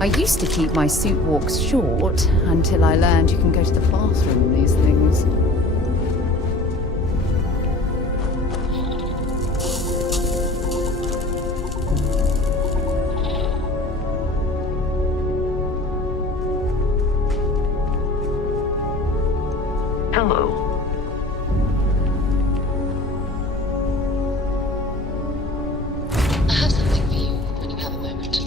I used to keep my suit walks short until I learned you can go to the bathroom in these things. Hello. I have something for you when you have a moment.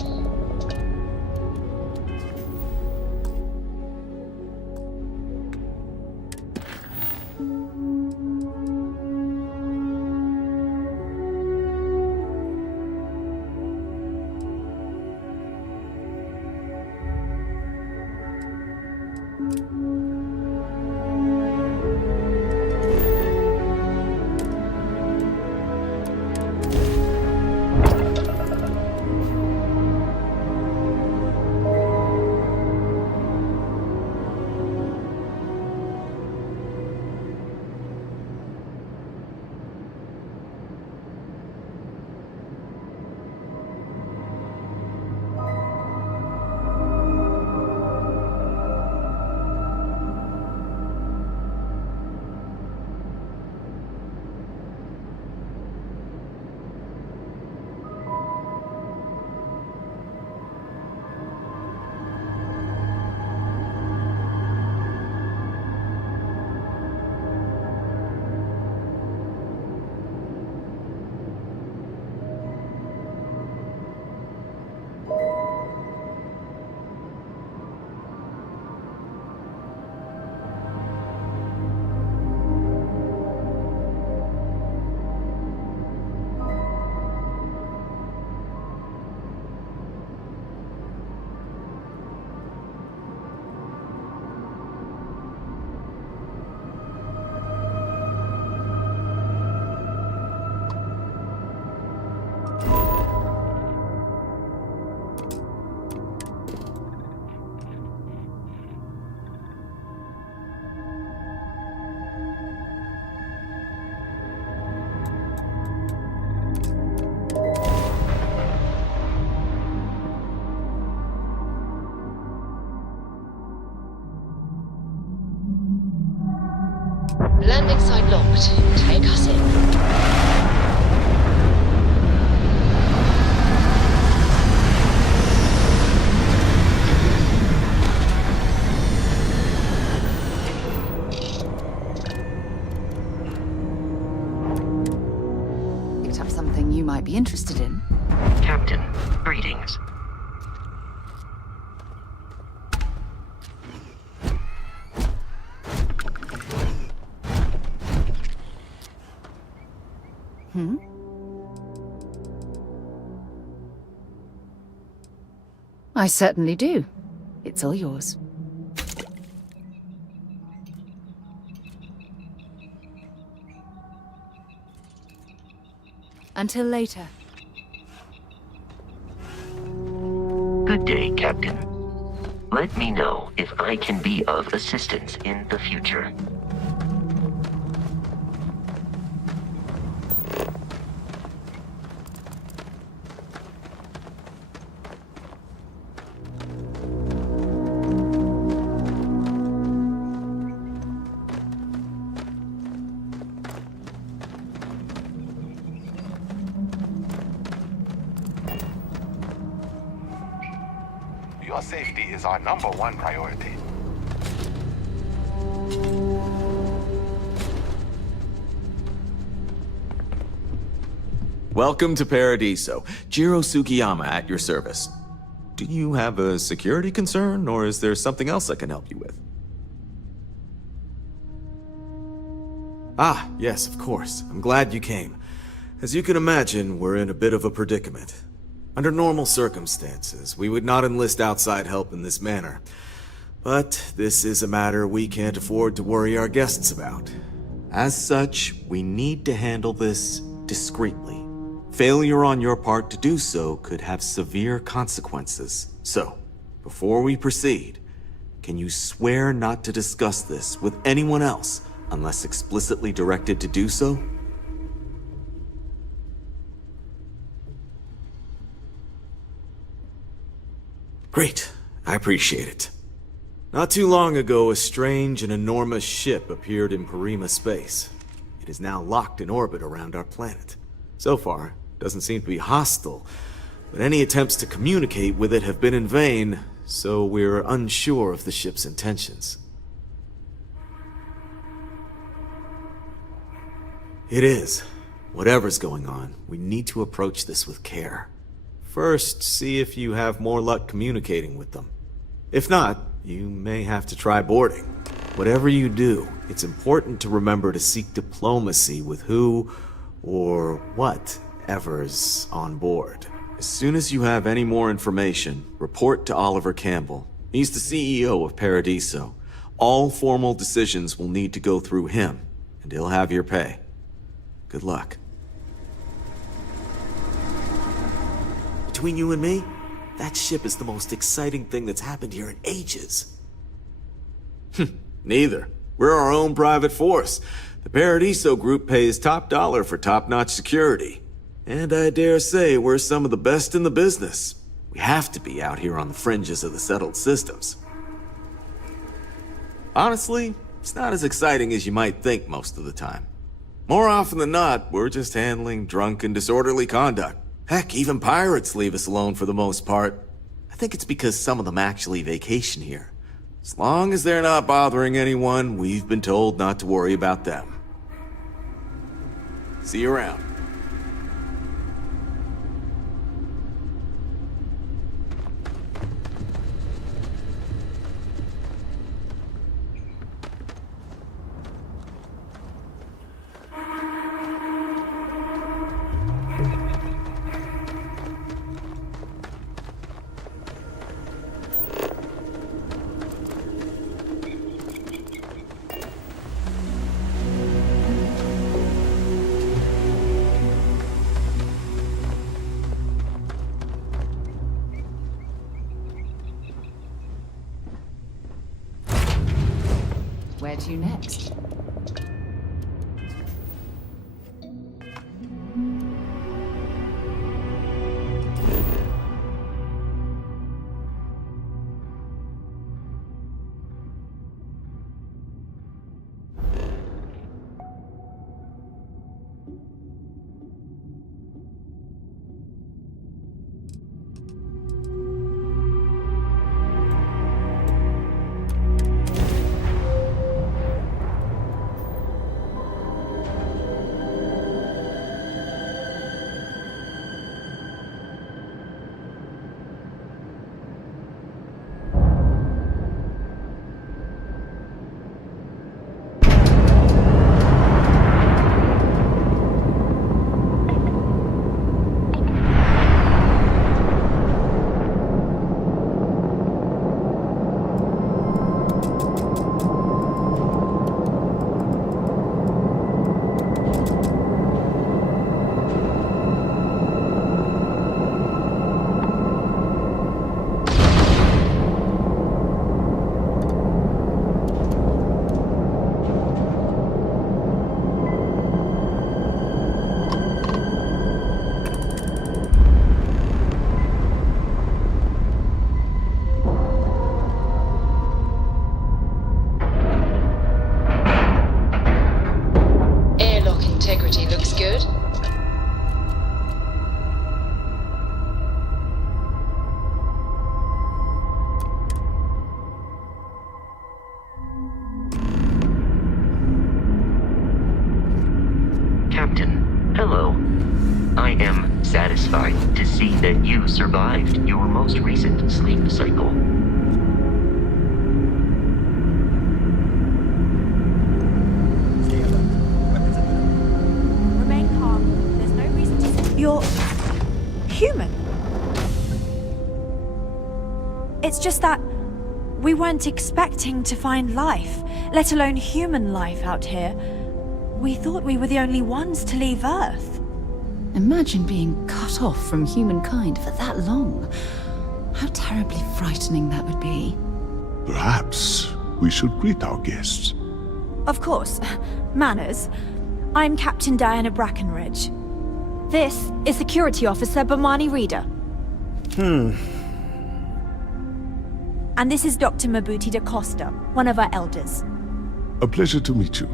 Landing site locked. Take us in. Picked up something you might be interested in. Captain, greetings. I certainly do. It's all yours. Until later. Good day, Captain. Let me know if I can be of assistance in the future. Your safety is our #1 priority. Welcome to Paradiso. Jiro Sugiyama at your service. Do you have a security concern, or is there something else I can help you with? Ah, yes, of course. I'm glad you came. As you can imagine, we're in a bit of a predicament. Under normal circumstances, we would not enlist outside help in this manner. But this is a matter we can't afford to worry our guests about. As such, we need to handle this discreetly. Failure on your part to do so could have severe consequences. So, before we proceed, can you swear not to discuss this with anyone else unless explicitly directed to do so? Great. I appreciate it. Not too long ago, a strange and enormous ship appeared in Parima space. It is now locked in orbit around our planet. So far, it doesn't seem to be hostile, but any attempts to communicate with it have been in vain, so we're unsure of the ship's intentions. It is. Whatever's going on, we need to approach this with care. First, see if you have more luck communicating with them. If not, you may have to try boarding. Whatever you do, it's important to remember to seek diplomacy with who or whatever's on board. As soon as you have any more information, report to Oliver Campbell. He's the CEO of Paradiso. All formal decisions will need to go through him, and he'll have your pay. Good luck. Between you and me, that ship is the most exciting thing that's happened here in ages. Neither. We're our own private force. The Paradiso group pays top dollar for top-notch security. And I dare say we're some of the best in the business. We have to be out here on the fringes of the settled systems. Honestly, it's not as exciting as you might think most of the time. More often than not, we're just handling drunk and disorderly conduct. Heck, even pirates leave us alone for the most part. I think it's because some of them actually vacation here. As long as they're not bothering anyone, we've been told not to worry about them. See you around. Where to next? Integrity looks good. Captain, hello. I am satisfied to see that you survived your most recent sleep cycle. Remain calm. There's no reason to... You're... human. It's just that we weren't expecting to find life, let alone human life out here. We thought we were the only ones to leave Earth. Imagine being cut off from humankind for that long. How terribly frightening that would be. Perhaps we should greet our guests. Of course. Manners. I'm Captain Diana Brackenridge. This is Security Officer Bomani Reader. And this is Dr. Mabuti da Costa, one of our elders. A pleasure to meet you.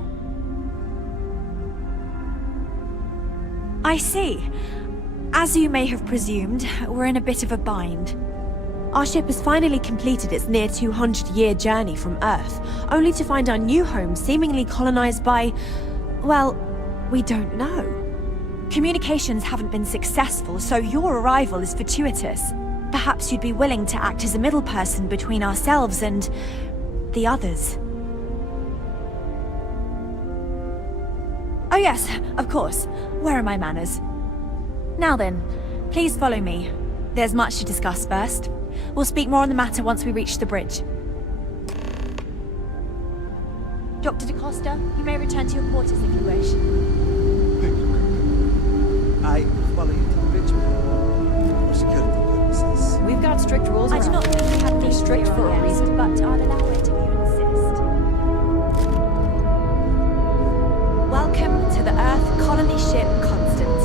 I see. As you may have presumed, we're in a bit of a bind. Our ship has finally completed its near 200-year journey from Earth, only to find our new home seemingly colonized by... well, we don't know. Communications haven't been successful, so your arrival is fortuitous. Perhaps you'd be willing to act as a middle person between ourselves and... the others. Oh yes, of course. Where are my manners? Now then, please follow me. There's much to discuss first. We'll speak more on the matter once we reach the bridge. Dr. da Costa, you may return to your quarters if you wish. Thank you, Captain. I will follow you to the bridge for security purposes. We've got strict rules I do not think we have any strict for a reason. but I'll allow it if you insist. Welcome to the Earth colony ship Constant.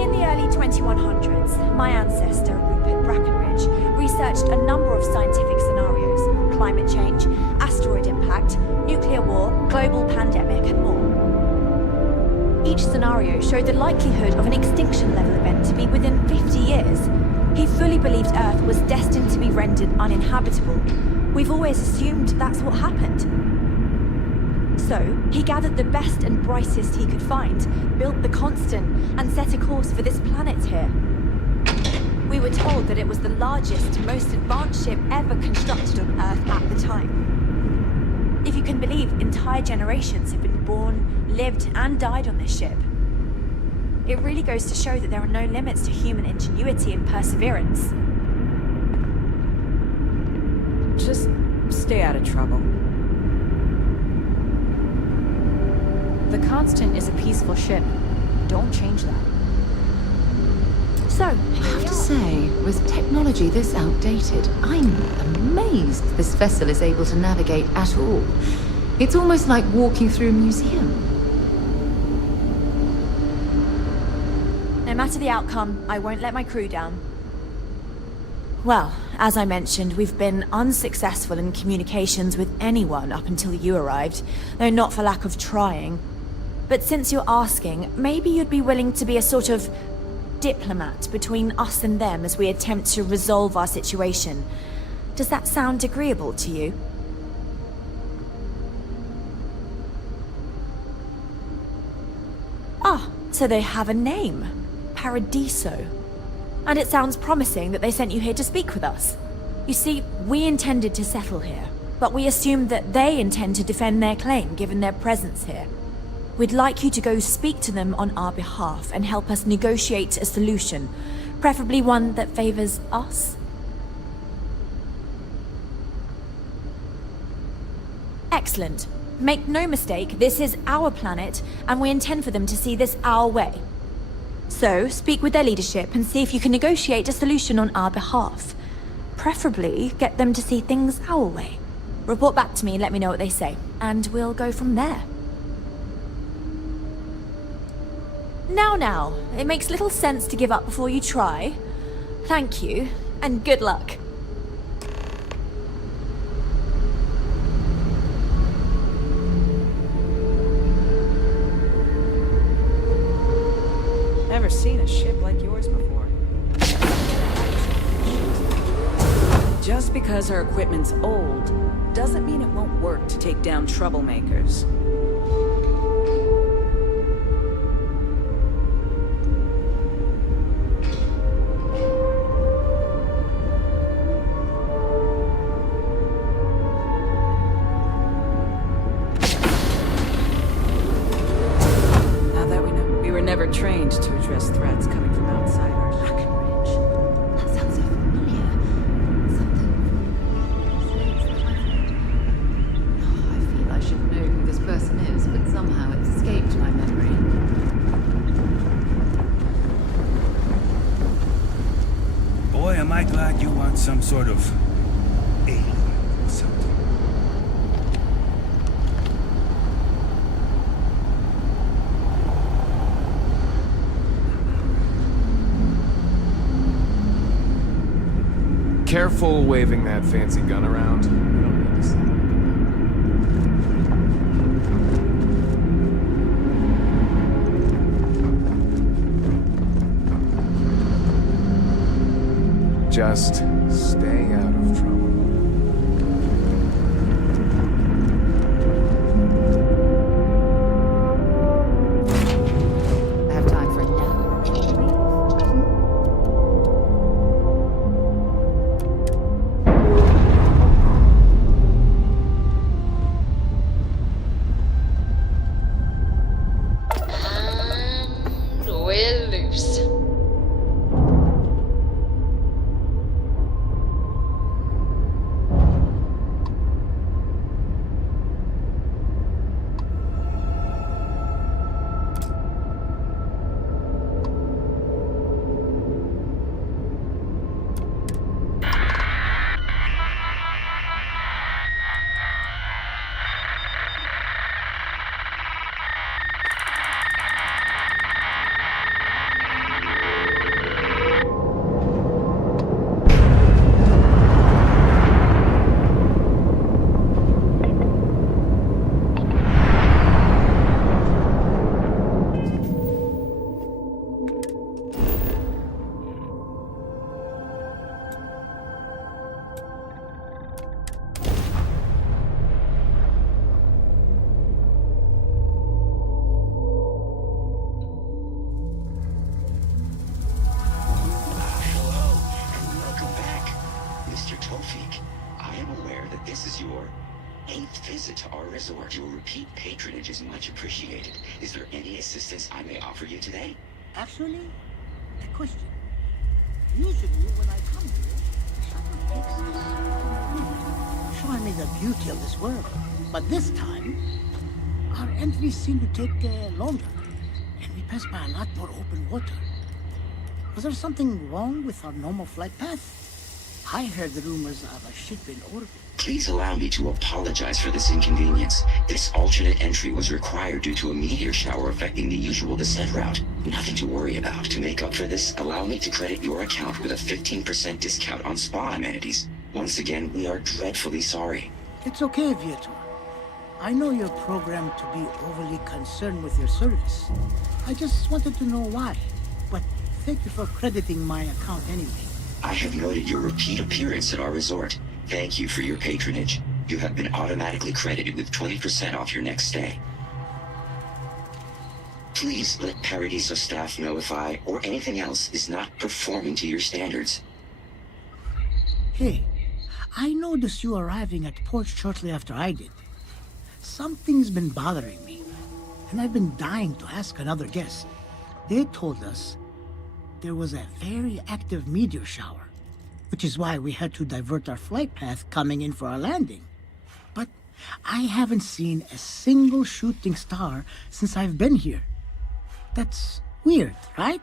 In the early 2100s, my ancestor, Rupert Brackenridge, researched a number of scientific scenarios: climate change, asteroid impact, nuclear war, global pandemic, and more. Each scenario showed the likelihood of an extinction-level event to be within 50 years. He fully believed Earth was destined to be rendered uninhabitable. We've always assumed that's what happened. So, he gathered the best and brightest he could find, built the Constant, and set a course for this planet here. We were told that it was the largest, most advanced ship ever constructed on Earth at the time. If you can believe, entire generations have been born, lived, and died on this ship. It really goes to show that there are no limits to human ingenuity and perseverance. Just stay out of trouble. The Constant is a peaceful ship. Don't change that. So, I have to say, with technology this outdated, I'm amazed this vessel is able to navigate at all. It's almost like walking through a museum. no matter the outcome, I won't let my crew down. Well, as I mentioned, we've been unsuccessful in communications with anyone up until you arrived, though not for lack of trying. But since you're asking, maybe you'd be willing to be a sort of diplomat between us and them as we attempt to resolve our situation. Does that sound agreeable to you? Ah, so they have a name. Paradiso. And it sounds promising that they sent you here to speak with us. You see, we intended to settle here, but we assumed that they intend to defend their claim given their presence here. We'd like you to go speak to them on our behalf and help us negotiate a solution, preferably one that favors us. Excellent. Make no mistake, this is our planet, and we intend for them to see this our way. So, speak with their leadership and see if you can negotiate a solution on our behalf. Preferably, get them to see things our way. Report back to me and let me know what they say, and we'll go from there. Now, it makes little sense to give up before you try. Thank you, and good luck. Never seen a ship like yours before. Just because our equipment's old, doesn't mean it won't work to take down troublemakers. Trained to address threats coming from outside our Brackenridge. That sounds so familiar. I feel I should know who this person is, but somehow it's escaped my memory. Boy, am I glad you want some sort of alien or something. Careful waving that fancy gun around. We don't need to see it. Just stay out of trouble. I have time for a nap. And we're loose. Hello, and welcome back. Mr. Tofik, I am aware that this is your 8th visit to our resort. Your repeat patronage is much appreciated. Is there any assistance I may offer you today? Actually, a question. Usually when I come here, the shuttle takes us, showing me the beauty of this world. But this time, our entries seem to take longer, and we pass by a lot more open water. Was there something wrong with our normal flight path? I heard the rumors of a ship in orbit. Please allow me to apologize for this inconvenience. This alternate entry was required due to a meteor shower affecting the usual descent route. Nothing to worry about. To make up for this, allow me to credit your account with a 15% discount on spa amenities. Once again, we are dreadfully sorry. It's okay, Viator. I know you're programmed to be overly concerned with your service. I just wanted to know why. But thank you for crediting my account anyway. I have noted your repeat appearance at our resort. Thank you for your patronage. You have been automatically credited with 20% off your next stay. Please let Paradiso staff know if I, or anything else, is not performing to your standards. Hey, I noticed you arriving at port shortly after I did. Something's been bothering me, and I've been dying to ask another guest. They told us there was a very active meteor shower, which is why we had to divert our flight path coming in for our landing. But I haven't seen a single shooting star since I've been here. That's weird, right?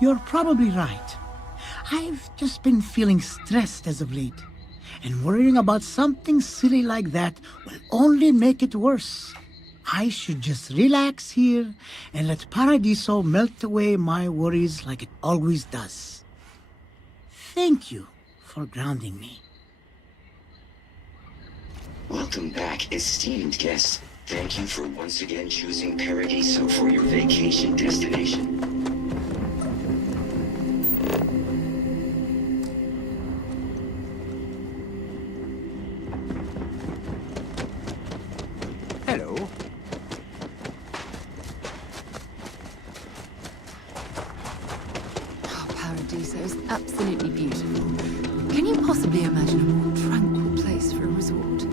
You're probably right. I've just been feeling stressed as of late, and worrying about something silly like that will only make it worse. I should just relax here and let Paradiso melt away my worries like it always does. Thank you for grounding me. Welcome back, esteemed guests. Thank you for once again choosing Paradiso for your vacation destination. Hello. Oh, Paradiso is absolutely beautiful. Can you possibly imagine a more tranquil place for a resort?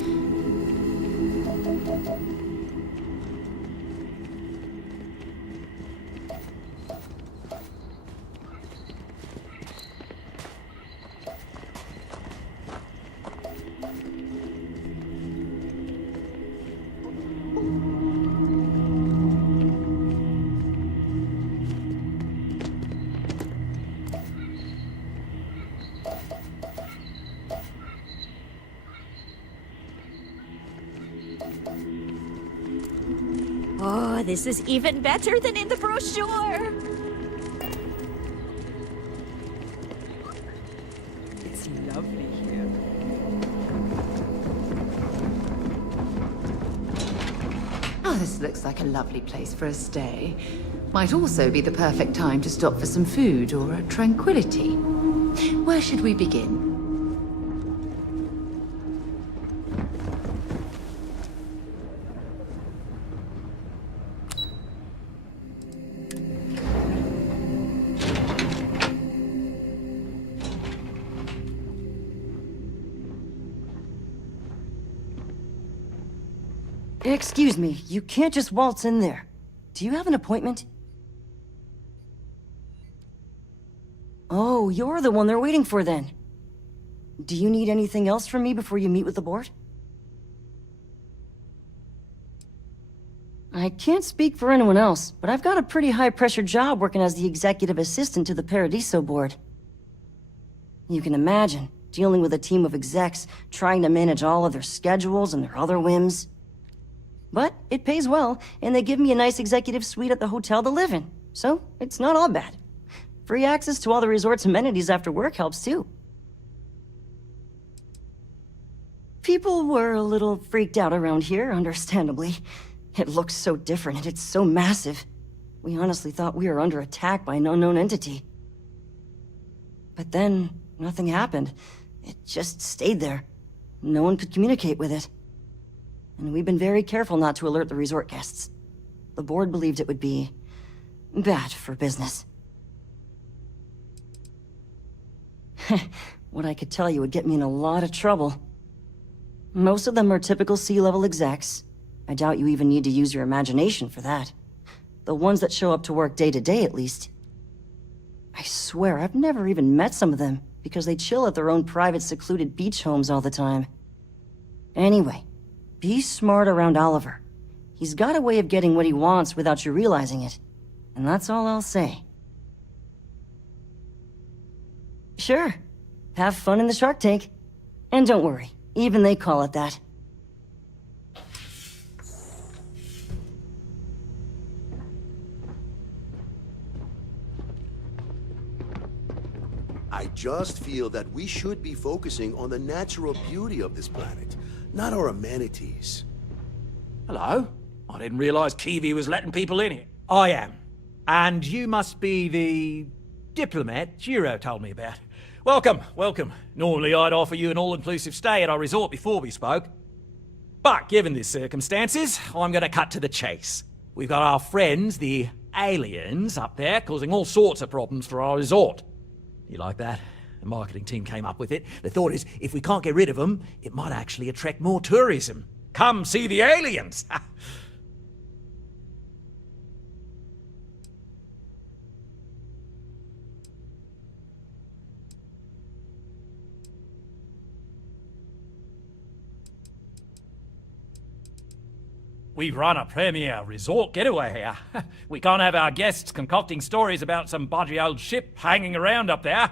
this is even better than in the brochure! It's lovely here. Oh, this looks like a lovely place for a stay. Might also be the perfect time to stop for some food or a tranquility. Where should we begin? Excuse me, you can't just waltz in there. Do you have an appointment? Oh, you're the one they're waiting for then. Do you need anything else from me before you meet with the board? I can't speak for anyone else, but I've got a pretty high-pressure job working as the executive assistant to the Paradiso board. You can imagine, dealing with a team of execs, trying to manage all of their schedules and their other whims. But it pays well, and they give me a nice executive suite at the hotel to live in, so it's not all bad. Free access to all the resort's amenities after work helps too. People were a little freaked out around here, understandably. It looks so different and it's so massive. We honestly thought we were under attack by an unknown entity. But then, nothing happened. It just stayed there. No one could communicate with it. And we've been very careful not to alert the resort guests. The board believed it would be bad for business. What I could tell you would get me in a lot of trouble. Most of them are typical C-level execs. I doubt you even need to use your imagination for that. The ones that show up to work day to day, at least. I swear, I've never even met some of them, because they chill at their own private secluded beach homes all the time. Anyway, be smart around Oliver. He's got a way of getting what he wants without you realizing it. And that's all I'll say. Sure. Have fun in the shark tank. And don't worry, even they call it that. I just feel that we should be focusing on the natural beauty of this planet, not our amenities. Hello? I didn't realize Kiwi was letting people in here. I am. And you must be the diplomat Jiro told me about. Welcome, welcome. Normally I'd offer you an all-inclusive stay at our resort before we spoke. But given the circumstances, I'm gonna cut to the chase. We've got our friends, the aliens, up there causing all sorts of problems for our resort. You like that? The marketing team came up with it. The thought is, if we can't get rid of them, it might actually attract more tourism. Come see the aliens! We run a premier resort getaway here. We can't have our guests concocting stories about some budgy old ship hanging around up there.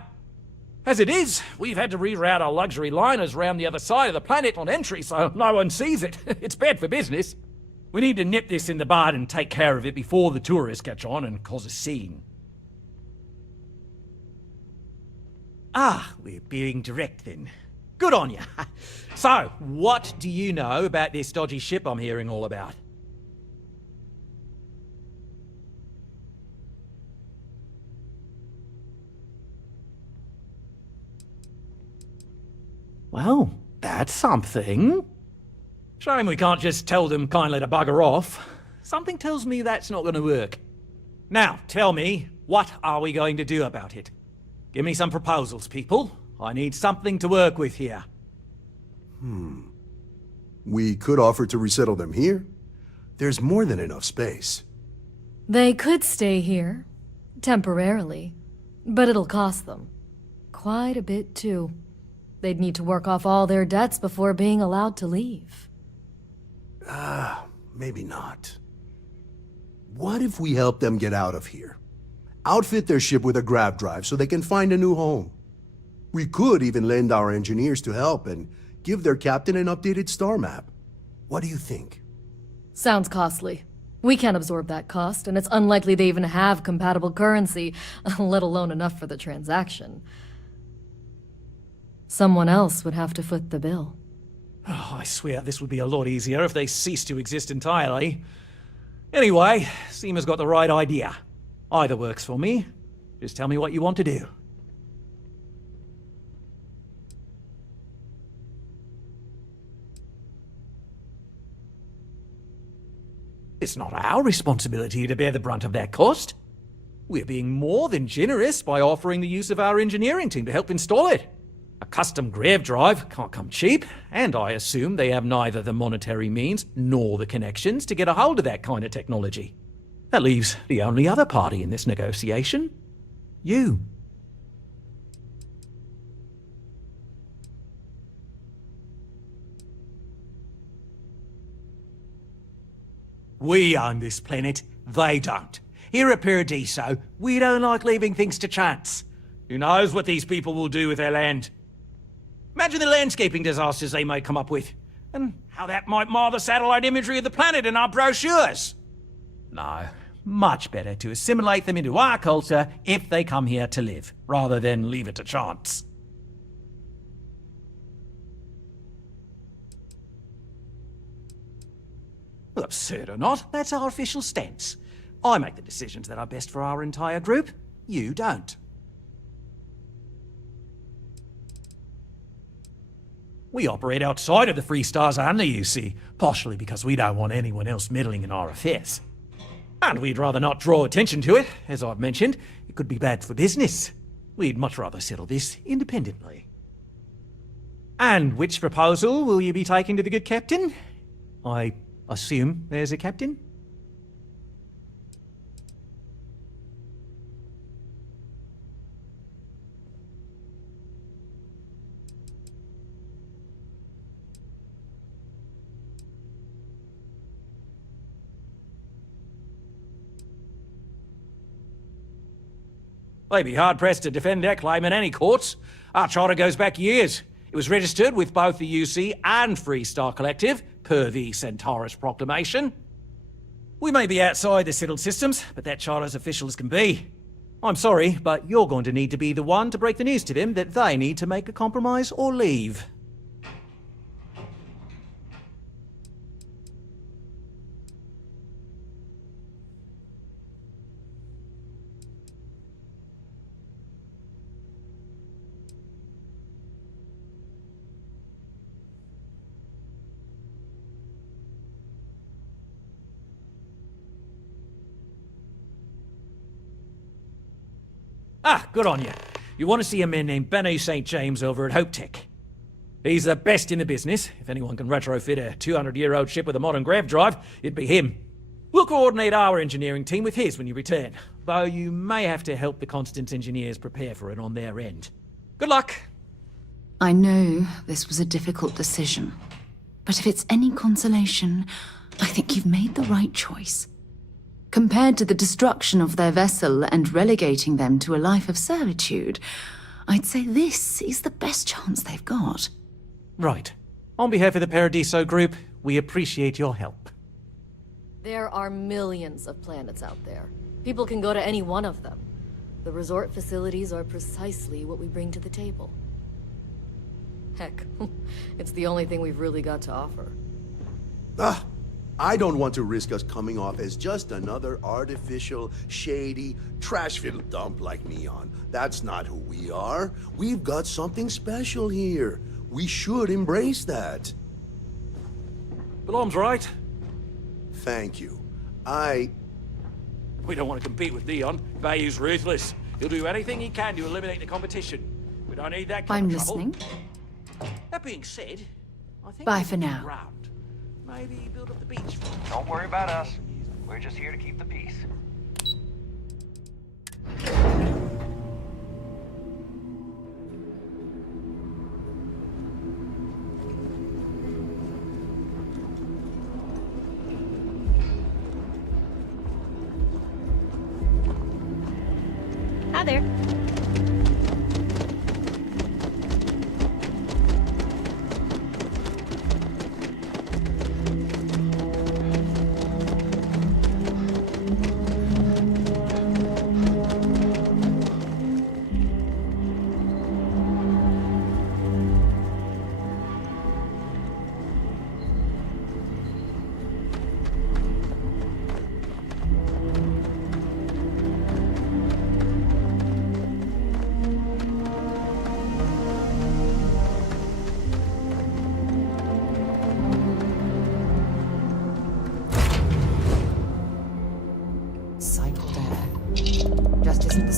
As it is, we've had to reroute our luxury liners around the other side of the planet on entry so no one sees it. It's bad for business. We need to nip this in the bud and take care of it before the tourists catch on and cause a scene. Ah, we're being direct then. Good on you. So, what do you know about this dodgy ship I'm hearing all about? Well, that's something. Shame we can't just tell them kindly to bugger off. Something tells me that's not going to work. Now, tell me, what are we going to do about it? Give me some proposals, people. I need something to work with here. We could offer to resettle them here. There's more than enough space. They could stay here. Temporarily. But it'll cost them. Quite a bit, too. They'd need to work off all their debts before being allowed to leave. Maybe not. What if we help them get out of here? Outfit their ship with a grav drive so they can find a new home. We could even lend our engineers to help and give their captain an updated star map. What do you think? Sounds costly. We can't absorb that cost, and it's unlikely they even have compatible currency, let alone enough for the transaction. Someone else would have to foot the bill. Oh, I swear this would be a lot easier if they ceased to exist entirely. Anyway, Seema's got the right idea. Either works for me. Just tell me what you want to do. It's not our responsibility to bear the brunt of that cost. We're being more than generous by offering the use of our engineering team to help install it. A custom grav drive can't come cheap, and I assume they have neither the monetary means nor the connections to get a hold of that kind of technology. That leaves the only other party in this negotiation. You. We own this planet, they don't. Here at Paradiso, we don't like leaving things to chance. Who knows what these people will do with their land? Imagine the landscaping disasters they may come up with, and how that might mar the satellite imagery of the planet in our brochures. No, much better to assimilate them into our culture if they come here to live, rather than leave it to chance. Well, absurd or not, that's our official stance. I make the decisions that are best for our entire group. You don't. We operate outside of the Free Stars only, you see, partially because we don't want anyone else meddling in our affairs. And we'd rather not draw attention to it, as I've mentioned. It could be bad for business. We'd much rather settle this independently. And which proposal will you be taking to the good captain? I assume there's a captain? They'd be hard-pressed to defend their claim in any courts. Our charter goes back years. It was registered with both the UC and Free Star Collective, per the Centaurus Proclamation. We may be outside the settled systems, but that charter's official as can be. I'm sorry, but you're going to need to be the one to break the news to them that they need to make a compromise or leave. Ah, good on you. You want to see a man named Benny St. James over at Hope Tech. He's the best in the business. If anyone can retrofit a 200-year-old ship with a modern grav drive, it'd be him. We'll coordinate our engineering team with his when you return, though you may have to help the Constance engineers prepare for it on their end. Good luck. I know this was a difficult decision, but if it's any consolation, I think you've made the right choice. Compared to the destruction of their vessel and relegating them to a life of servitude, I'd say this is the best chance they've got. Right. On behalf of the Paradiso Group, we appreciate your help. There are millions of planets out there. People can go to any one of them. The resort facilities are precisely what we bring to the table. Heck, it's the only thing we've really got to offer. I don't want to risk us coming off as just another artificial, shady, trash-filled dump like Neon. That's not who we are. We've got something special here. We should embrace that. Balaam's right. Thank you. We don't want to compete with Neon. Bayou's ruthless. He'll do anything he can to eliminate the competition. We don't need that kind of trouble. I'm listening. That being said, I think Bye for now. Maybe build up the beach. Don't worry about us. We're just here to keep the peace. Hi there.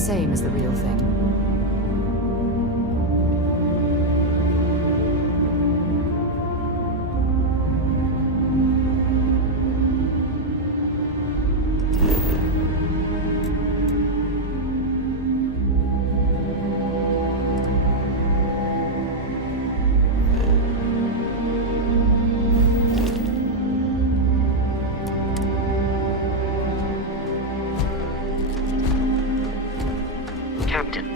same as the real thing. Captain.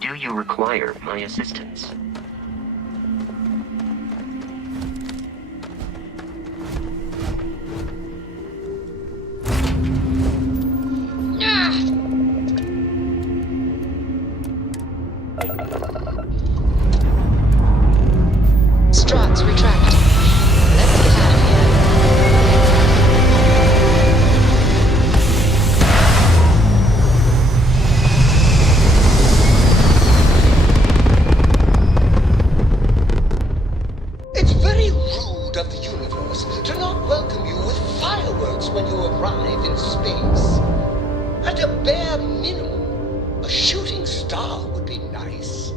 Do you require my assistance? Struts retract. Let's get out of here. It's very rude of the universe to not welcome you with fireworks when you arrive in space. At a bare minimum, a shooting star would be nice.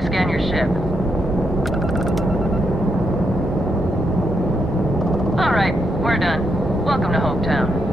we scan your ship? Alright, we're done. Welcome to Hometown.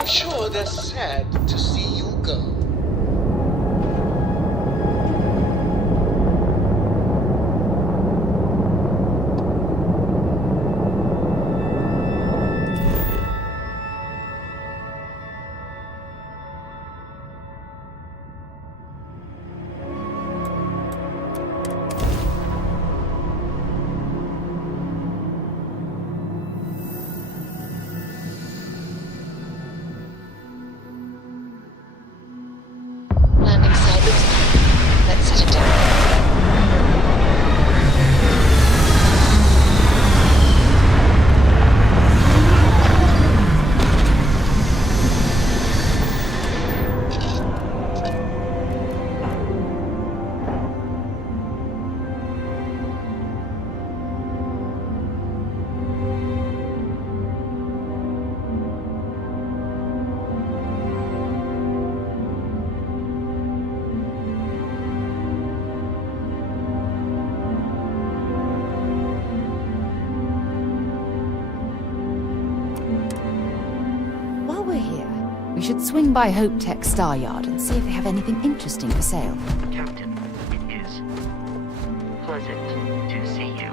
I'm sure they're sad to see you go. should swing by Hope Tech Star Yard and see if they have anything interesting for sale. Captain, it is pleasant to see you.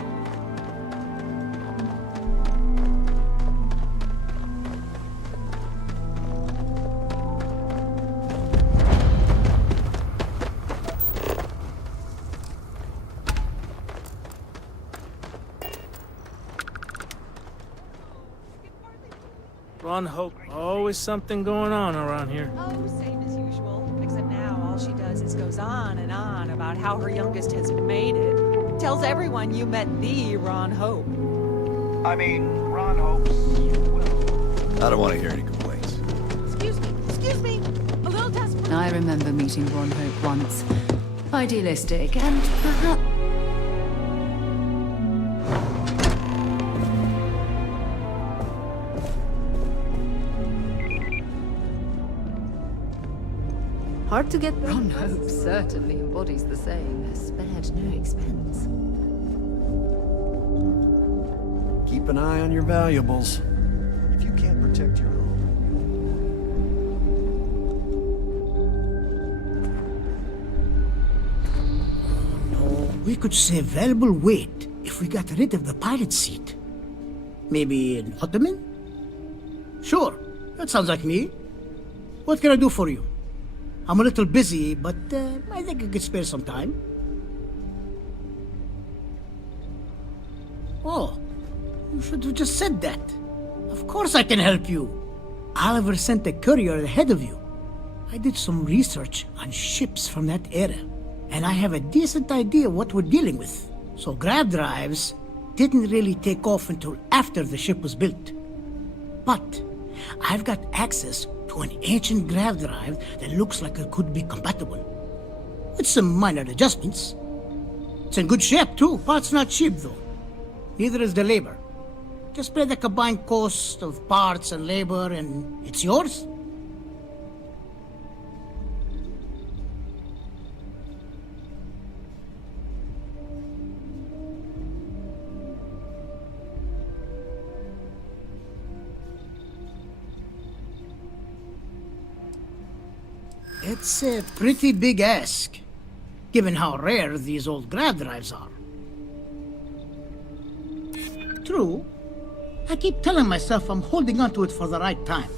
Ron Hope, always something going on around here. Oh, same as usual. Except now all she does is goes on and on about how her youngest has made it. Tells everyone you met the Ron Hope. I mean, Ron Hope's, well... I don't want to hear any complaints. Excuse me, a little desperate. I remember meeting Ron Hope once. Idealistic and perhaps... Hard to get Ron Hope certainly embodies the same. Spared no expense. Keep an eye on your valuables. If you can't protect your own. No, we could save valuable weight if we got rid of the pilot seat. Maybe an ottoman? Sure, that sounds like me. What can I do for you? I'm a little busy, but I think I could spare some time. Oh, you should have just said that. Of course I can help you. Oliver sent a courier ahead of you. I did some research on ships from that era, and I have a decent idea what we're dealing with. So grav drives didn't really take off until after the ship was built. But I've got access to an ancient grav drive that looks like it could be compatible. With some minor adjustments. It's in good shape too. Parts not cheap though. Neither is the labor. Just pay the combined cost of parts and labor and it's yours. It's a pretty big ask, given how rare these old grav drives are. True. I keep telling myself I'm holding on to it for the right time.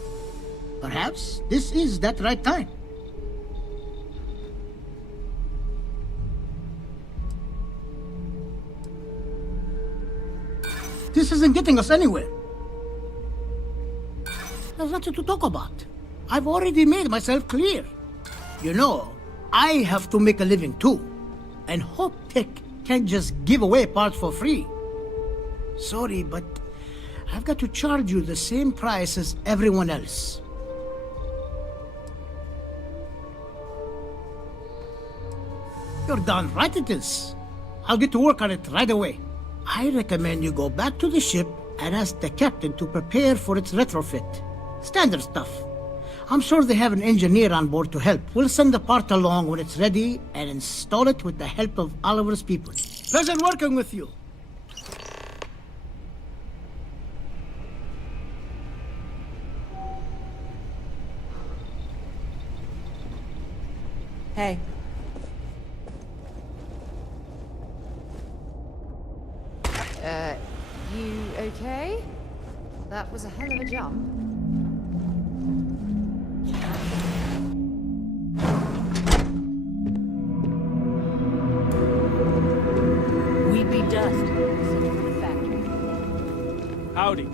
Perhaps this is that right time. This isn't getting us anywhere. There's nothing to talk about. I've already made myself clear. You know, I have to make a living too. And Hope Tech can't just give away parts for free. Sorry, but I've got to charge you the same price as everyone else. You're darn right it is. I'll get to work on it right away. I recommend you go back to the ship and ask the captain to prepare for its retrofit. Standard stuff. I'm sure they have an engineer on board to help. We'll send the part along when it's ready and install it with the help of Oliver's people. Pleasure working with you. Hey. You okay? That was a hell of a jump. We'd be dust. Sent from the factory. Howdy.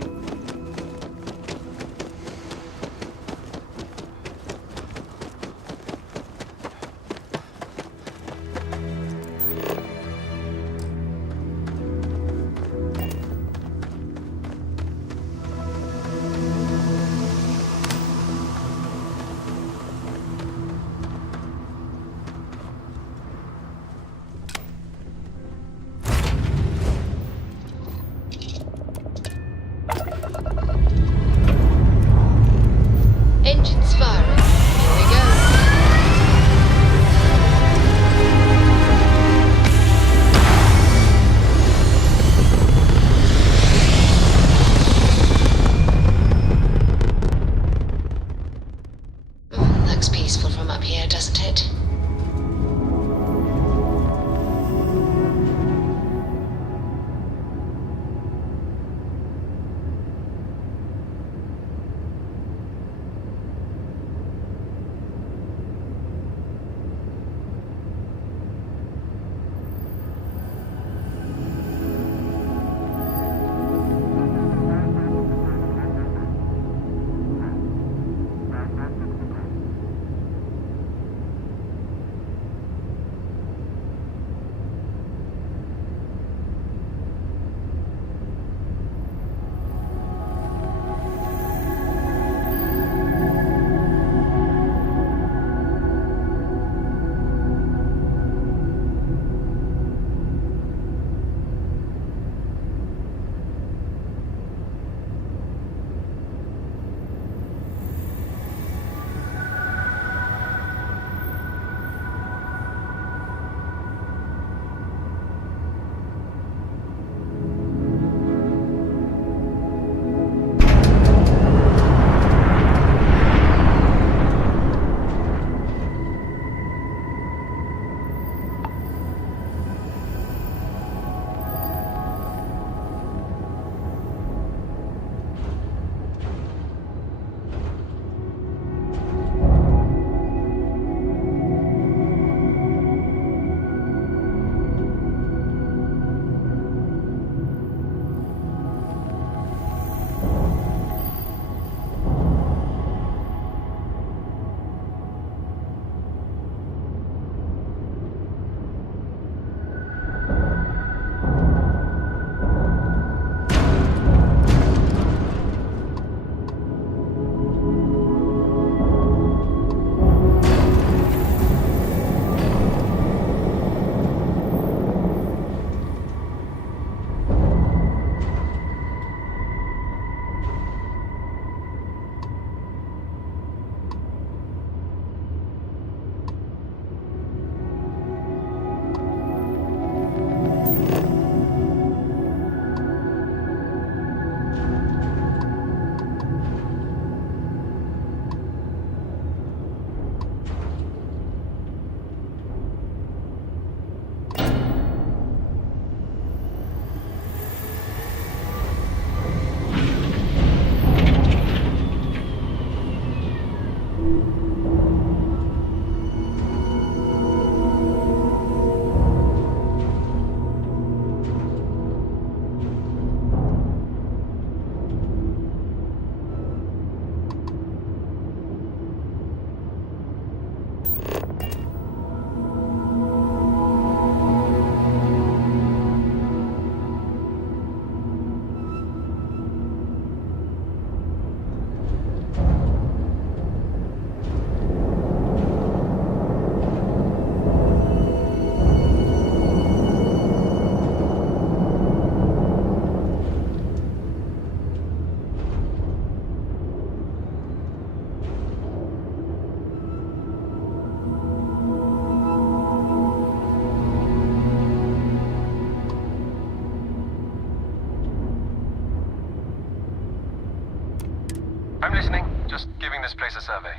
Just giving this place a survey.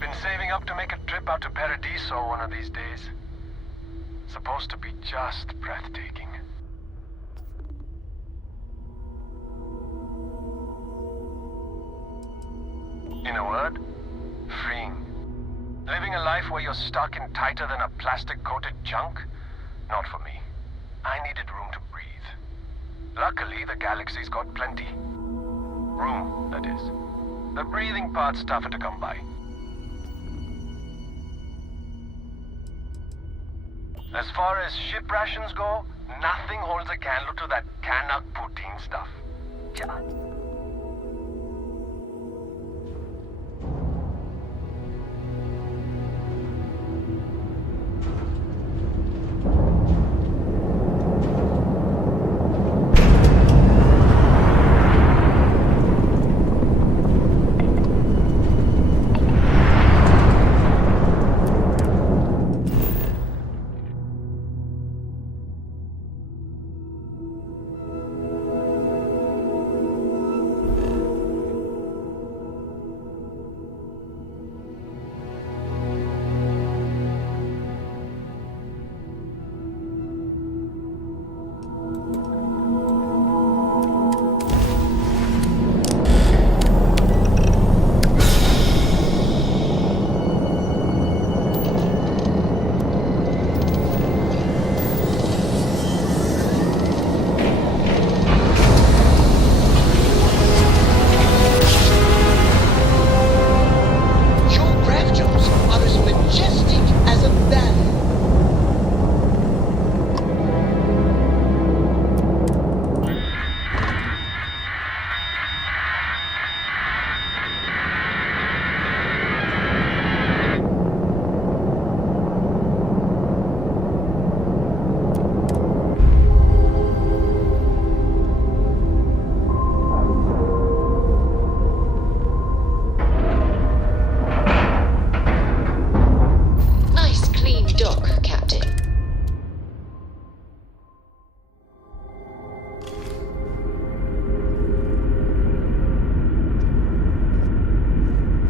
Been saving up to make a trip out to Paradiso one of these days. Supposed to be just breathtaking. In a word, freeing. Living a life where you're stuck in tighter than a plastic-coated junk? Not for me. I needed room to breathe. Luckily, the galaxy's got plenty. Room, that is. The breathing part's tougher to come by. As far as ship rations go, nothing holds a candle to that Canuck poutine stuff. Ja.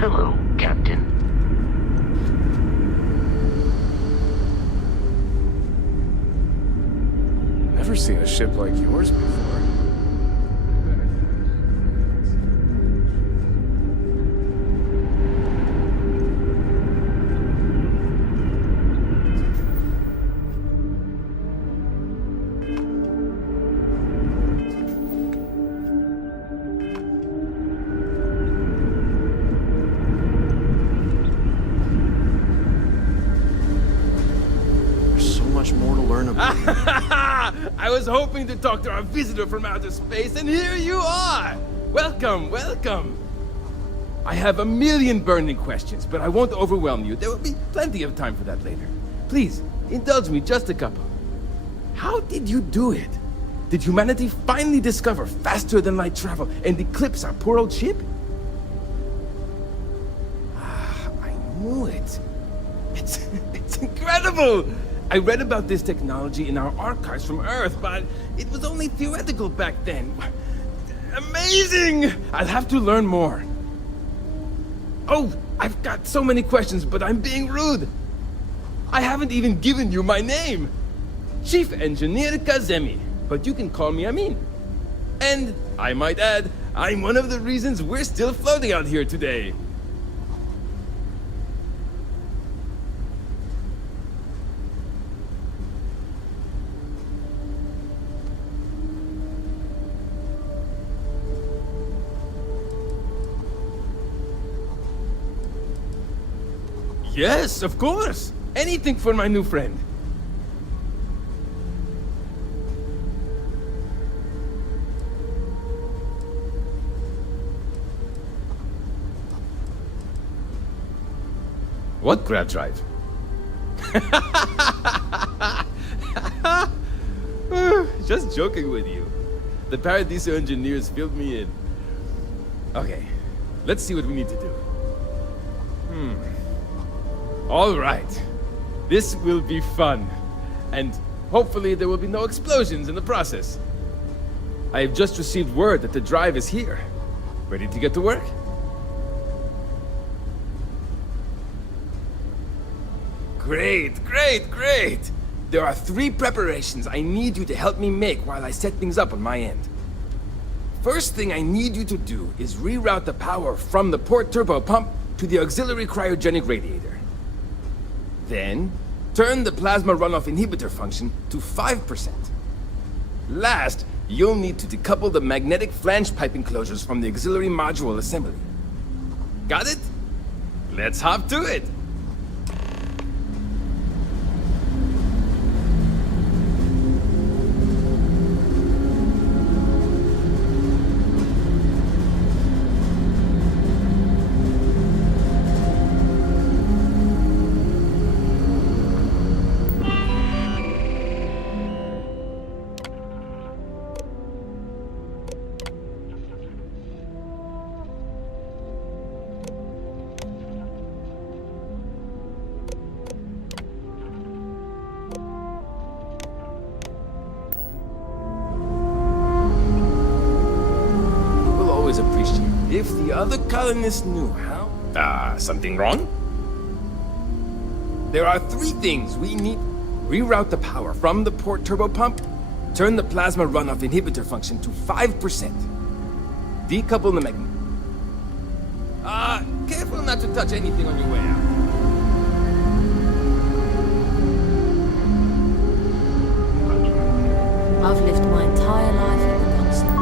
Hello, Captain. Never seen a ship like yours before. More to learn about. I was hoping to talk to our visitor from outer space, and here you are! Welcome, welcome! I have a million burning questions, but I won't overwhelm you. There will be plenty of time for that later. Please, indulge me just a couple. How did you do it? Did humanity finally discover faster than light travel and eclipse our poor old ship? I knew it. It's incredible! I read about this technology in our archives from Earth, but it was only theoretical back then. Amazing! I'll have to learn more. Oh, I've got so many questions, but I'm being rude. I haven't even given you my name. Chief Engineer Kazemi, but you can call me Amin. And, I might add, I'm one of the reasons we're still floating out here today. Yes, of course. Anything for my new friend. What grab drive? Just joking with you. The Paradiso engineers filled me in. Okay, let's see what we need to do. All right. This will be fun. And hopefully there will be no explosions in the process. I have just received word that the drive is here. Ready to get to work? Great, great, great! There are 3 preparations I need you to help me make while I set things up on my end. First thing I need you to do is reroute the power from the port turbo pump to the auxiliary cryogenic radiator. Then, turn the plasma runoff inhibitor function to 5%. Last, you'll need to decouple the magnetic flange pipe enclosures from the auxiliary module assembly. Got it? Let's hop to it! Appreciate if the other colonists knew how. Something wrong? There are 3 things we need. Reroute the power from the port turbo pump, turn the plasma runoff inhibitor function to 5%. Decouple the magnet. Careful not to touch anything on your way out. I've lived my entire life in the constant.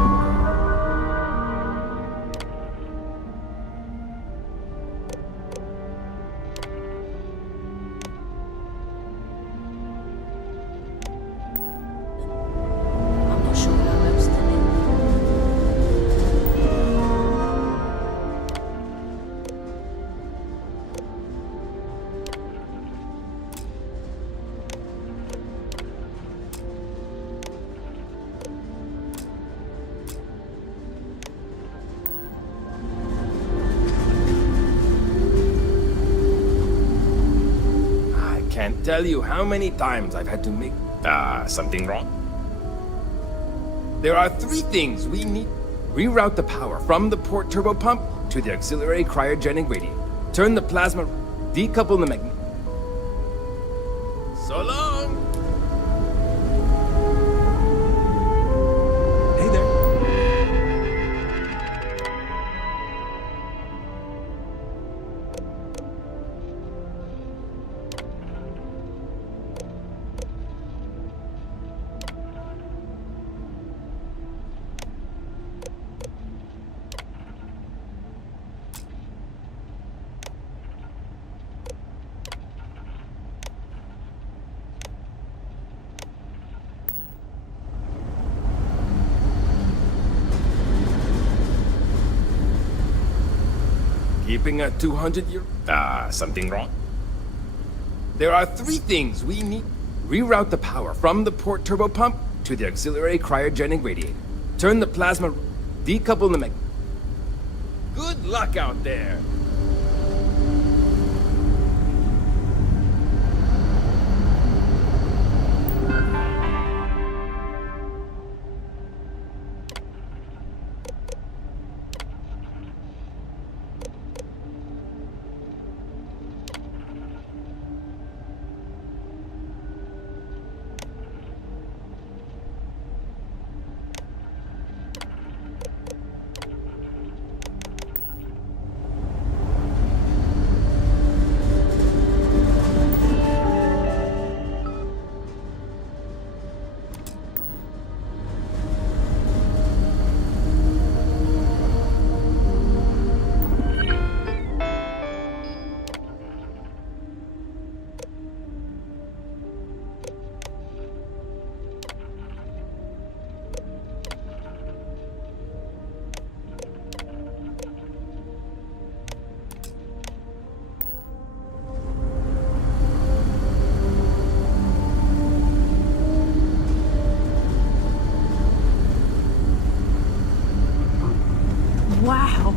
Can't tell you how many times I've had to make... something wrong? There are 3 things we need. Reroute the power from the port turbo pump to the auxiliary cryogenic radiator. Turn the plasma... Decouple the magnet... So long! Hey there. Keeping at 200 year... something wrong? There are 3 things we need. Reroute the power from the port turbo pump to the auxiliary cryogenic radiator. Turn the plasma... Decouple the magnet... Good luck out there! Wow,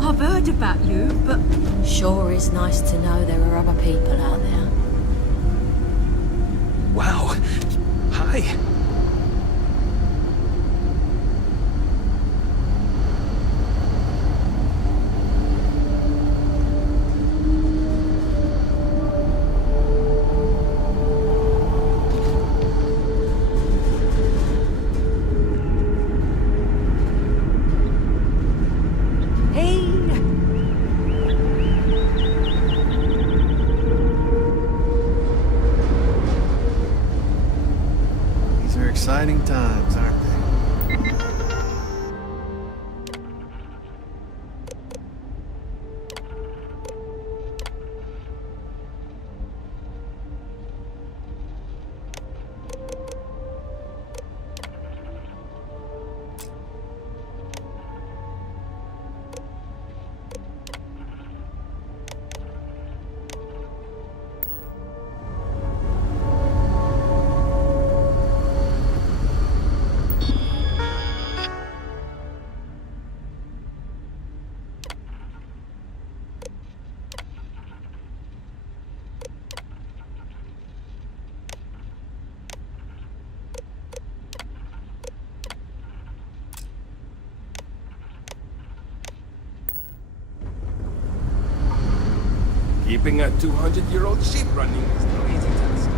I've heard about you, but... Sure is nice to know there are other people out there. Wow. Hi. Exciting times, aren't they? Keeping a 200-year-old ship running is no easy task.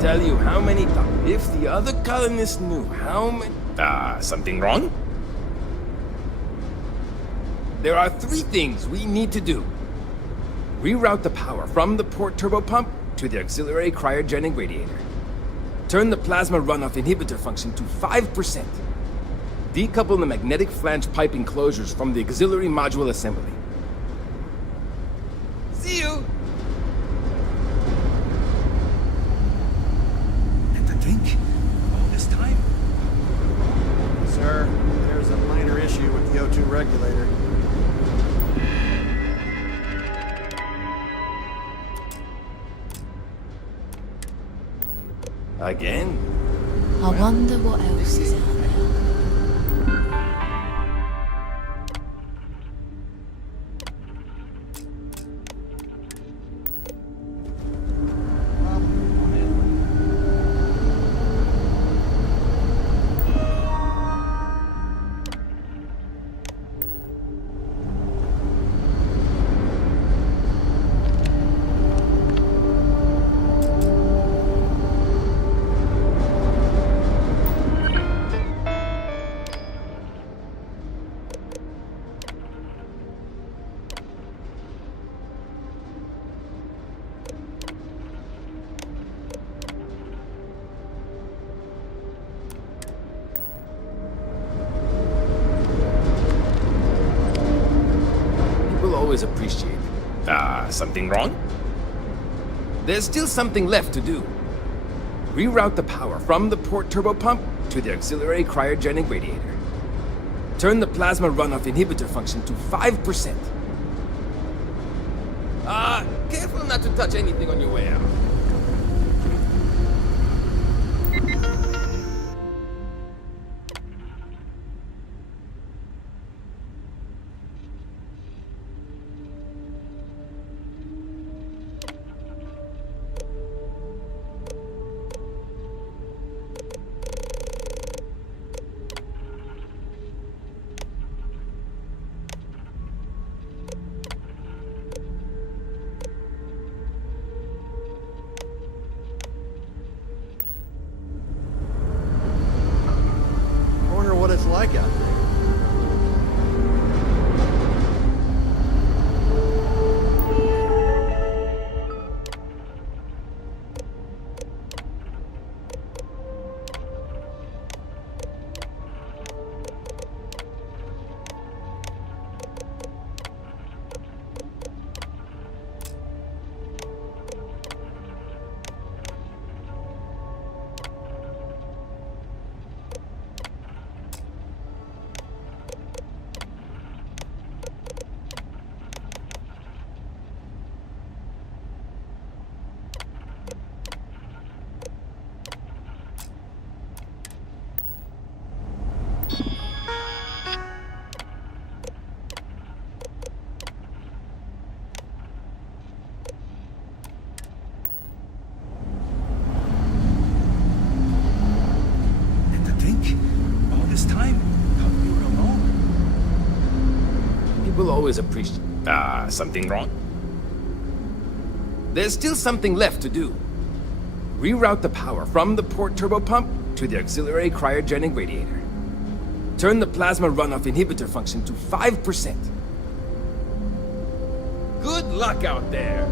Tell you how many times. If the other colonists knew how many. Something wrong? There are 3 things we need to do. Reroute the power from the port turbo pump to the auxiliary cryogenic radiator. Turn the plasma runoff inhibitor function to 5%. Decouple the magnetic flange pipe enclosures from the auxiliary module assembly. See you! Sir, there's a minor issue with the O2 regulator. Again? I wonder what else is out there. Something wrong? There's still something left to do. Reroute the power from the port turbo pump to the auxiliary cryogenic radiator. Turn the plasma runoff inhibitor function to 5%. Careful not to touch anything on your way out. I wonder what it's like out there. People always appreciate. Something wrong? There's still something left to do. Reroute the power from the port turbo pump to the auxiliary cryogenic radiator. Turn the plasma runoff inhibitor function to 5%. Good luck out there!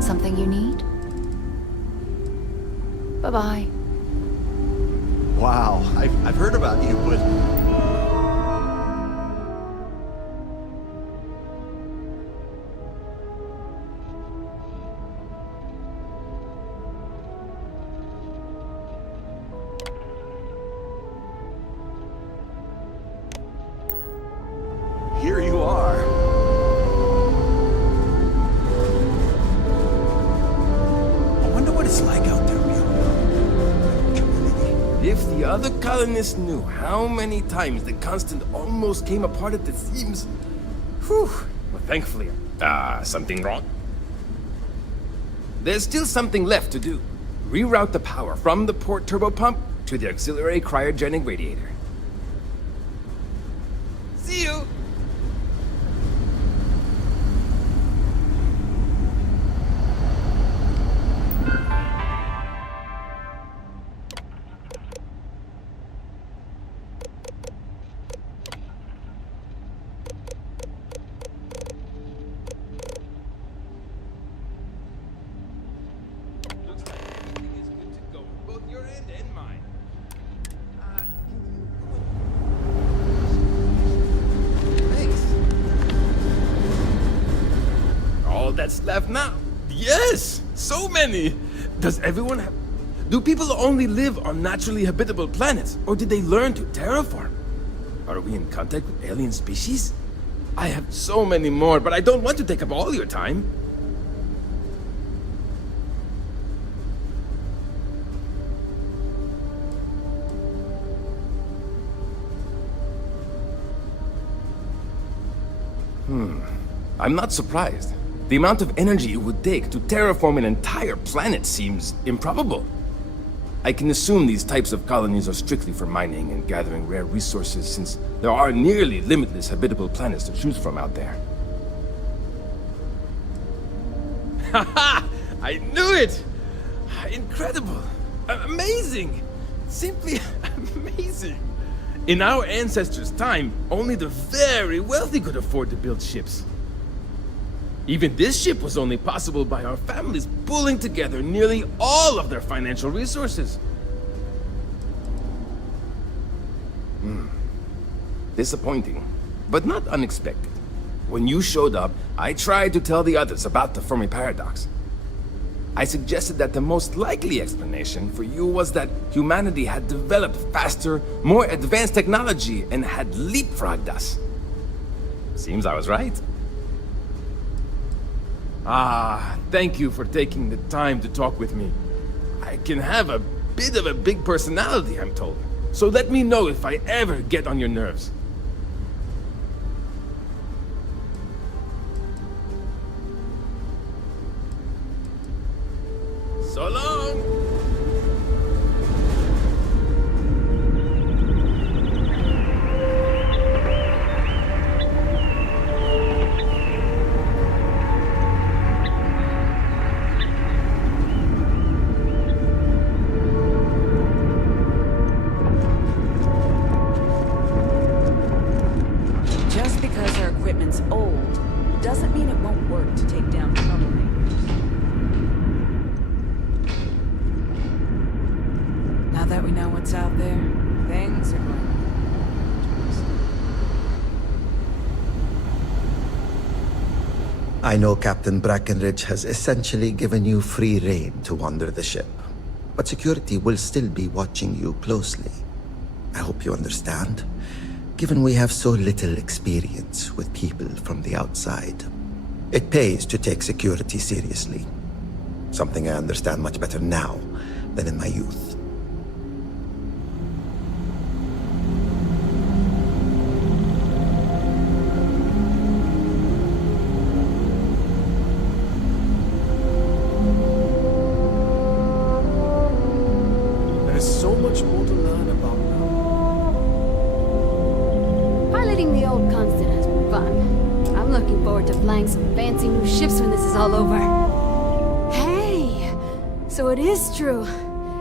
Something you need? Bye-bye. Wow, I've heard about you, but... Here you are. I wonder what it's like out there beyond the community. If the other colonists knew how many times the Constant almost came apart at the seams. Whew. Well, thankfully. Something wrong? There's still something left to do. Reroute the power from the port turbo pump to the auxiliary cryogenic radiator. See you! that's left now. Yes, so many. Does everyone have... Do people only live on naturally habitable planets, or did they learn to terraform? Are we in contact with alien species? I have so many more, but I don't want to take up all your time. I'm not surprised. The amount of energy it would take to terraform an entire planet seems improbable. I can assume these types of colonies are strictly for mining and gathering rare resources, since there are nearly limitless habitable planets to choose from out there. Haha! I knew it! Incredible! Amazing! Simply amazing! In our ancestors' time, only the very wealthy could afford to build ships. Even this ship was only possible by our families pulling together nearly all of their financial resources. Disappointing, but not unexpected. When you showed up, I tried to tell the others about the Fermi paradox. I suggested that the most likely explanation for you was that humanity had developed faster, more advanced technology and had leapfrogged us. Seems I was right. Thank you for taking the time to talk with me. I can have a bit of a big personality, I'm told. So let me know if I ever get on your nerves. So long! Just because our equipment's old, doesn't mean it won't work to take down troublemakers. Now that we know what's out there, things are going I know Captain Brackenridge has essentially given you free rein to wander the ship, but security will still be watching you closely. I hope you understand, given we have so little experience with people from the outside. It pays to take security seriously, something I understand much better now than in my youth. There's so much more to learn about now. Piloting the old Constant has been fun. I'm looking forward to flying some fancy new ships when this is all over. Hey! So it is true.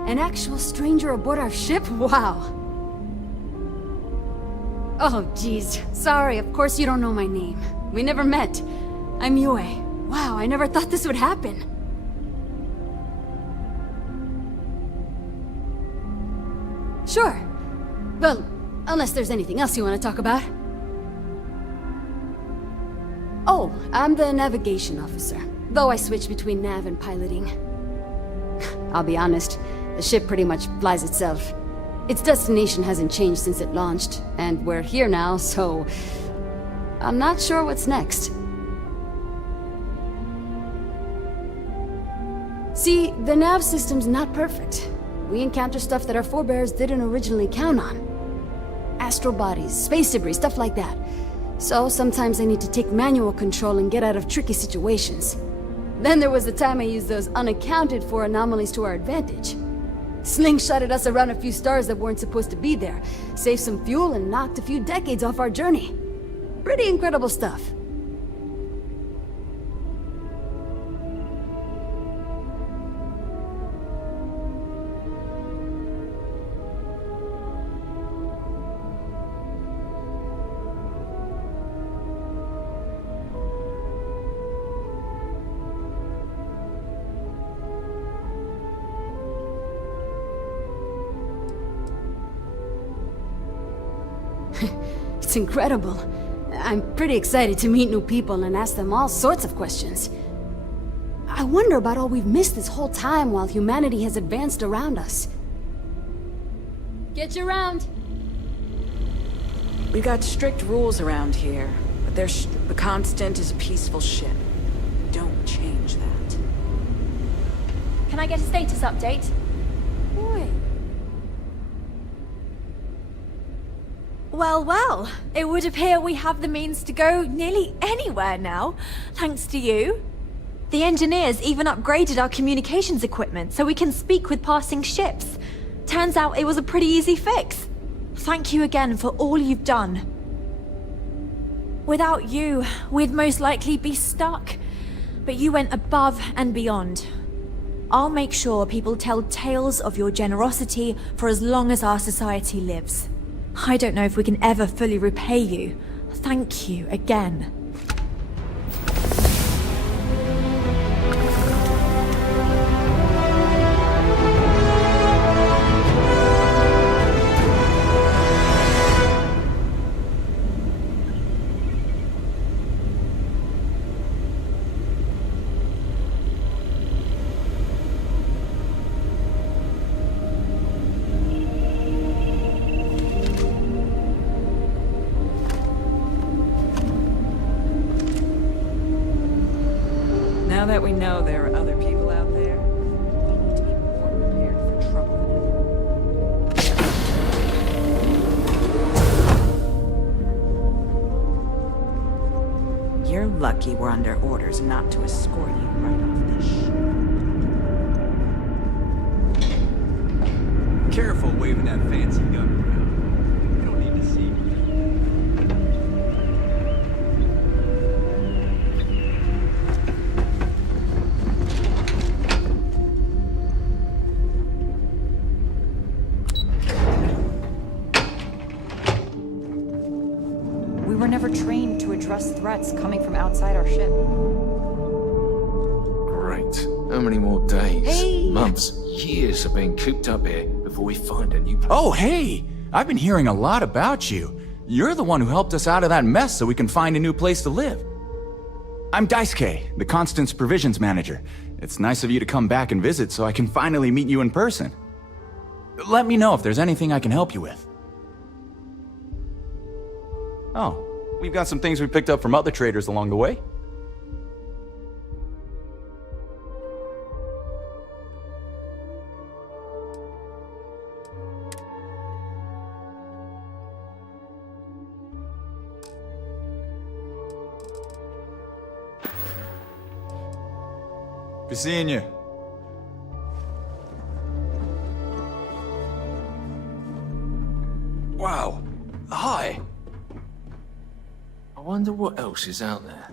An actual stranger aboard our ship? Wow. Oh, geez. Sorry, of course you don't know my name. We never met. I'm Yue. Wow, I never thought this would happen. Sure. Well, unless there's anything else you want to talk about. Oh, I'm the navigation officer, though I switch between nav and piloting. I'll be honest, the ship pretty much flies itself. Its destination hasn't changed since it launched, and we're here now, so... I'm not sure what's next. See, the nav system's not perfect. We encounter stuff that our forebears didn't originally count on. Astral bodies, space debris, stuff like that. So sometimes I need to take manual control and get out of tricky situations. Then there was the time I used those unaccounted for anomalies to our advantage. Slingshotted us around a few stars that weren't supposed to be there, saved some fuel and knocked a few decades off our journey. Pretty incredible stuff. It's incredible. I'm pretty excited to meet new people and ask them all sorts of questions. I wonder about all we've missed this whole time while humanity has advanced around us. Get you around. We got strict rules around here, but the Constant is a peaceful ship. Don't change that. Can I get a status update? Wait. Well, well, it would appear we have the means to go nearly anywhere now, thanks to you. The engineers even upgraded our communications equipment so we can speak with passing ships. Turns out it was a pretty easy fix. Thank you again for all you've done. Without you, we'd most likely be stuck. But you went above and beyond. I'll make sure people tell tales of your generosity for as long as our society lives. I don't know if we can ever fully repay you. Thank you again. Now that we know there are other people out there, we need to be more prepared for trouble than ever. You're lucky we're under orders not to escort you right off this ship. Careful waving that fancy gun around. We don't need to see. We were never trained to address threats coming from outside our ship. Great. How many more days, Hey! months, years of being cooped up here before we find a new place? Oh, hey! I've been hearing a lot about you. You're the one who helped us out of that mess so we can find a new place to live. I'm Daisuke, the Constant's provisions manager. It's nice of you to come back and visit so I can finally meet you in person. Let me know if there's anything I can help you with. Oh, we've got some things we picked up from other traders along the way. Be seeing you. Wow. Hi. I wonder what else is out there.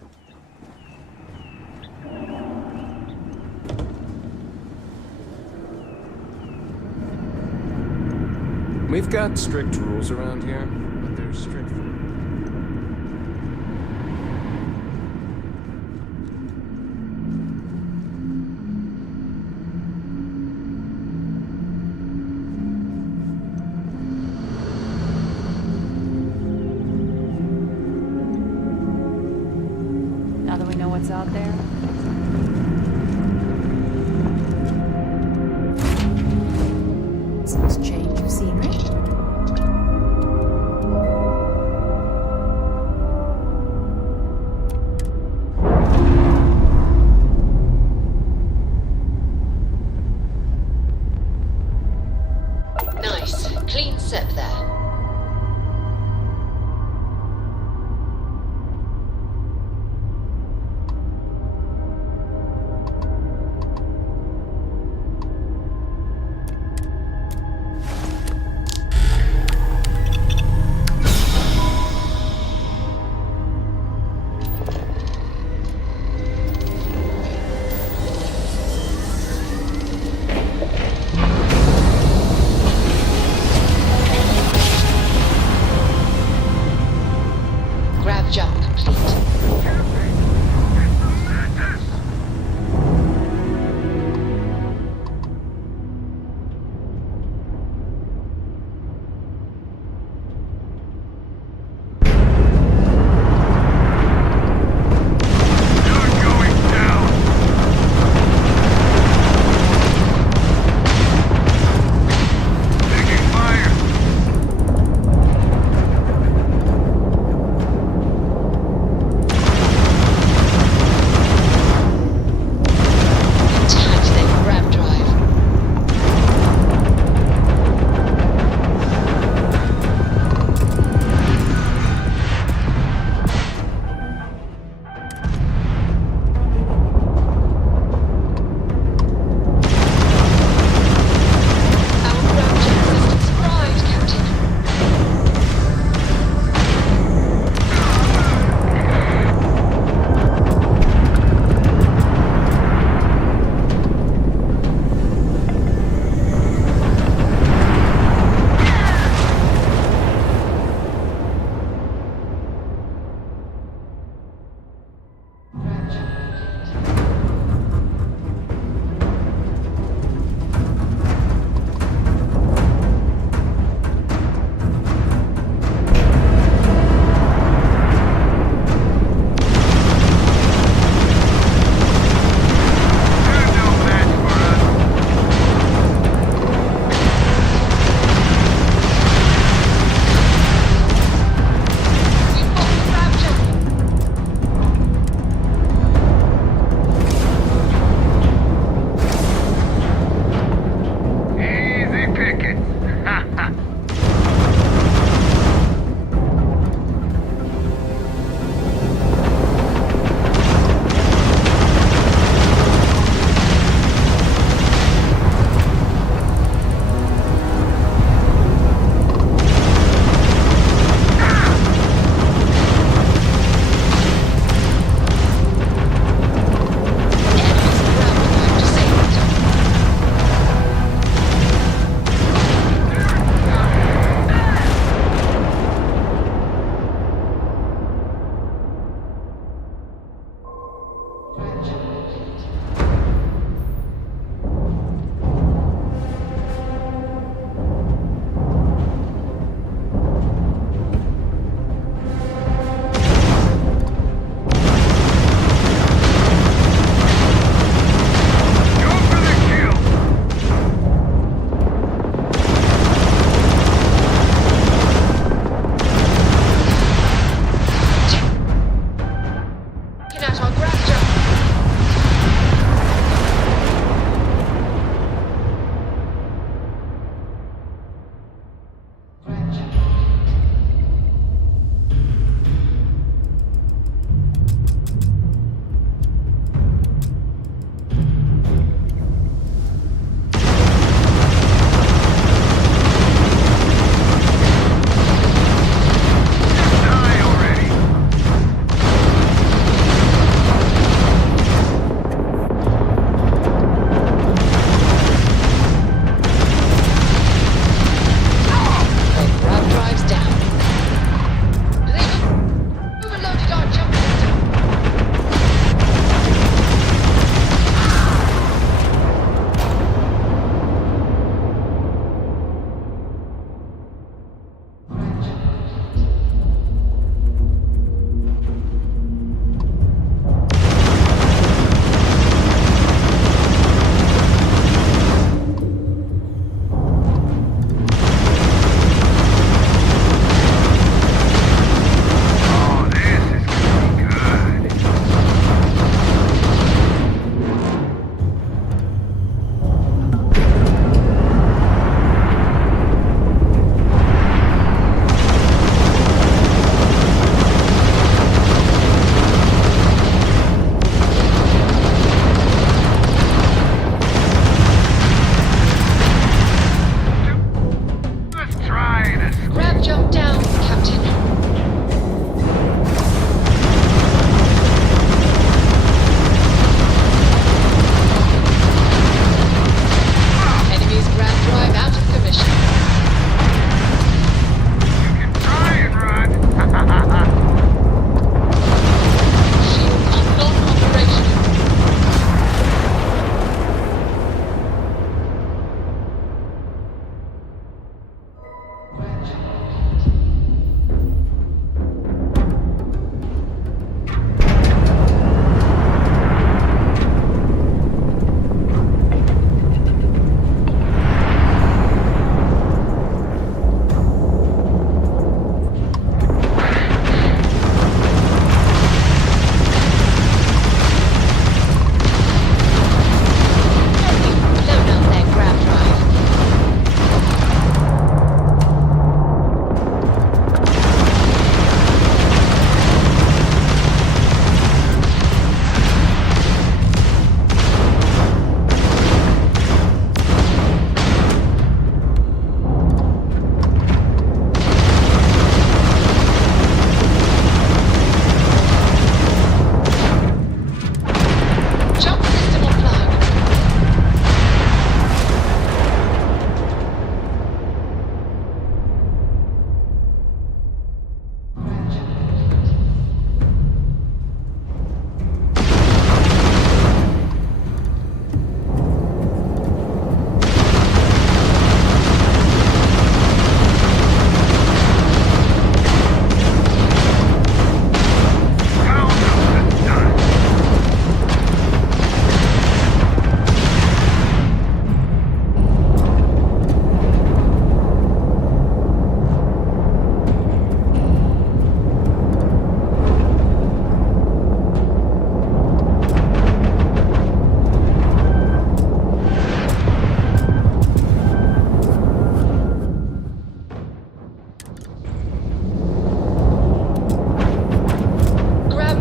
We've got strict rules around here, but they're strict for Now that we know what's out there, Such change of scenery. Nice. Clean set there.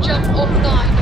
jump offline.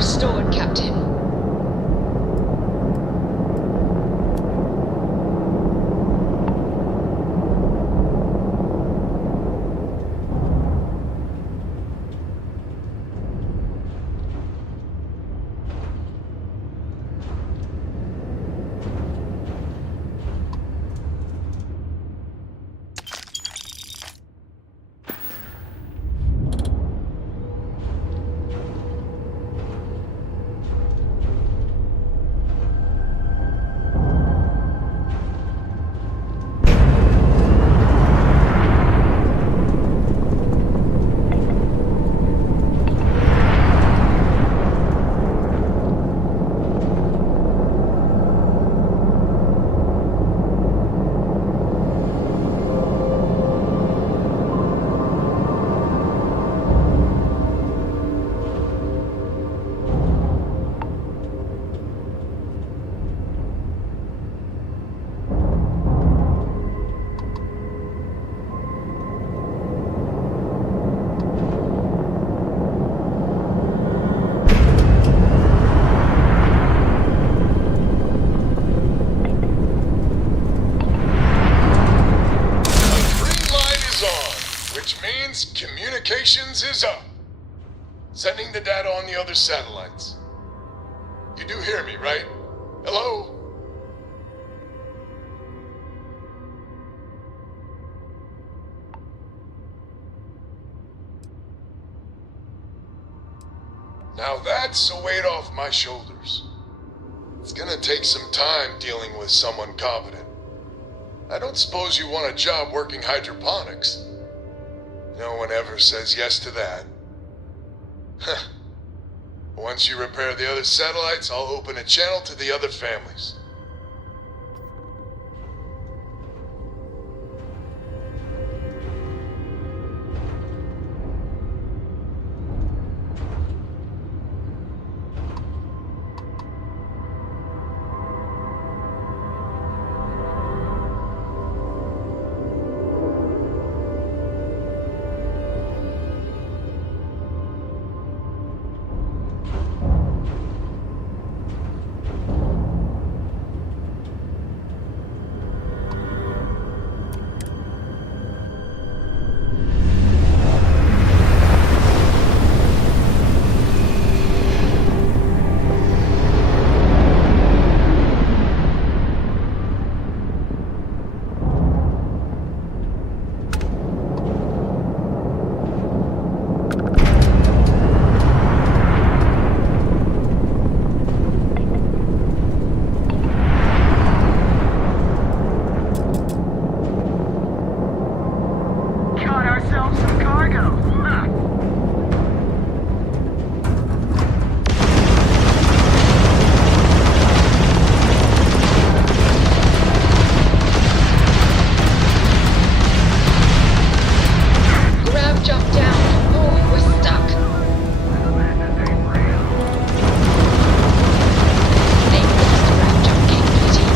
Restored, Captain. Communications is up. Sending the data on the other satellites. You do hear me, right? Hello? Now that's a weight off my shoulders. It's gonna take some time dealing with someone competent. I don't suppose you want a job working hydroponics. No one ever says yes to that. Once you repair the other satellites, I'll open a channel to the other families. caught ourselves some cargo. Huh. Grav jump down. Oh, we're stuck. They lost the grav jump capability.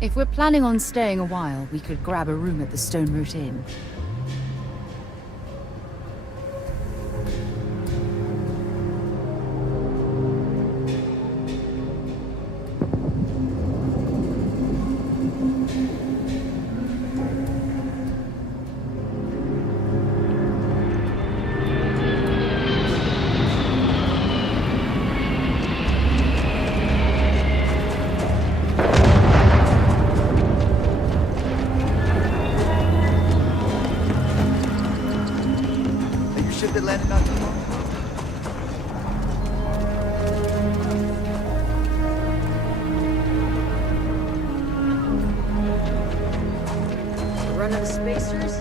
If we're planning on staying a while, we could grab a room at the Stone Root Inn. Ship that landed not too long ago. Run of the spacers?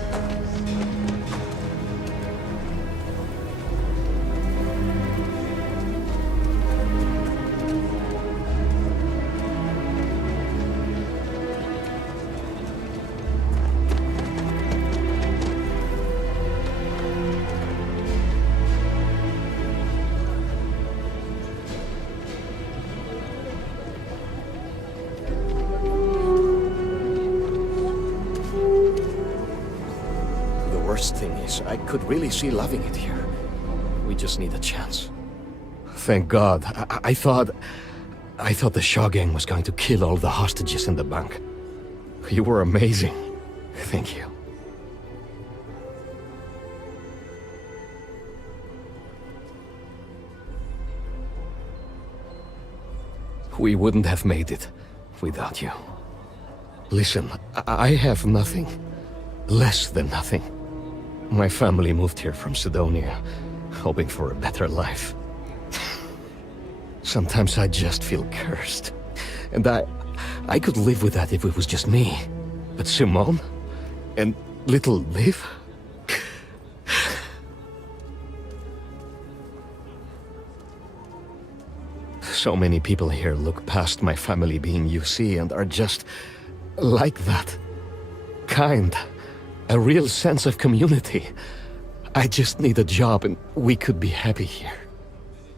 Worst thing is, I could really see loving it here. We just need a chance. Thank God. I thought the Shaw gang was going to kill all the hostages in the bank. You were amazing. Thank you. We wouldn't have made it without you. Listen, I have nothing. Less than nothing. My family moved here from Sidonia, hoping for a better life. Sometimes I just feel cursed. And I could live with that if it was just me. But Simone? And little Liv? So many people here look past my family being UC and are just like that. Kind. A real sense of community. I just need a job and we could be happy here.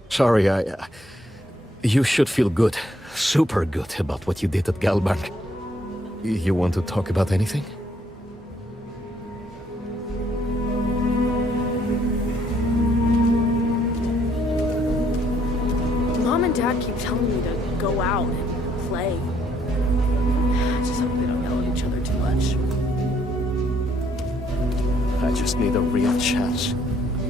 Sorry, you should feel good. Super good about what you did at Galbank. You want to talk about anything? Mom and Dad keep telling me to go out and play. I just hope they don't yell at each other too much. I just need a real chance.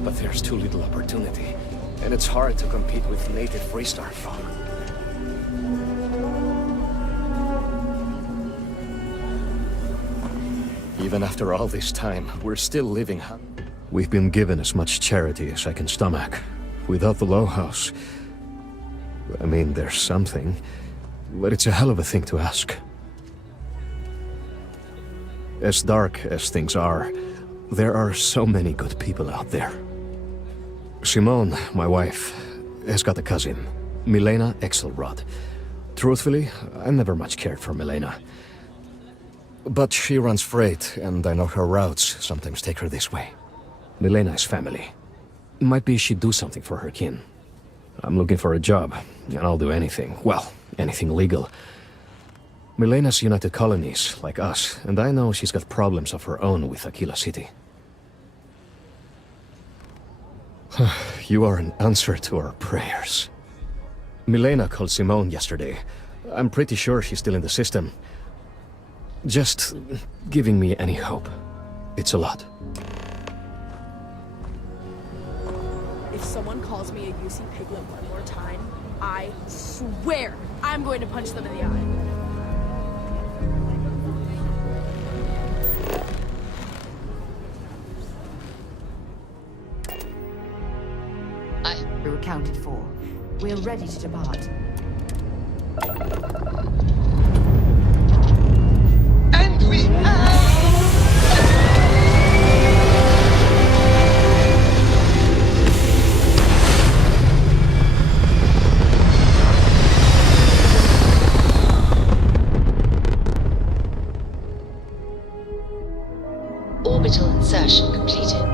But there's too little opportunity. And it's hard to compete with native Freestar folk. Even after all this time, we're still living. We've been given as much charity as I can stomach. Without the Low House, I mean, there's something, but it's a hell of a thing to ask. As dark as things are, there are so many good people out there. Simone, my wife, has got a cousin, Milena Exelrod. Truthfully, I never much cared for Milena. But she runs freight, and I know her routes sometimes take her this way. Milena is family. Might be she'd do something for her kin. I'm looking for a job, and I'll do anything. Well, anything legal. Milena's United Colonies, like us, and I know she's got problems of her own with Aquila City. You are an answer to our prayers. Milena called Simone yesterday. I'm pretty sure she's still in the system. Just giving me any hope. It's a lot. If someone calls me a UC piglet one more time, I swear I'm going to punch them in the eye. We're accounted for. We're ready to depart. And we Orbital insertion completed.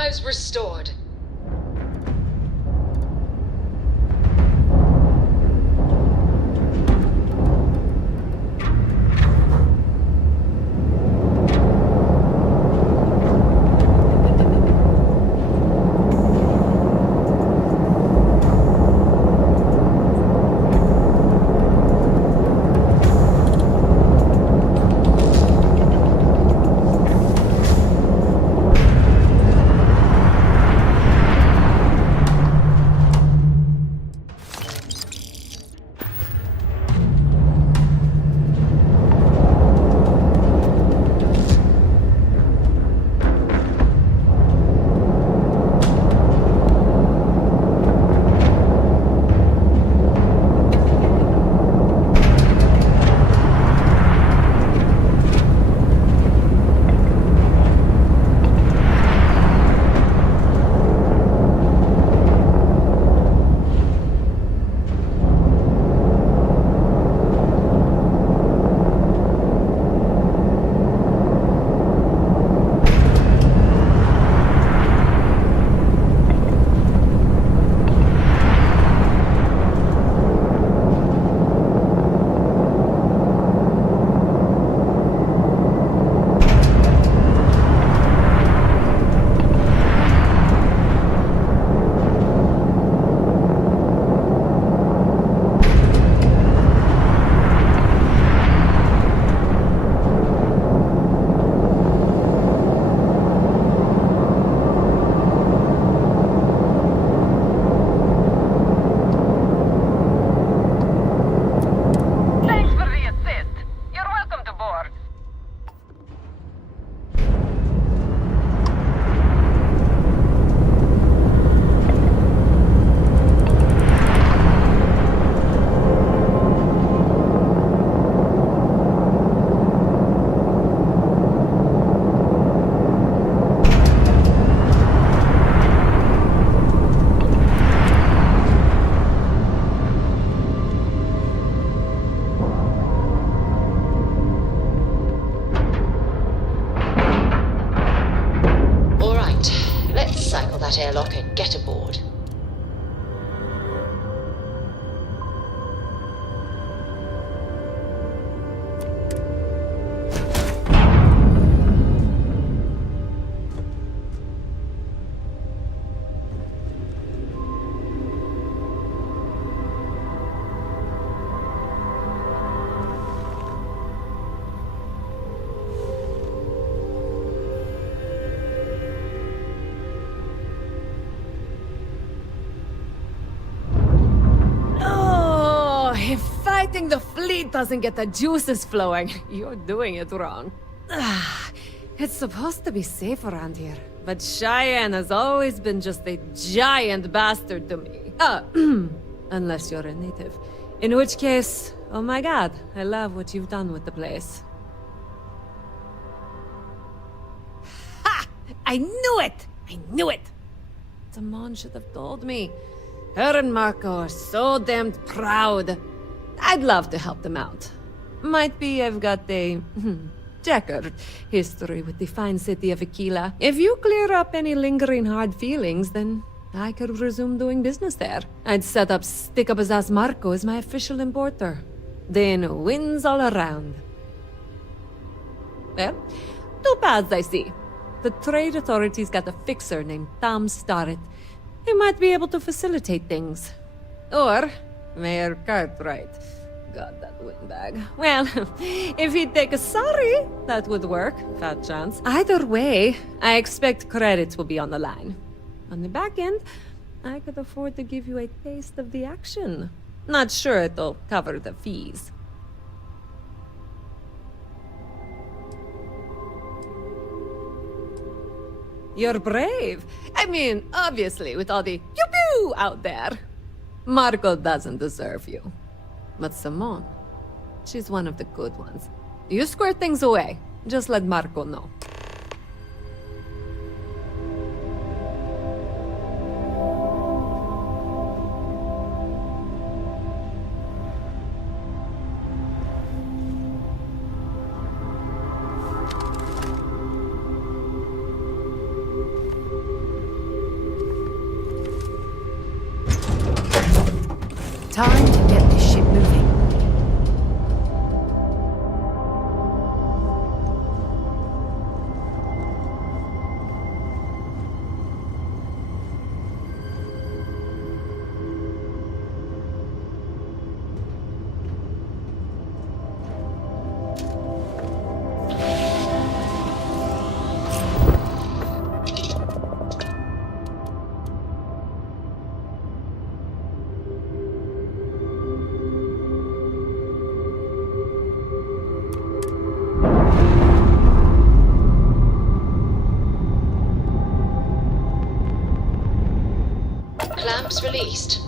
Drives restored. airlock and get aboard. Fighting the fleet doesn't get the juices flowing. You're doing it wrong. It's supposed to be safe around here, but Cheyenne has always been just a giant bastard to me. Unless you're a native. In which case, oh my god, I love what you've done with the place. Ha! I knew it! I knew it! Damon should have told me. Her and Marco are so damned proud. I'd love to help them out. Might be I've got a checkered history with the fine city of Aquila. If you clear up any lingering hard feelings, then I could resume doing business there. I'd set up stick-up-his-ass Marco as my official importer. Then wins all around. Well, two paths I see. The trade authorities got a fixer named Tom Starrett. He might be able to facilitate things. Or Mayor Cartwright. God, that windbag. Well, if he'd take a sorry, that would work. Fat chance. Either way, I expect credits will be on the line. On the back end, I could afford to give you a taste of the action. Not sure it'll cover the fees. You're brave. I mean, obviously, with all the pew-pew out there. Marco doesn't deserve you. But Simone, she's one of the good ones. You square things away. Just let Marco know. Time to get this ship moving. Clamps released.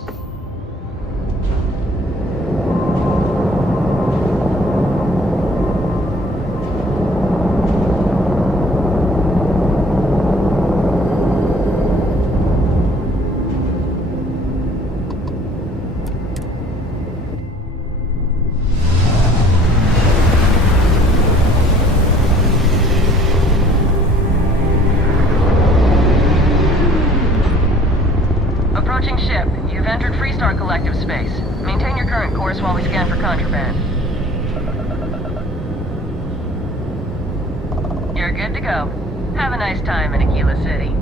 Approaching ship. You've entered Freestar Collective space. Maintain your current course while we scan for contraband. You're good to go. Have a nice time in Aquila City.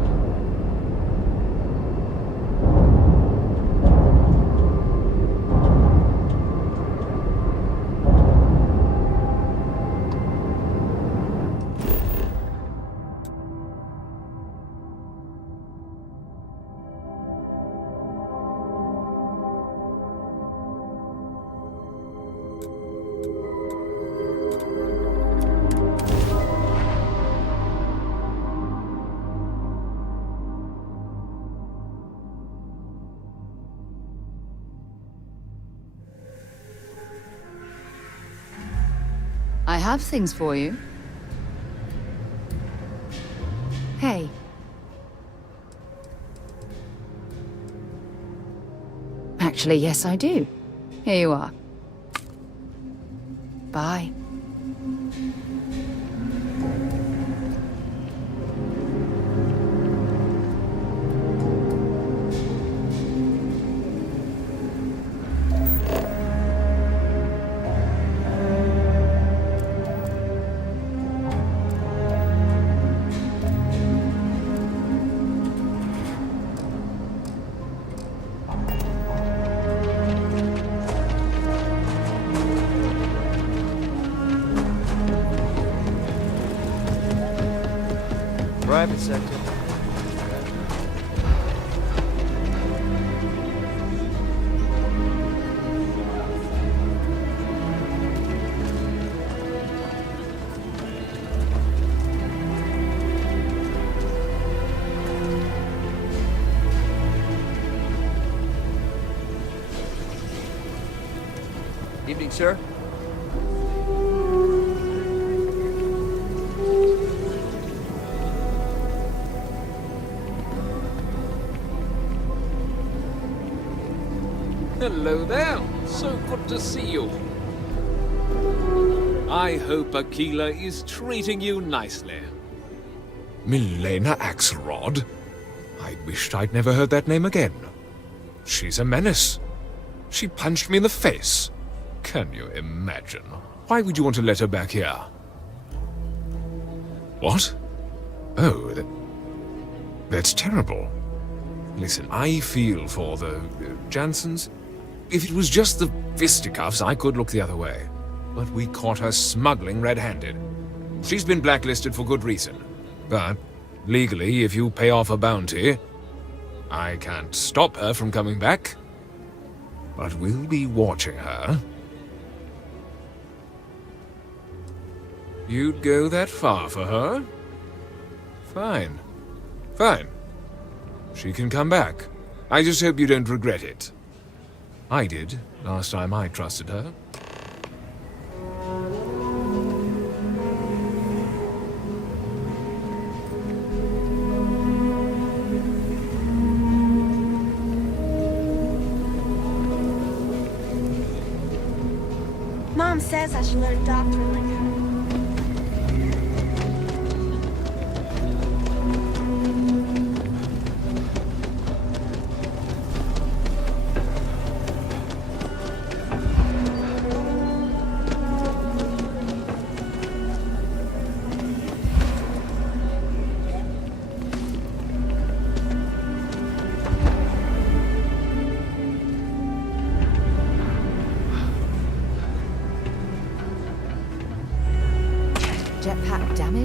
I have things for you. Hey. Actually, yes, I do. Here you are. Bye. Private sector. Evening, sir. Hello there. So good to see you. I hope Aquila is treating you nicely. Milena Axelrod? I wished I'd never heard that name again. She's a menace. She punched me in the face. Can you imagine? Why would you want to let her back here? What? Oh, that's terrible. Listen, I feel for the Jansons. If it was just the fisticuffs, I could look the other way. But we caught her smuggling red-handed. She's been blacklisted for good reason. But, legally, if you pay off a bounty, I can't stop her from coming back. But we'll be watching her. You'd go that far for her? Fine. Fine. She can come back. I just hope you don't regret it. I did, last time I trusted her. Mom says I should learn doctoring like her.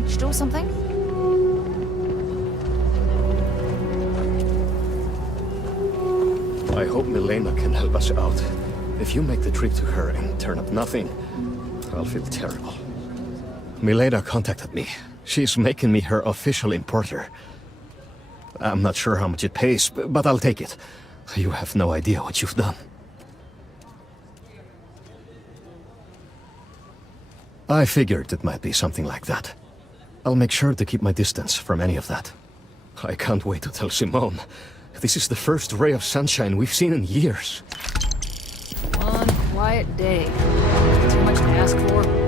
breached or something? I hope Milena can help us out. If you make the trip to her and turn up nothing, I'll feel terrible. Milena contacted me. She's making me her official importer. I'm not sure how much it pays, but I'll take it. You have no idea what you've done. I figured it might be something like that. I'll make sure to keep my distance from any of that. I can't wait to tell Simone. This is the first ray of sunshine we've seen in years. One quiet day. Too much to ask for?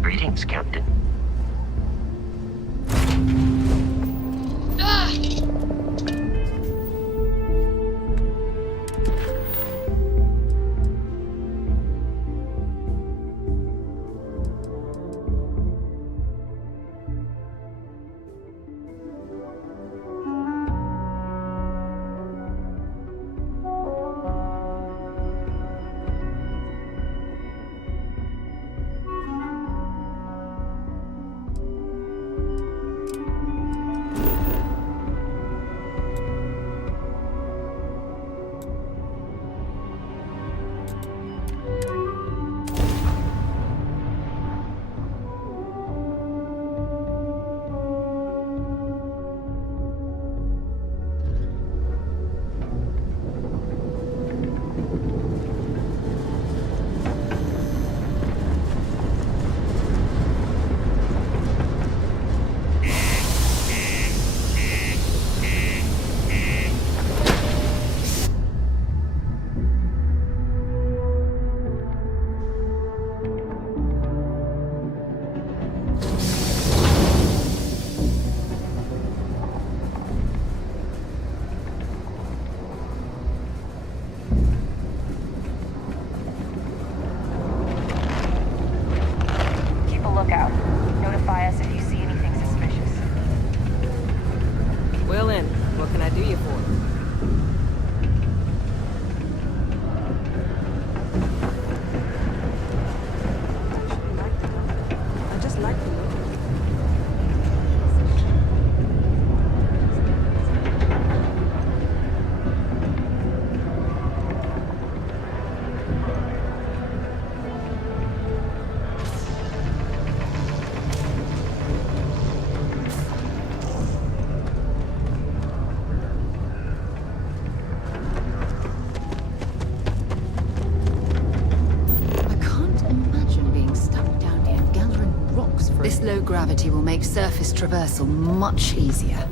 Greetings, Captain. This low gravity will make surface traversal much easier.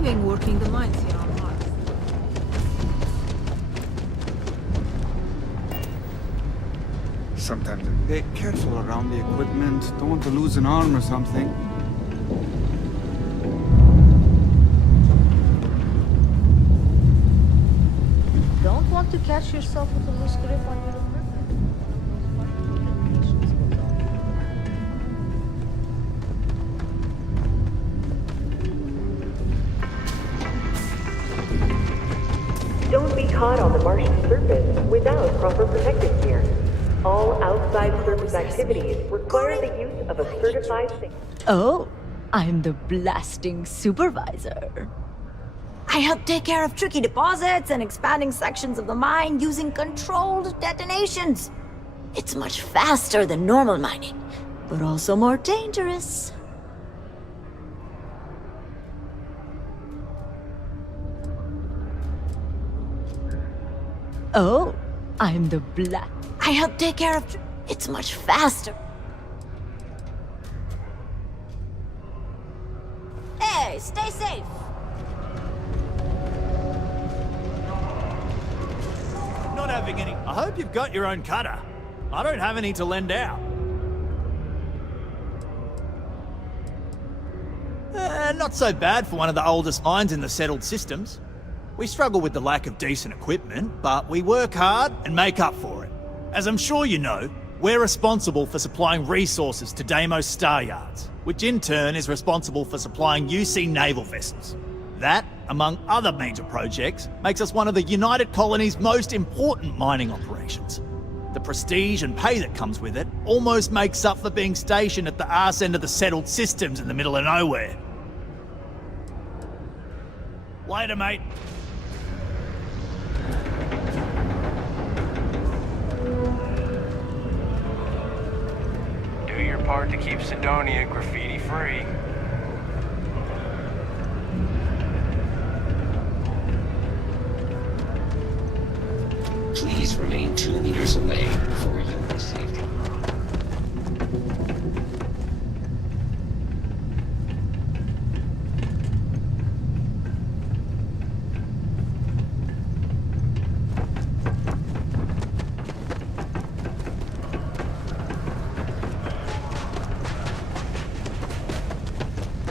living working the mines here on Mars. Sometimes a bit careful around the equipment. Don't want to lose an arm or something. Don't want to catch yourself with a loose grip on your equipment. Don't be caught on the Martian surface without proper protective gear. All outside surface activities require the use of a certified... Oh, I'm the blasting supervisor. I help take care of tricky deposits and expanding sections of the mine using controlled detonations. It's much faster than normal mining, but also more dangerous. Oh, I'm the I help take care of... It's much faster. Hey, stay safe. Not having any... I hope you've got your own cutter. I don't have any to lend out. Not so bad for one of the oldest mines in the settled systems. We struggle with the lack of decent equipment, but we work hard and make up for it. As I'm sure you know, we're responsible for supplying resources to Deimos Star Yards, which in turn is responsible for supplying UC naval vessels. That, among other major projects, makes us one of the United Colony's most important mining operations. The prestige and pay that comes with it almost makes up for being stationed at the arse end of the settled systems in the middle of nowhere. Later, mate. Do your part to keep Sidonia graffiti-free. Please remain 2 meters away for your safety.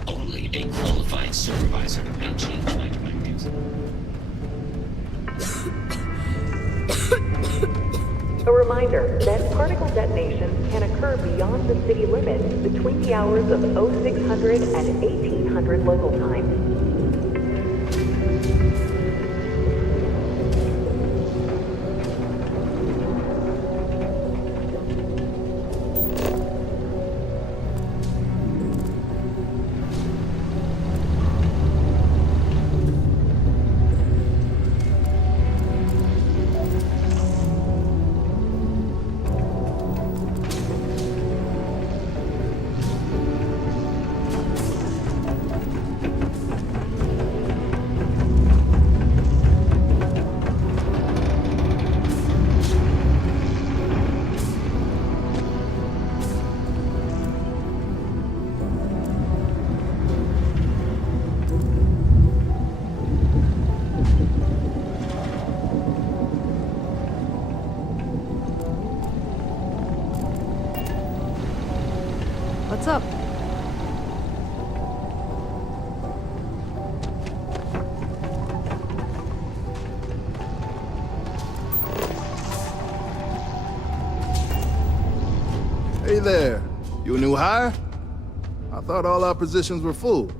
Only a qualified supervisor may change my directives. A reminder that particle detonations can occur beyond the city limits between the hours of 0600 and 1800 local time. What's up? Hey there. You a new hire? I thought all our positions were full.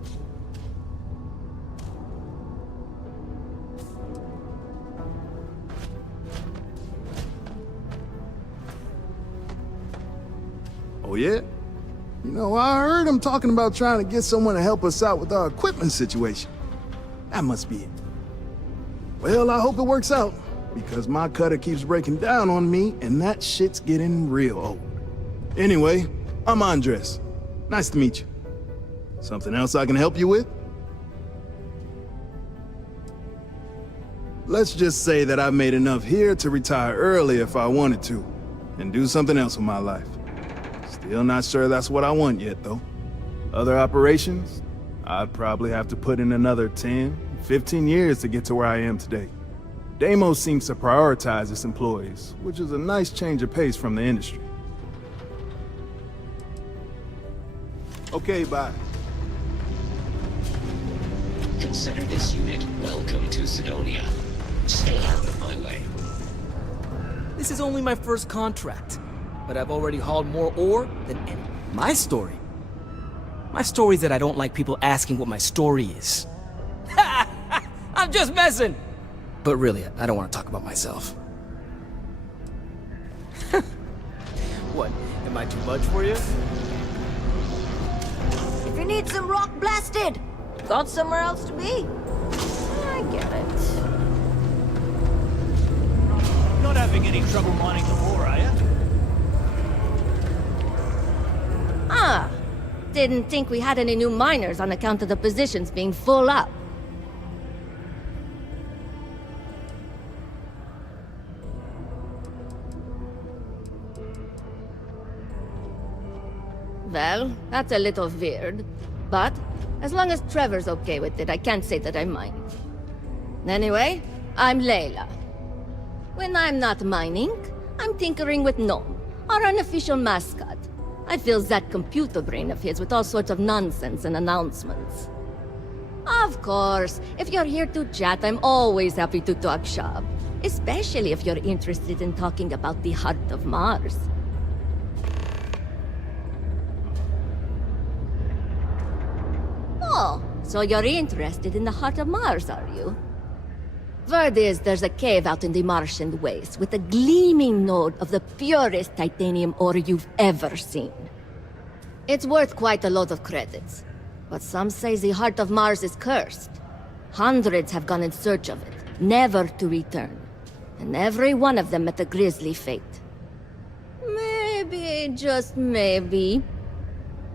Oh yeah? You know, I heard him talking about trying to get someone to help us out with our equipment situation. That must be it. Well, I hope it works out, because my cutter keeps breaking down on me, and that shit's getting real old. Anyway, I'm Andres. Nice to meet you. Something else I can help you with? Let's just say that I've made enough here to retire early if I wanted to, and do something else with my life. Still not sure that's what I want yet, though. Other operations? I'd probably have to put in another 10, 15 years to get to where I am today. Deimos seems to prioritize its employees, which is a nice change of pace from the industry. Okay, bye. Consider this unit welcome to Sidonia. Stay out of my way. This is only my first contract, but I've already hauled more ore than any. My story? My story is that I don't like people asking what my story is. I'm just messing! But really, I don't want to talk about myself. What, am I too much for you? If you need some rock blasted, got somewhere else to be. I get it. Not having any trouble mining the ore, are you? Ah, didn't think we had any new miners on account of the positions being full up. Well, that's a little weird, but as long as Trevor's okay with it, I can't say that I mind. Anyway, I'm Layla. When I'm not mining, I'm tinkering with Gnome, our unofficial mascot. I fill that computer brain of his with all sorts of nonsense and announcements. Of course, if you're here to chat, I'm always happy to talk shop. Especially if you're interested in talking about the heart of Mars. Oh, so you're interested in the heart of Mars, are you? Word is there's a cave out in the Martian waste with a gleaming node of the purest titanium ore you've ever seen. It's worth quite a lot of credits, but some say the heart of Mars is cursed. Hundreds have gone in search of it, never to return. And every one of them met a grisly fate. Maybe, just maybe,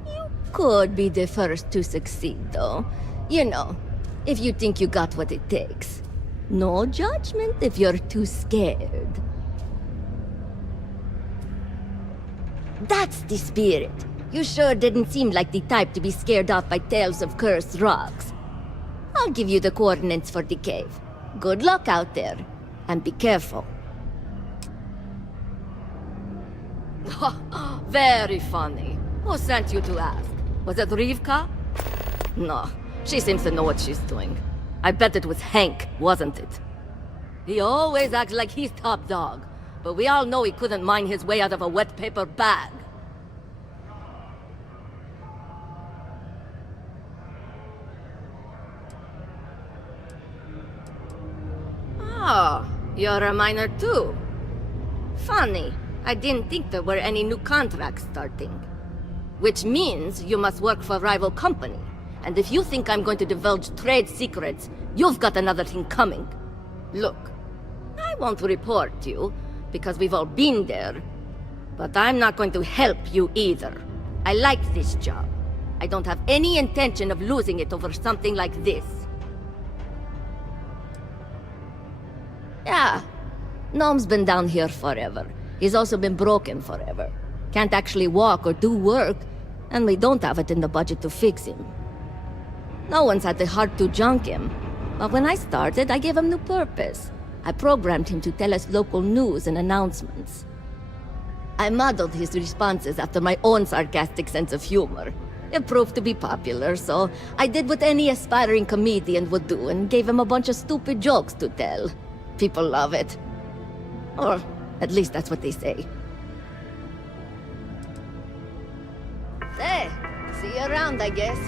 you could be the first to succeed, though. You know, if you think you got what it takes. No judgment if you're too scared. That's the spirit. You sure didn't seem like the type to be scared off by tales of cursed rocks. I'll give you the coordinates for the cave. Good luck out there, and be careful. Very funny. Who sent you to ask? Was it Rivka? No, she seems to know what she's doing. I bet it was Hank, wasn't it? He always acts like he's top dog, but we all know he couldn't mine his way out of a wet paper bag. Oh, you're a miner too. Funny, I didn't think there were any new contracts starting. Which means you must work for a rival company. And if you think I'm going to divulge trade secrets, you've got another thing coming. Look, I won't report you, because we've all been there. But I'm not going to help you either. I like this job. I don't have any intention of losing it over something like this. Yeah, Gnome's been down here forever. He's also been broken forever. Can't actually walk or do work, and we don't have it in the budget to fix him. No one's had the heart to junk him. But when I started, I gave him new purpose. I programmed him to tell us local news and announcements. I modeled his responses after my own sarcastic sense of humor. It proved to be popular, so I did what any aspiring comedian would do and gave him a bunch of stupid jokes to tell. People love it. Or at least that's what they say. Hey, see you around, I guess.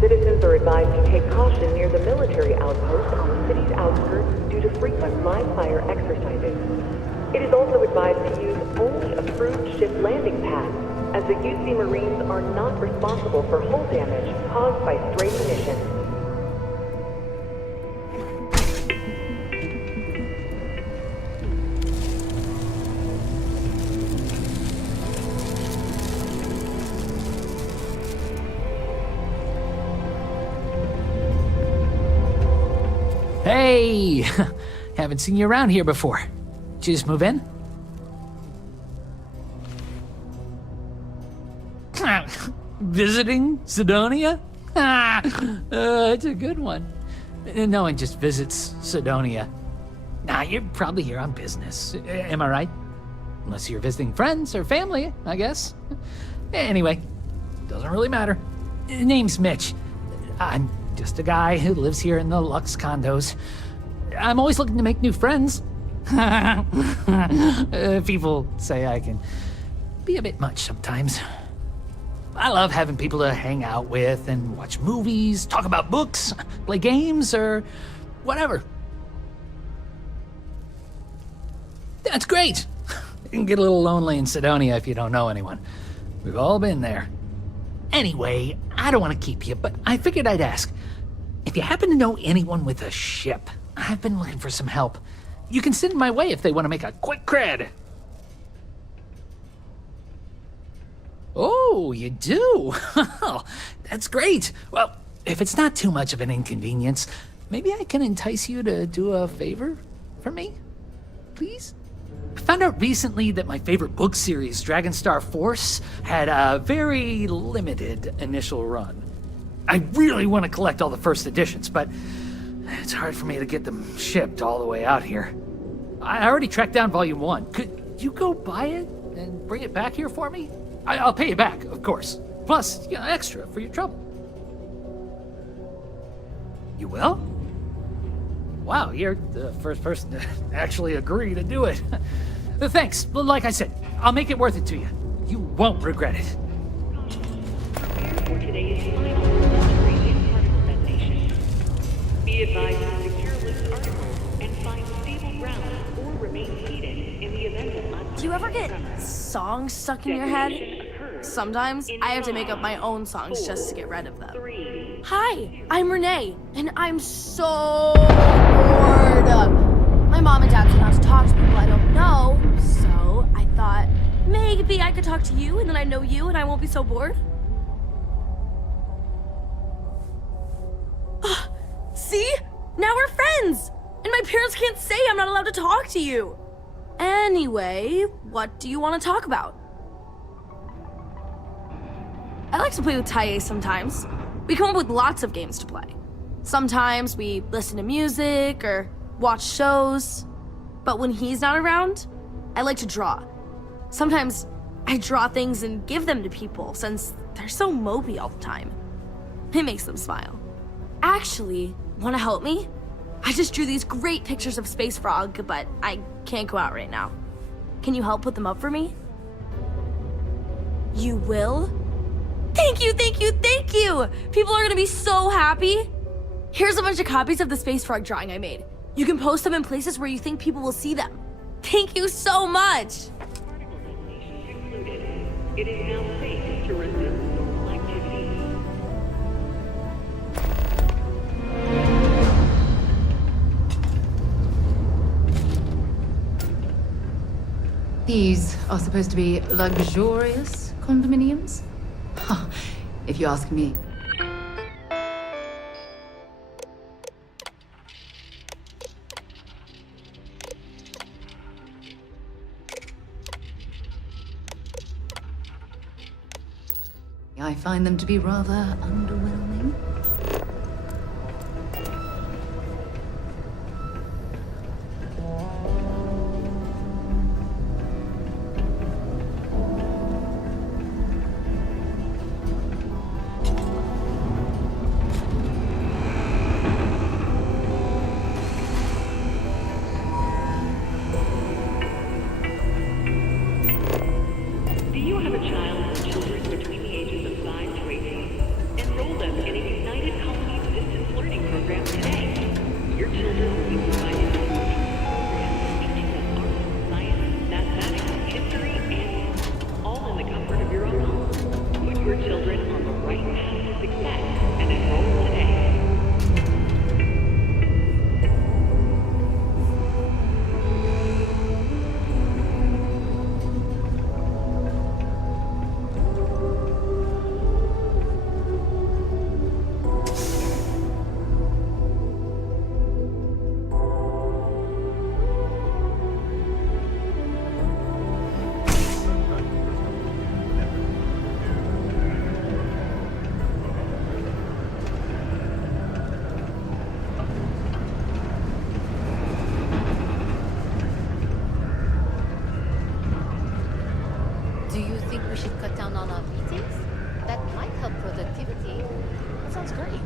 Citizens are advised to take caution near the military outpost on the city's outskirts due to frequent live-fire exercises. It is also advised to use only approved ship landing pads, as the UC Marines are not responsible for hull damage caused by stray munitions. Hey! Haven't seen you around here before. Did you just move in? Visiting Sidonia? It's a good one. No one just visits Sidonia. Nah, you're probably here on business. Am I right? Unless you're visiting friends or family, I guess. Anyway, doesn't really matter. Name's Mitch. I'm just a guy who lives here in the Lux condos. I'm always looking to make new friends. People say I can be a bit much sometimes. I love having people to hang out with and watch movies, talk about books, play games, or whatever. That's great. You can get a little lonely in Sidonia if you don't know anyone. We've all been there. Anyway, I don't want to keep you, but I figured I'd ask. If you happen to know anyone with a ship, I've been looking for some help. You can send my way if they want to make a quick cred. Oh, you do? That's great. Well, if it's not too much of an inconvenience, maybe I can entice you to do a favor for me? Please? I found out recently that my favorite book series, Dragonstar Force, had a very limited initial run. I really want to collect all the first editions, but it's hard for me to get them shipped all the way out here. I already tracked down Volume 1. Could you go buy it and bring it back here for me? I'll pay you back, of course. Plus, extra for your trouble. You will? Wow, you're the first person to actually agree to do it. Thanks. Like I said, I'll make it worth it to you. You won't regret it. For today's final preliminary particle detonation. Be advised to secure loose articles and find stable ground or remain seated in the event of unforeseen. Do you ever get songs stuck in your head? Sometimes I have to make up my own songs just to get rid of them. Hi, I'm Renee, and I'm so bored. My mom and dad said not to talk to people I don't know, so I thought maybe I could talk to you, and then I know you, and I won't be so bored. See? Now we're friends! And my parents can't say I'm not allowed to talk to you. Anyway, what do you want to talk about? I like to play with Taye sometimes. We come up with lots of games to play. Sometimes we listen to music or watch shows. But when he's not around, I like to draw. Sometimes I draw things and give them to people since they're so mopey all the time. It makes them smile. Actually, want to help me? I just drew these great pictures of Space Frog, but I can't go out right now. Can you help put them up for me? You will? Thank you, thank you, thank you! People are gonna be so happy. Here's a bunch of copies of the Space Frog drawing I made. You can post them in places where you think people will see them. Thank you so much! It is now safe to resume normal activities. These are supposed to be luxurious condominiums? Huh, if you ask me. I find them to be rather underwhelming. Do you have a child or children between the ages of 5 to 18? Enroll them in a United Colonies distance learning program today. Your children will be provided with programs teaching them art, science, mathematics, history, and all in the comfort of your own home. Put your children on the right path to success and enroll today. Do you think we should cut down on our meetings? That might help productivity. That sounds great.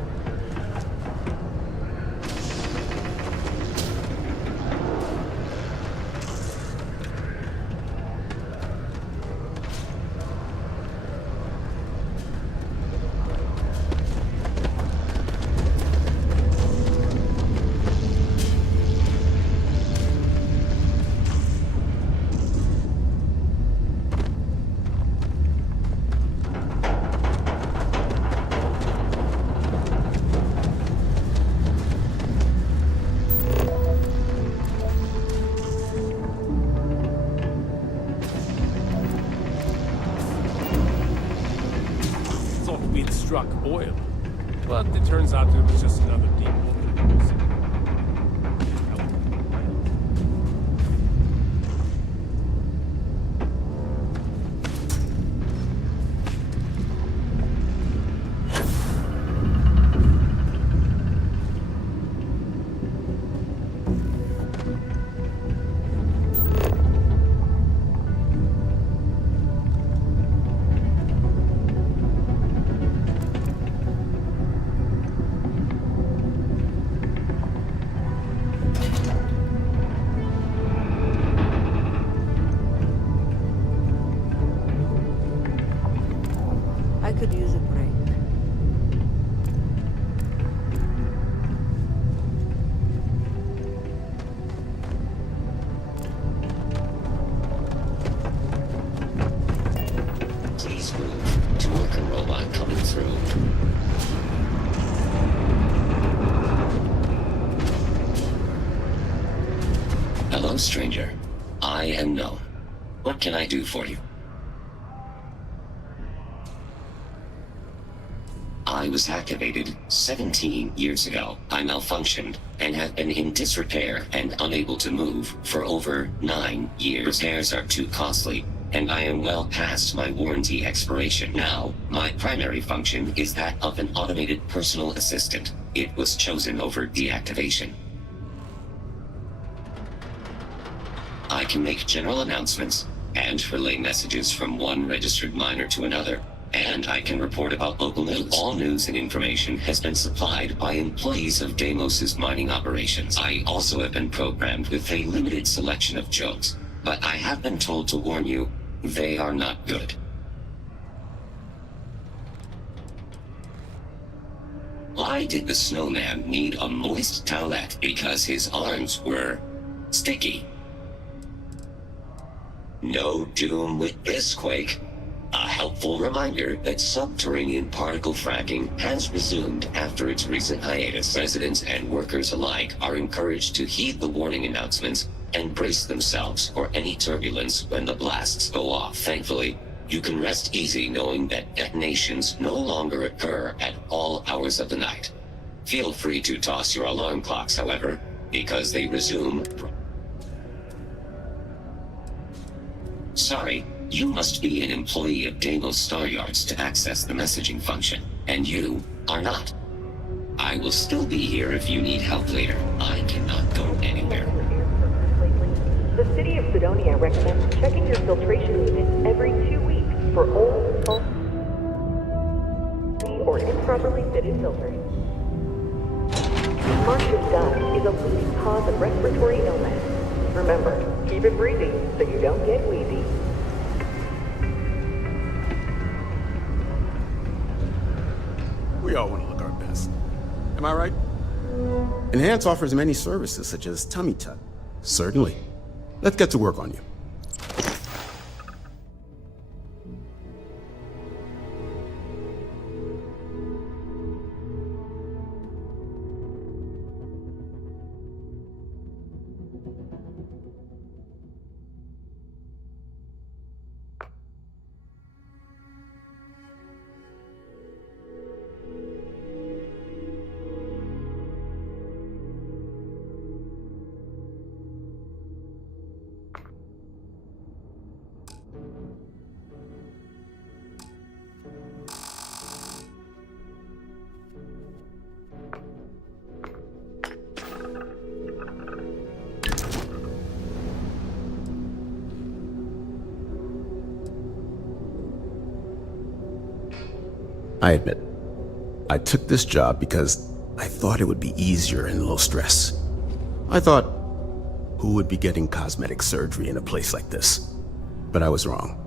Thought we'd struck oil, but it turns out it was just another deep water. I could use a break. Please move to worker robot coming through. Hello, stranger. I am known. What can I do for you? I was activated 17 years ago. I malfunctioned and have been in disrepair and unable to move for over 9 years. Repairs are too costly, and I am well past my warranty expiration. Now, my primary function is that of an automated personal assistant. It was chosen over deactivation. I can make general announcements and relay messages from one registered miner to another. And I can report about local news. All news and information has been supplied by employees of Deimos's mining operations. I also have been programmed with a limited selection of jokes, but I have been told to warn you, they are not good. Why did the snowman need a moist towelette? Because his arms were sticky. No doom with this quake. A helpful reminder that subterranean particle fracking has resumed after its recent hiatus. Residents and workers alike are encouraged to heed the warning announcements and brace themselves for any turbulence when the blasts go off. Thankfully, you can rest easy knowing that detonations no longer occur at all hours of the night. Feel free to toss your alarm clocks, however, because they resume. Sorry. You must be an employee of Deimos Star Yards to access the messaging function, and you are not. I will still be here if you need help later. I cannot go anywhere. The city of Sidonia recommends checking your filtration unit every 2 weeks for old, faulty, or improperly fitted filters. Noxious dust is a leading cause of respiratory illness. Remember, keep it breezy so you don't get wheezy. We all want to look our best. Am I right? Enhance offers many services such as tummy tuck. Certainly. Let's get to work on you. I admit, I took this job because I thought it would be easier and low stress. I thought, who would be getting cosmetic surgery in a place like this? But I was wrong.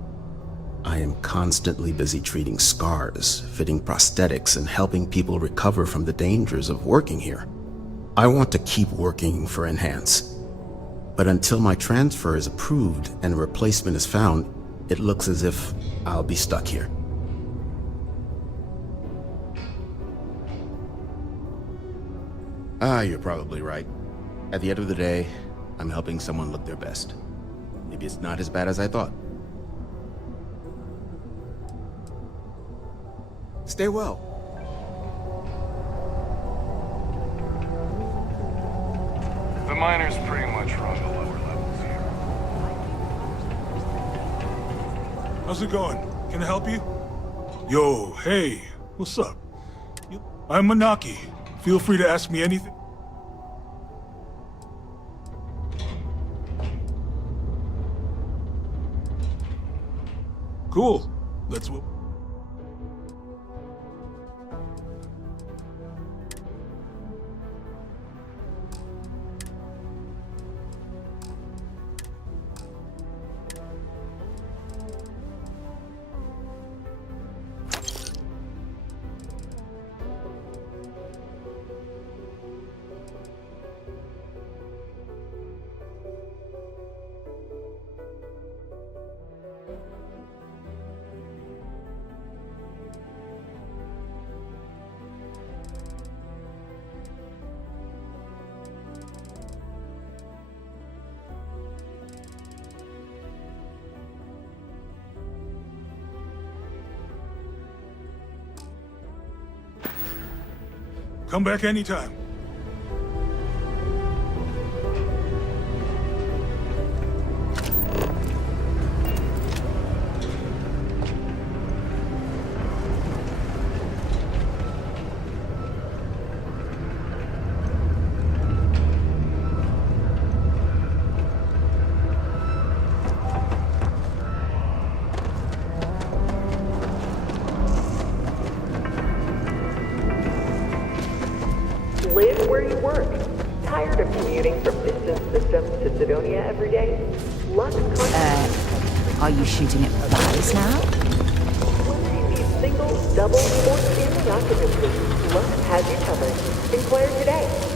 I am constantly busy treating scars, fitting prosthetics, and helping people recover from the dangers of working here. I want to keep working for Enhance. But until my transfer is approved and a replacement is found, it looks as if I'll be stuck here. You're probably right. At the end of the day, I'm helping someone look their best. Maybe it's not as bad as I thought. Stay well. The miners pretty much run the lower levels here. How's it going? Can I help you? Yo, hey, what's up? I'm Manaki. Feel free to ask me anything. Cool. Let's... Come back anytime. Live where you work. Tired of commuting from distant systems to Sidonia every day? Lux Are you shooting at valleys now? Whether you need single, double, or family occupancy, Lux has you covered. Inquire today.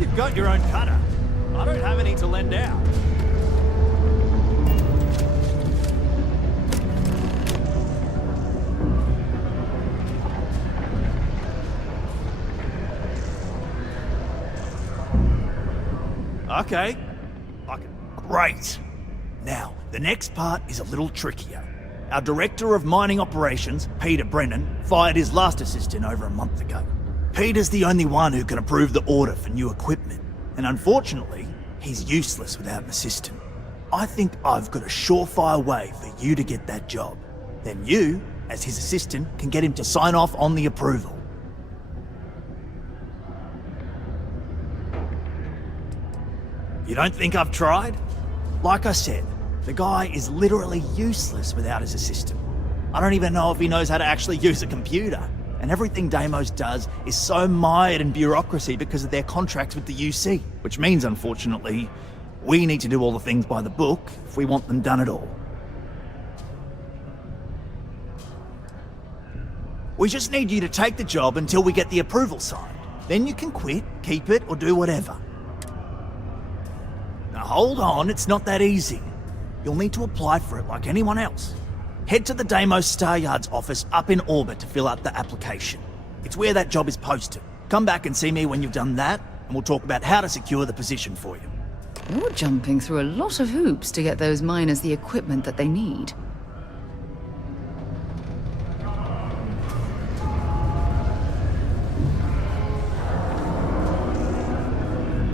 You've got your own cutter. I don't have any to lend out. Okay. Great. Now, the next part is a little trickier. Our Director of Mining Operations, Peter Brennan, fired his last assistant over a month ago. Peter's the only one who can approve the order for new equipment, and unfortunately, he's useless without an assistant. I think I've got a surefire way for you to get that job. Then you, as his assistant, can get him to sign off on the approval. You don't think I've tried? Like I said, the guy is literally useless without his assistant. I don't even know if he knows how to actually use a computer. And everything Deimos does is so mired in bureaucracy because of their contracts with the UC, which means, unfortunately, we need to do all the things by the book if we want them done at all. We just need you to take the job until we get the approval signed. Then you can quit, keep it, or do whatever. Now hold on, it's not that easy. You'll need to apply for it like anyone else. Head to the Deimos Star Yard's office up in orbit to fill out the application. It's where that job is posted. Come back and see me when you've done that, and we'll talk about how to secure the position for you. You're jumping through a lot of hoops to get those miners the equipment that they need.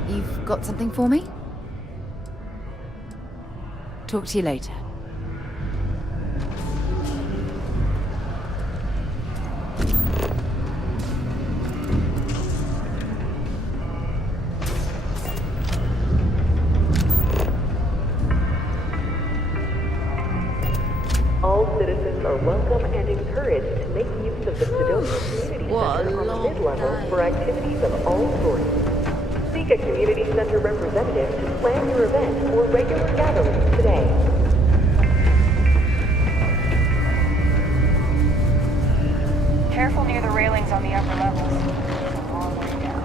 You've got something for me? Talk to you later. All citizens are welcome and encouraged to make use of the Sedona Community Center on the mid-level for activities of all sorts. Seek a community center representative to plan your event or regular gatherings today. Careful near the railings on the upper levels. It's a long way down.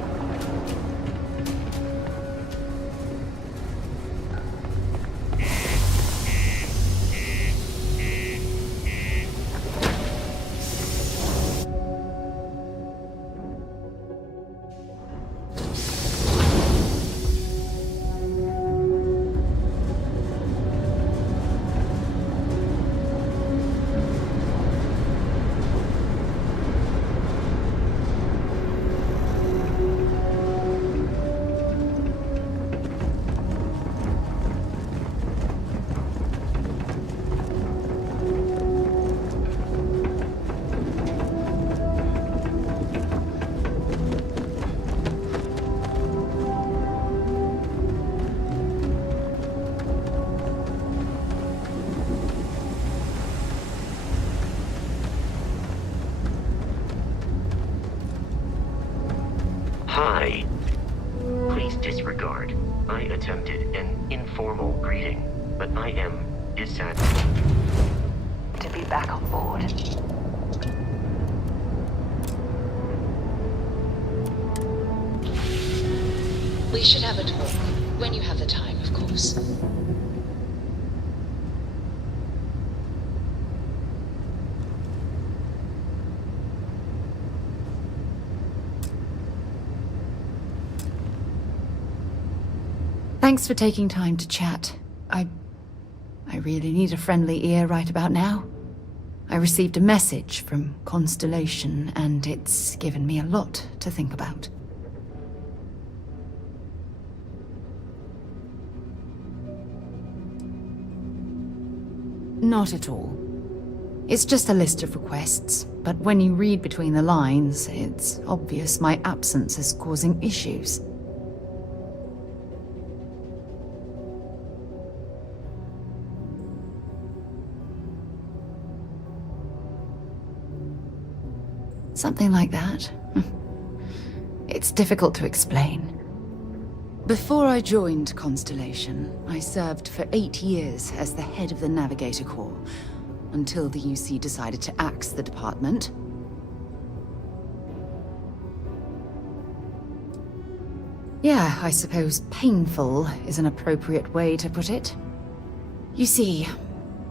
Hi. Please disregard. I attempted an informal greeting, but I am dissatisfied To be back on board. We should have a talk. When you have the time, of course. Thanks for taking time to chat. I really need a friendly ear right about now. I received a message from Constellation, and it's given me a lot to think about. Not at all. It's just a list of requests, but when you read between the lines, it's obvious my absence is causing issues. Something like that. It's difficult to explain. Before I joined Constellation, I served for 8 years as the head of the Navigator Corps, until the UC decided to axe the department. Yeah, I suppose painful is an appropriate way to put it. You see,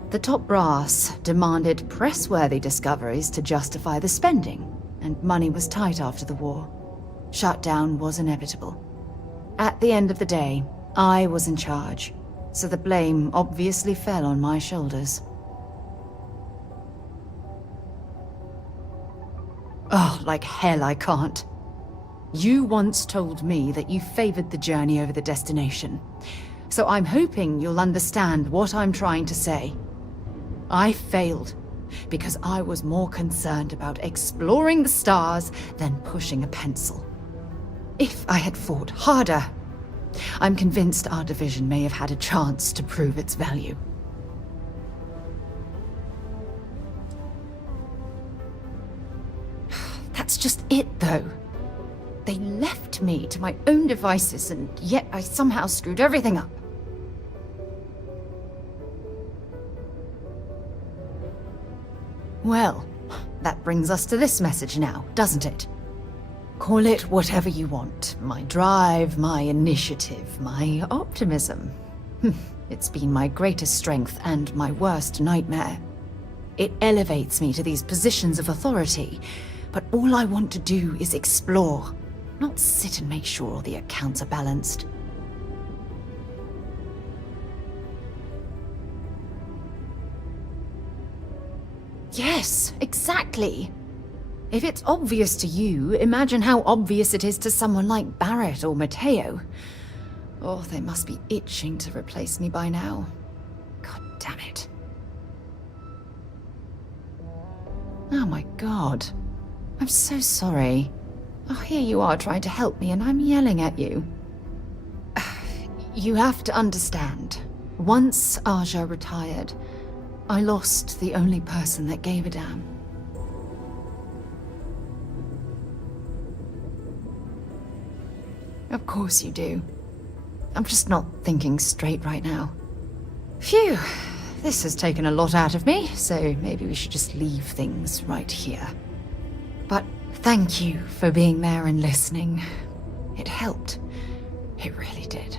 the top brass demanded press-worthy discoveries to justify the spending, and money was tight after the war. Shutdown was inevitable. At the end of the day, I was in charge, so the blame obviously fell on my shoulders. Oh, like hell I can't. You once told me that you favored the journey over the destination. So I'm hoping you'll understand what I'm trying to say. I failed because I was more concerned about exploring the stars than pushing a pencil. If I had fought harder, I'm convinced our division may have had a chance to prove its value. That's just it, though. They left me to my own devices, and yet I somehow screwed everything up. Well, that brings us to this message now, doesn't it? Call it whatever you want. My drive, my initiative, my optimism. It's been my greatest strength and my worst nightmare. It elevates me to these positions of authority, but all I want to do is explore, not sit and make sure all the accounts are balanced. Yes, exactly. If it's obvious to you, imagine how obvious it is to someone like Barrett or Mateo. Oh, they must be itching to replace me by now. God damn it. Oh my god. I'm so sorry. Oh, here you are trying to help me and I'm yelling at you. You have to understand. Once Aja retired, I lost the only person that gave a damn. Of course you do. I'm just not thinking straight right now. Phew, this has taken a lot out of me, so maybe we should just leave things right here. But thank you for being there and listening. It helped. It really did.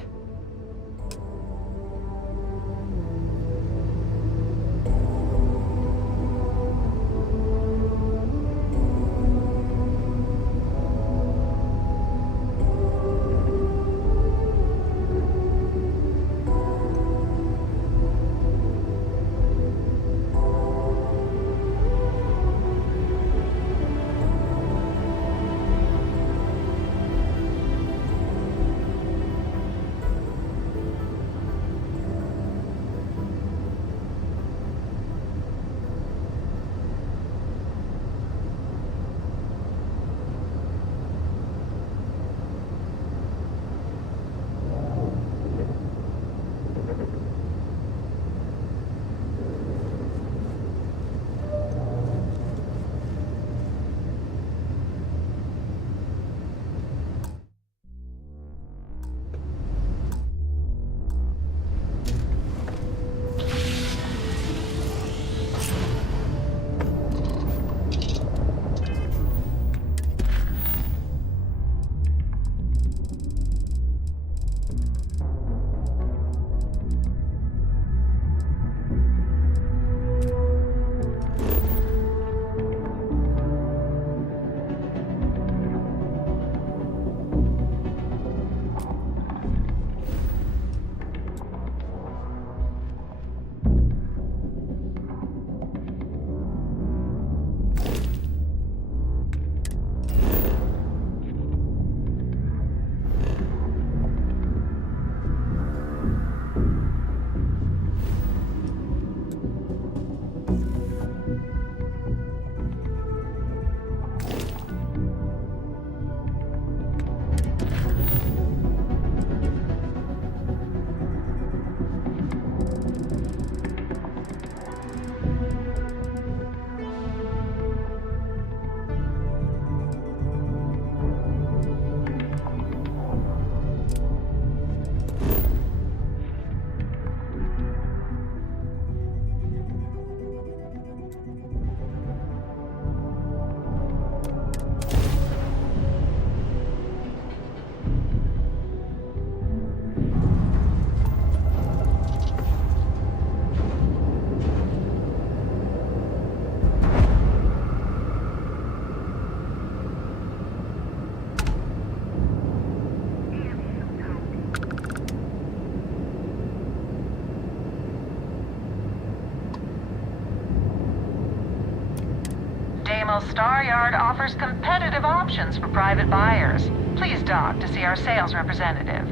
Star Yard offers competitive options for private buyers. Please dock to see our sales representative.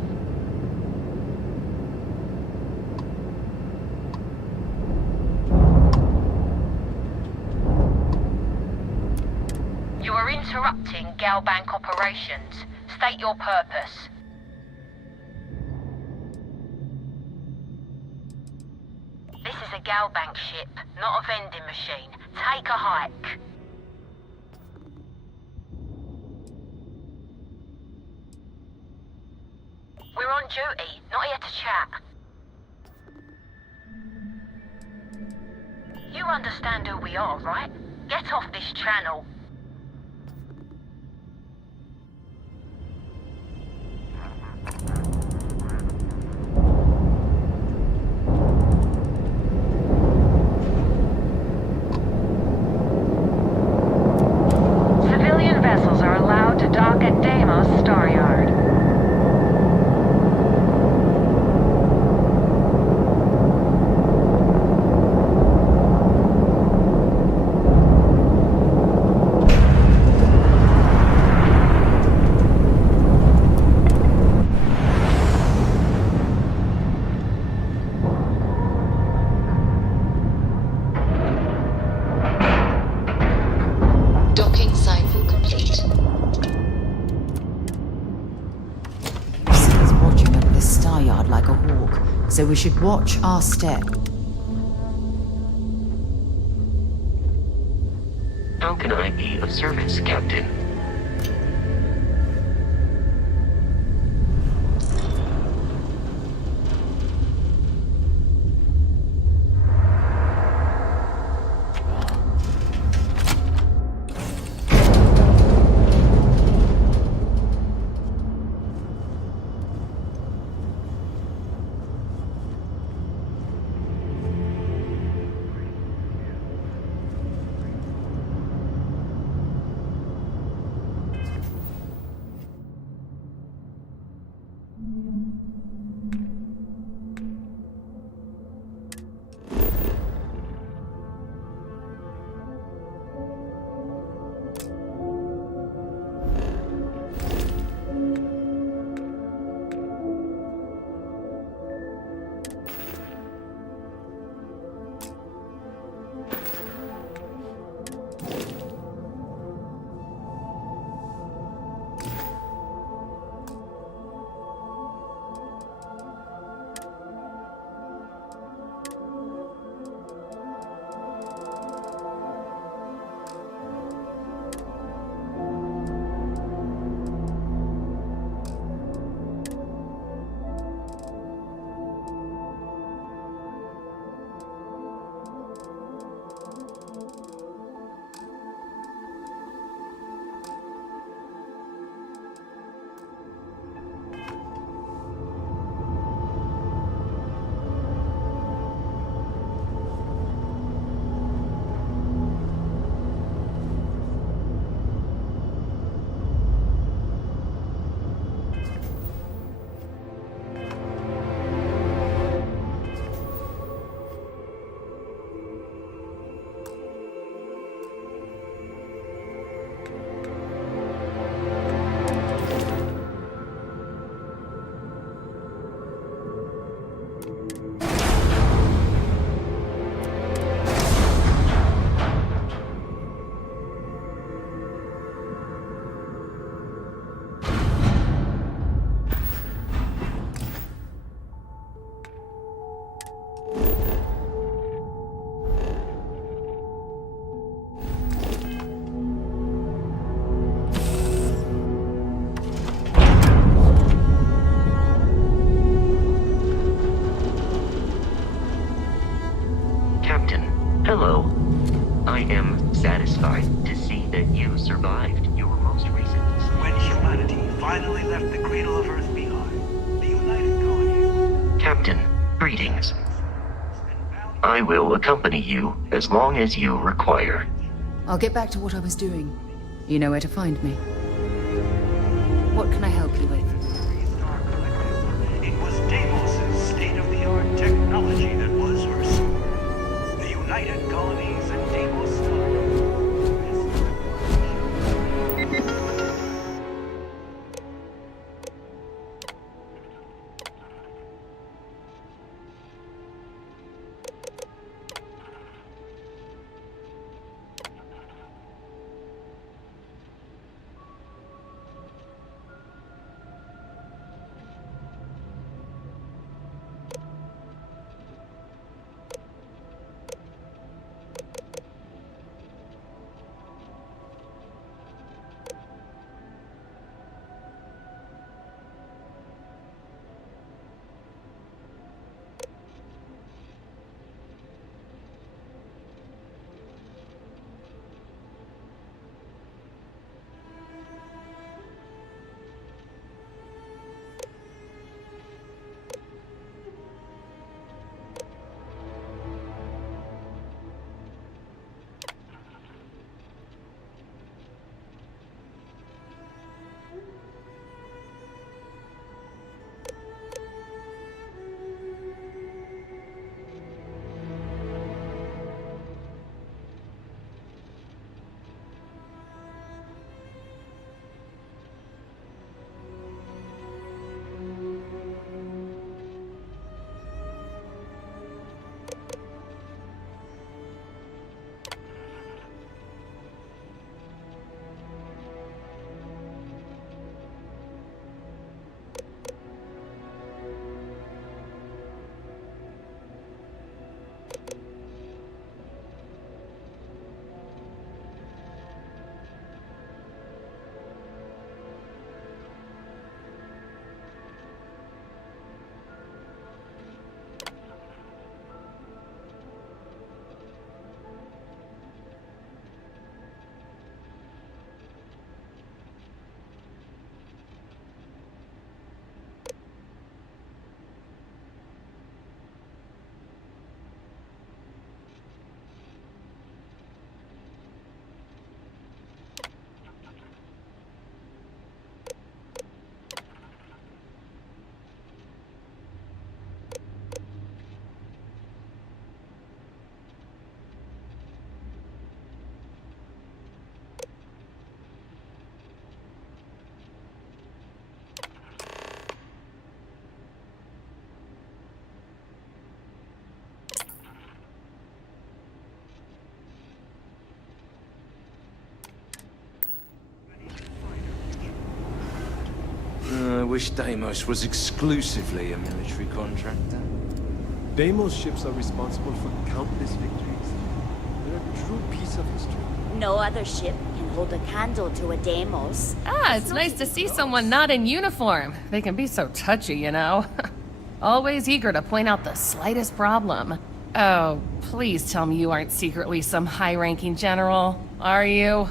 Galbank operations. State your purpose. This is a Galbank ship, not a vending machine. Take a hike. We're on duty, not here to chat. You understand who we are, right? Get off this channel. Civilian vessels are allowed to dock at Deimos Star Yard. Docking cycle complete. He's watching over this star yard like a hawk, so we should watch our step. How can I be of service, Captain? Hello. I am satisfied to see that you survived your most recent. When humanity finally left the cradle of Earth behind, the United Colonies... Captain, greetings. I will accompany you as long as you require. I'll get back to what I was doing. You know where to find me. What can I help you with? It was Deimos' state-of-the-art technology that was her sword. The United Colonies and Deimos Star. wish Deimos was exclusively a military contractor. Deimos ships are responsible for countless victories. They're a true piece of history. No other ship can hold a candle to a Deimos. It's nice to see someone not in uniform. They can be so touchy, you know. Always eager to point out the slightest problem. Oh, please tell me you aren't secretly some high-ranking general, are you?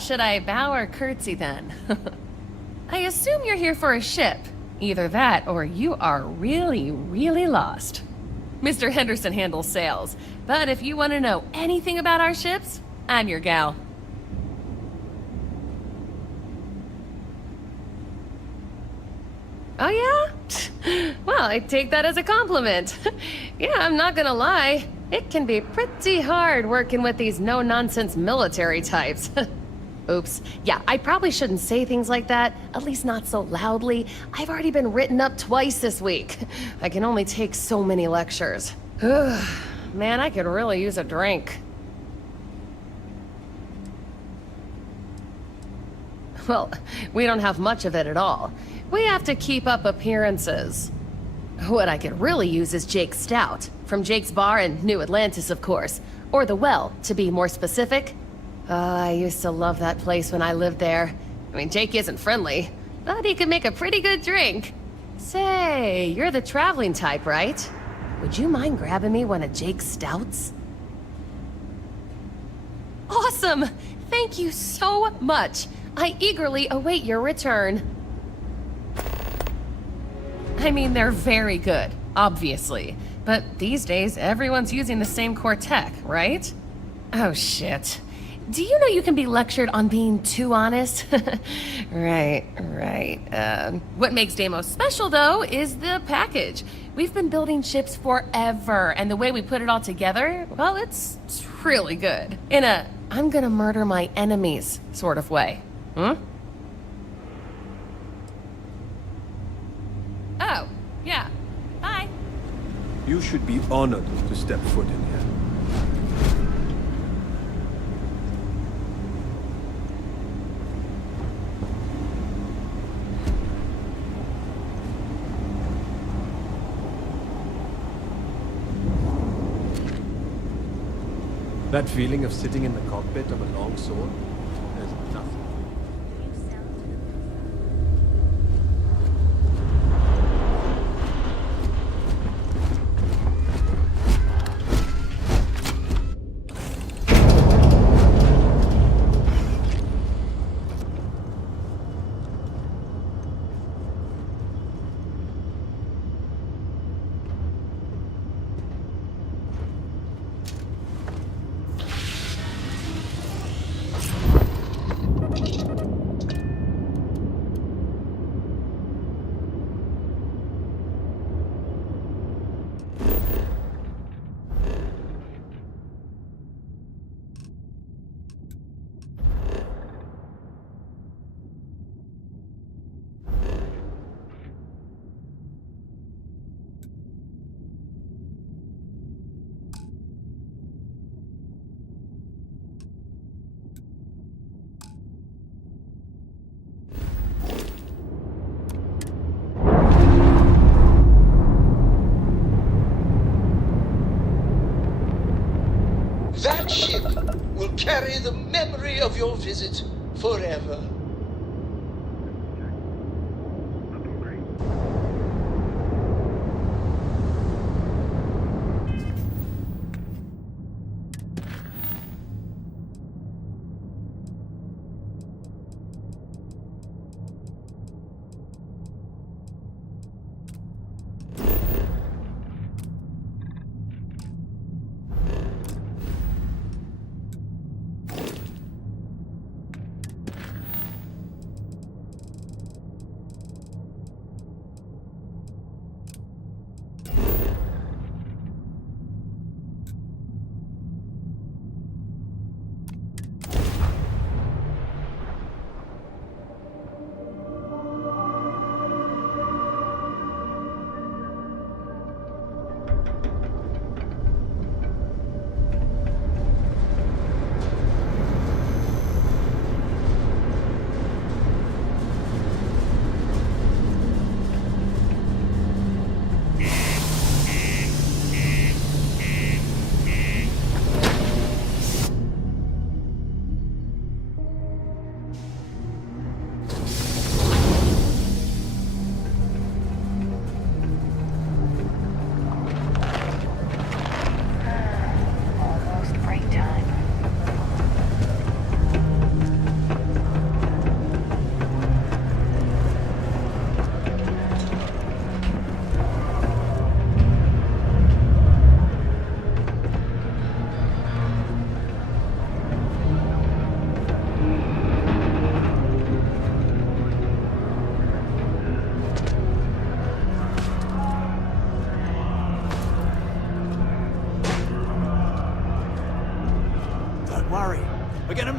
Should I bow or curtsy then? I assume you're here for a ship. Either that or you are really, really lost. Mr. Henderson handles sales, but if you want to know anything about our ships, I'm your gal. Oh yeah? Well, I take that as a compliment. Yeah, I'm not gonna lie. It can be pretty hard working with these no-nonsense military types. Oops. Yeah, I probably shouldn't say things like that, at least not so loudly. I've already been written up twice this week. I can only take so many lectures. Man, I could really use a drink. Well, we don't have much of it at all. We have to keep up appearances. What I could really use is Jake's Stout, from Jake's Bar in New Atlantis, of course. Or The Well, to be more specific. I used to love that place when I lived there. I mean, Jake isn't friendly, but he could make a pretty good drink. Say, you're the traveling type, right? Would you mind grabbing me one of Jake's Stouts? Awesome! Thank you so much. I eagerly await your return. I mean, they're very good, obviously. But these days, everyone's using the same core tech, right? Oh, shit. Do you know you can be lectured on being too honest? Right. What makes Deimos special, though, is the package. We've been building ships forever, and the way we put it all together, well, it's really good. In a, I'm gonna murder my enemies sort of way. Oh, yeah. Bye. You should be honored to step foot in here. That feeling of sitting in the cockpit of a long sword, there's nothing. That ship will carry the memory of your visit forever.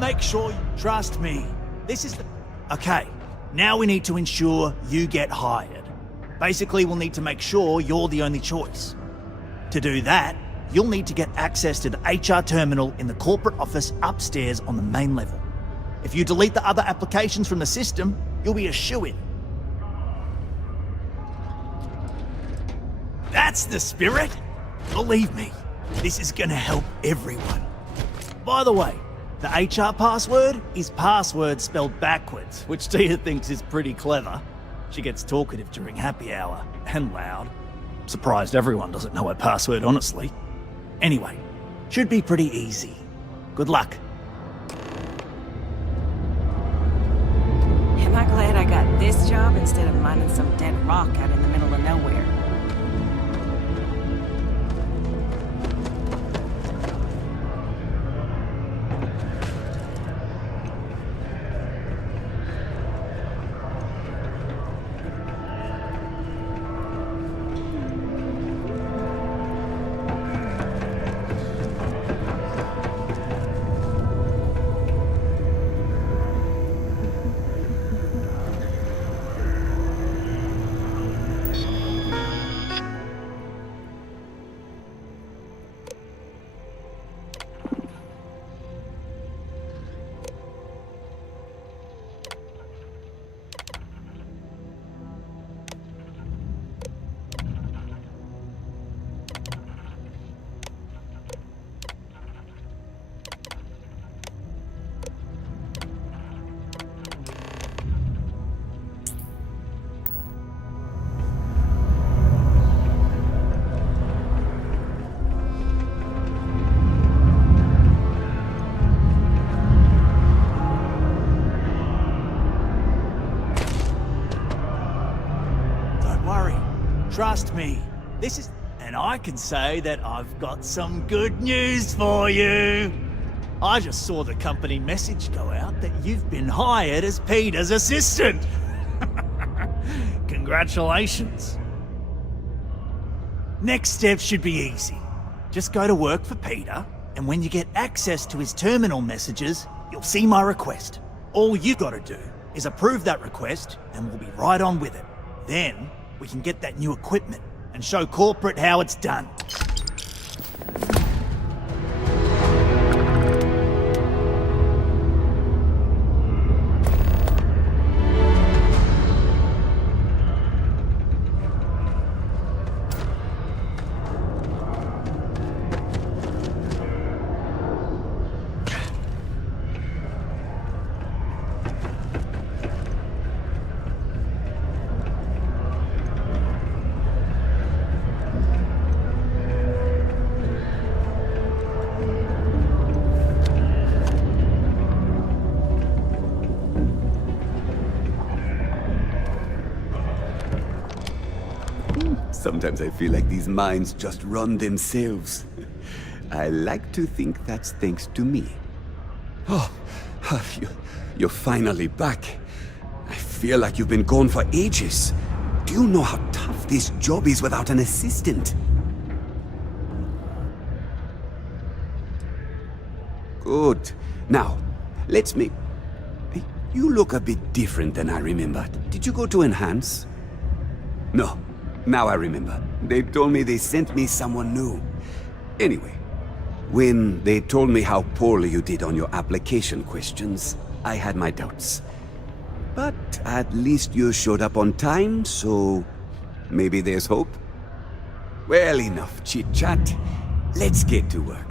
make sure, trust me, this is the... Okay, now we need to ensure you get hired. Basically, we'll need to make sure you're the only choice. To do that, you'll need to get access to the HR terminal in the corporate office upstairs on the main level. If you delete the other applications from the system, you'll be a shoo-in. That's the spirit! Believe me, this is gonna help everyone. By the way, the HR password is password spelled backwards, which Tia thinks is pretty clever. She gets talkative during happy hour, and loud. Surprised everyone doesn't know her password, honestly. Anyway, should be pretty easy. Good luck. Am I glad I got this job instead of mining some dead rock out in the middle of nowhere? Trust me, this is... And I can say that I've got some good news for you. I just saw the company message go out that you've been hired as Peter's assistant. Congratulations. Next step should be easy. Just go to work for Peter, and when you get access to his terminal messages, you'll see my request. All you gotta do is approve that request, and we'll be right on with it. Then, we can get that new equipment and show corporate how it's done. Sometimes I feel like these mines just run themselves. I like to think that's thanks to me. Oh, you're finally back. I feel like you've been gone for ages. Do you know how tough this job is without an assistant? Good. Now, let's make... You look a bit different than I remembered. Did you go to Enhance? No. Now I remember. They told me they sent me someone new. Anyway, when they told me how poorly you did on your application questions, I had my doubts. But at least you showed up on time, so maybe there's hope? Well, enough chit-chat. Let's get to work.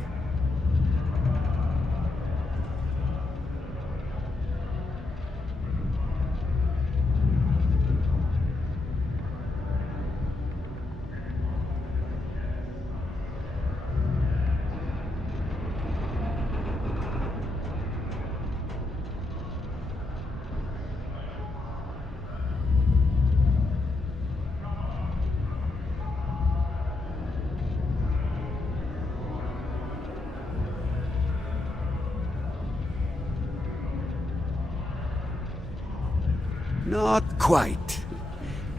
Not quite.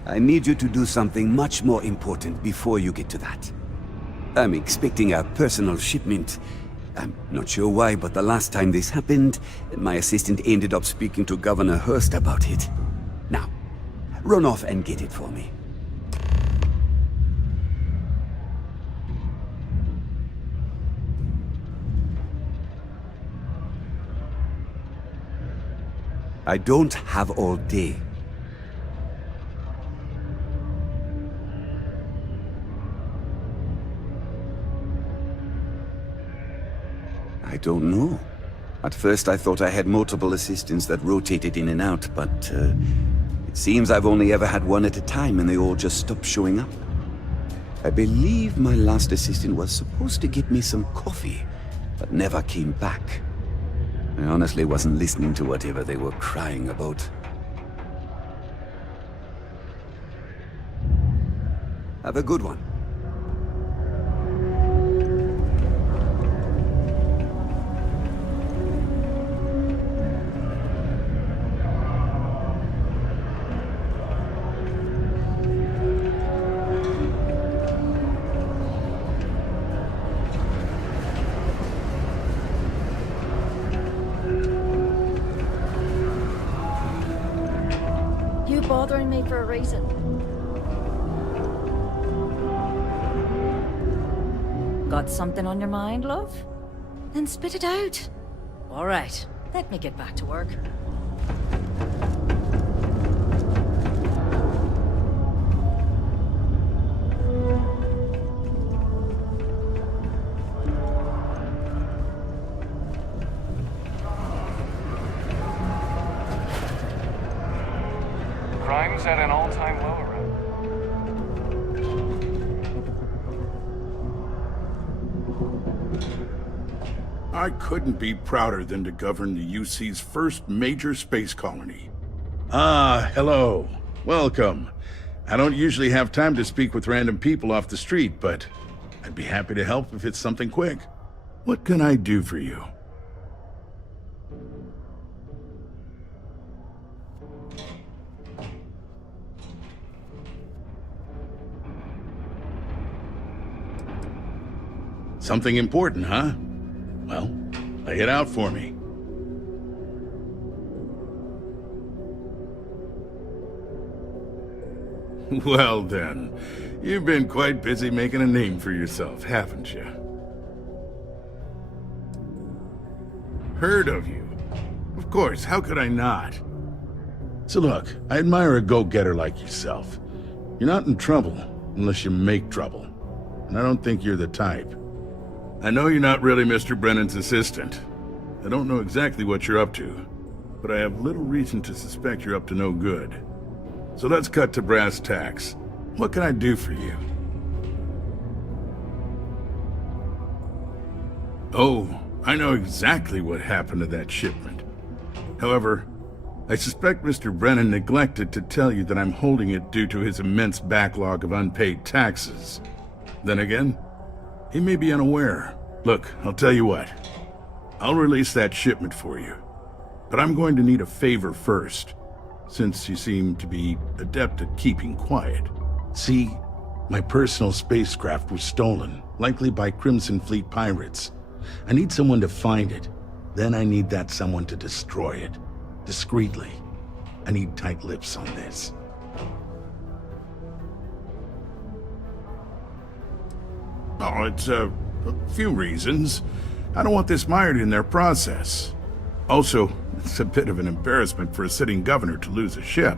I need you to do something much more important before you get to that. I'm expecting a personal shipment. I'm not sure why, but the last time this happened, my assistant ended up speaking to Governor Hurst about it. Now, run off and get it for me. I don't have all day. I don't know. At first I thought I had multiple assistants that rotated in and out, but it seems I've only ever had one at a time and they all just stopped showing up. I believe my last assistant was supposed to get me some coffee, but never came back. I honestly wasn't listening to whatever they were crying about. Have a good one. You bothering me for a reason? Got something on your mind, love? Then spit it out. All right, let me get back to work. Crime's at an all-time low around. I couldn't be prouder than to govern the UC's first major space colony. Ah, hello. Welcome. I don't usually have time to speak with random people off the street, but I'd be happy to help if it's something quick. What can I do for you? Something important, huh? Well, lay it out for me. Well then, you've been quite busy making a name for yourself, haven't you? Heard of you. Of course, how could I not? So look, I admire a go-getter like yourself. You're not in trouble unless you make trouble. And I don't think you're the type. I know you're not really Mr. Brennan's assistant. I don't know exactly what you're up to, but I have little reason to suspect you're up to no good. So let's cut to brass tacks. What can I do for you? Oh, I know exactly what happened to that shipment. However, I suspect Mr. Brennan neglected to tell you that I'm holding it due to his immense backlog of unpaid taxes. Then again, he may be unaware. Look, I'll tell you what. I'll release that shipment for you. But I'm going to need a favor first, since you seem to be adept at keeping quiet. See, my personal spacecraft was stolen, likely by Crimson Fleet pirates. I need someone to find it. Then I need that someone to destroy it. Discreetly. I need tight lips on this. Oh, it's a few reasons. I don't want this mired in their process. Also, it's a bit of an embarrassment for a sitting governor to lose a ship.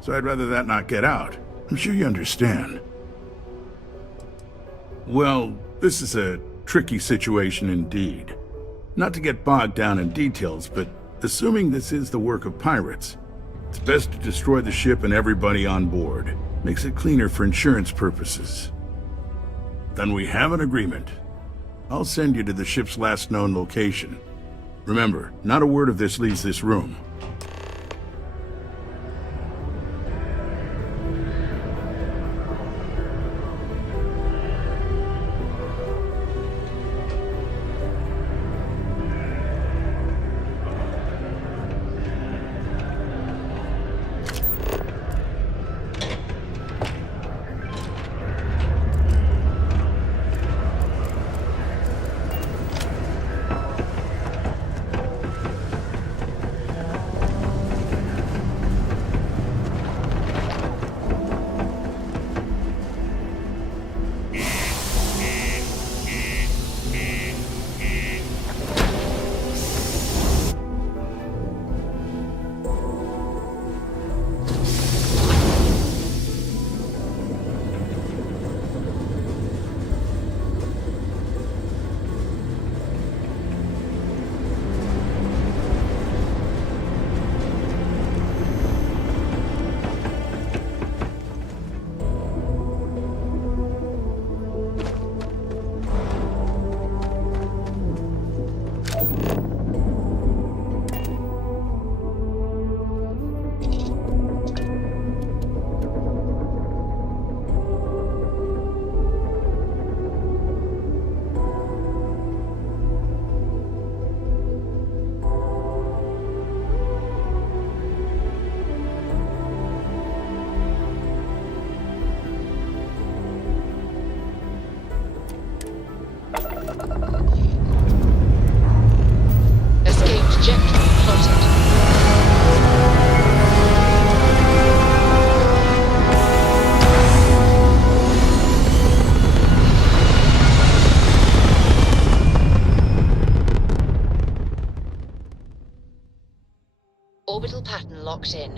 So I'd rather that not get out. I'm sure you understand. Well, this is a tricky situation indeed. Not to get bogged down in details, but assuming this is the work of pirates, it's best to destroy the ship and everybody on board. Makes it cleaner for insurance purposes. Then we have an agreement. I'll send you to the ship's last known location. Remember, not a word of this leaves this room. locked in.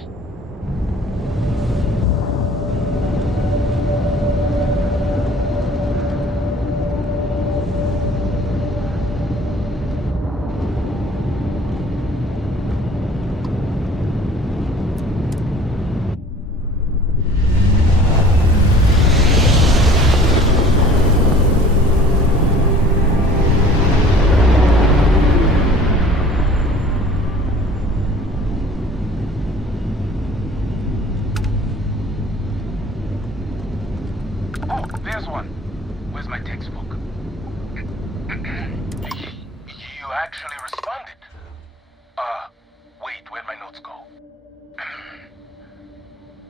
Oh, there's one. Where's my textbook? You actually responded. Wait, where'd my notes go?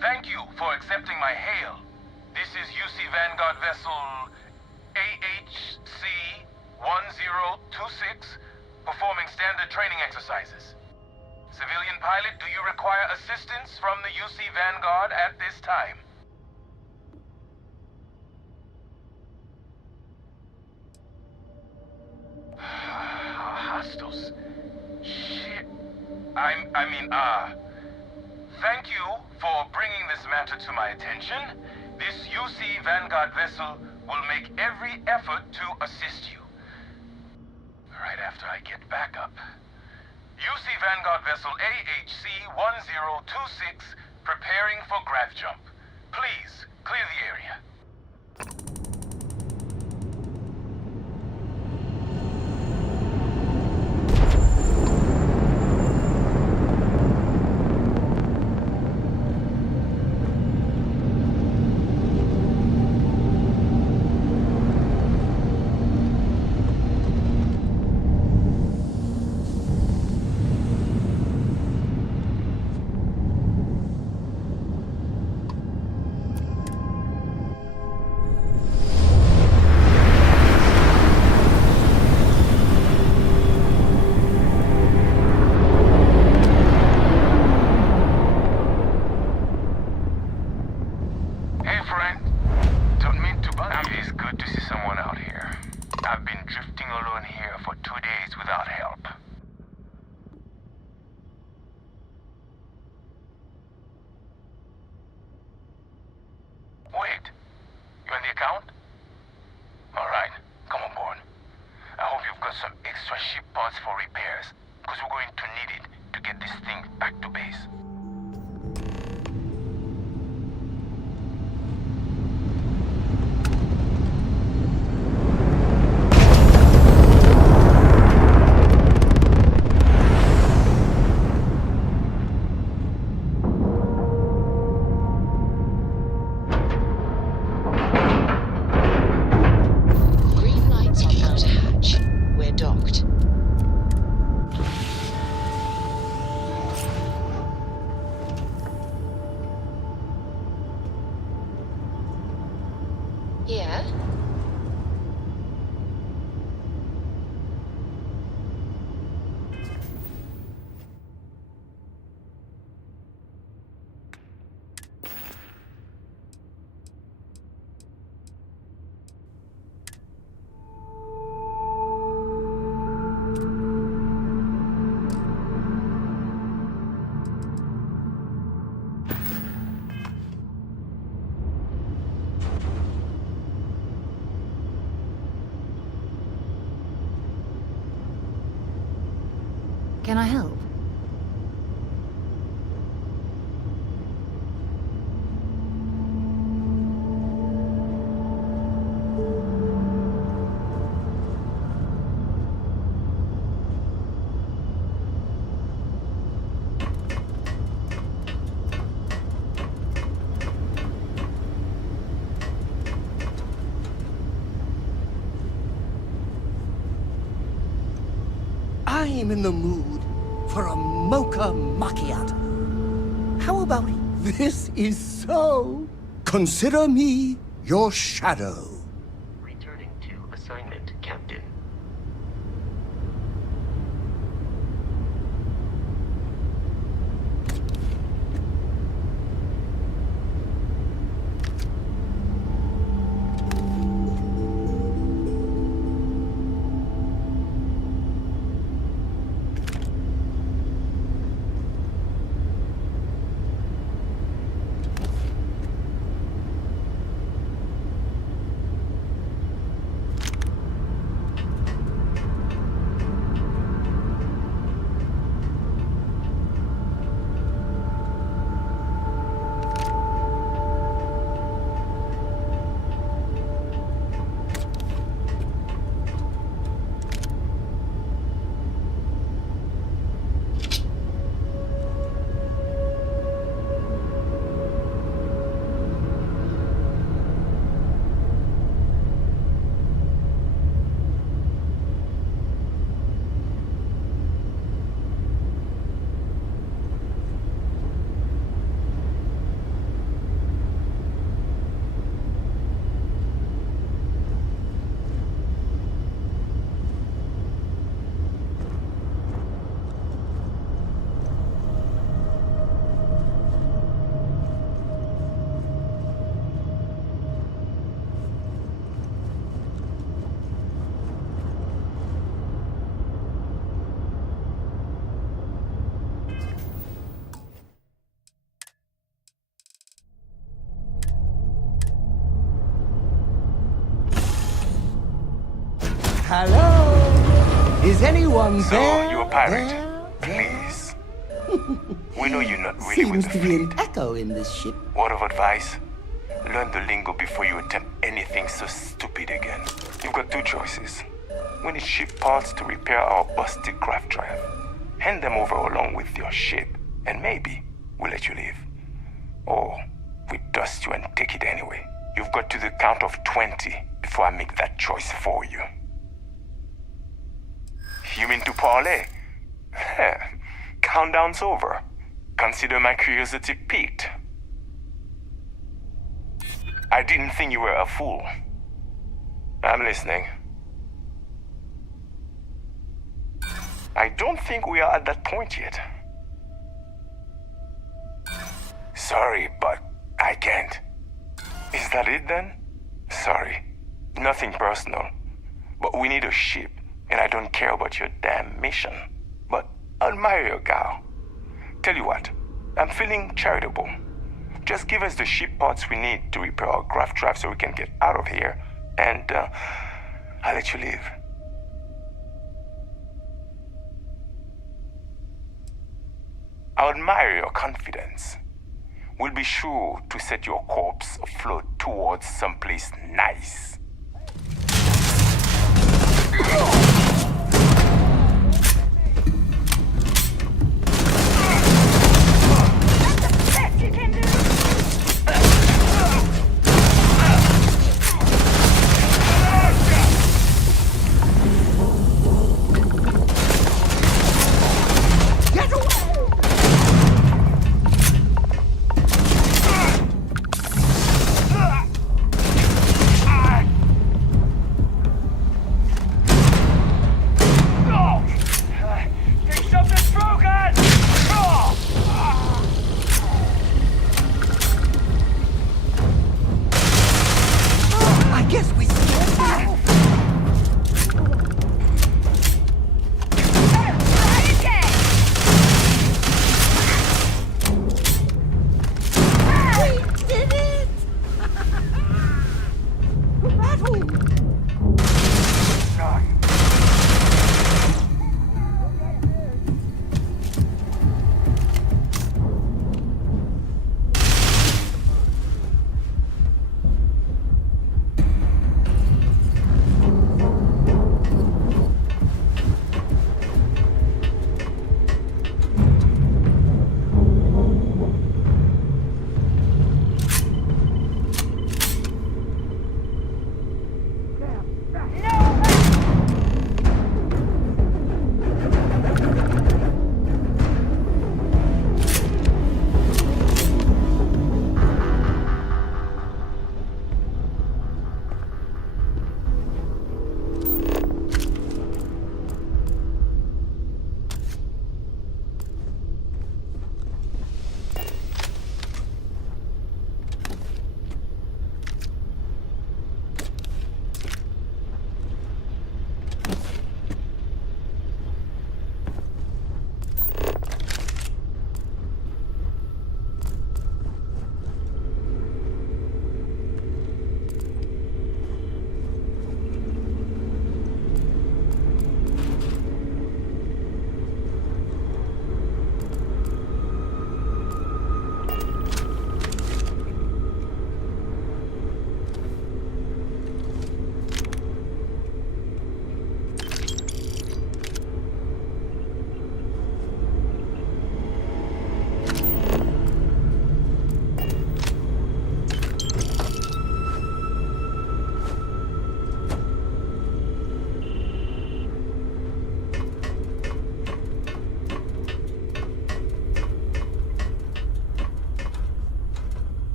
Thank you for accepting my hail. This is UC Vanguard vessel AHC-1026, performing standard training exercises. Civilian pilot, do you require assistance from the UC Vanguard at this time? Hostiles. Shit. Thank you for bringing this matter to my attention. This UC Vanguard vessel will make every effort to assist you. Right after I get back up. UC Vanguard vessel AHC-1026 preparing for grav jump. Please, clear the area. Yeah? Can I help? I'm in the mood for a mocha macchiato. How about it? This is so. Consider me your shadow. Returning to assignment, Captain. Hello? Is anyone So, there? you're a pirate. Please. We know you're not really with Seems the to be an fleet. echo in this ship. Word of advice? Learn the lingo before you attempt anything so stupid again. You've got two choices. We need ship parts to repair our busted craft drive. Hand them over along with your ship, and maybe we'll let you leave. Or we dust you and take it anyway. You've got to the count of 20 before I make that choice for you. You mean to parlay? Countdown's over. Consider my curiosity piqued. I didn't think you were a fool. I'm listening. I don't think we are at that point yet. Sorry, but I can't. Is that it then? Sorry. Nothing personal. But we need a ship, and I don't care about your damn mission. But I admire your gal. Tell you what, I'm feeling charitable. Just give us the ship parts we need to repair our craft drive so we can get out of here, and I'll let you leave. I admire your confidence. We'll be sure to set your corpse afloat towards someplace nice.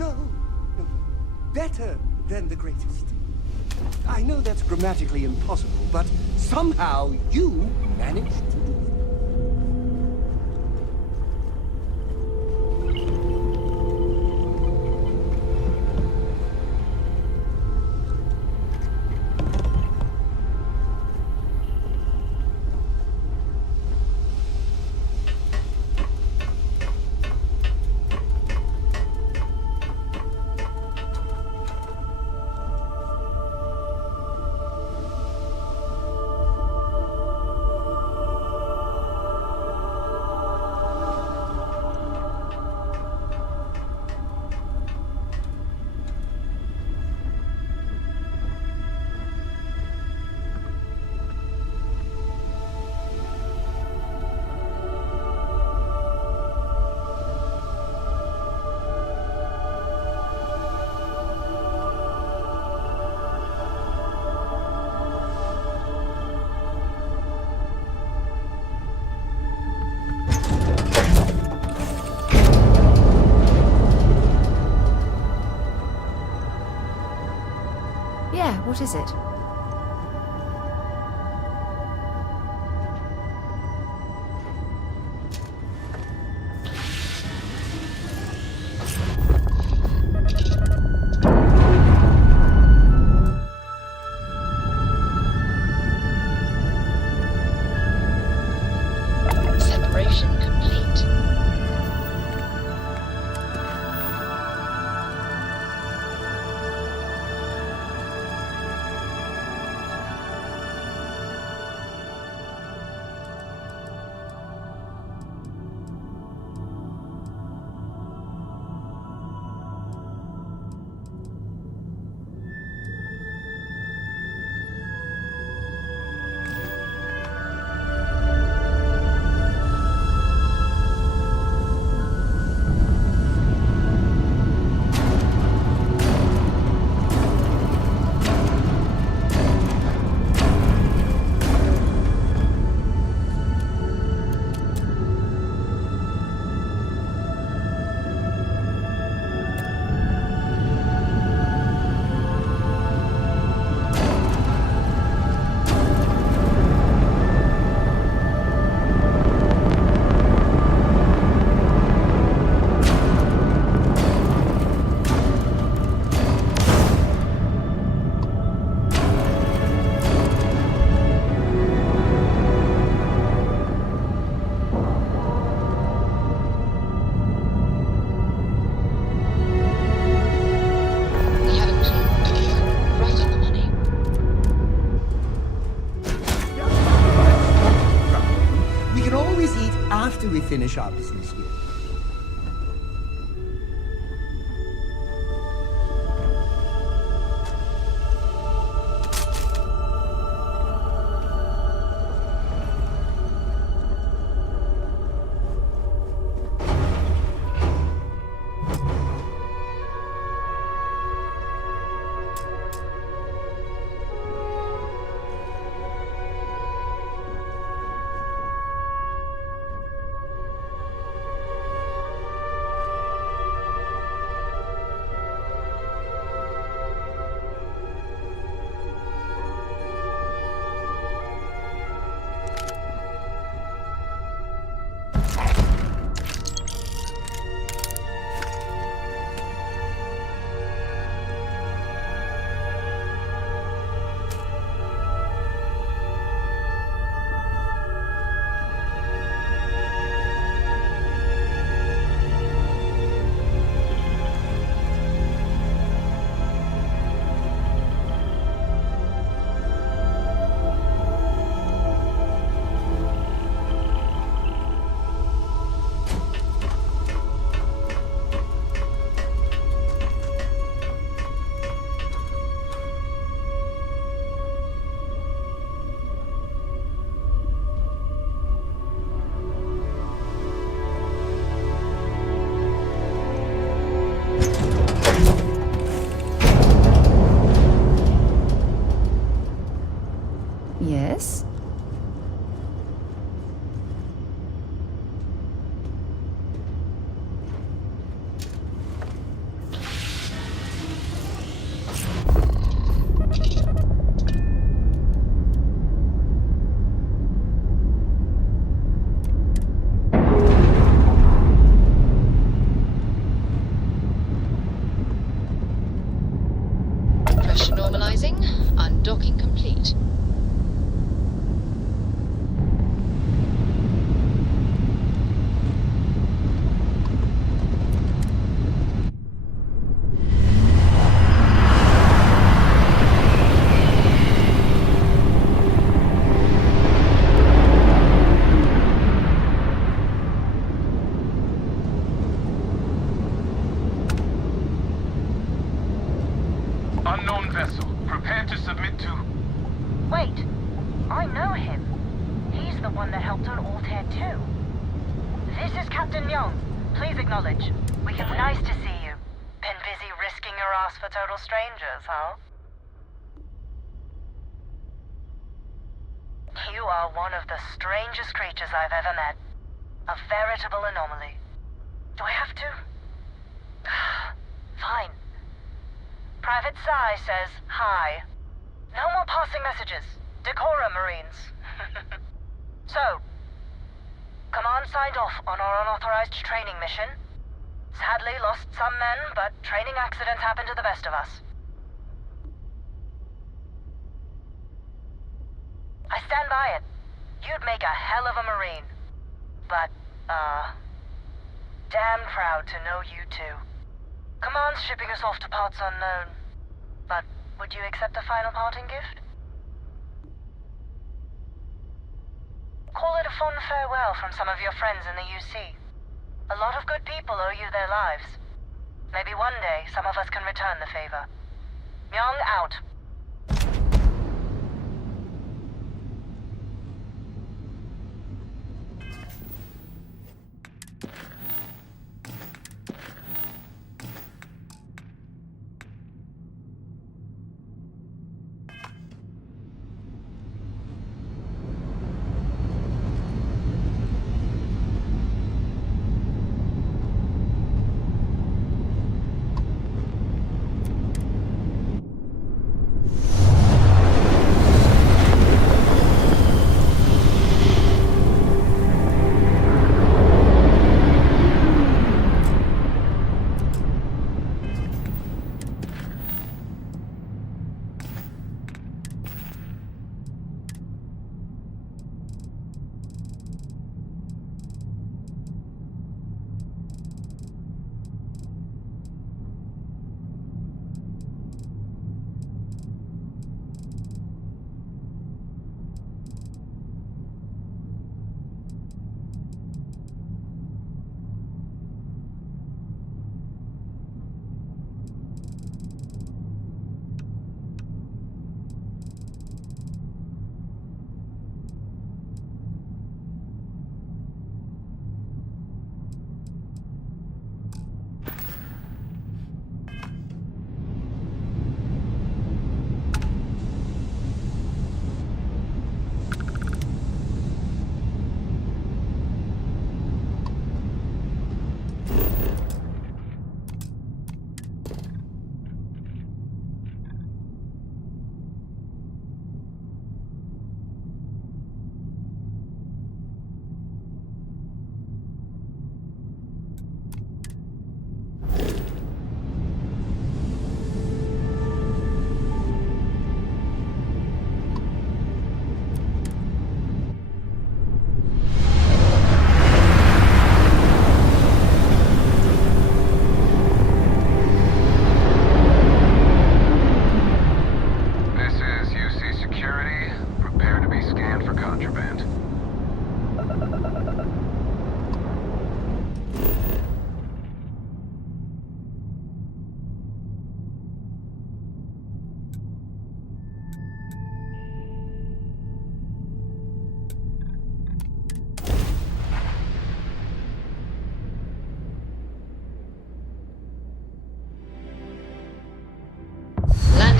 No, no. Better than the greatest. I know that's grammatically impossible, but somehow you managed to do it. Yeah, what is it? Separation complete. We have a clean area, right on the money. We can always eat after we finish our business here. Yes? advising, undocking complete. Unknown vessel. Prepare to submit to... Wait, I know him. He's the one that helped on Altair 2. This is Captain Young. Please acknowledge. Nice to see you. Been busy risking your ass for total strangers, huh? You are one of the strangest creatures I've ever met. A veritable anomaly. Do I have to? Fine. Private Psy says hi. No more passing messages. Decorum, Marines. So, Command signed off on our unauthorized training mission. Sadly lost some men, but training accidents happen to the best of us. I stand by it. You'd make a hell of a Marine. But, damn proud to know you too. Command's shipping us off to parts unknown. But would you accept a final parting gift? Call it a fond farewell from some of your friends in the UC. A lot of good people owe you their lives. Maybe one day some of us can return the favor. Young out.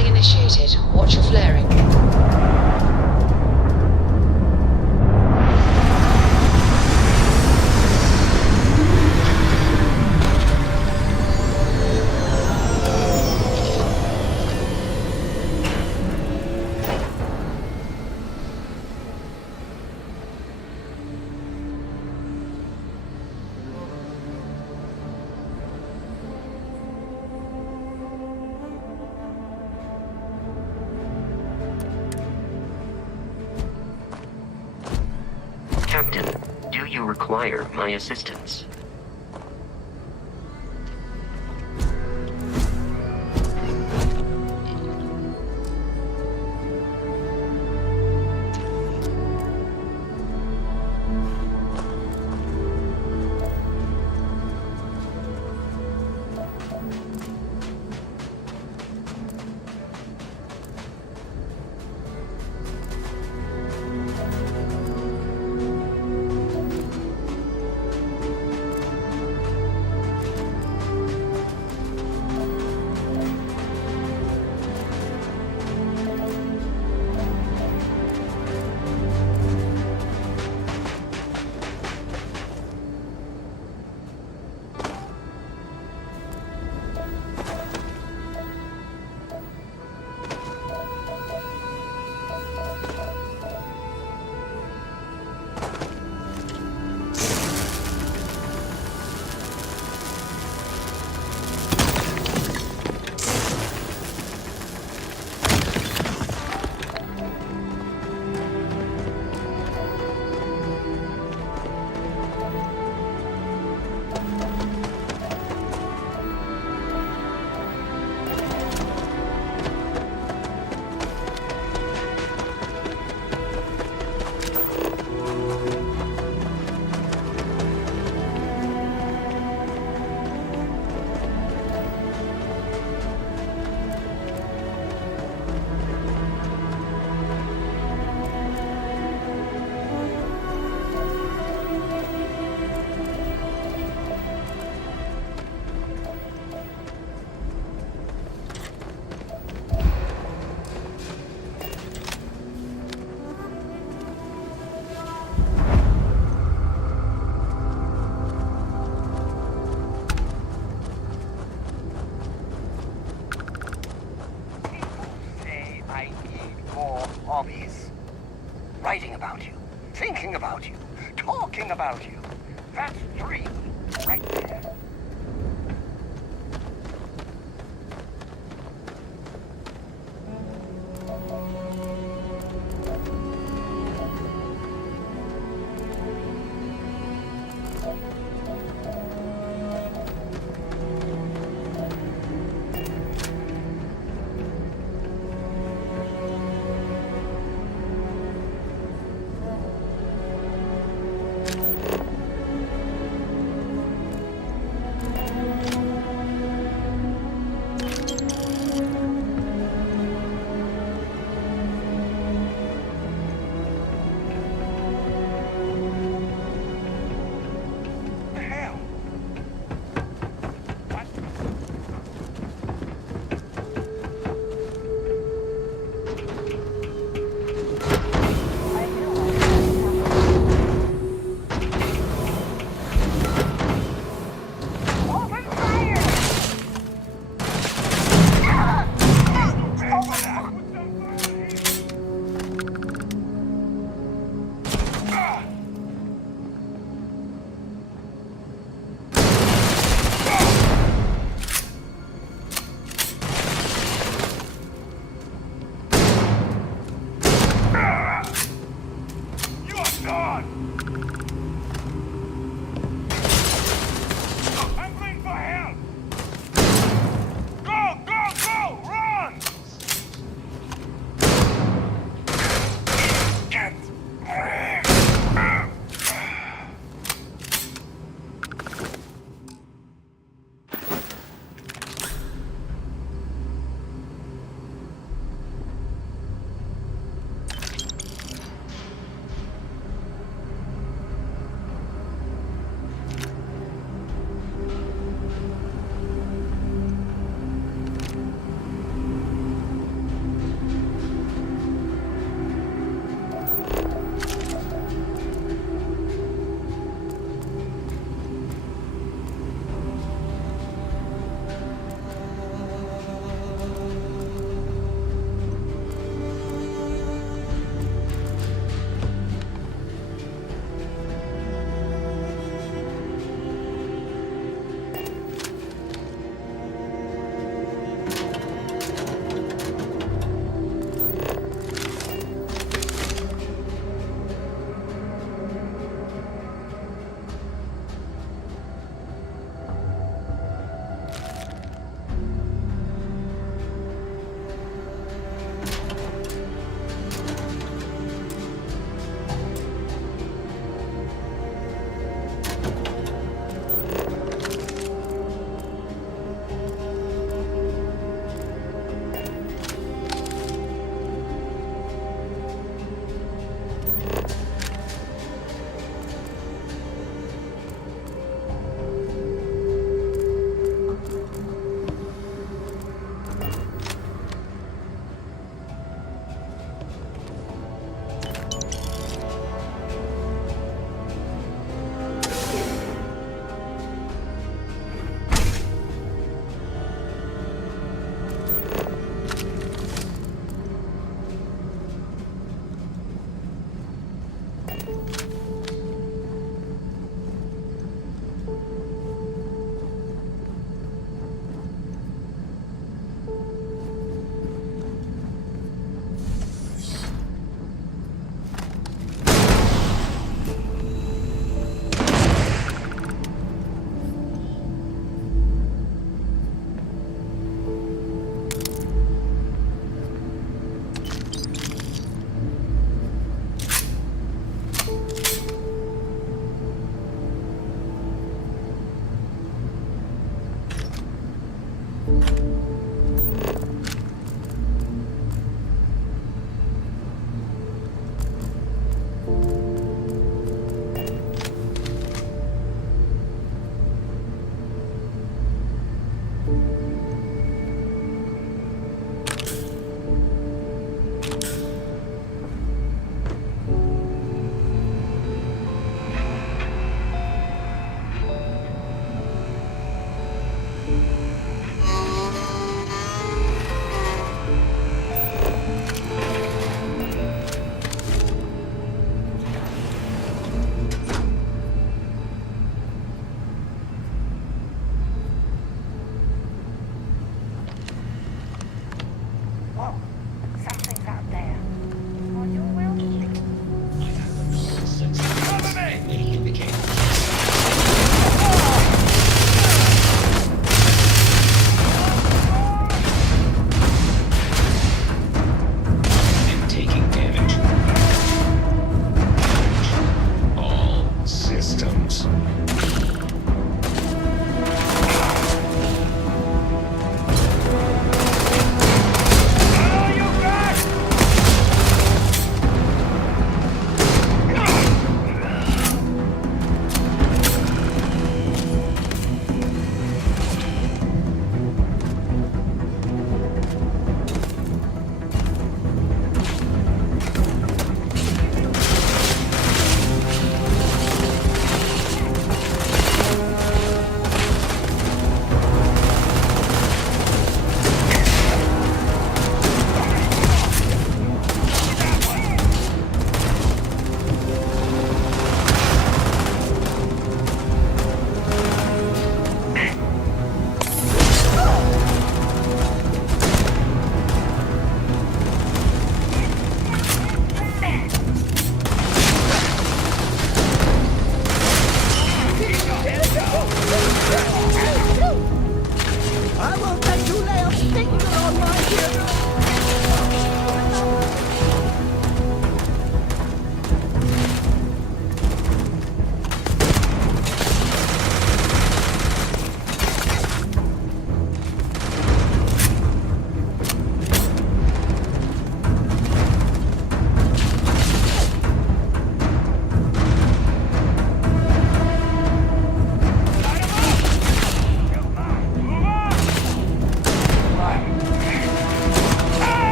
Initiated. Watch your flaring. Captain, do you require my assistance? Hobbies. Writing about you, thinking about you, talking about you. That's 3 right there.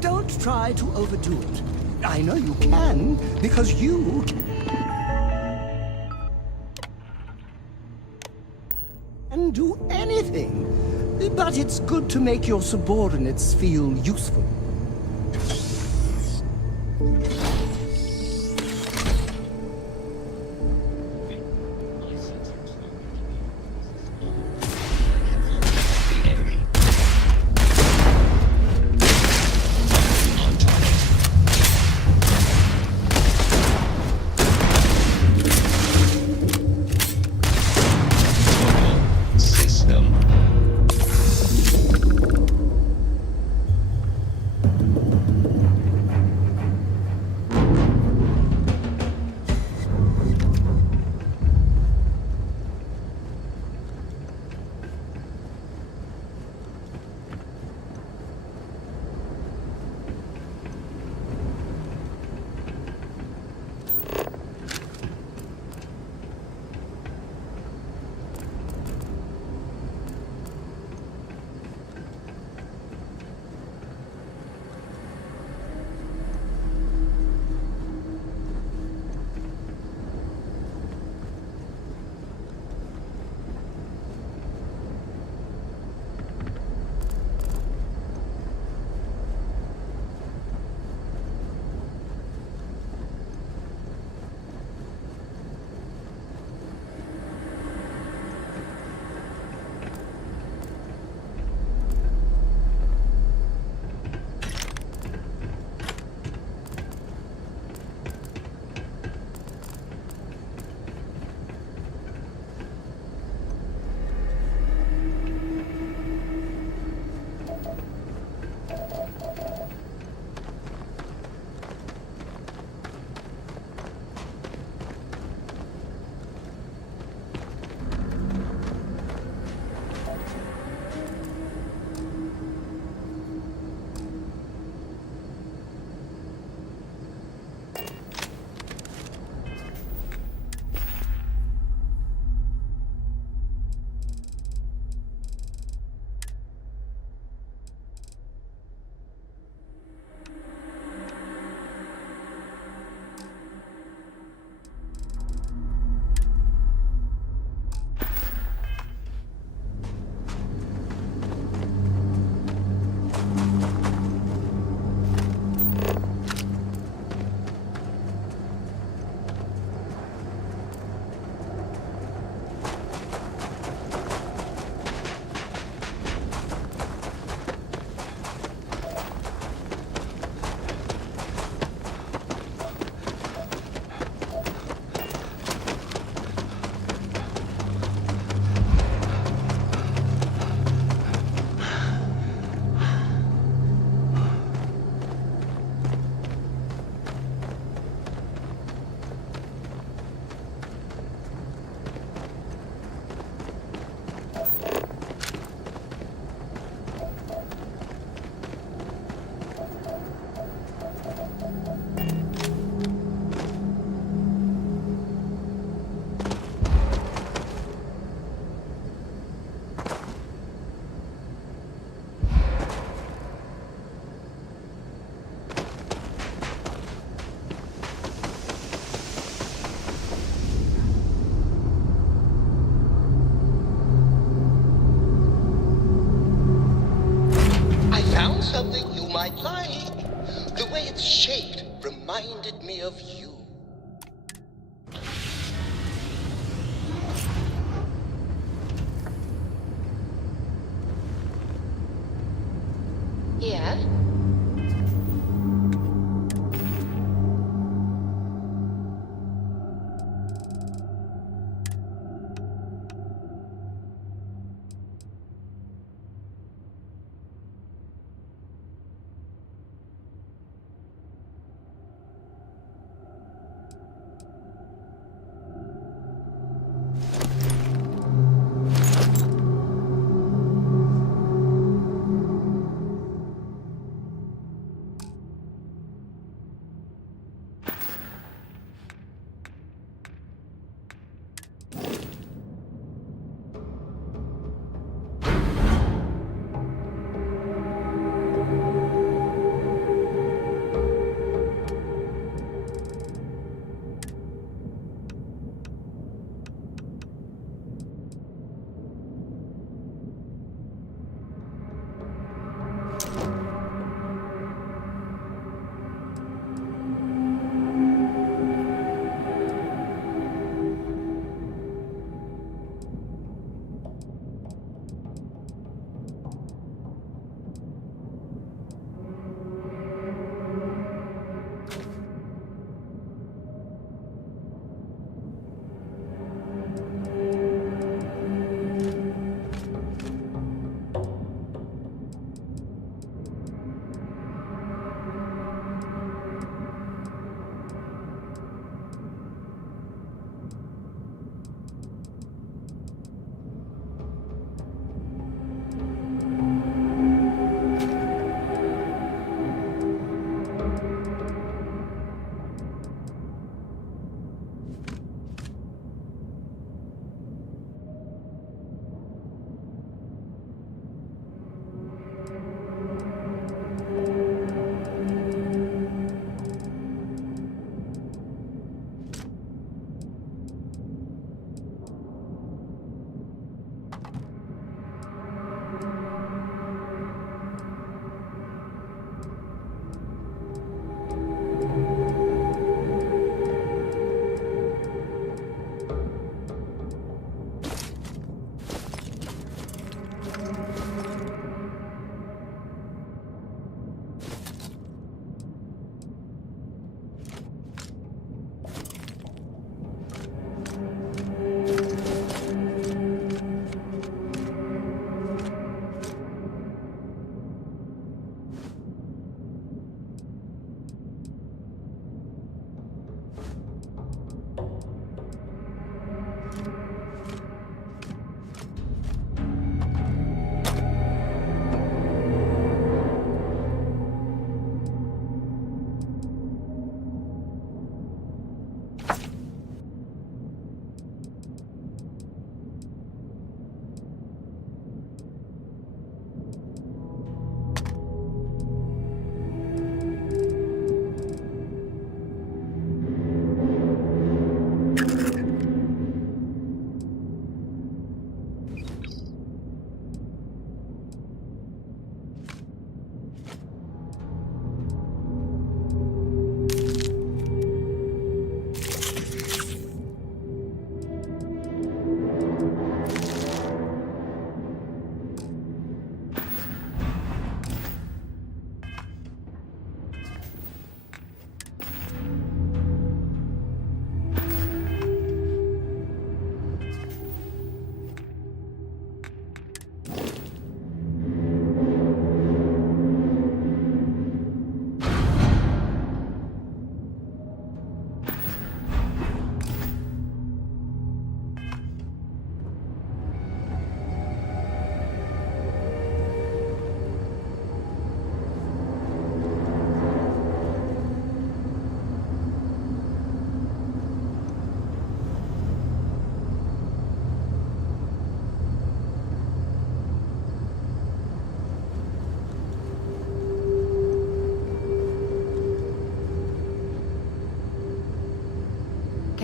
Don't try to overdo it. I know you can, because you can do anything. But it's good to make your subordinates feel useful. Something you might like. The way it's shaped reminded me of you. Yeah?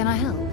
Can I help?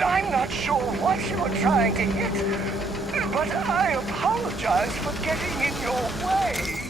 I'm not sure what you were trying to hit, but I apologize for getting in your way.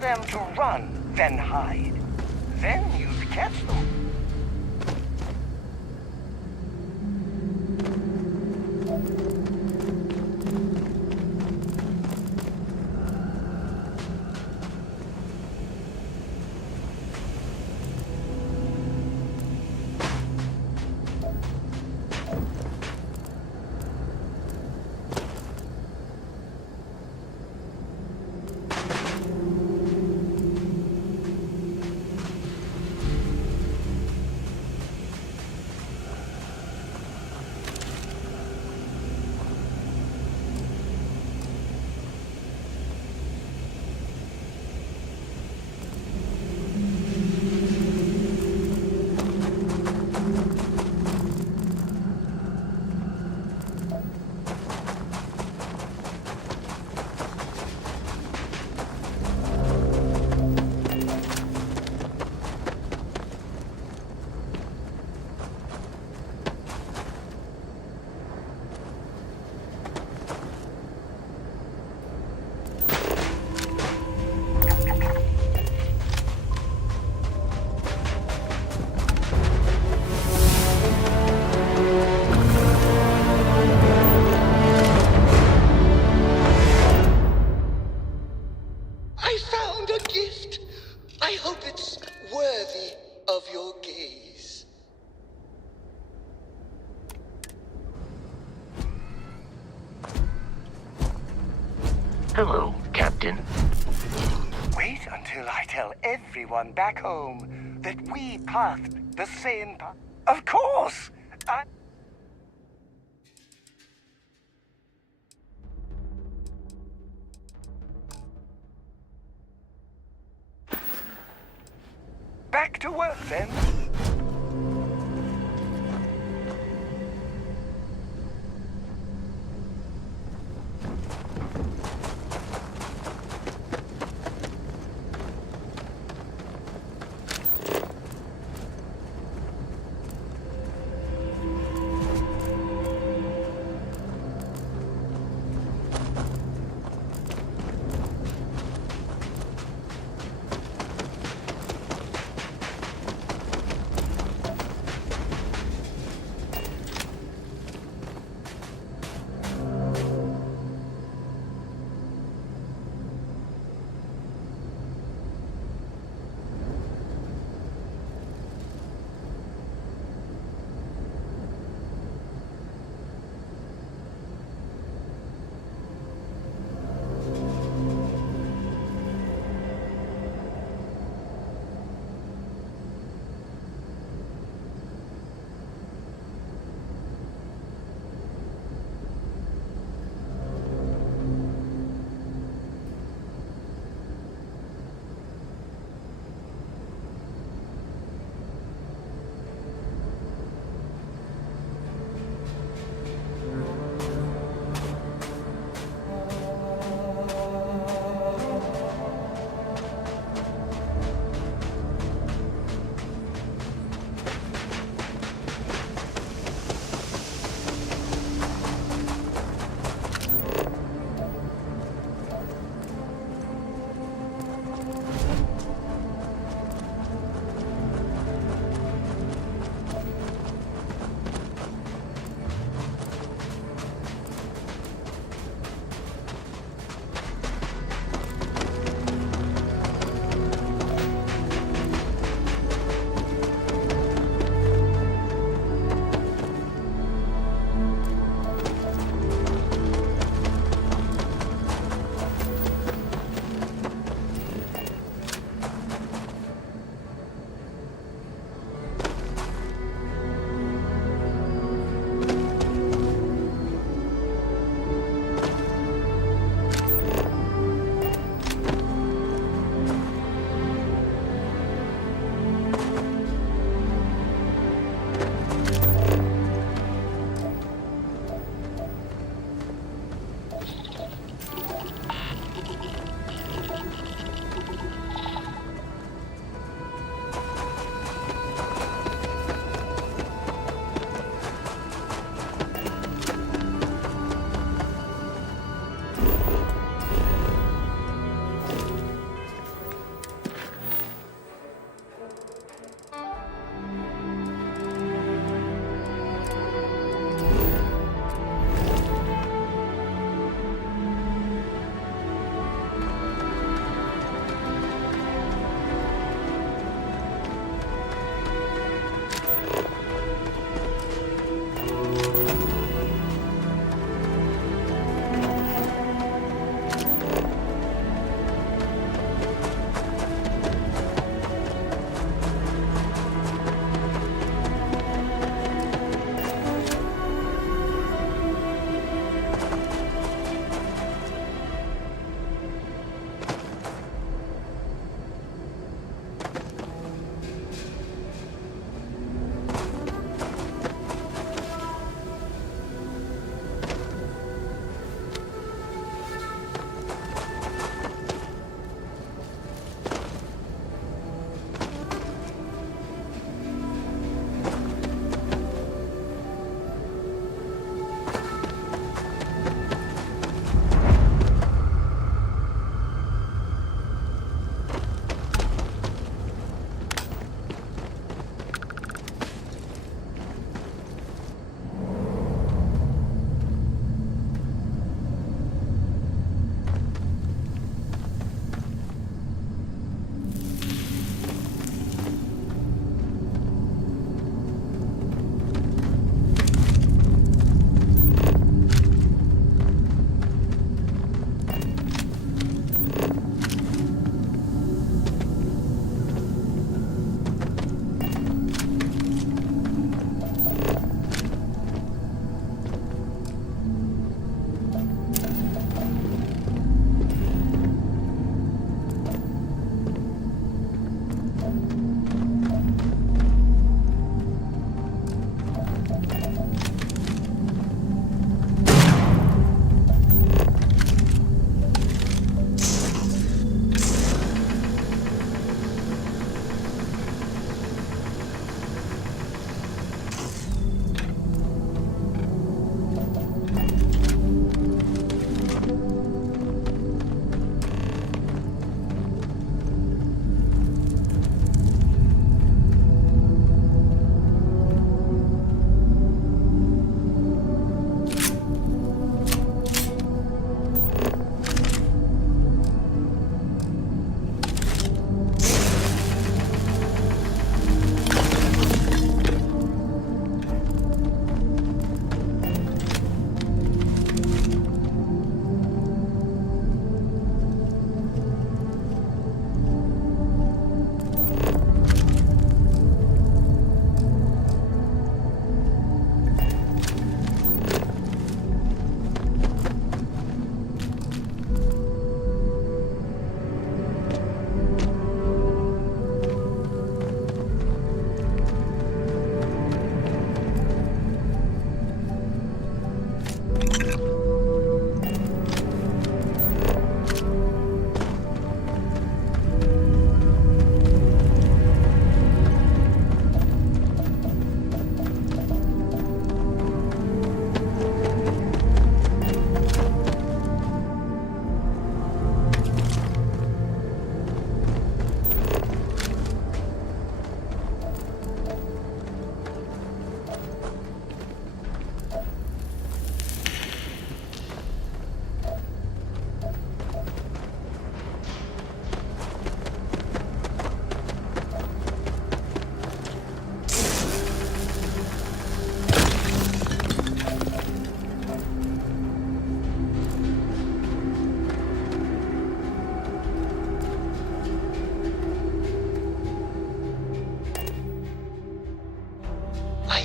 them to run, then hide. Then you'd catch them. I found a gift. I hope it's worthy of your gaze. Hello, Captain. Wait until I tell everyone back home that we pathed the same path. Of course! Back to work then.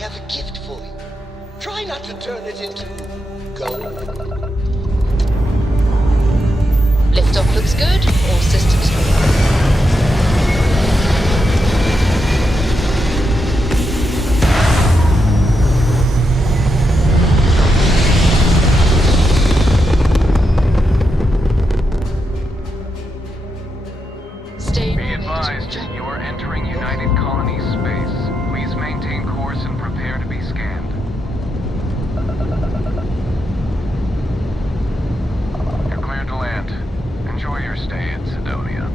have a gift for you. Try not to turn it into gold. Liftoff looks good. All systems go. Be advised, you are entering United Colony space. Please maintain course and prepare to be scanned. You're cleared to land. Enjoy your stay in Sidonia.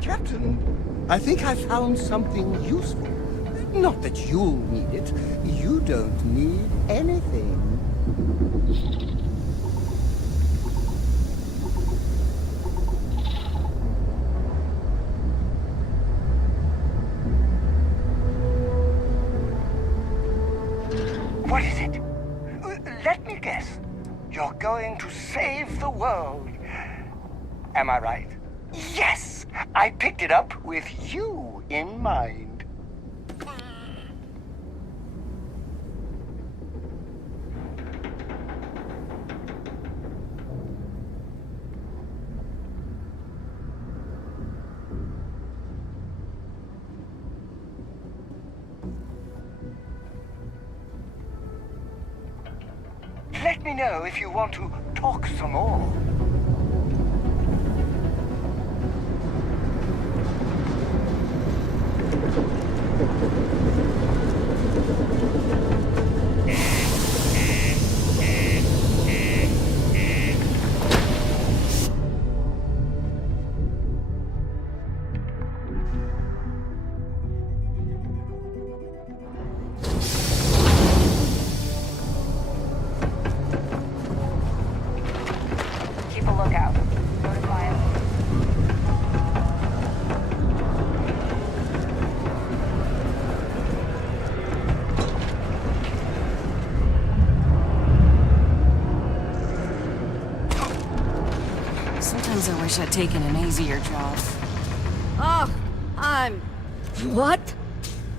Captain, I think I found something useful. Not that you'll need it. You don't need anything. What is it? Let me guess. You're going to save the world. Am I right? Yes! I picked it up with you in mind. Let me know if you want to talk some more. Keep a lookout. Notify us. Sometimes I wish I'd taken an easier job. Oh, What?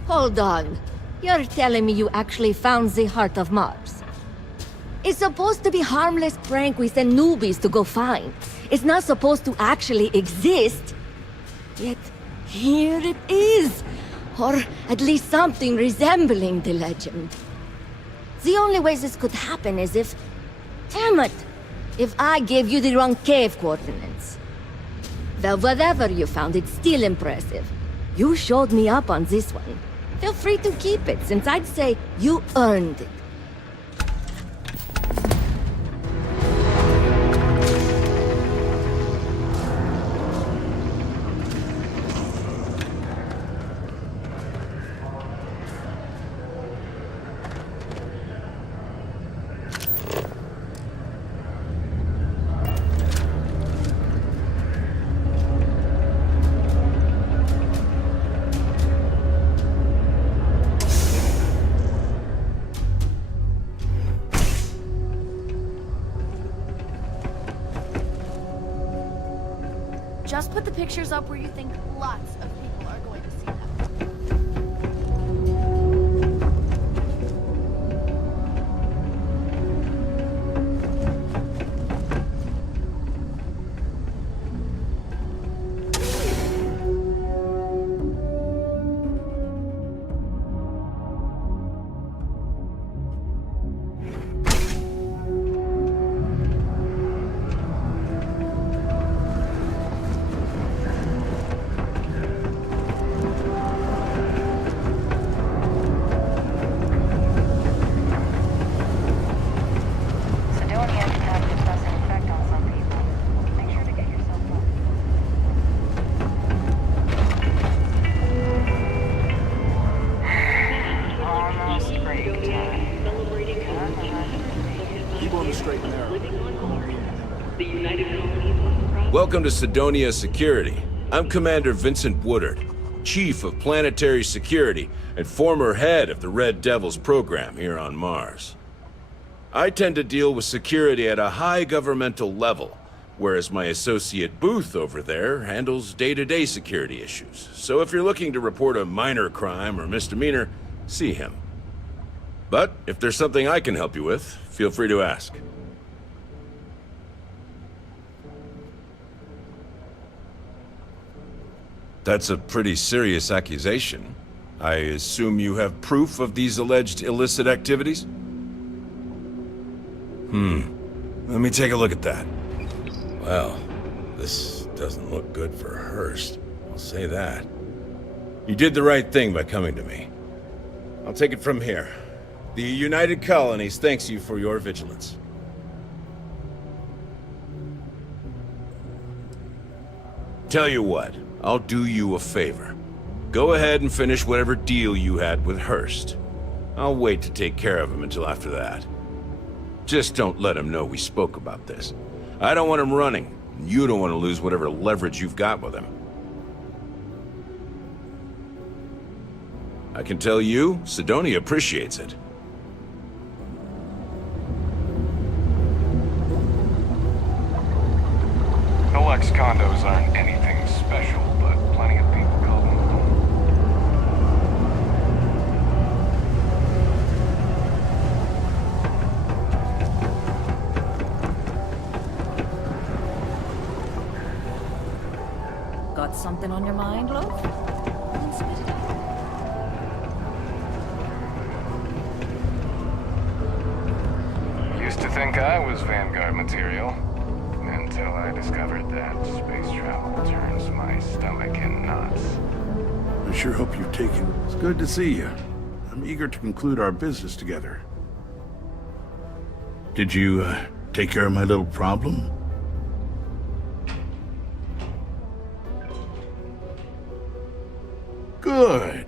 Hold on. You're telling me you actually found the heart of Mars? It's supposed to be harmless prank we send newbies to go find. It's not supposed to actually exist. Yet, here it is. Or at least something resembling the legend. The only way this could happen is if... Damn it! If I gave you the wrong cave coordinates. Well, whatever you found, it's still impressive. You showed me up on this one. Feel free to keep it, since I'd say you earned it. Just put the pictures up where you think lots of people are going to see them. Sidonia can have a depressing effect on some people. Make sure to get yourself up. Almost break time. Keep on the straight and narrow. The United Colonies Welcome to Sidonia Security. I'm Commander Vincent Woodard, Chief of Planetary Security and former head of the Red Devils program here on Mars. I tend to deal with security at a high governmental level, whereas my associate Booth over there handles day-to-day security issues. So if you're looking to report a minor crime or misdemeanor, see him. But if there's something I can help you with, feel free to ask. That's a pretty serious accusation. I assume you have proof of these alleged illicit activities? Let me take a look at that. Well, this doesn't look good for Hurst. I'll say that. You did the right thing by coming to me. I'll take it from here. The United Colonies thanks you for your vigilance. Tell you what, I'll do you a favor. Go ahead and finish whatever deal you had with Hurst. I'll wait to take care of him until after that. Just don't let him know we spoke about this. I don't want him running. You don't want to lose whatever leverage you've got with him. I can tell you, Sidonia appreciates it. Deluxe condos aren't anything special, but plenty of people call them home. Got something on your mind, love? Then spit it out. Used to think I was Vanguard material. Until I discovered that space travel turns my stomach in knots. I sure hope you've taken. It's good to see you. I'm eager to conclude our business together. Did you, take care of my little problem? Good.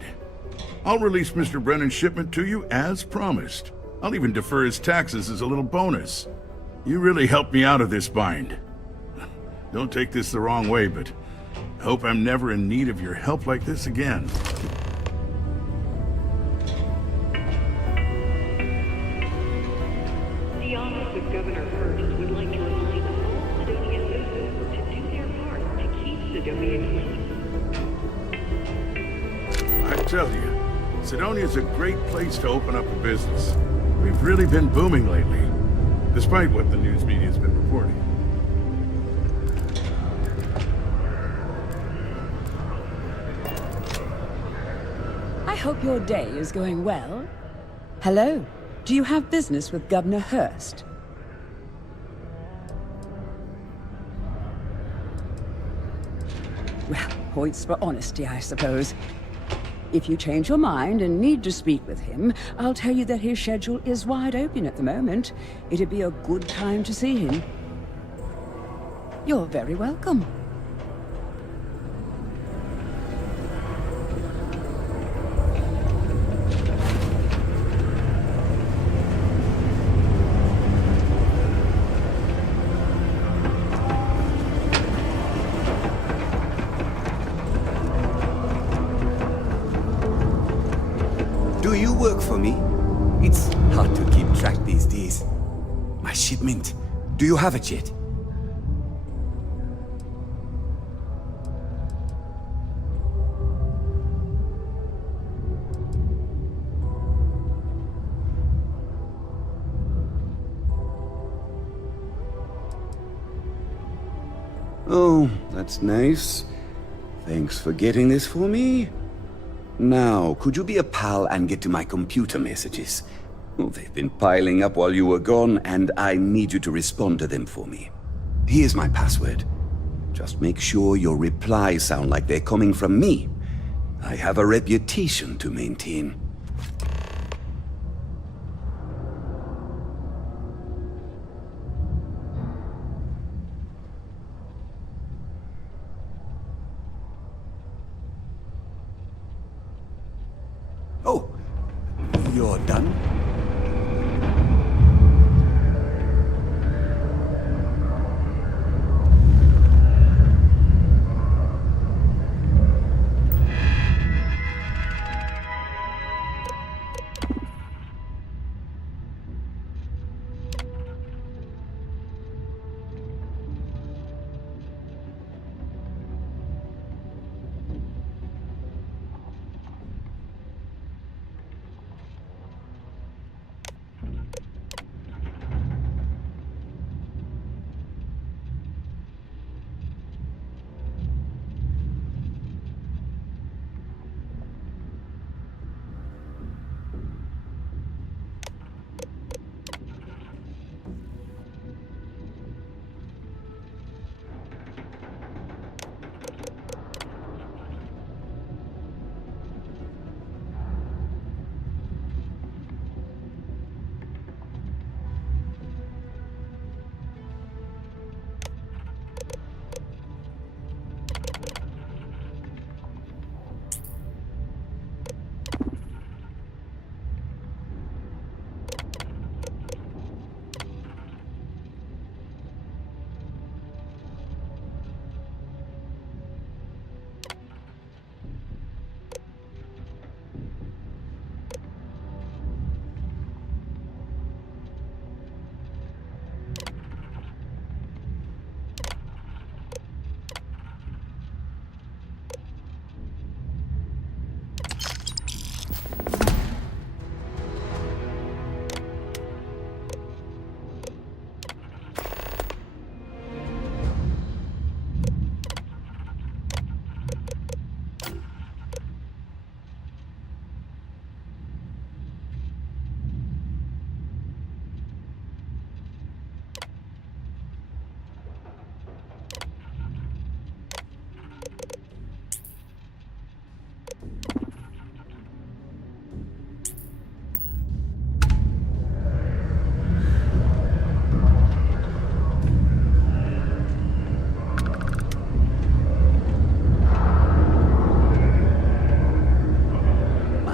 I'll release Mr. Brennan's shipment to you as promised. I'll even defer his taxes as a little bonus. You really helped me out of this bind. Don't take this the wrong way, but I hope I'm never in need of your help like this again. The office of Governor Hurst would like to remind all Sidonia citizens to do their part to keep Sidonia clean. I tell you, Sidonia's a great place to open up a business. We've really been booming lately, despite what the news media's been reporting. I hope your day is going well. Hello, do you have business with Governor Hurst? Well, points for honesty, I suppose. If you change your mind and need to speak with him, I'll tell you that his schedule is wide open at the moment. It'd be a good time to see him. You're very welcome. Do you work for me? It's hard to keep track these days. My shipment. Do you have it yet? Oh, that's nice. Thanks for getting this for me. Now, could you be a pal and get to my computer messages? Oh, they've been piling up while you were gone, and I need you to respond to them for me. Here's my password. Just make sure your replies sound like they're coming from me. I have a reputation to maintain. Oh, you're done?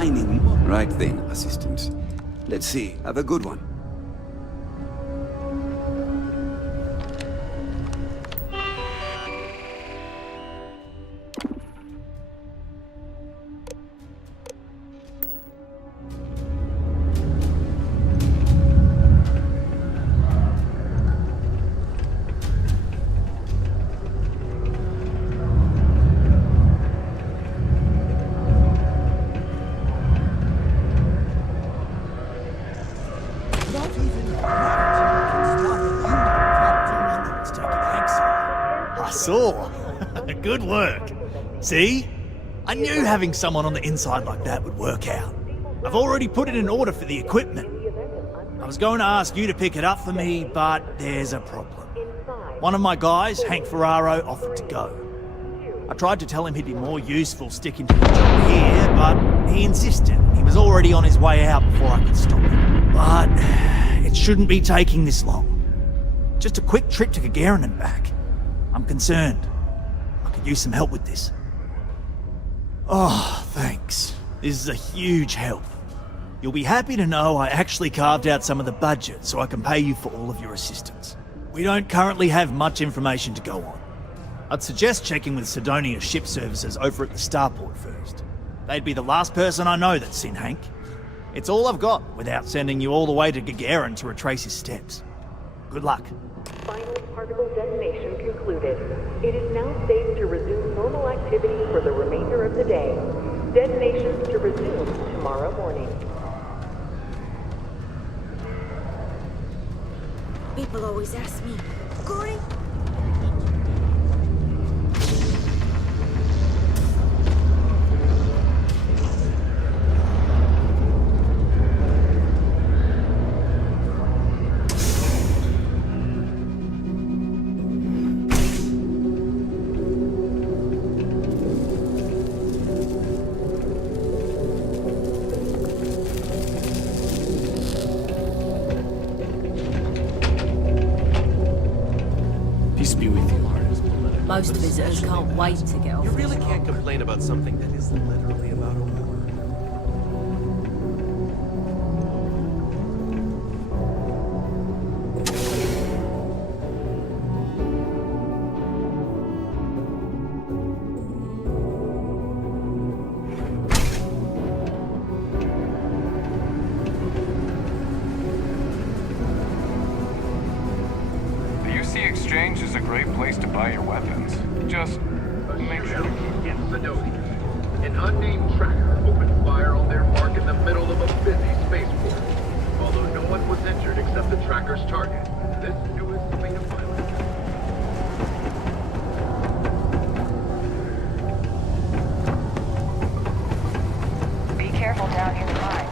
shining. Right then, assistant. Let's see. Have a good one. Not even gravity can stop a unit from one that was taking Hank's side. I saw. Good work. See? I knew having someone on the inside like that would work out. I've already put in an order for the equipment. I was going to ask you to pick it up for me, but there's a problem. One of my guys, Hank Ferraro, offered to go. I tried to tell him he'd be more useful sticking to the job here, but he insisted. He was already on his way out before I could stop him. But it shouldn't be taking this long. Just a quick trip to Gagarin and back. I'm concerned. I could use some help with this. Oh, thanks. This is a huge help. You'll be happy to know I actually carved out some of the budget so I can pay you for all of your assistance. We don't currently have much information to go on. I'd suggest checking with Sidonia Ship Services over at the Starport first. They'd be the last person I know that's seen Hank. It's all I've got without sending you all the way to Gagarin to retrace his steps. Good luck. Final particle detonation concluded. It is now safe to resume normal activity for the remainder of the day. Detonations to resume tomorrow morning. People always ask me, Corey? Most visitors can't wait to get off. You really can't complain about something that is literally about a war. Exchange is a great place to buy your weapons. Just make sure. An unnamed tracker opened fire on their mark in the middle of a busy spaceport. Although no one was injured except the tracker's target, this newest fleet of violence. Be careful down near the mine.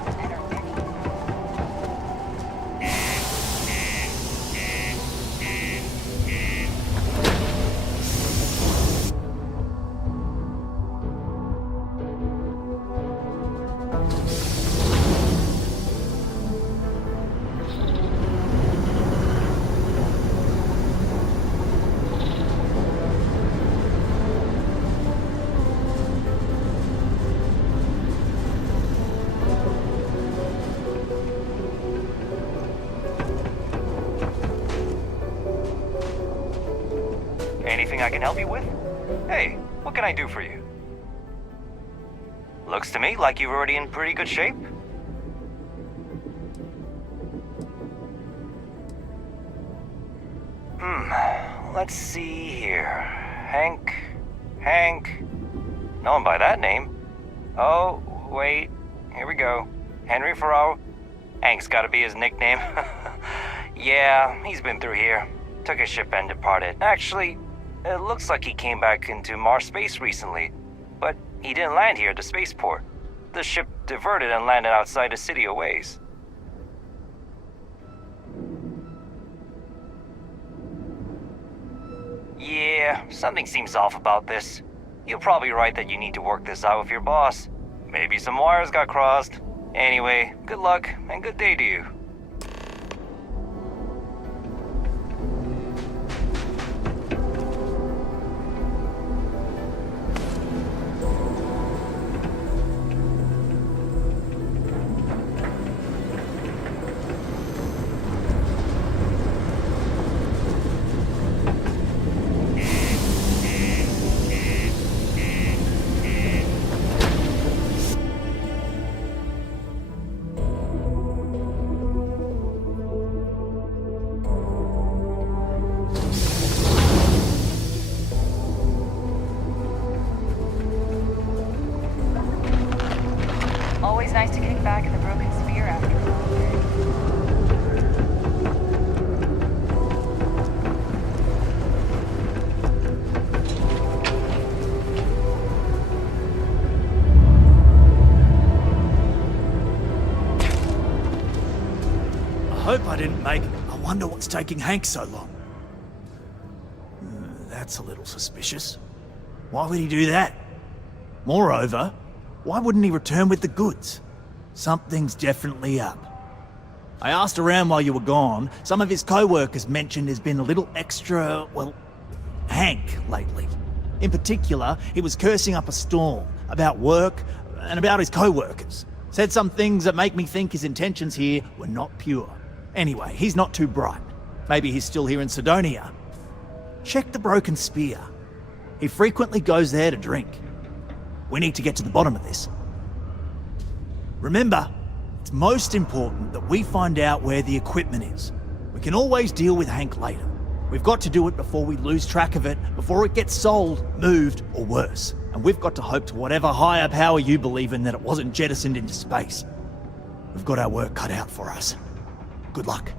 Anything I can help you with? Hey, what can I do for you? Looks to me like you're already in pretty good shape. Let's see here. Hank? No one by that name. Oh, wait. Here we go. Henry Ferraro? Hank's gotta be his nickname. Yeah, he's been through here. Took his ship and departed. Actually, it looks like he came back into Mars space recently, but he didn't land here at the spaceport. The ship diverted and landed outside the city a ways. Yeah, something seems off about this. You're probably right that you need to work this out with your boss. Maybe some wires got crossed. Anyway, good luck and good day to you. Always nice to kick back in the broken sphere after a long day. I hope I didn't make it. I wonder what's taking Hank so long. That's a little suspicious. Why would he do that? Moreover, why wouldn't he return with the goods? Something's definitely up. I asked around while you were gone. Some of his co-workers mentioned there's been a little extra, well, Hank lately. In particular, he was cursing up a storm about work and about his co-workers. Said some things that make me think his intentions here were not pure. Anyway, he's not too bright. Maybe he's still here in Sidonia. Check the broken spear. He frequently goes there to drink. We need to get to the bottom of this. Remember, it's most important that we find out where the equipment is. We can always deal with Hank later. We've got to do it before we lose track of it, before it gets sold, moved, or worse. And we've got to hope to whatever higher power you believe in that it wasn't jettisoned into space. We've got our work cut out for us. Good luck.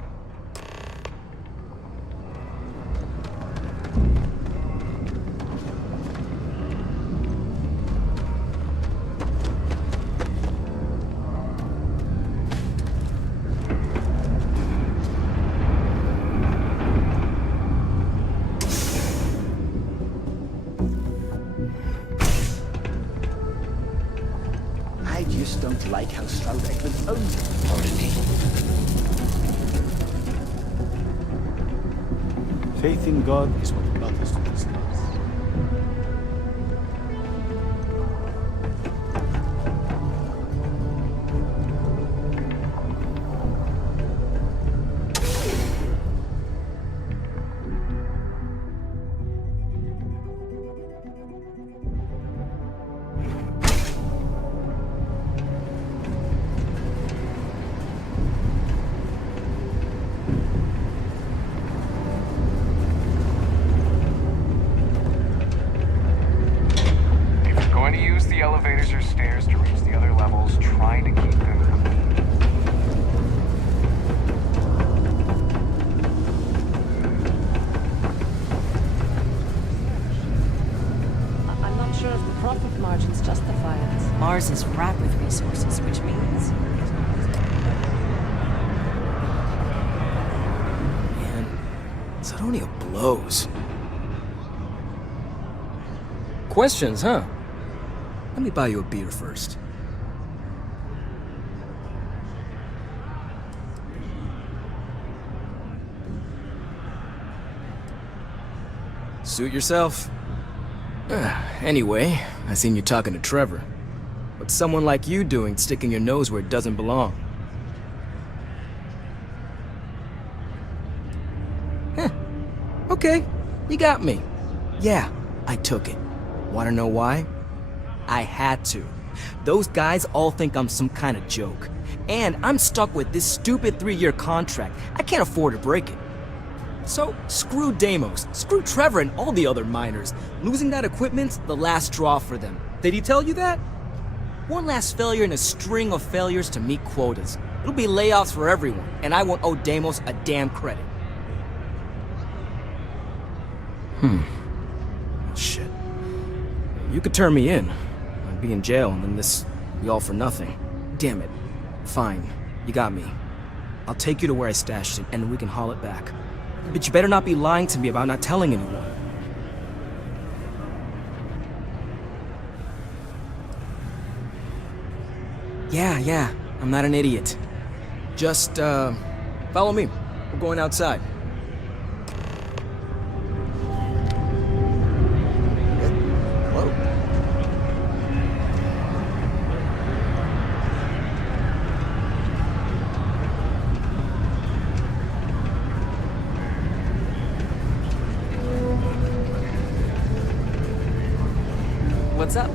I just don't like how Stroud Eggman owns it. Pardon me. Faith in God is what brought us to this place. Elevators or stairs to reach the other levels, trying to keep them clean. I'm not sure if the profit margins justify it. Mars is wrapped with resources, which means... Man, Sidonia blows. Questions, huh? Let me buy you a beer first. Suit yourself. Anyway, I seen you talking to Trevor. What's someone like you doing sticking your nose where it doesn't belong? Okay, you got me. Yeah, I took it. Wanna know why? I had to. Those guys all think I'm some kind of joke. And I'm stuck with this stupid 3-year contract. I can't afford to break it. So, screw Deimos, screw Trevor and all the other miners. Losing that equipment's the last straw for them. Did he tell you that? One last failure in a string of failures to meet quotas. It'll be layoffs for everyone, and I won't owe Deimos a damn credit. Shit. You could turn me in. I'd be in jail, and then this be all for nothing. Damn it. Fine. You got me. I'll take you to where I stashed it, and we can haul it back. But you better not be lying to me about not telling anyone. Yeah, I'm not an idiot. Just, follow me. We're going outside. Hello? What's up?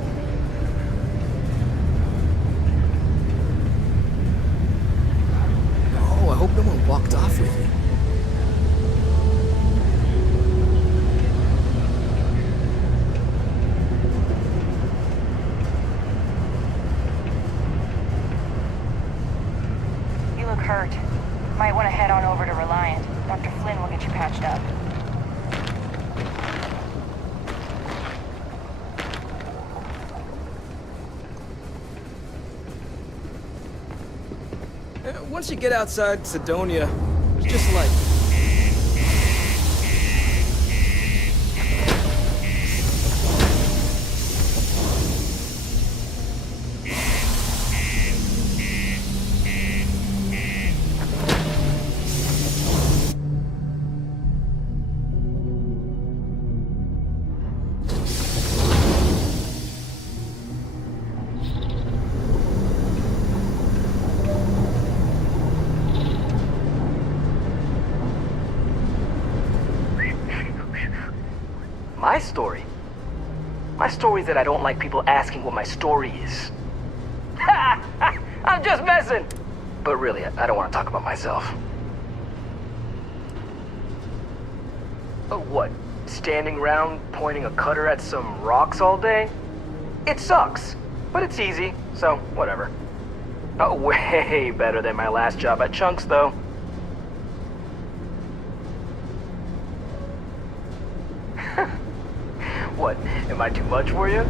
Oh, I hope no one walked off with you. hurt. Might want to head on over to Reliant. Dr. Flynn will get you patched up. Once you get outside Sidonia, it's just like... My story? My story is that I don't like people asking what my story is. I'm just messing! But really, I don't want to talk about myself. Oh, what? Standing around pointing a cutter at some rocks all day? It sucks, but it's easy, so whatever. Oh, way better than my last job at Chunks, though. What, am I too much for you?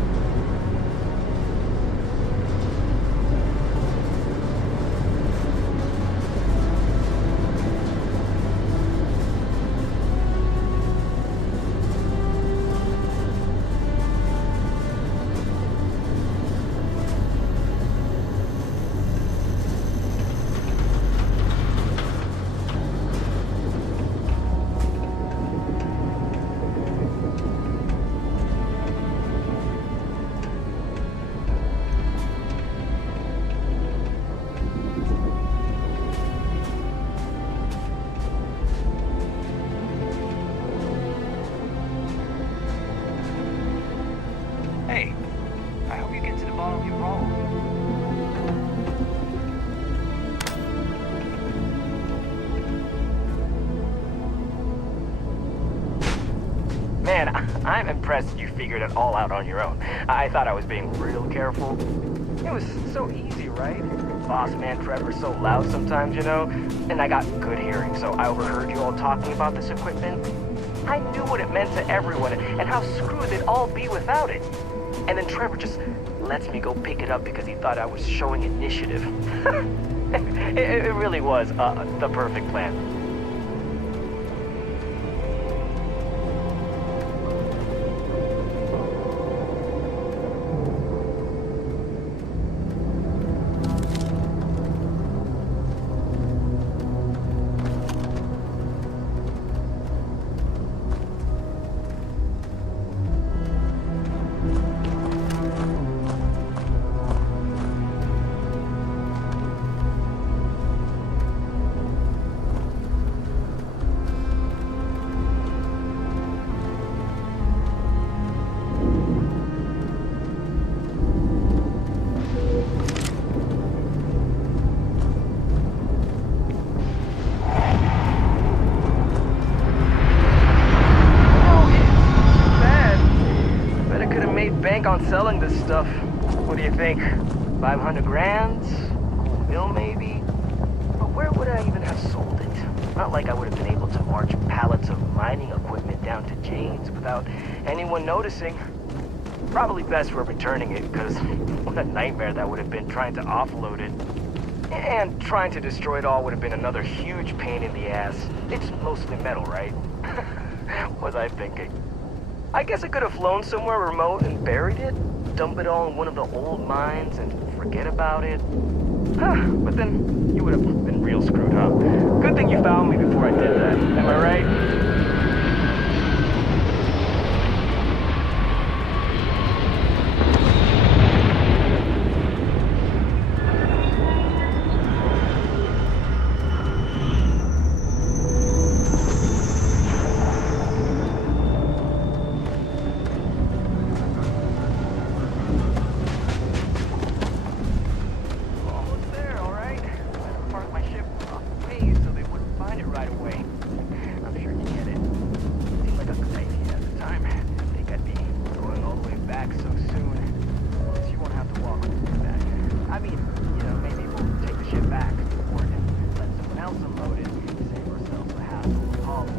Hey, I hope you get to the bottom of your problem. Man, I'm impressed you figured it all out on your own. I thought I was being real careful. It was so easy, right? Boss man Trevor's so loud sometimes, you know? And I got good hearing, so I overheard you all talking about this equipment. I knew what it meant to everyone and how screwed they'd all be without it. And then Trevor just lets me go pick it up because he thought I was showing initiative. It really was the perfect plan. Bank on selling this stuff. What do you think? 500 grand? Mil maybe? But where would I even have sold it? Not like I would have been able to march pallets of mining equipment down to Jane's without anyone noticing. Probably best for returning it, because what a nightmare that would have been trying to offload it. And trying to destroy it all would have been another huge pain in the ass. It's mostly metal, right? What was I thinking? I guess I could have flown somewhere remote and buried it, dump it all in one of the old mines and forget about it. But then you would have been real screwed up. Good thing you found me before I did that, am I right?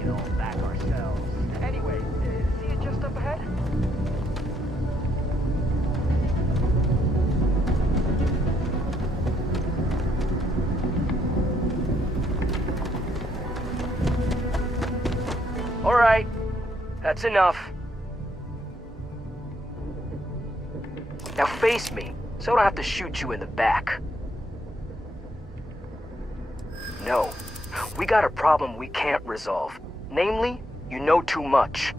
take it all back ourselves. Anyway, see it just up ahead? All right, that's enough. Now face me, so I don't have to shoot you in the back. No, we got a problem we can't resolve. Namely, you know too much.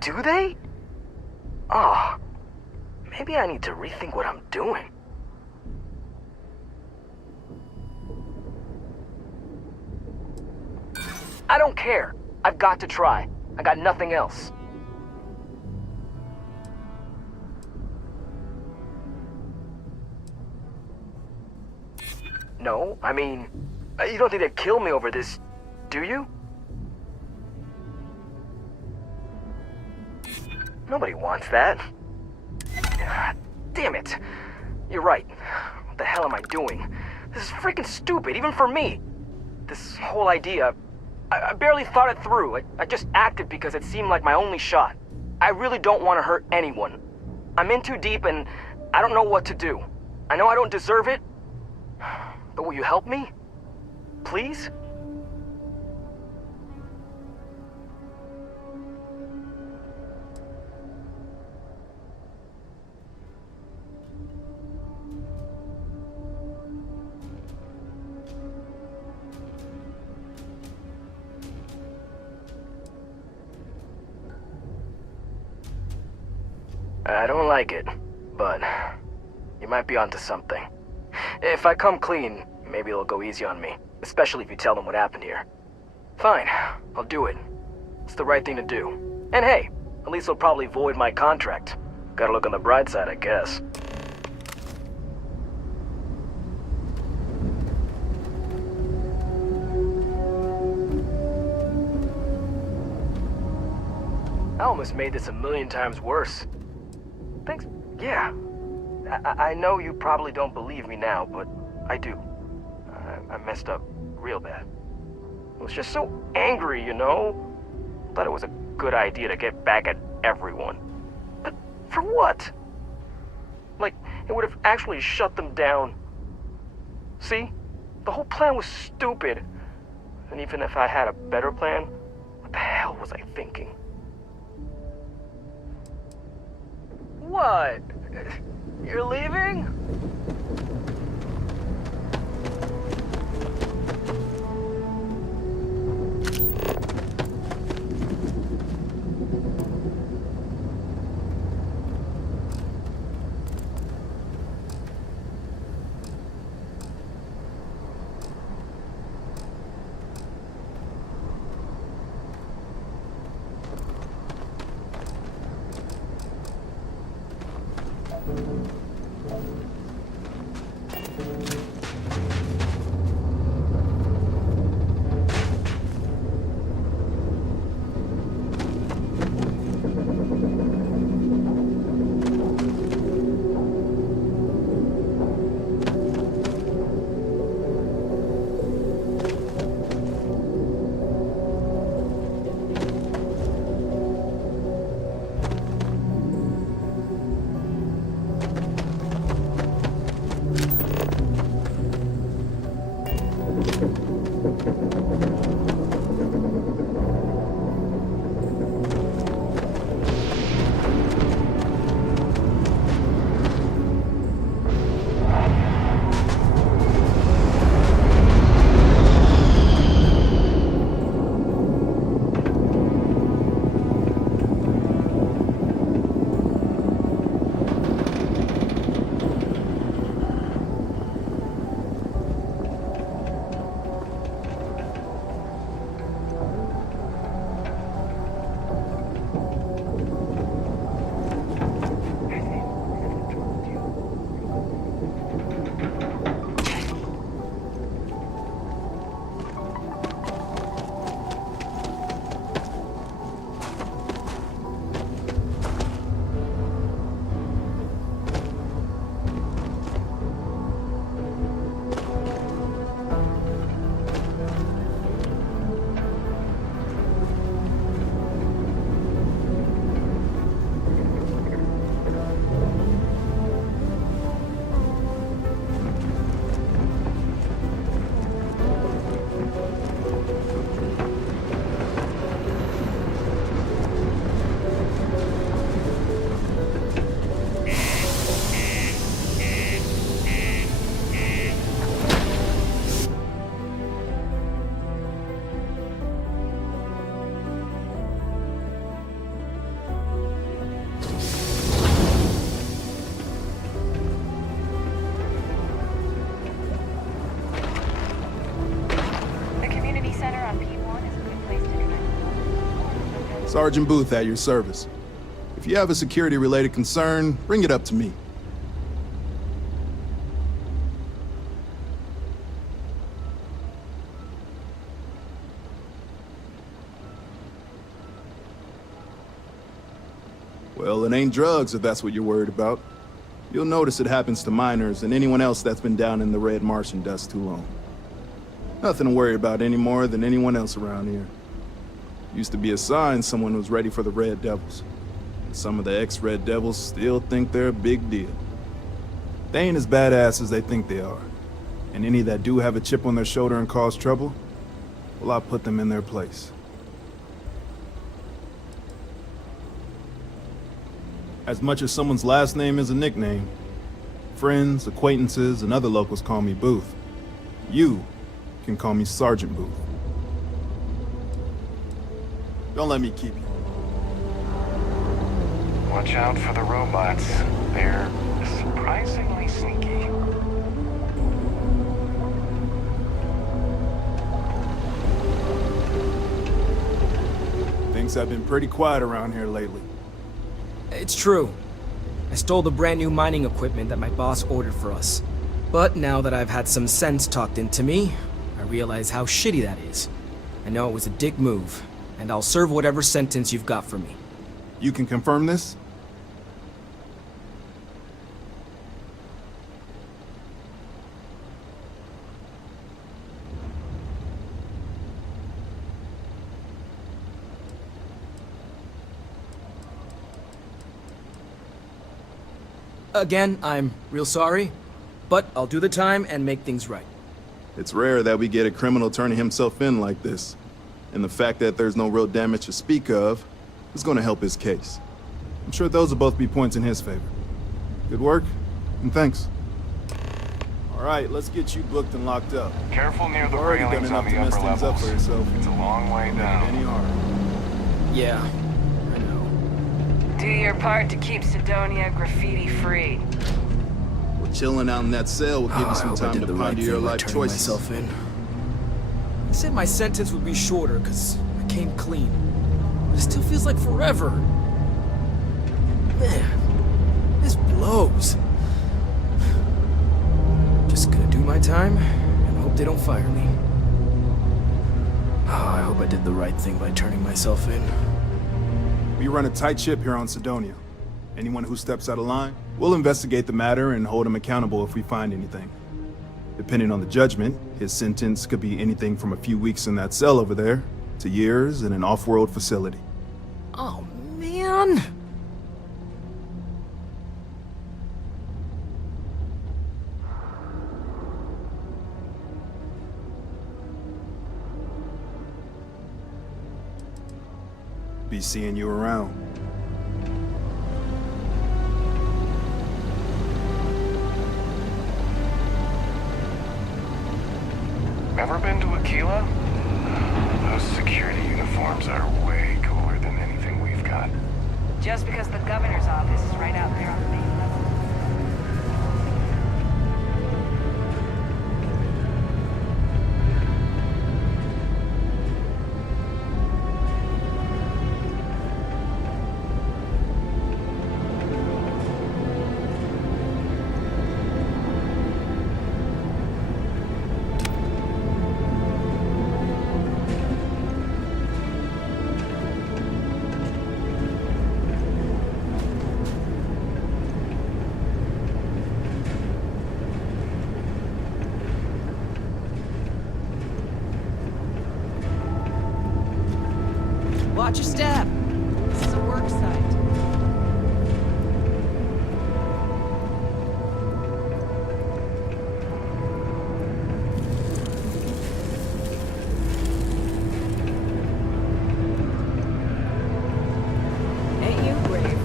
Do they? Oh, maybe I need to rethink what I'm doing. I don't care. I've got to try. I got nothing else. No, I mean, you don't think they'd kill me over this, do you? Nobody wants that. Damn it. You're right. What the hell am I doing? This is freaking stupid, even for me. This whole idea, I barely thought it through. I just acted because it seemed like my only shot. I really don't want to hurt anyone. I'm in too deep and I don't know what to do. I know I don't deserve it, but will you help me? Please? I don't like it, but you might be onto something. If I come clean, maybe it'll go easy on me, especially if you tell them what happened here. Fine, I'll do it. It's the right thing to do. And hey, at least they'll probably void my contract. Gotta look on the bright side, I guess. I almost made this 1,000,000 times worse. Thanks. Yeah. I know you probably don't believe me now, but I do. I messed up real bad. I was just so angry, you know? Thought it was a good idea to get back at everyone. But for what? Like, it would have actually shut them down. See? The whole plan was stupid. And even if I had a better plan, what the hell was I thinking? What? You're leaving? Sergeant Booth at your service. If you have a security-related concern, bring it up to me. Well, it ain't drugs if that's what you're worried about. You'll notice it happens to minors and anyone else that's been down in the red Martian dust too long. Nothing to worry about any more than anyone else around here. Used to be a sign someone was ready for the Red Devils. And some of the ex-Red Devils still think they're a big deal. They ain't as badass as they think they are. And any that do have a chip on their shoulder and cause trouble, well, I'll put them in their place. As much as someone's last name is a nickname, friends, acquaintances, and other locals call me Booth. You can call me Sergeant Booth. Don't let me keep you. Watch out for the robots. They're surprisingly sneaky. Things have been pretty quiet around here lately. It's true. I stole the brand new mining equipment that my boss ordered for us. But now that I've had some sense talked into me, I realize how shitty that is. I know it was a dick move, and I'll serve whatever sentence you've got for me. You can confirm this? Again, I'm real sorry, but I'll do the time and make things right. It's rare that we get a criminal turning himself in like this. And the fact that there's no real damage to speak of is going to help his case. I'm sure those will both be points in his favor. Good work, and thanks. All right, let's get you booked and locked up. Careful near the You've already done railings enough on to the mess upper things up for levels. yourself. It's a long way Don't make down. it any harder. Yeah, I know. Do your part to keep Sidonia graffiti-free. Well, chilling out in that cell will give you some time to ponder your life choices. Myself in. I said my sentence would be shorter because I came clean. But it still feels like forever. Man, this blows. Just gonna do my time and hope they don't fire me. Oh, I hope I did the right thing by turning myself in. We run a tight ship here on Sidonia. Anyone who steps out of line, we'll investigate the matter and hold him accountable if we find anything. Depending on the judgment, his sentence could be anything from a few weeks in that cell over there to years in an off-world facility. Oh, man. Be seeing you around. Ever been to Aquila? Those security uniforms are way cooler than anything we've got. Just because the governor's office is right out there on the main level. Watch your step. This is a work site. Ain't you brave?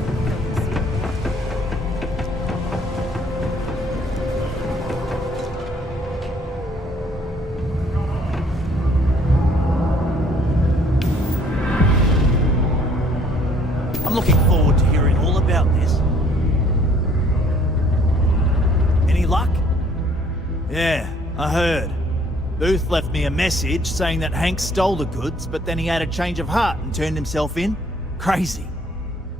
I'm looking forward to hearing all about this. Any luck? Yeah, I heard. Booth left me a message saying that Hank stole the goods, but then he had a change of heart and turned himself in. crazy.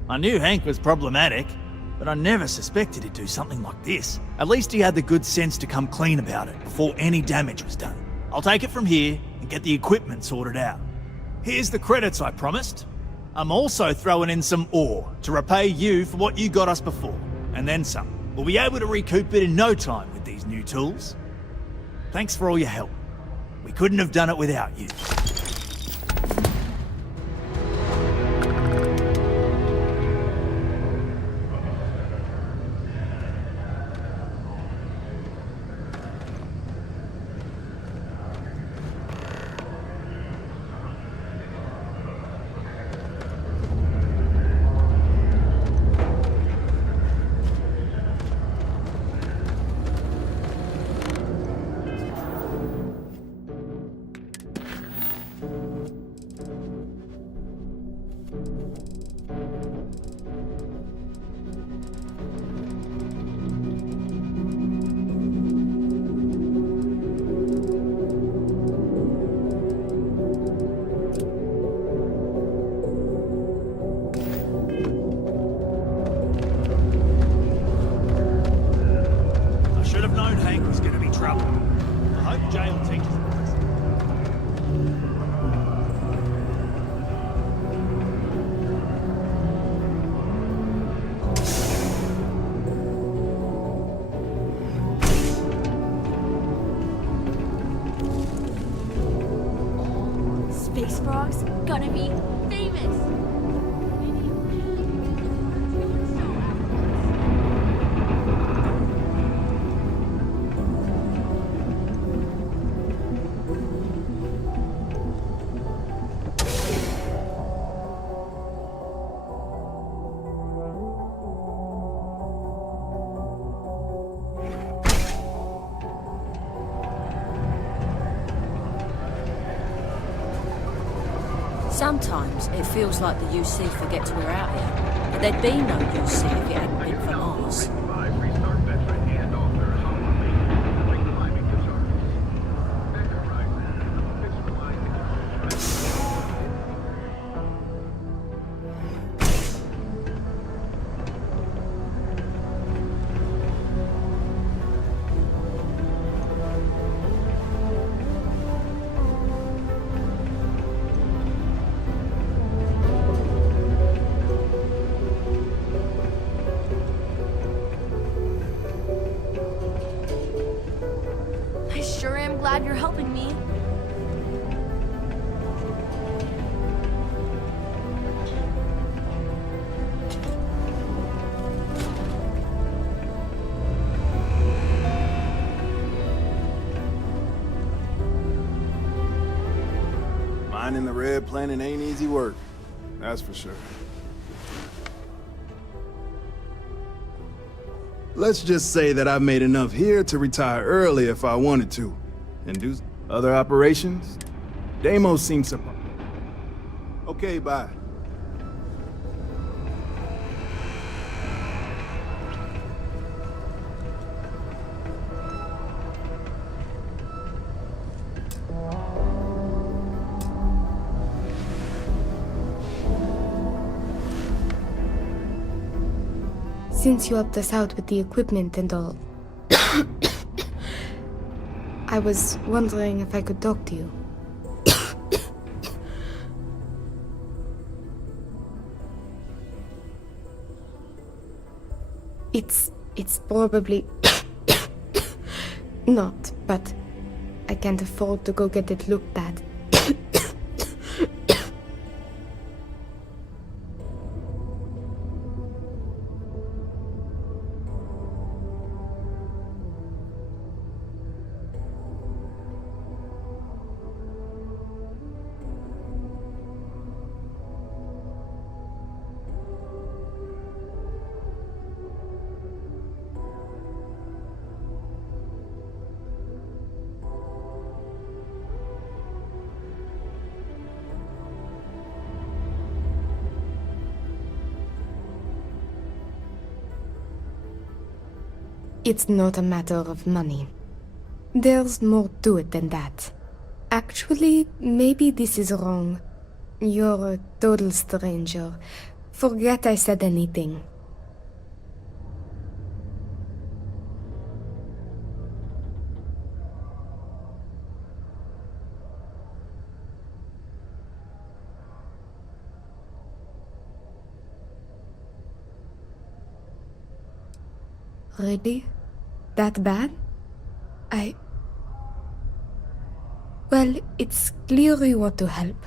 I knew Hank was problematic, but I never suspected he'd do something like this. At least he had the good sense to come clean about it before any damage was done. I'll take it from here and get the equipment sorted out. Here's the credits I promised. I'm also throwing in some ore to repay you for what you got us before, and then some. We'll be able to recoup it in no time with these new tools. Thanks for all your help. We couldn't have done it without you. Space Frog's gonna be famous! Sometimes it feels like the UC forgets we're out here. But there'd be no UC if it hadn't been for Mars. I sure am glad you're helping me. Mining the Red Planet ain't easy work, that's for sure. Let's just say that I've made enough here to retire early if I wanted to. And do other operations? Deimos seems surprised. Okay, bye. Since you helped us out with the equipment and all, I was wondering if I could talk to you. It's probably not, but I can't afford to go get it looked at. It's not a matter of money. There's more to it than that. Actually, maybe this is wrong. You're a total stranger. Forget I said anything. Really? That bad? Well, it's clear you want to help.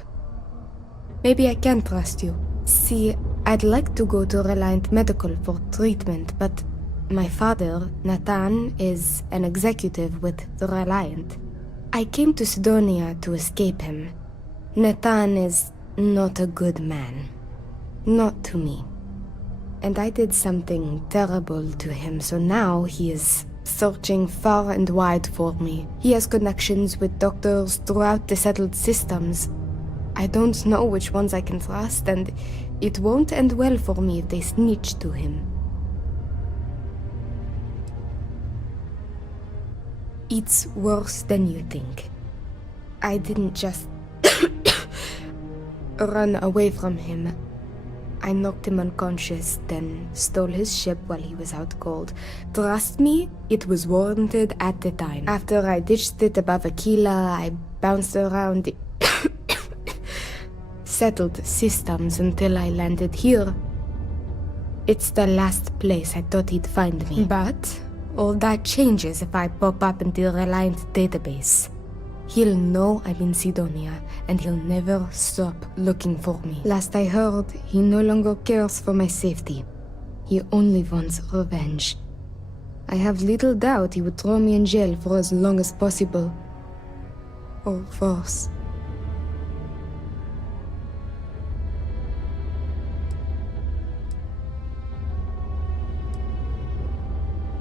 Maybe I can trust you. See, I'd like to go to Reliant Medical for treatment, but my father, Nathan, is an executive with the Reliant. I came to Sidonia to escape him. Nathan is not a good man. Not to me. And I did something terrible to him, so now he is searching far and wide for me. He has connections with doctors throughout the settled systems. I don't know which ones I can trust, and it won't end well for me if they snitch to him. It's worse than you think. I didn't just run away from him. I knocked him unconscious, then stole his ship while he was out cold. Trust me, it was warranted at the time. After I ditched it above Aquila, I bounced around the settled systems until I landed here. It's the last place I thought he'd find me. But all that changes if I pop up in the Reliant database. He'll know I'm in Sidonia, and he'll never stop looking for me. Last I heard, he no longer cares for my safety. He only wants revenge. I have little doubt he would throw me in jail for as long as possible. Or worse.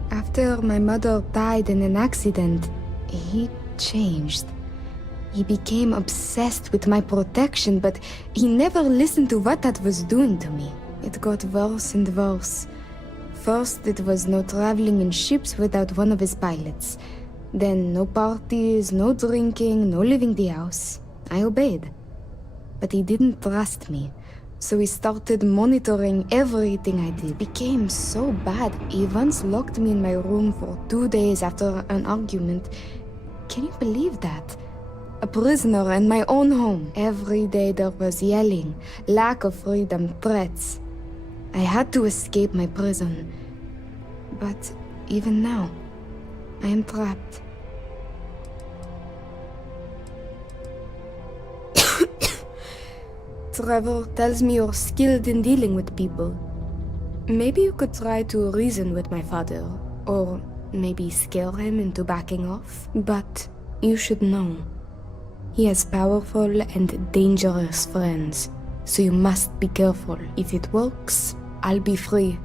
After my mother died in an accident, he changed. He became obsessed with my protection, but he never listened to what that was doing to me. It got worse and worse. First, it was no traveling in ships without one of his pilots. Then no parties, no drinking, no leaving the house. I obeyed. But he didn't trust me, so he started monitoring everything I did. It became so bad, he once locked me in my room for 2 days after an argument. Can you believe that? A prisoner in my own home. Every day there was yelling, lack of freedom, threats. I had to escape my prison. But even now, I am trapped. Trevor tells me you're skilled in dealing with people. Maybe you could try to reason with my father, or maybe scare him into backing off. But you should know, he has powerful and dangerous friends, so you must be careful. If it works, I'll be free.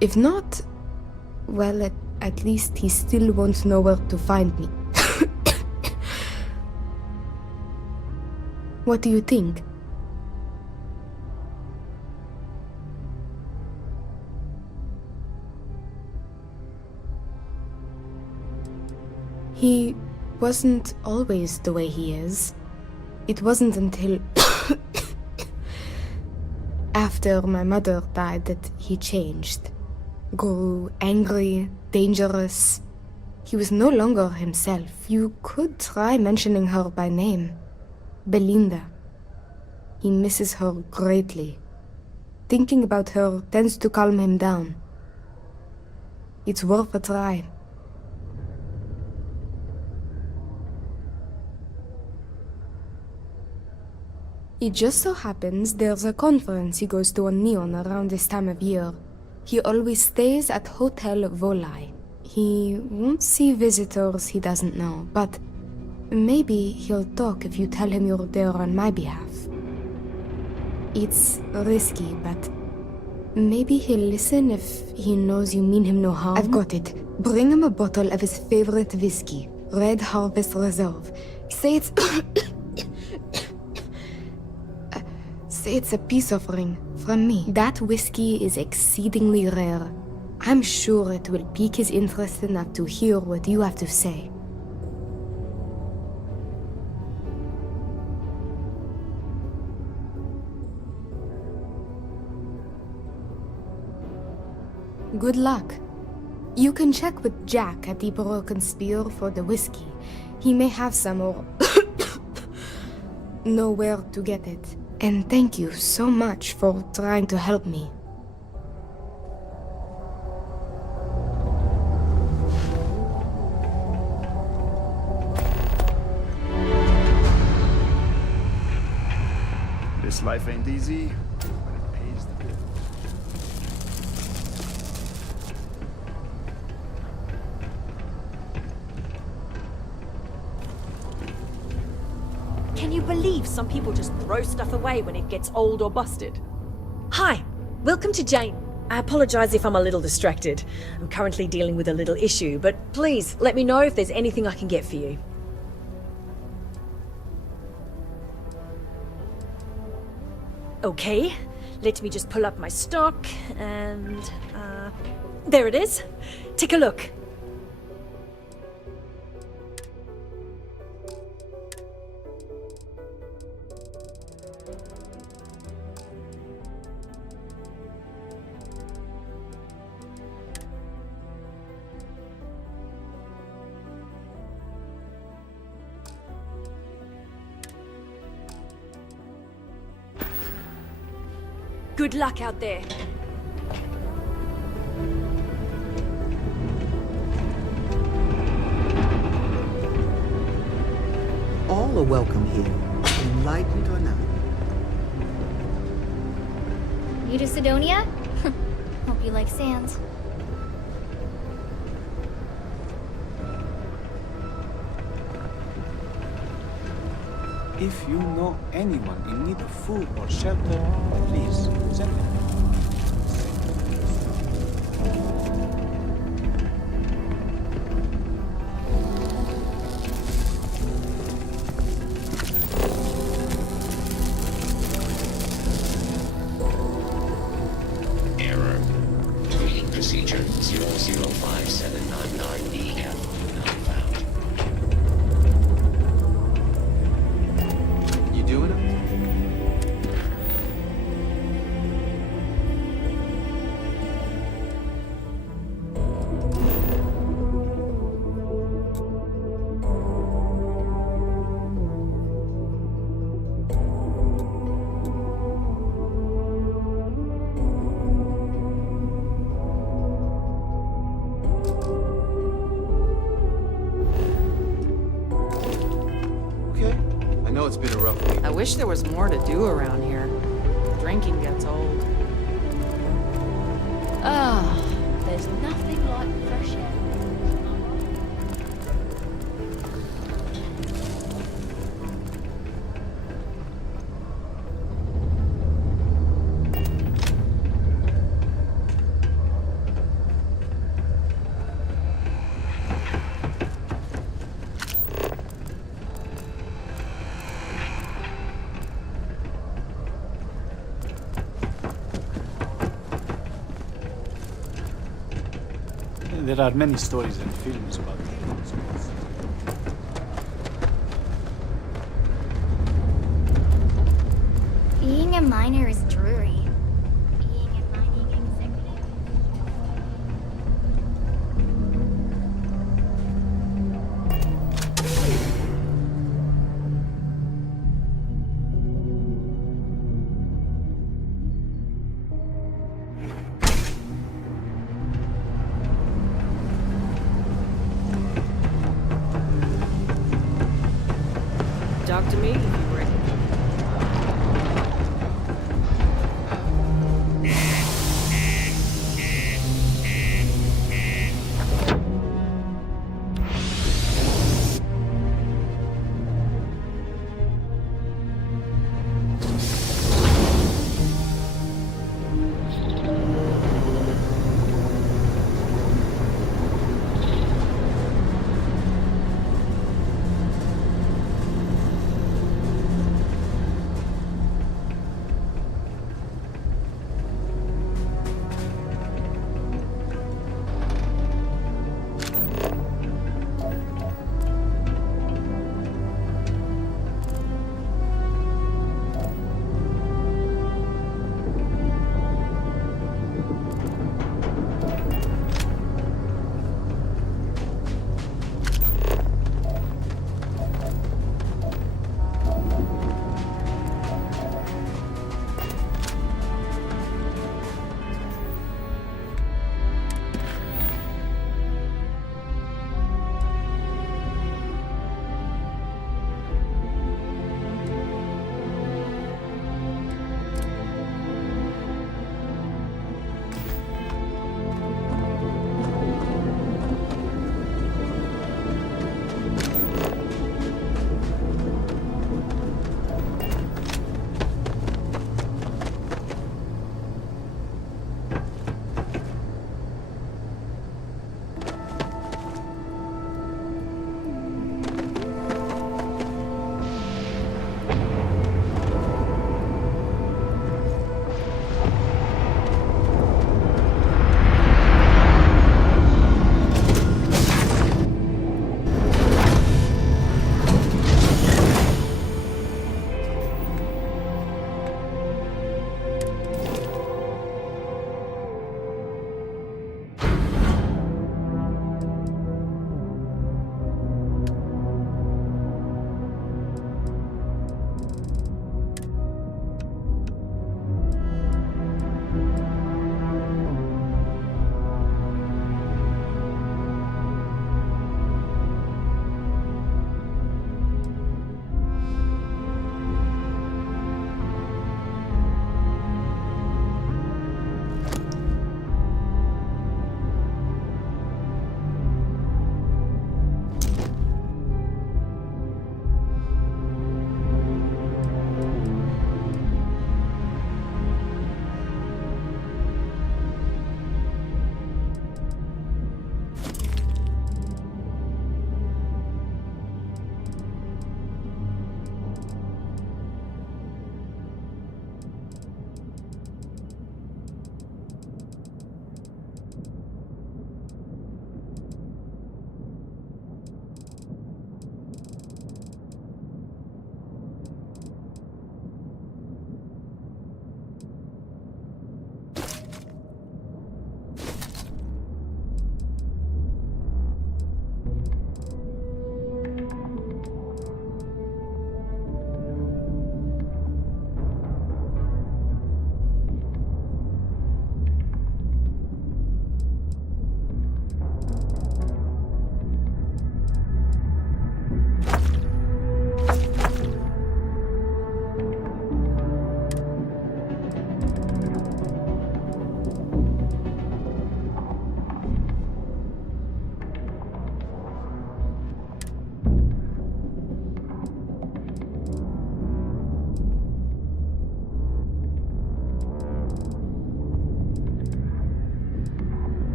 If not, well, at least he still won't know where to find me. What do you think? He wasn't always the way he is. It wasn't until after my mother died that he changed. Grew angry, dangerous. He was no longer himself. You could try mentioning her by name. Belinda. He misses her greatly. Thinking about her tends to calm him down. It's worth a try. It just so happens there's a conference he goes to on Neon around this time of year. He always stays at Hotel Volai. He won't see visitors he doesn't know, but maybe he'll talk if you tell him you're there on my behalf. It's risky, but maybe he'll listen if he knows you mean him no harm. I've got it. Bring him a bottle of his favorite whiskey, Red Harvest Reserve. Say it's... Say it's a peace offering from me. That whiskey is exceedingly rare. I'm sure it will pique his interest enough to hear what you have to say. Good luck. You can check with Jack at the Broken Spear for the whiskey. He may have some or know where to get it. And thank you so much for trying to help me. This life ain't easy, but it pays the bills. Can you believe some people just throw stuff away when it gets old or busted? Hi, welcome to Jane. I apologize if I'm a little distracted. I'm currently dealing with a little issue, but please let me know if there's anything I can get for you. Okay, let me just pull up my stock and there it is. Take a look. Good luck out there. All are welcome here, enlightened or not. New to Sidonia? Hope you like sand. If you know anyone in need of food or shelter, please send them. Error. Reading procedure 005799EF. Not found. You doing it? Okay. I know it's been a rough week. I wish there was more to do around here. Drinking gets old. Ah, there's nothing like fresh air. There are many stories and films about it. Being a miner is dreary. Being a mining executive. Talk to me if you're ready.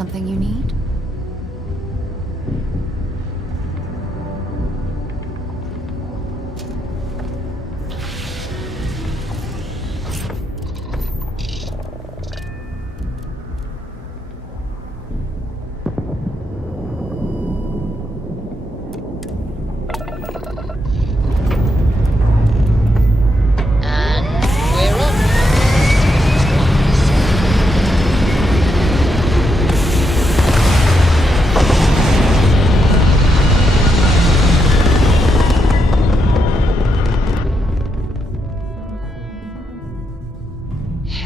Something you need?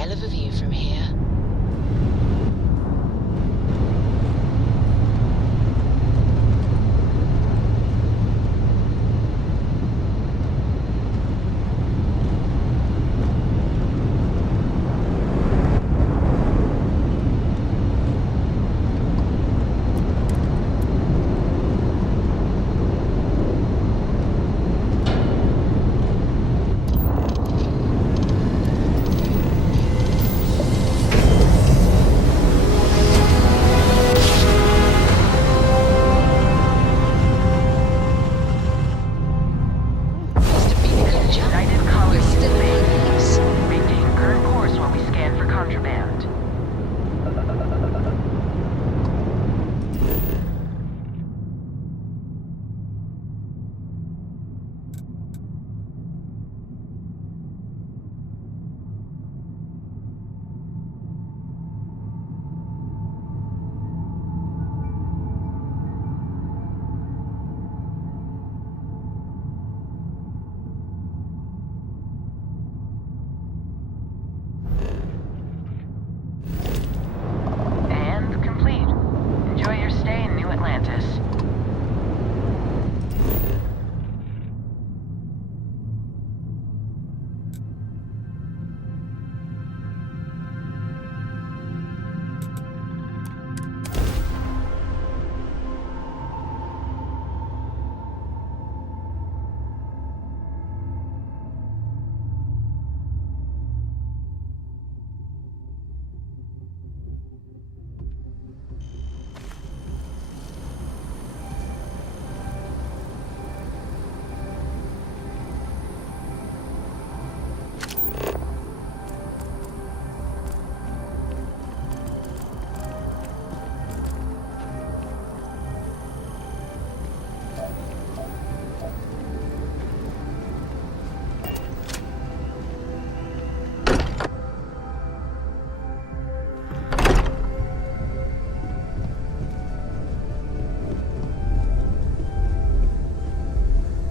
Hell of a view from here.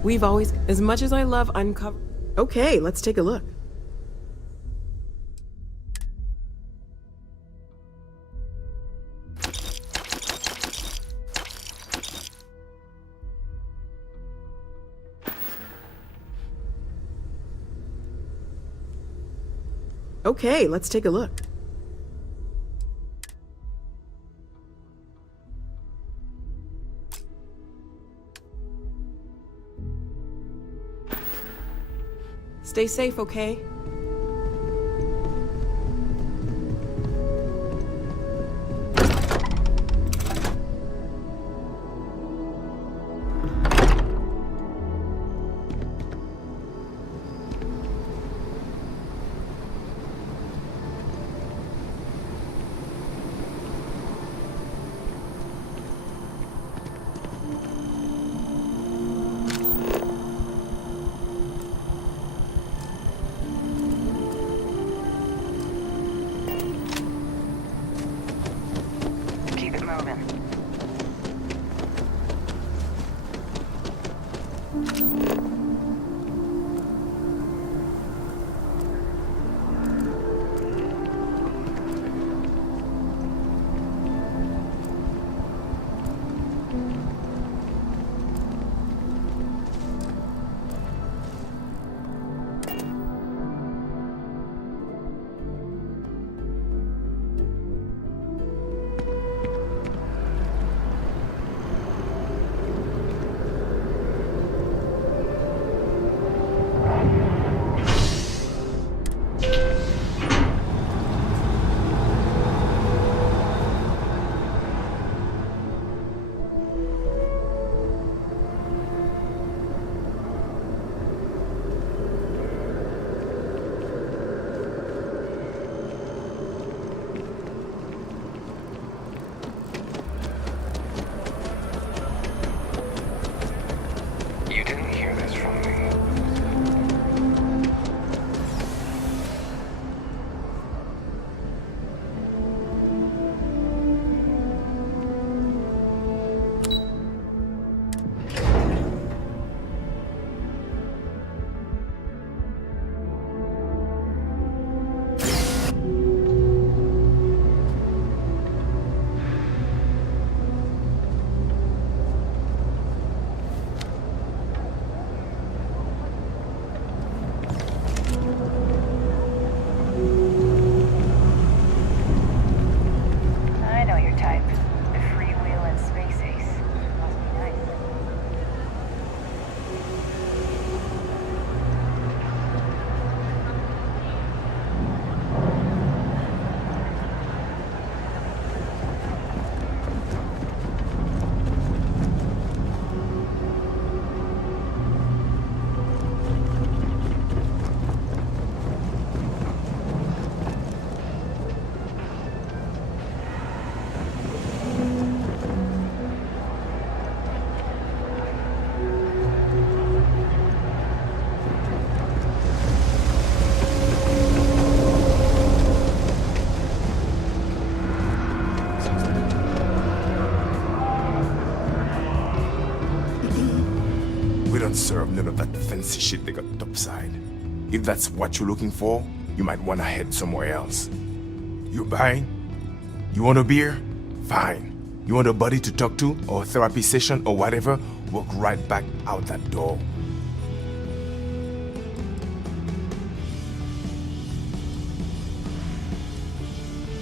We've always, as much as I love uncover. Okay, let's take a look. Okay, let's take a look. Stay safe, okay? serve none of that fancy shit they got topside. If that's what you're looking for, you might want to head somewhere else. You buying? You want a beer? Fine. You want a buddy to talk to, or a therapy session, or whatever? Walk right back out that door.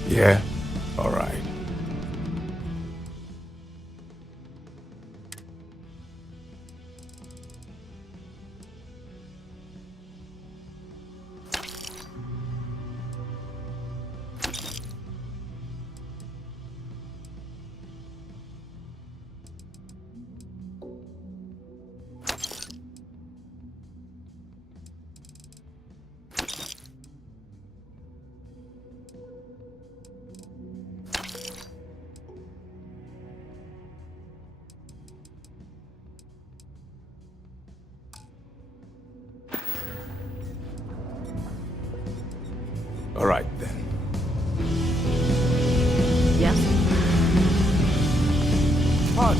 Yeah? Alright. All right, then. Yes? What?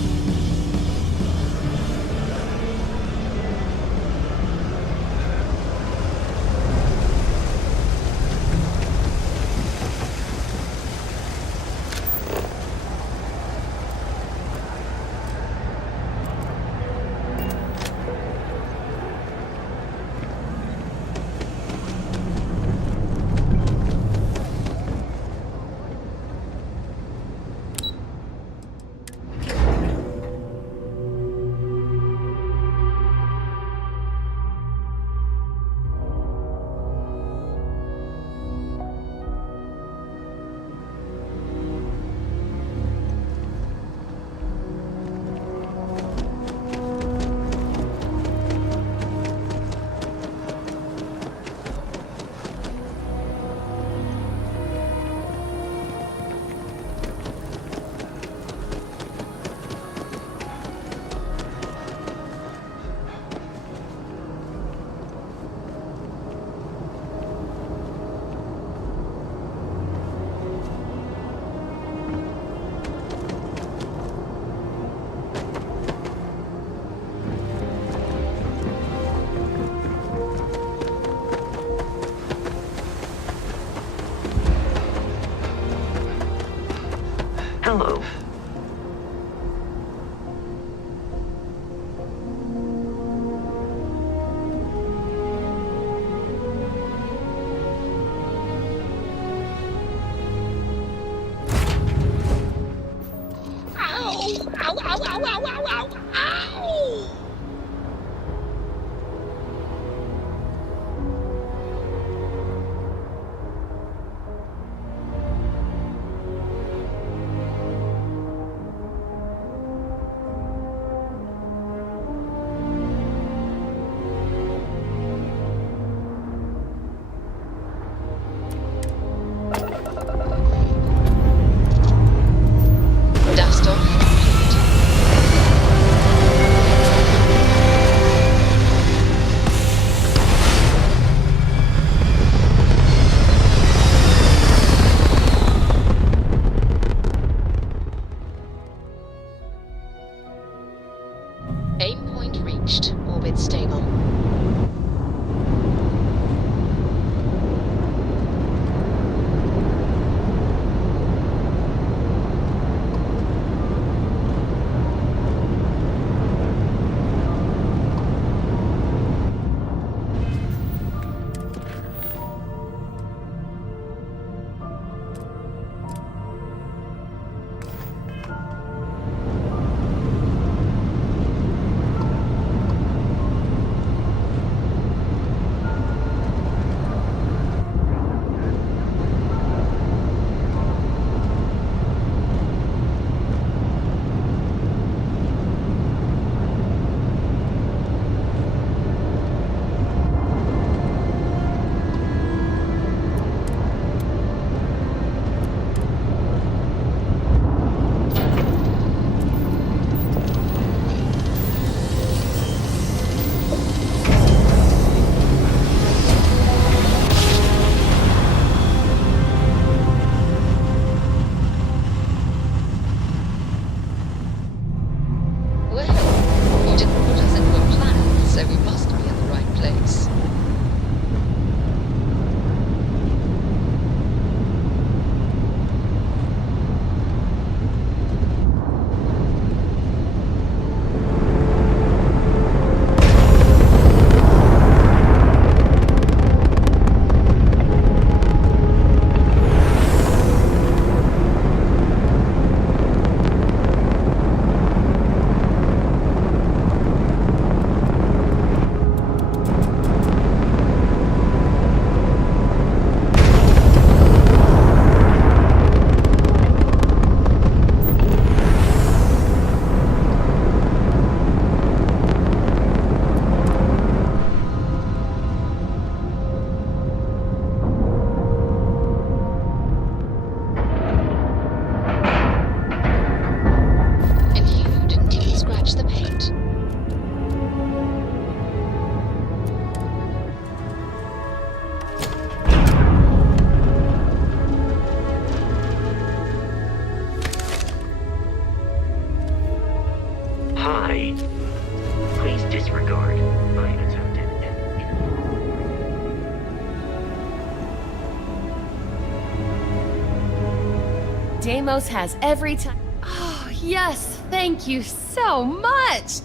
Deimos has every time. Oh, yes, thank you so much!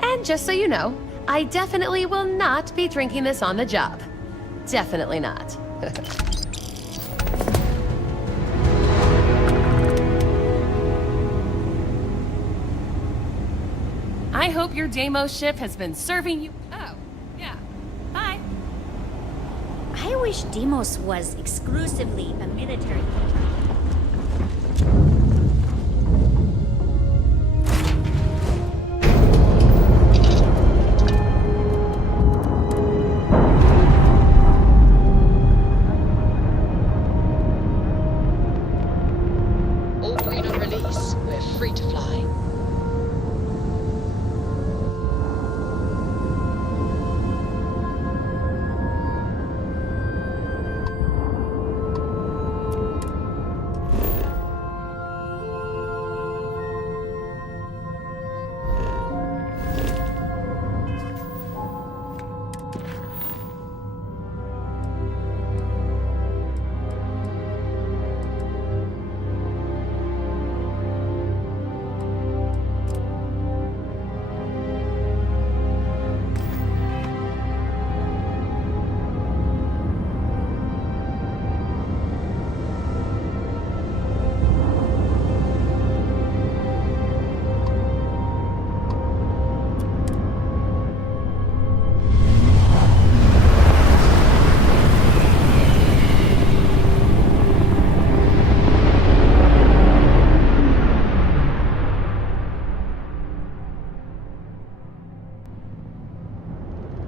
And just so you know, I definitely will not be drinking this on the job. Definitely not. I hope your Deimos ship has been serving you. Oh, yeah. Bye. I wish Deimos was exclusively a military. All green on release. We're free to fly.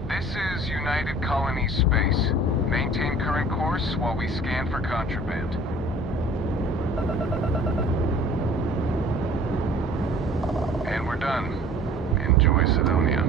This is United Colony Space. Maintain current course while we scan for contraband. And we're done. Enjoy Sidonia.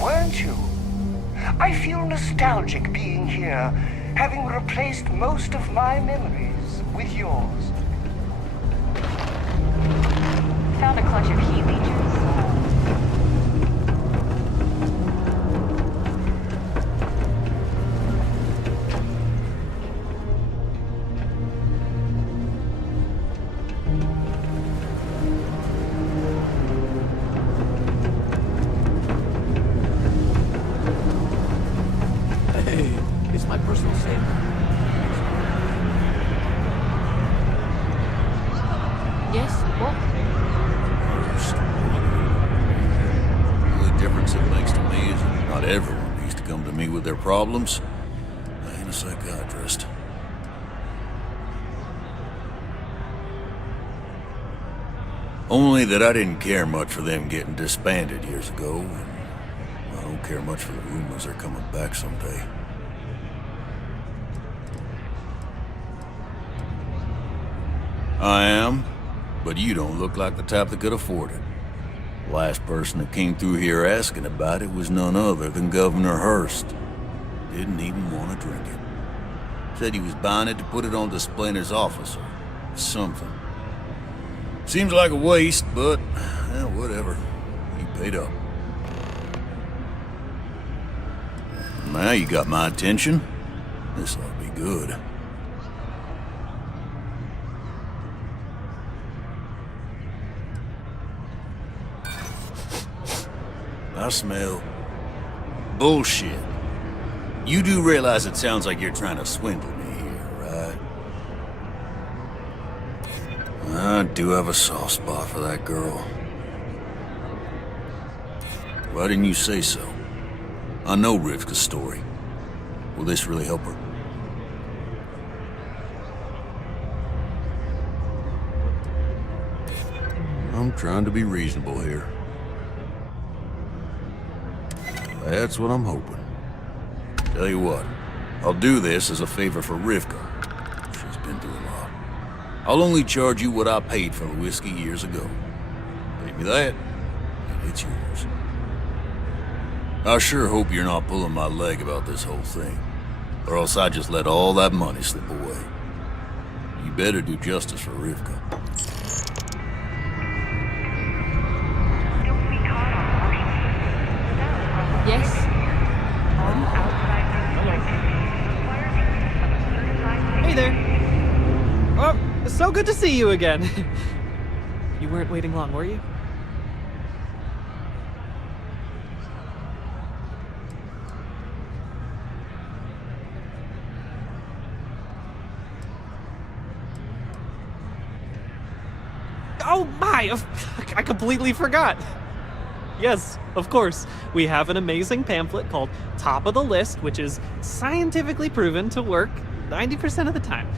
Weren't you? I feel nostalgic being here, having replaced most of my memories with yours. Found a clutch of heat leeches. It's my personal safe. Yes? What? The difference it makes to me is that not everyone needs to come to me with their problems. I ain't a psychiatrist. Only that I didn't care much for them getting disbanded years ago, and I don't care much for the rumors they're coming back someday. I am, but you don't look like the type that could afford it. The last person that came through here asking about it was none other than Governor Hurst. Didn't even want to drink it. Said he was buying it to put it on display in his office or something. Seems like a waste, but whatever. He paid up. Now you got my attention. This ought to be good. I smell bullshit. You do realize it sounds like you're trying to swindle me here, right? I do have a soft spot for that girl. Why didn't you say so? I know Rivka's story. Will this really help her? I'm trying to be reasonable here. That's what I'm hoping. Tell you what, I'll do this as a favor for Rivka. She's been through a lot. I'll only charge you what I paid for the whiskey years ago. Pay me that, and it's yours. I sure hope you're not pulling my leg about this whole thing, or else I just let all that money slip away. You better do justice for Rivka. Yes? Hey there. Oh, so good to see you again. You weren't waiting long, were you? Oh my! I completely forgot. Yes, of course. We have an amazing pamphlet called Top of the List, which is scientifically proven to work 90% of the time.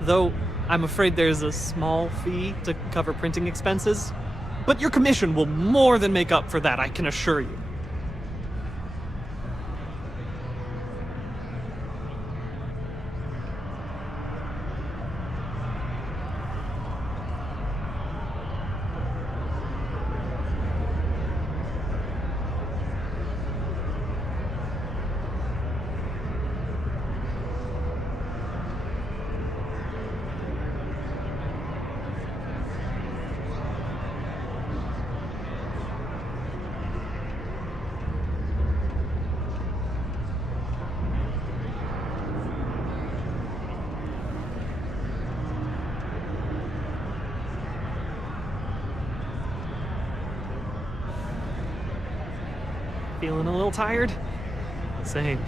Though, I'm afraid there's a small fee to cover printing expenses. But your commission will more than make up for that, I can assure you. Feeling a little tired? Same.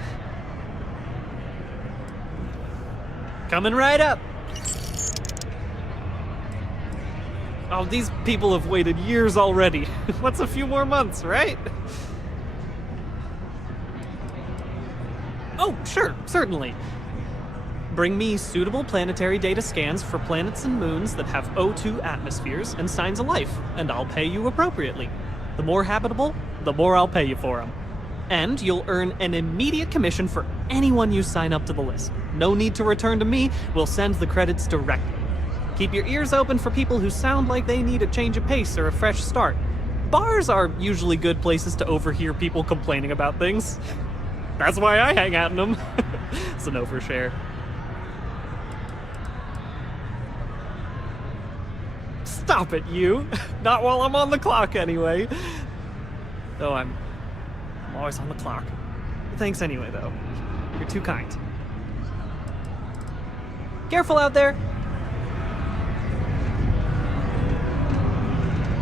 Coming right up! Oh, these people have waited years already. What's a few more months, right? Oh, sure, certainly. Bring me suitable planetary data scans for planets and moons that have O2 atmospheres and signs of life, and I'll pay you appropriately. The more habitable, the more I'll pay you for them. And you'll earn an immediate commission for anyone you sign up to the list. No need to return to me, we'll send the credits directly. Keep your ears open for people who sound like they need a change of pace or a fresh start. Bars are usually good places to overhear people complaining about things. That's why I hang out in them. It's an overshare. Stop it, you! Not while I'm on the clock, anyway. Though I'm always on the clock. Thanks anyway, though. You're too kind. Careful out there!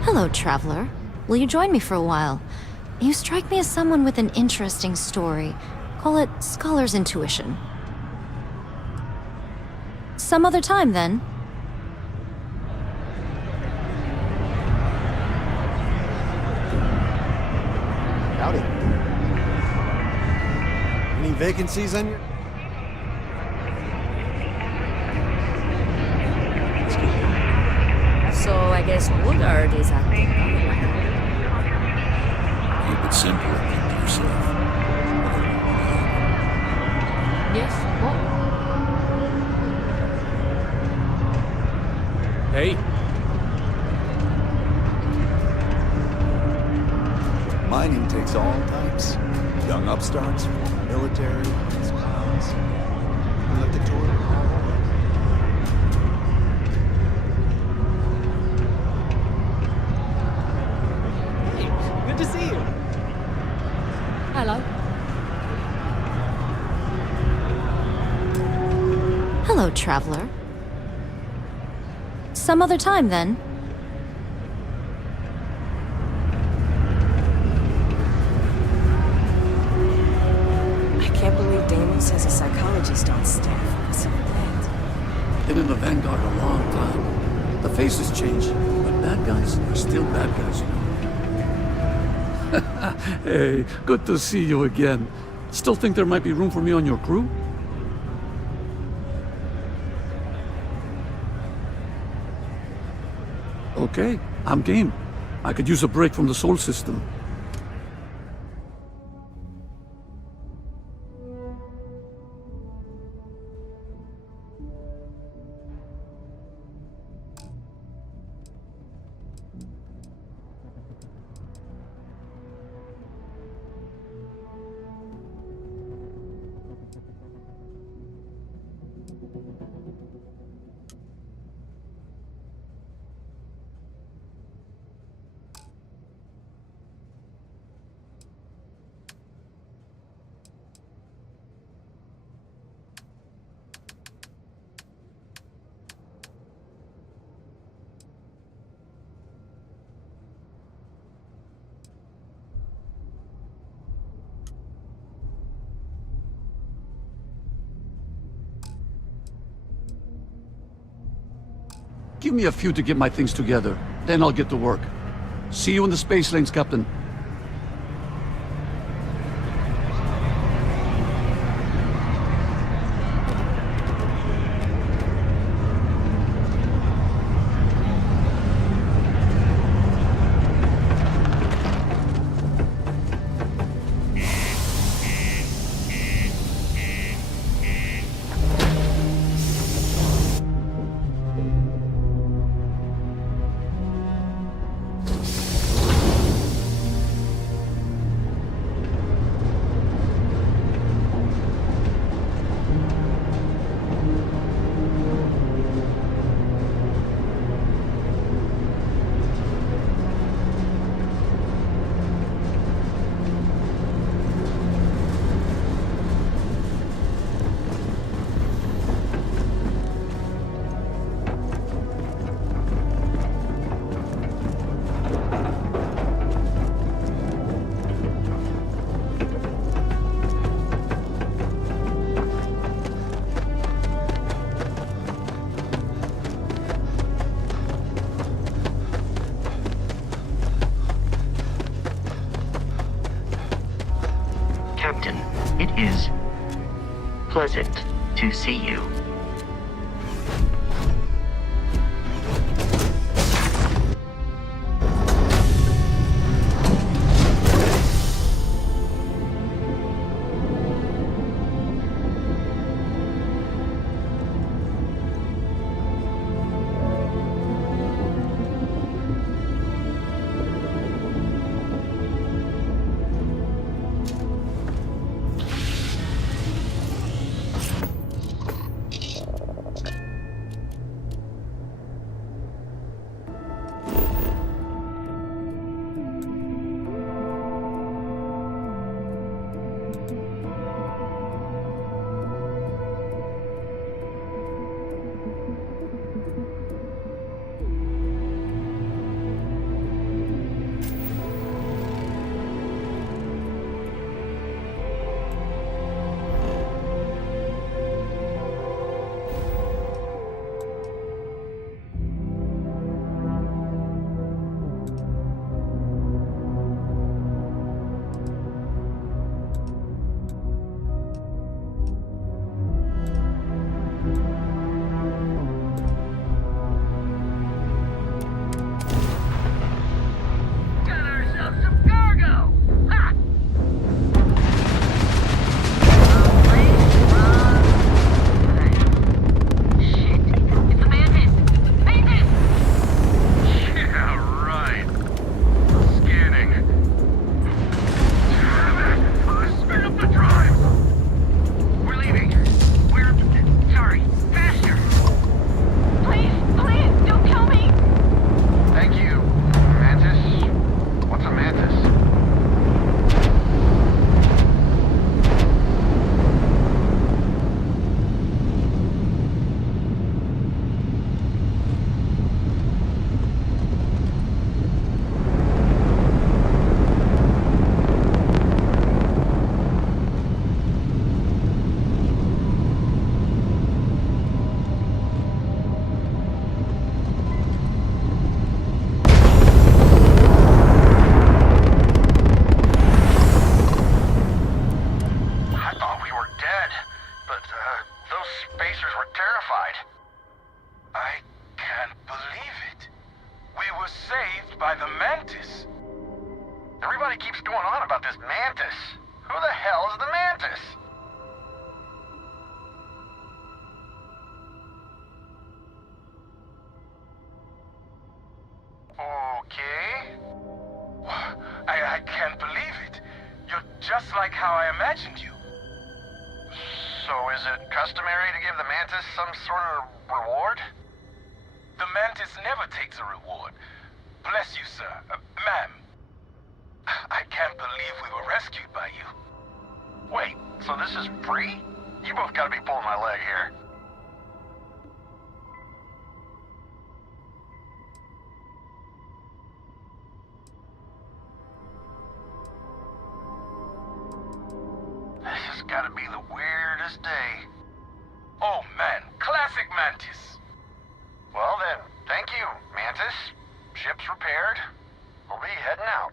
Hello, traveler. Will you join me for a while? You strike me as someone with an interesting story. Call it scholar's intuition. Some other time, then. Howdy. Any vacancies on your... So I guess Woodard is at the... Keep it simple and keep to yourself. Yes? What? Hey. Mining takes all types. Young upstarts, military, clowns. We left the tour. Hey, good to see you. Hello. Hello, traveler. Some other time, then. I can't believe Damon says a psychologist on staff. What's up with that? Been in the Vanguard a long time. The faces change, but bad guys are still bad guys, you know. Hey, good to see you again. Still think there might be room for me on your crew? Okay, I'm game. I could use a break from the Sol system. Give me a few to get my things together, then I'll get to work. See you in the space lanes, Captain. Captain, it is pleasant to see you. I can't believe it. We were saved by the Mantis. Everybody keeps going on about this Mantis. Who the hell is the Mantis? Okay. I can't believe it. You're just like how I imagined you. So is it customary to give the Mantis some sort of reward? The Mantis never takes a reward. Bless you, sir. Ma'am. I can't believe we were rescued by you. Wait, so this is free? You both gotta be pulling my leg here. This has gotta be the weirdest day. Oh man, classic Mantis. Well then, thank you, Mantis. Ship's repaired. We'll be heading out.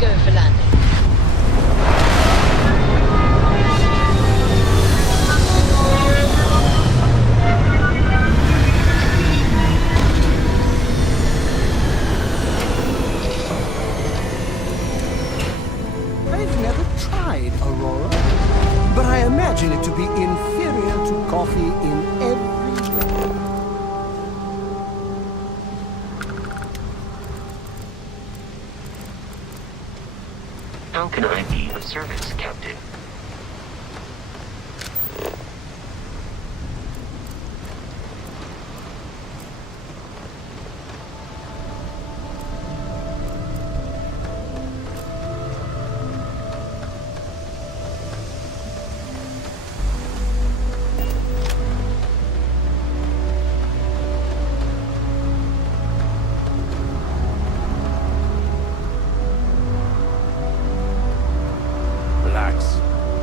Go for landing. I've never tried Aurora, but I imagine it to be inferior to coffee in every way. How can I be of service, Captain?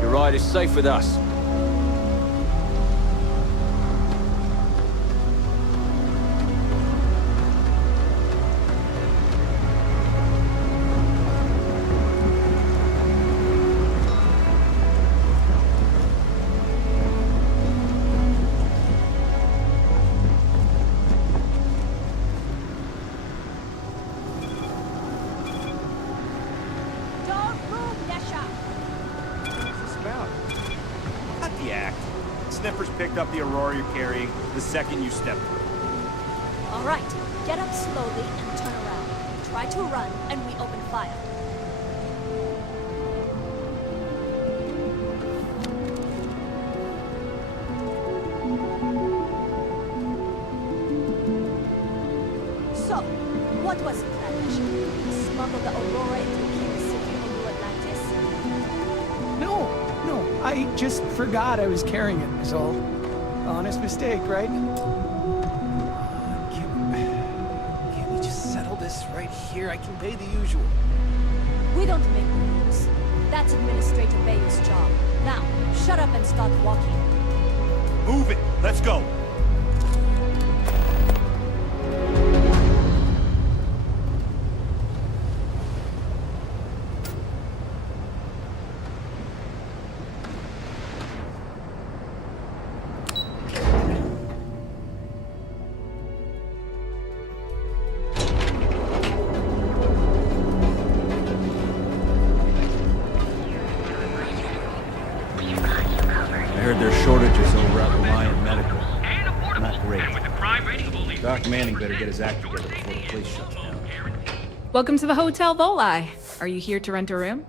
Your ride is safe with us. Sniffers picked up the Aurora you're carrying the second you stepped through. All right, get up slowly and turn around. Try to run, and we open fire. So, what was the plan, mission? Smuggle the Aurora into King's City or New Atlantis? No, I just forgot I was carrying it, is all. Honest mistake, right? Can't we just settle this right here? I can pay the usual. We don't make the rules. That's Administrator Bayou's job. Now, shut up and start walking. Move it! Let's go! Doc Manning better get his act together before the place shuts down. Welcome to the Hotel Volai. Are you here to rent a room?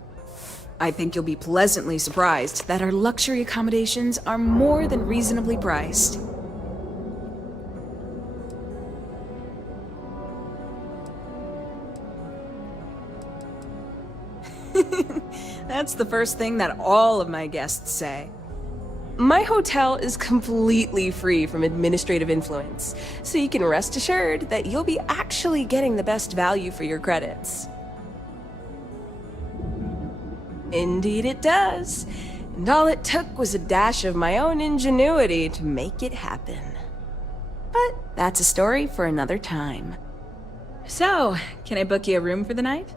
I think you'll be pleasantly surprised that our luxury accommodations are more than reasonably priced. That's the first thing that all of my guests say. My hotel is completely free from administrative influence, so you can rest assured that you'll be actually getting the best value for your credits. Indeed it does. And all it took was a dash of my own ingenuity to make it happen. But that's a story for another time. So, can I book you a room for the night?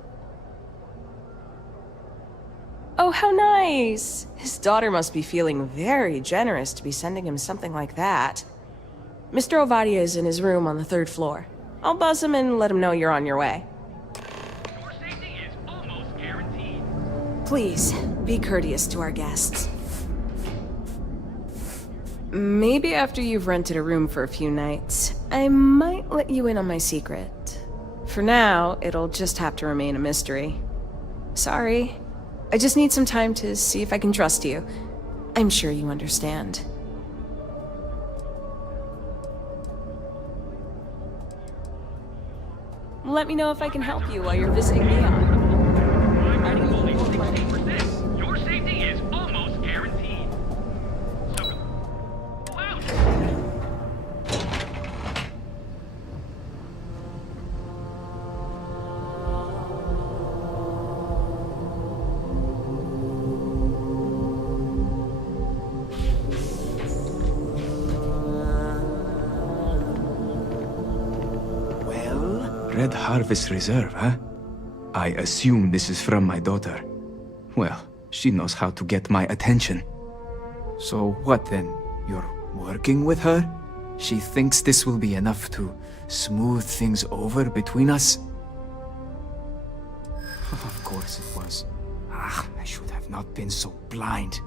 Oh, how nice! His daughter must be feeling very generous to be sending him something like that. Mr. Ovadia is in his room on the 3rd floor. I'll buzz him and let him know you're on your way. Please, be courteous to our guests. Maybe after you've rented a room for a few nights, I might let you in on my secret. For now, it'll just have to remain a mystery. Sorry. I just need some time to see if I can trust you. I'm sure you understand. Let me know if I can help you while you're visiting Neon. Your safety is almost guaranteed. Red Harvest Reserve, huh? I assume this is from my daughter. Well, she knows how to get my attention. So what then? You're working with her? She thinks this will be enough to smooth things over between us? Of course it was. I should have not been so blind.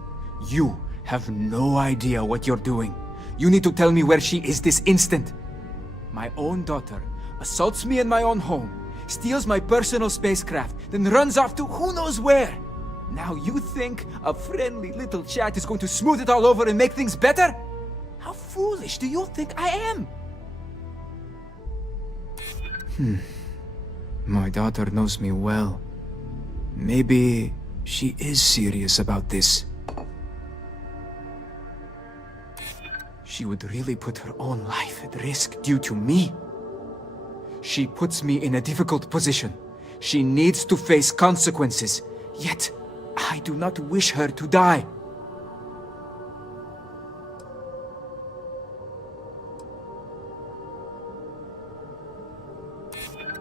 You have no idea what you're doing. You need to tell me where she is this instant. My own daughter assaults me in my own home, steals my personal spacecraft, then runs off to who knows where. Now you think a friendly little chat is going to smooth it all over and make things better? How foolish do you think I am? My daughter knows me well. Maybe she is serious about this. She would really put her own life at risk due to me. She puts me in a difficult position. She needs to face consequences. Yet, I do not wish her to die.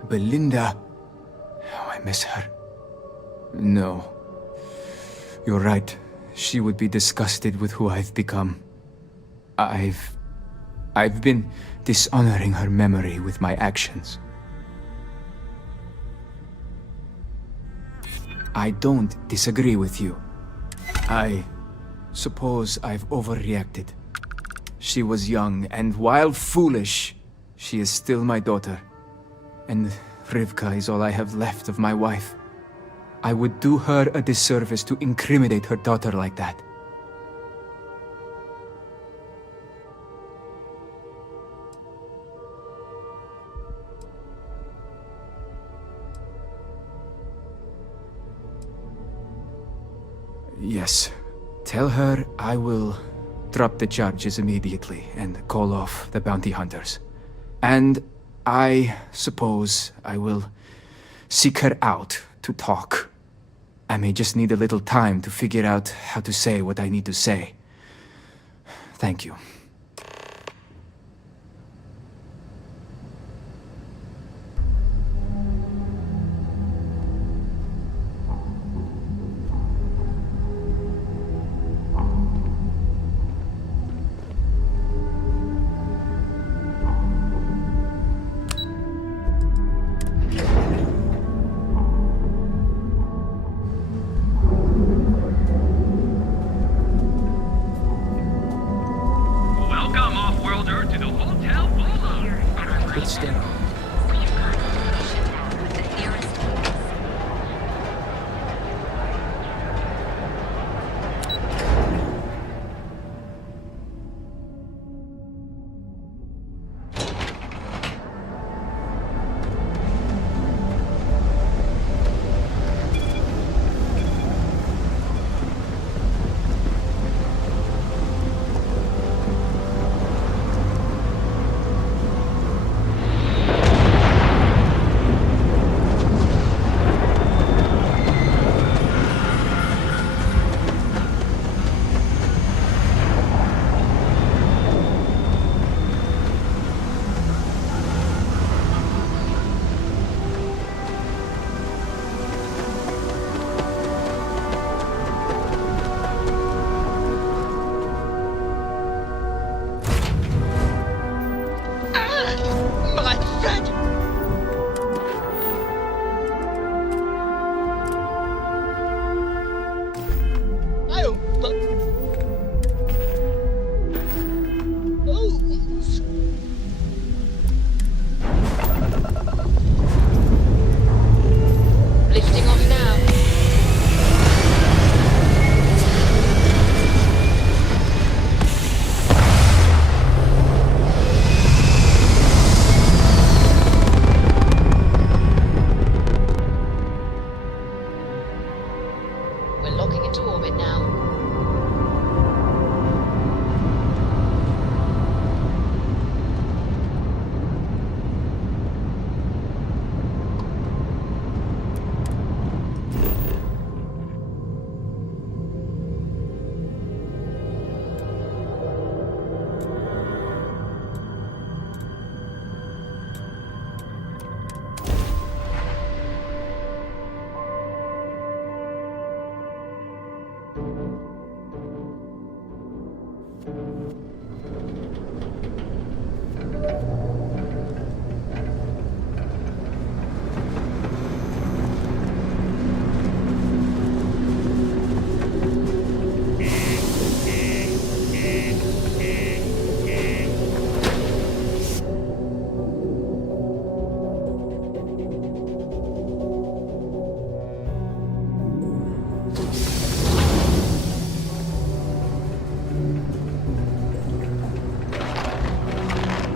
Belinda. Oh, I miss her. No. You're right. She would be disgusted with who I've become. I've been dishonoring her memory with my actions. I don't disagree with you. I suppose I've overreacted. She was young, and while foolish, she is still my daughter. And Rivka is all I have left of my wife. I would do her a disservice to incriminate her daughter like that. Yes. Tell her I will drop the charges immediately and call off the bounty hunters. And I suppose I will seek her out to talk. I may just need a little time to figure out how to say what I need to say. Thank you. Good stuff. Lifting off now. We're locking into orbit now.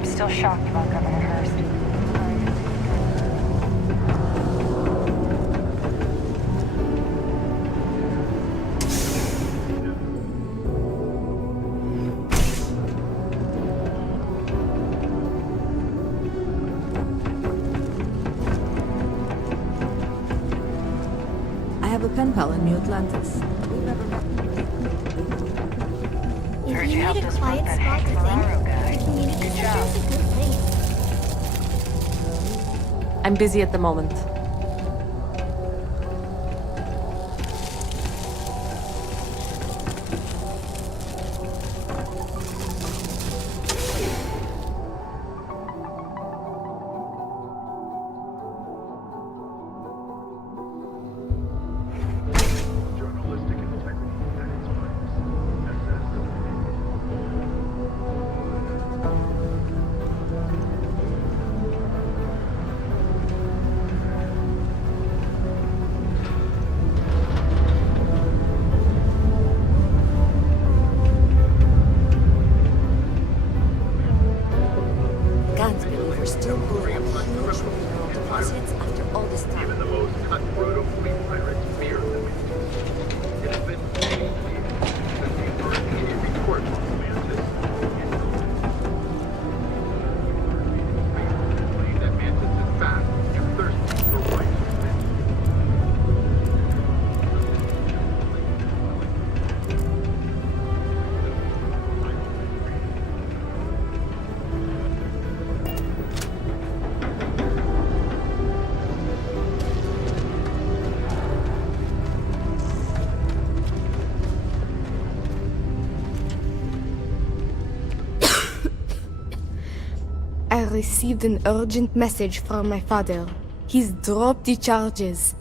Still shocked about Governor Hurst. I have a pen pal in New Atlantis. Heard you helped us find that Hank Ferraro guy. Good job. I'm busy at the moment. I received an urgent message from my father. He's dropped the charges.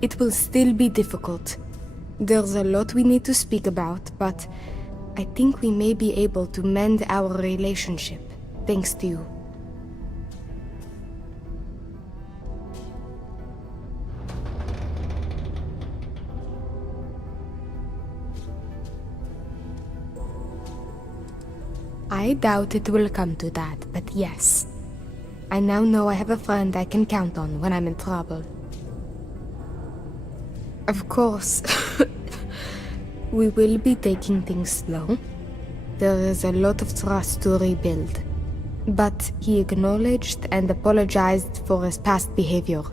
It will still be difficult. There's a lot we need to speak about, but I think we may be able to mend our relationship, thanks to you. I doubt it will come to that, but yes. I now know I have a friend I can count on when I'm in trouble. Of course, we will be taking things slow. There is a lot of trust to rebuild. But he acknowledged and apologized for his past behavior.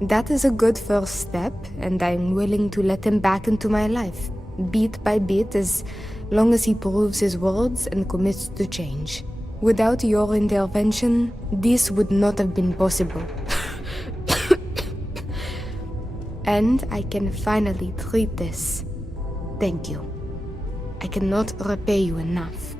That is a good first step, and I'm willing to let him back into my life, bit by bit, as long as he proves his words and commits to change. Without your intervention, this would not have been possible. And I can finally treat this. Thank you. I cannot repay you enough.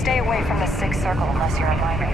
Stay away from the Sixth Circle unless you're a minor.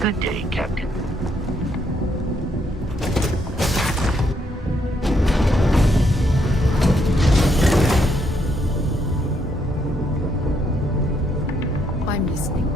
Good day, Captain. I'm listening.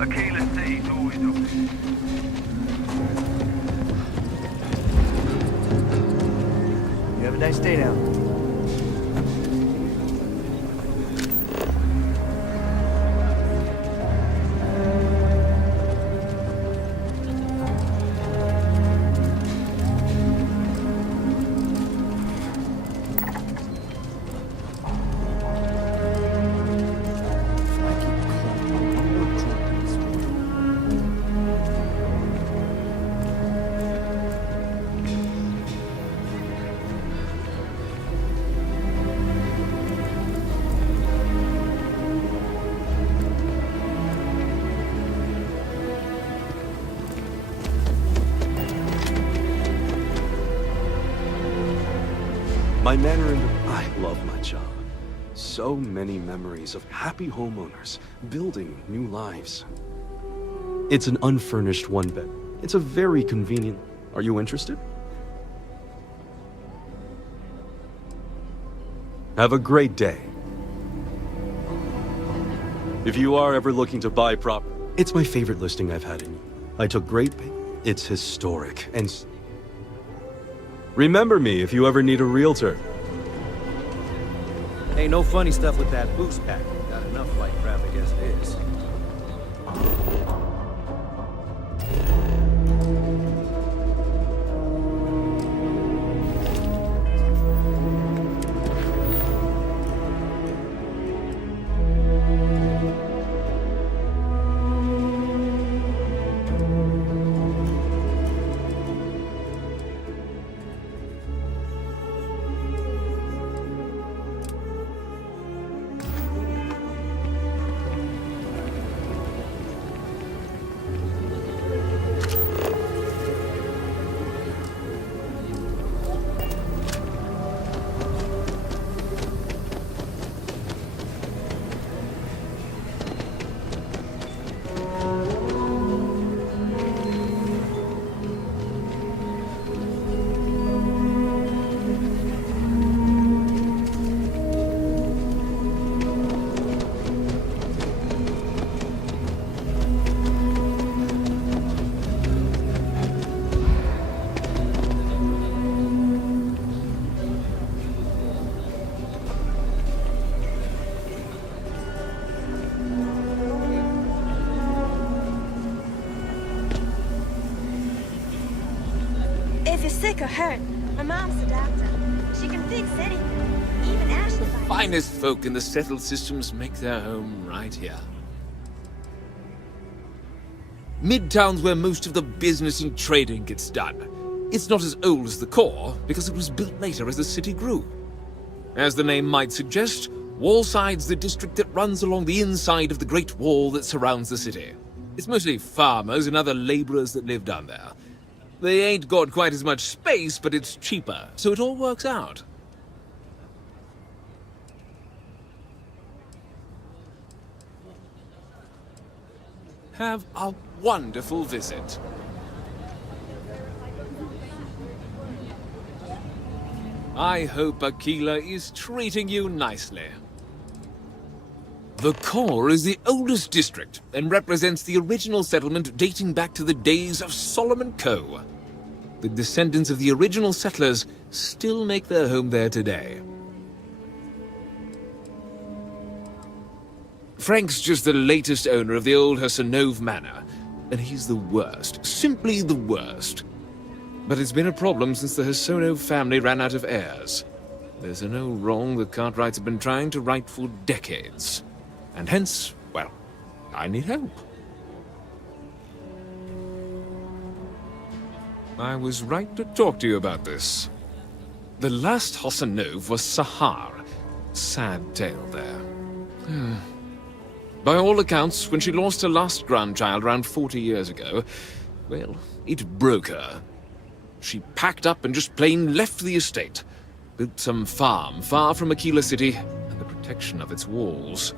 Okay, let's say it's always open. You have a nice day now. My manner I love my job. So many memories of happy homeowners building new lives. It's an unfurnished one-bed. It's a very convenient... Are you interested? Have a great day. If you are ever looking to buy property, it's my favorite listing I've had in. I took great pain. It's historic and... Remember me if you ever need a realtor. Hey, no funny stuff with that boost pack. Got enough flight traffic as it is. If you're sick or hurt, my mom's the doctor. She can fix anything, even Ashley. Finest folk in the settled systems make their home right here. Midtown's where most of the business and trading gets done. It's not as old as the core, because it was built later as the city grew. As the name might suggest, Wallside's the district that runs along the inside of the Great Wall that surrounds the city. It's mostly farmers and other laborers that live down there. They ain't got quite as much space, but it's cheaper, so it all works out. Have a wonderful visit. I hope Aquila is treating you nicely. The core is the oldest district and represents the original settlement dating back to the days of Solomon Coe. The descendants of the original settlers still make their home there today. Frank's just the latest owner of the old Hassanove Manor, and he's the worst, simply the worst. But it's been a problem since the Hassanove family ran out of heirs. There's an old wrong the Cartwrights have been trying to right for decades. And hence, well, I need help. I was right to talk to you about this. The last Hassanove was Sahar. Sad tale there. By all accounts, when she lost her last grandchild around 40 years ago, well, it broke her. She packed up and just plain left the estate. Built some farm far from Aquila City and the protection of its walls.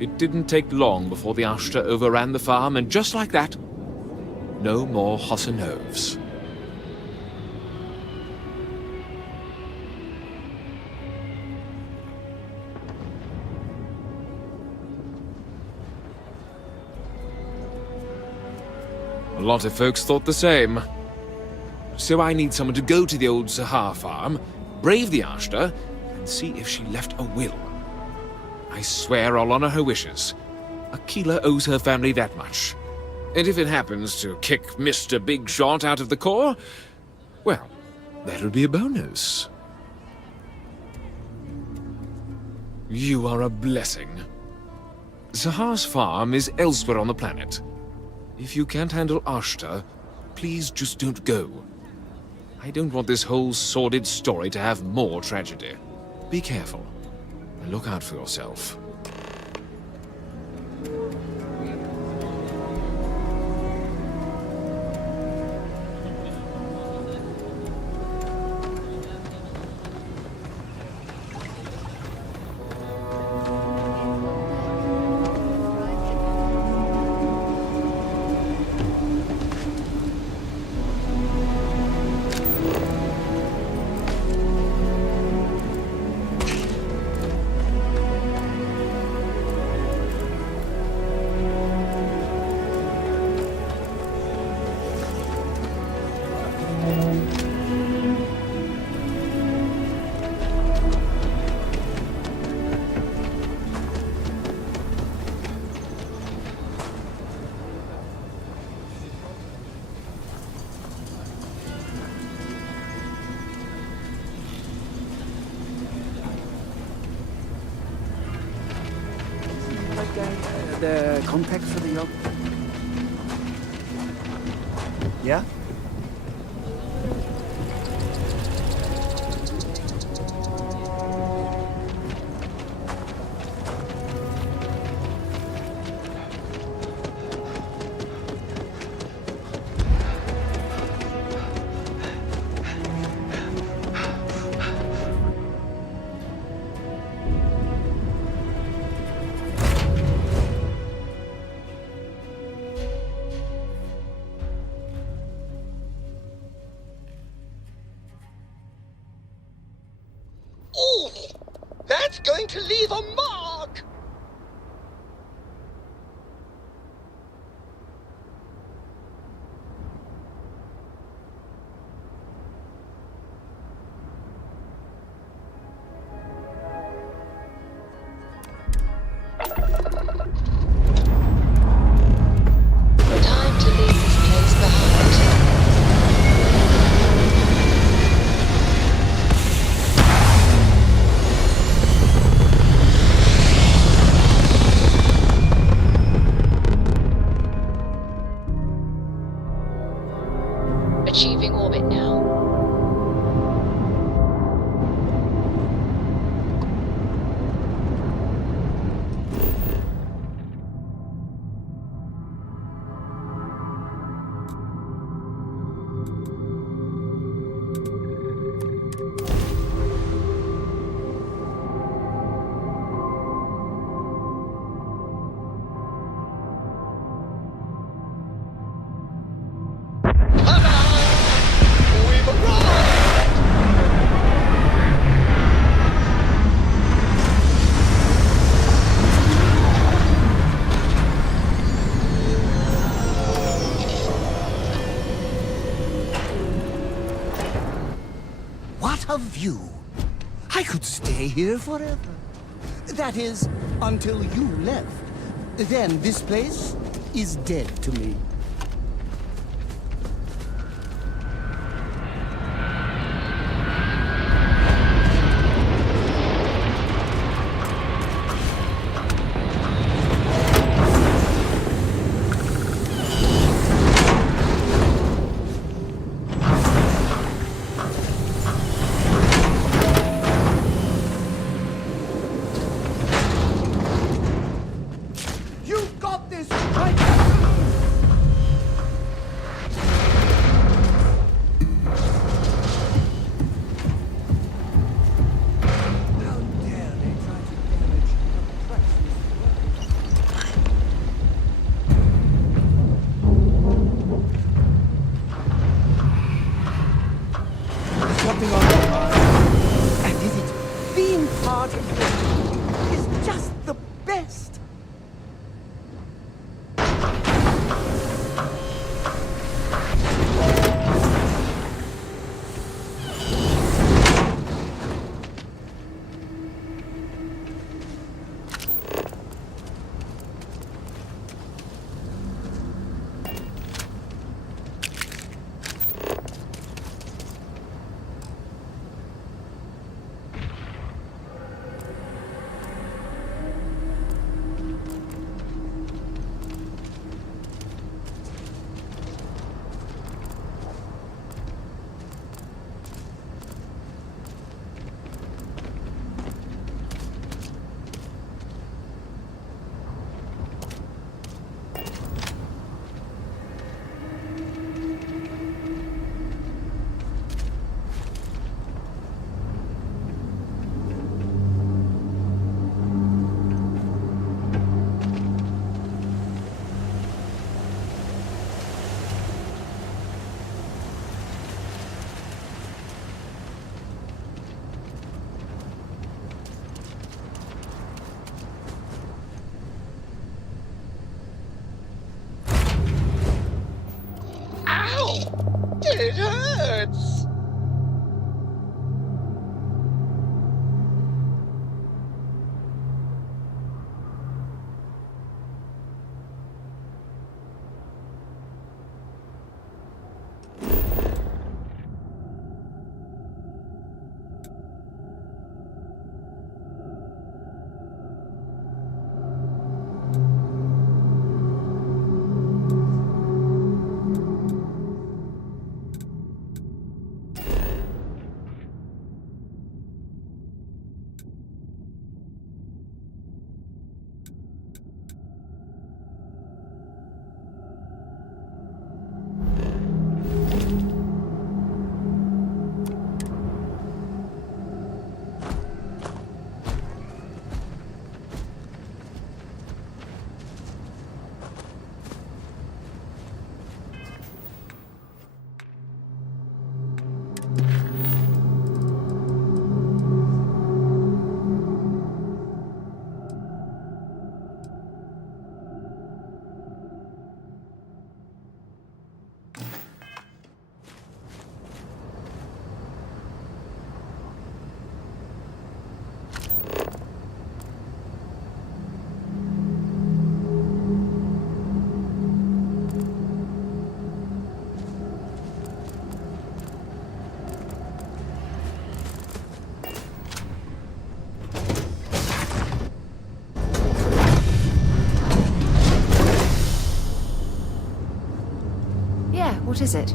It didn't take long before the Ashta overran the farm, and just like that, no more Hassanoves. A lot of folks thought the same. So I need someone to go to the old Sahar farm, brave the Ashta, and see if she left a will. I swear I'll honor her wishes. Aquila owes her family that much. And if it happens to kick Mr. Big Shot out of the core, well, that'll be a bonus. You are a blessing. Sahar's farm is elsewhere on the planet. If you can't handle Ashta, please just don't go. I don't want this whole sordid story to have more tragedy. Be careful, and look out for yourself. guy? The contact for the yacht? Yeah? Oh, that's going to leave a mark! Time to leave this place behind. Achieving orbit now. What a view! I could stay here forever. That is, until you left. Then this place is dead to me. You've got this right. How dare they try to damage the precious There's something on my mind. And is it being part of this is just the best? What is it?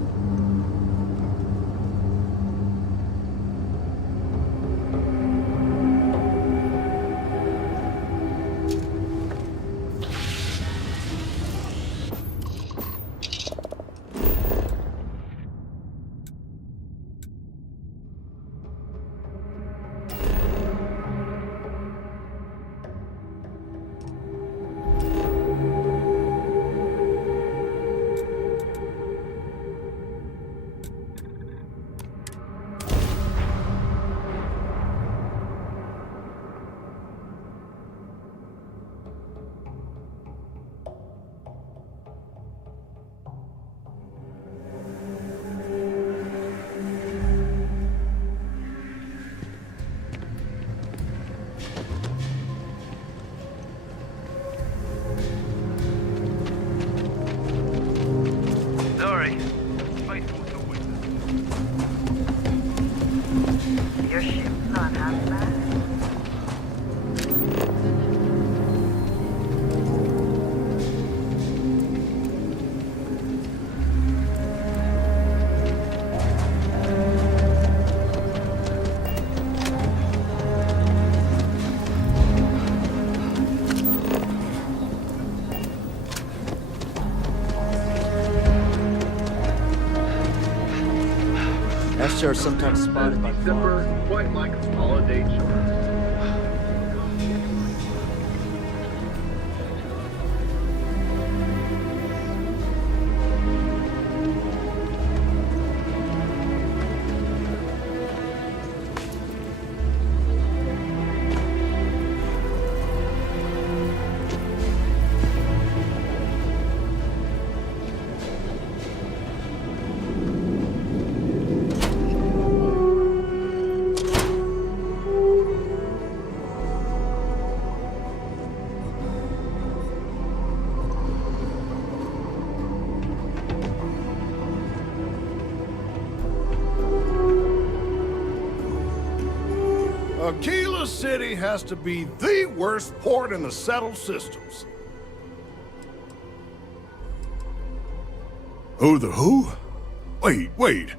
Sorry. Faithful to witness. Your ship's not half bad. Ashtar is sometimes spotted by December, quite like a holiday chore. Aquila City has to be the worst port in the settled systems. Who the who? Wait.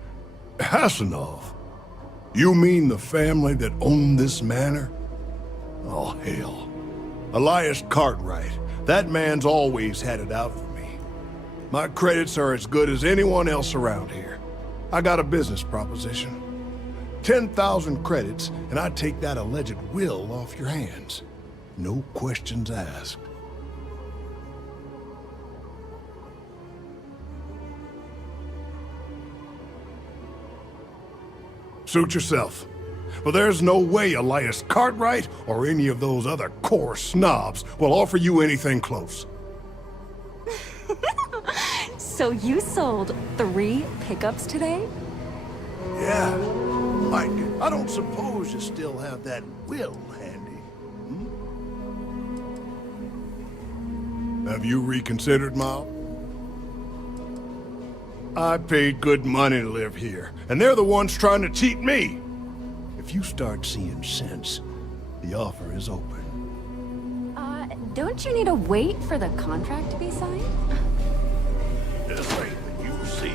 Hassanov. You mean the family that owned this manor? Oh, hell. Elias Cartwright. That man's always had it out for me. My credits are as good as anyone else around here. I got a business proposition. 10,000 credits, and I take that alleged will off your hands. No questions asked. Suit yourself. But there's no way Elias Cartwright or any of those other core snobs will offer you anything close. So you sold 3 pickups today? Yeah. Like, I don't suppose you still have that will handy. Have you reconsidered, Mal? I paid good money to live here, and they're the ones trying to cheat me. If you start seeing sense, the offer is open. Don't you need to wait for the contract to be signed? This ain't the UC.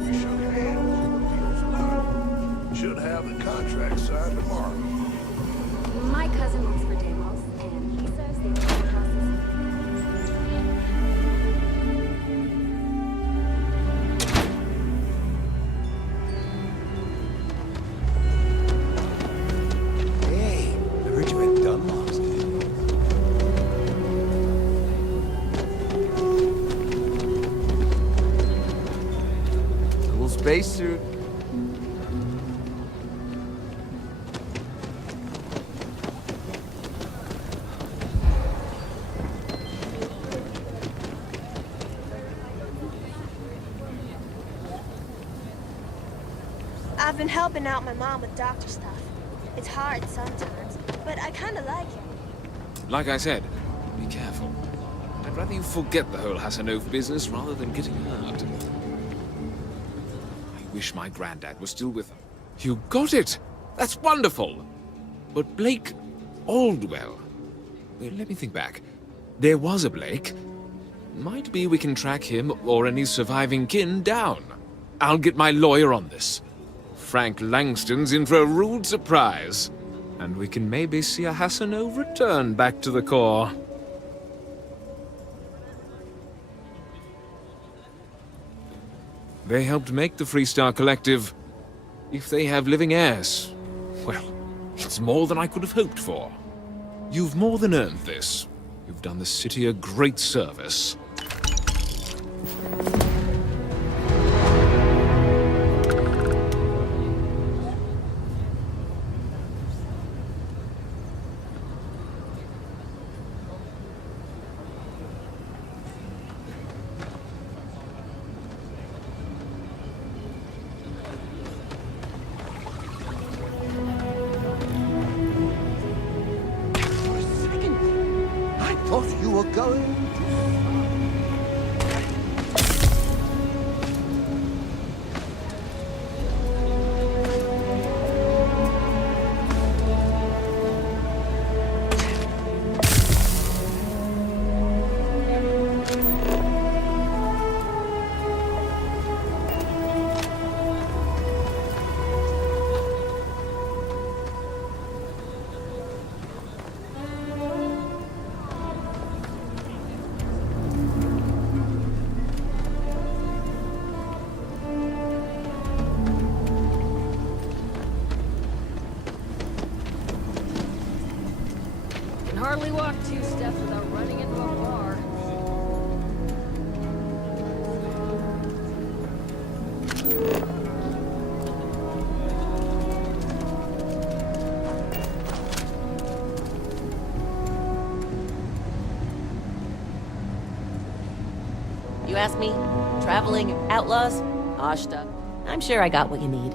We shook hands. Deal's done. Should have the contract signed tomorrow. My cousin works for Deimos, and he says they don't process. Hey, I heard you had Dunlops. Cool spacesuit. I've been helping out my mom with doctor stuff. It's hard sometimes, but I kind of like it. Like I said, be careful. I'd rather you forget the whole Hassanov business rather than getting hurt. I wish my granddad was still with her. You got it! That's wonderful! But Blake Aldwell... Well, let me think back. There was a Blake. Might be we can track him or any surviving kin down. I'll get my lawyer on this. Frank Langston's in for a rude surprise. And we can maybe see a Hassanov return back to the core. They helped make the Freestar Collective. If they have living heirs, well, it's more than I could have hoped for. You've more than earned this. You've done the city a great service. Thought you were going Hardly walk 2 steps without running into a bar. You ask me? Traveling outlaws? Ashta. I'm sure I got what you need.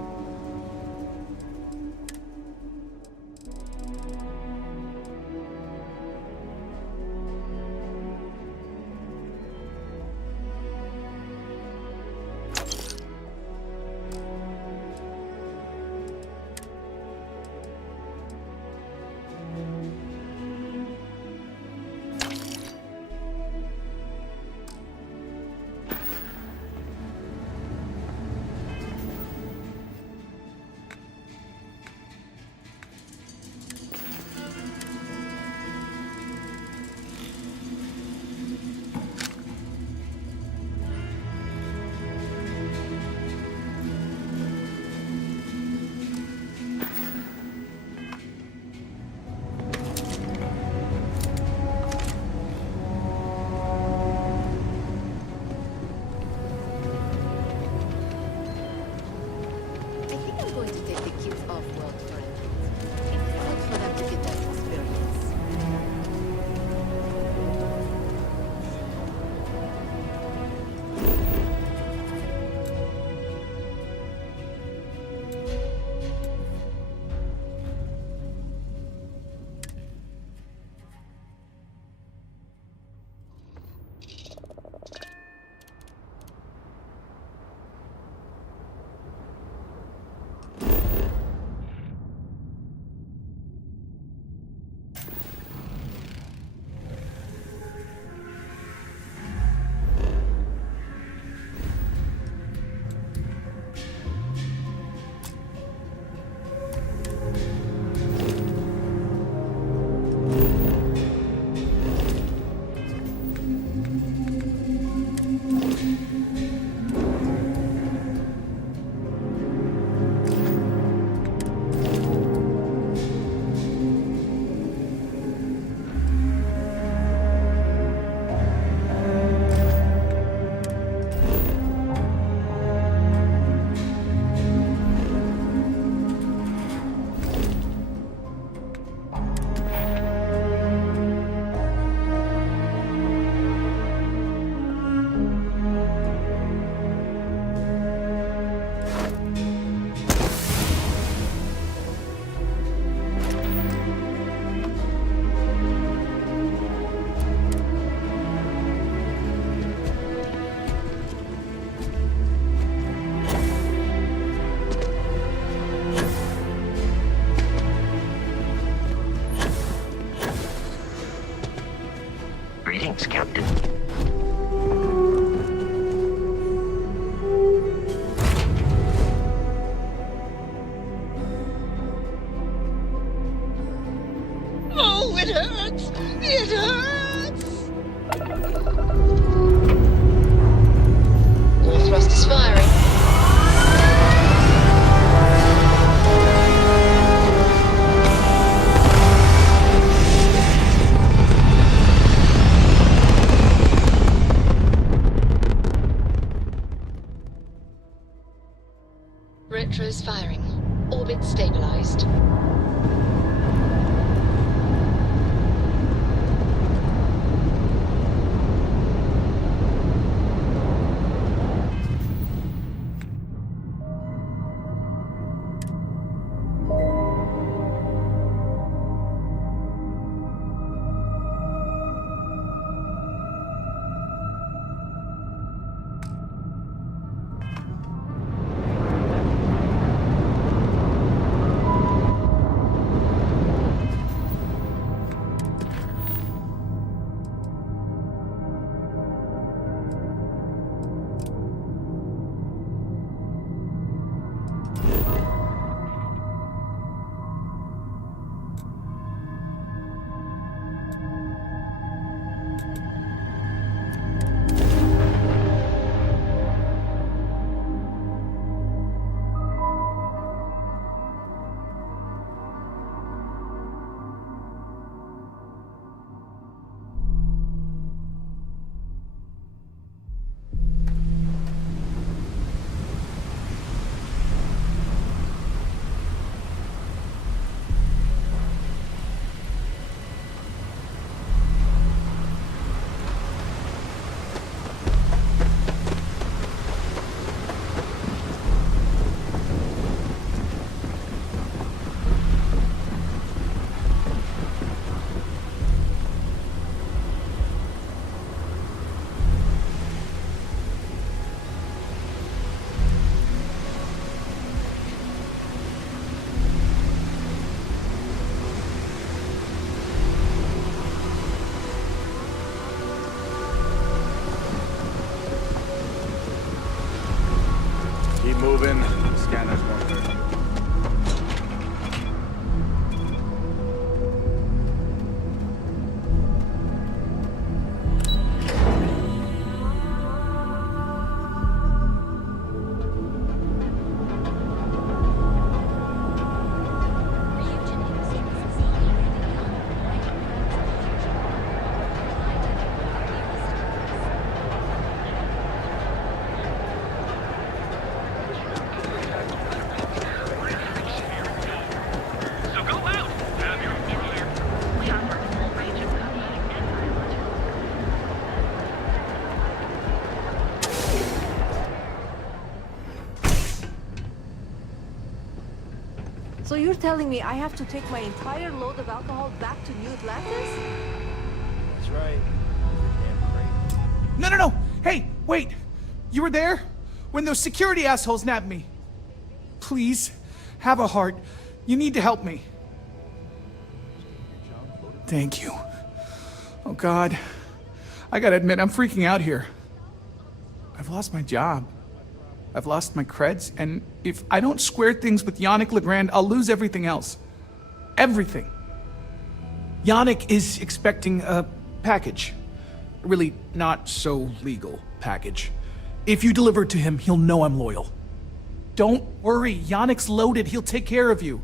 Greetings, Captain. It hurts! It hurts! All thrust is firing. Retro's firing. Orbit stabilized. Keep moving. The scanner's working. So you're telling me I have to take my entire load of alcohol back to New Atlantis? That's right. No, no, no! Hey, wait! You were there? When those security assholes nabbed me. Please, have a heart. You need to help me. Thank you. Oh, God. I gotta admit, I'm freaking out here. I've lost my job. I've lost my creds, and if I don't square things with Yannick Legrand, I'll lose everything else. Everything. Yannick is expecting a package. A really not so legal package. If you deliver it to him, he'll know I'm loyal. Don't worry, Yannick's loaded. He'll take care of you.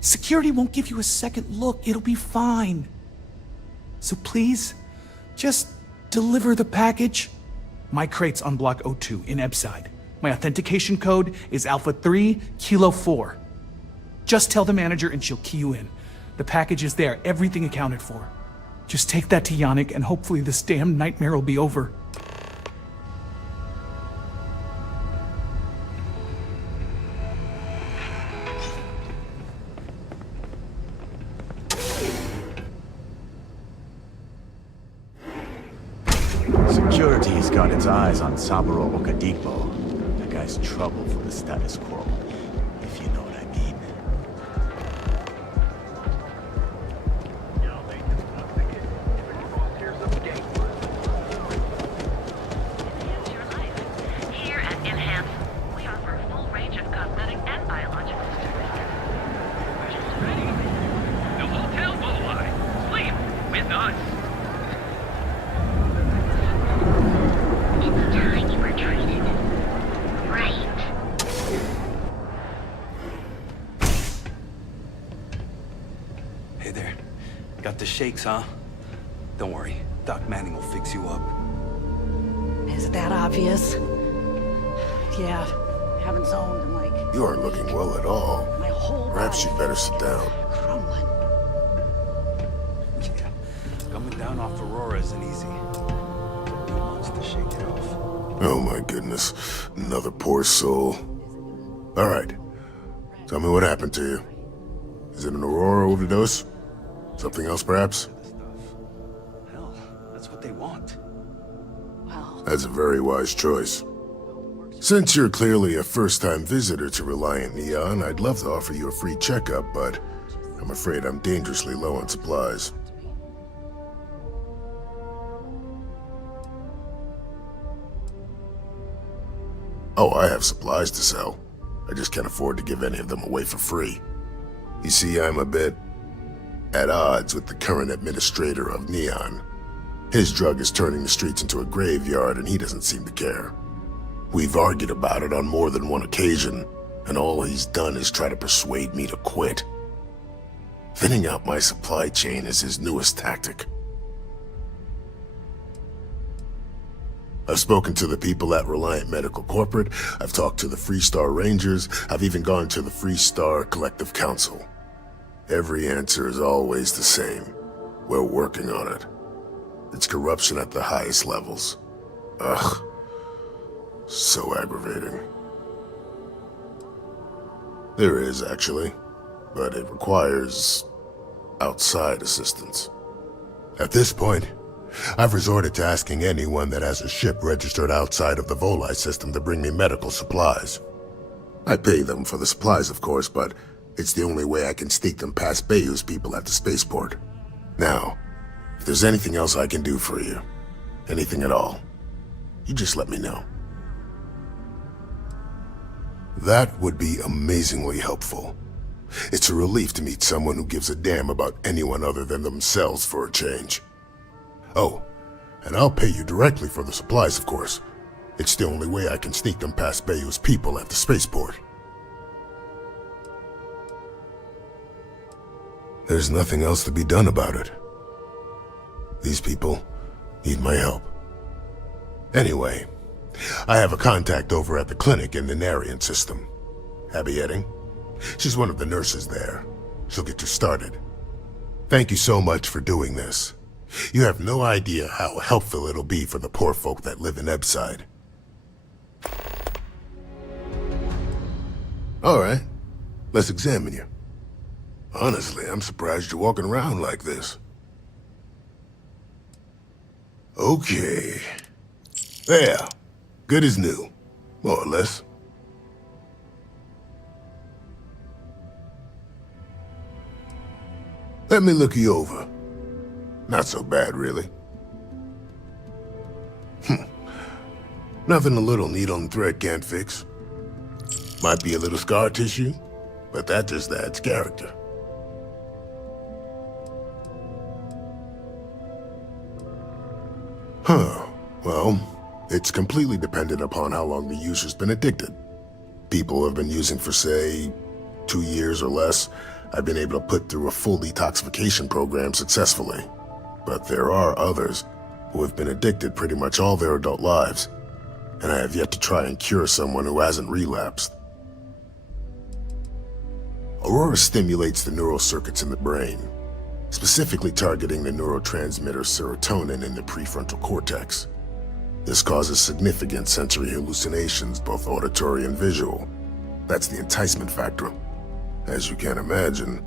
Security won't give you a second look. It'll be fine. So please, just deliver the package. My crate's on Block 02 in Ebside. My authentication code is Alpha 3 Kilo 4. Just tell the manager and she'll key you in. The package is there, everything accounted for. Just take that to Yannick and hopefully this damn nightmare will be over. Security's got its eyes on Saburo Okadipo. That guy's trouble for the status quo, if you know what I mean. Here at Enhance, we offer a full range of cosmetics Got the shakes, huh? Don't worry. Doc Manning will fix you up. Is it that obvious? Yeah. Haven't zoned in like... You aren't looking well at all. My whole Perhaps you'd better sit down. crumbling. Yeah. Coming down off Aurora isn't easy. He wants to shake it off. Oh my goodness. Another poor soul. All right. Tell me what happened to you. Is it an Aurora overdose? Something else, perhaps? Hell, that's what they want. That's a very wise choice. Since you're clearly a first-time visitor to Reliant Neon, I'd love to offer you a free checkup, but I'm afraid I'm dangerously low on supplies. Oh, I have supplies to sell. I just can't afford to give any of them away for free. You see, I'm a bit at odds with the current administrator of Neon. His drug is turning the streets into a graveyard, and he doesn't seem to care. We've argued about it on more than one occasion, and all he's done is try to persuade me to quit. Thinning out my supply chain is his newest tactic. I've spoken to the people at Reliant Medical Corporate, I've talked to the Freestar Rangers, I've even gone to the Freestar Collective Council. Every answer is always the same. We're working on it. It's corruption at the highest levels. Ugh. So aggravating. There is, actually, but it requires outside assistance. At this point, I've resorted to asking anyone that has a ship registered outside of the Volai system to bring me medical supplies. I pay them for the supplies, of course, but it's the only way I can sneak them past Bayou's people at the spaceport. Now, if there's anything else I can do for you, anything at all, you just let me know. That would be amazingly helpful. It's a relief to meet someone who gives a damn about anyone other than themselves for a change. Oh, and I'll pay you directly for the supplies, of course. It's the only way I can sneak them past Bayou's people at the spaceport. There's nothing else to be done about it. These people need my help. Anyway, I have a contact over at the clinic in the Narian system. Abby Edding. She's one of the nurses there. She'll get you started. Thank you so much for doing this. You have no idea how helpful it'll be for the poor folk that live in Ebside. All right, let's examine you. Honestly, I'm surprised you're walking around like this. Okay. There. Good as new. More or less. Let me look you over. Not so bad, really. Nothing a little needle and thread can't fix. Might be a little scar tissue, but that just adds character. Huh. Well, it's completely dependent upon how long the user's been addicted. People who have been using for, say, 2 years or less, I've been able to put through a full detoxification program successfully. But there are others who have been addicted pretty much all their adult lives, and I have yet to try and cure someone who hasn't relapsed. Aurora stimulates the neural circuits in the brain, specifically targeting the neurotransmitter serotonin in the prefrontal cortex. This causes significant sensory hallucinations, both auditory and visual. That's the enticement factor. As you can imagine,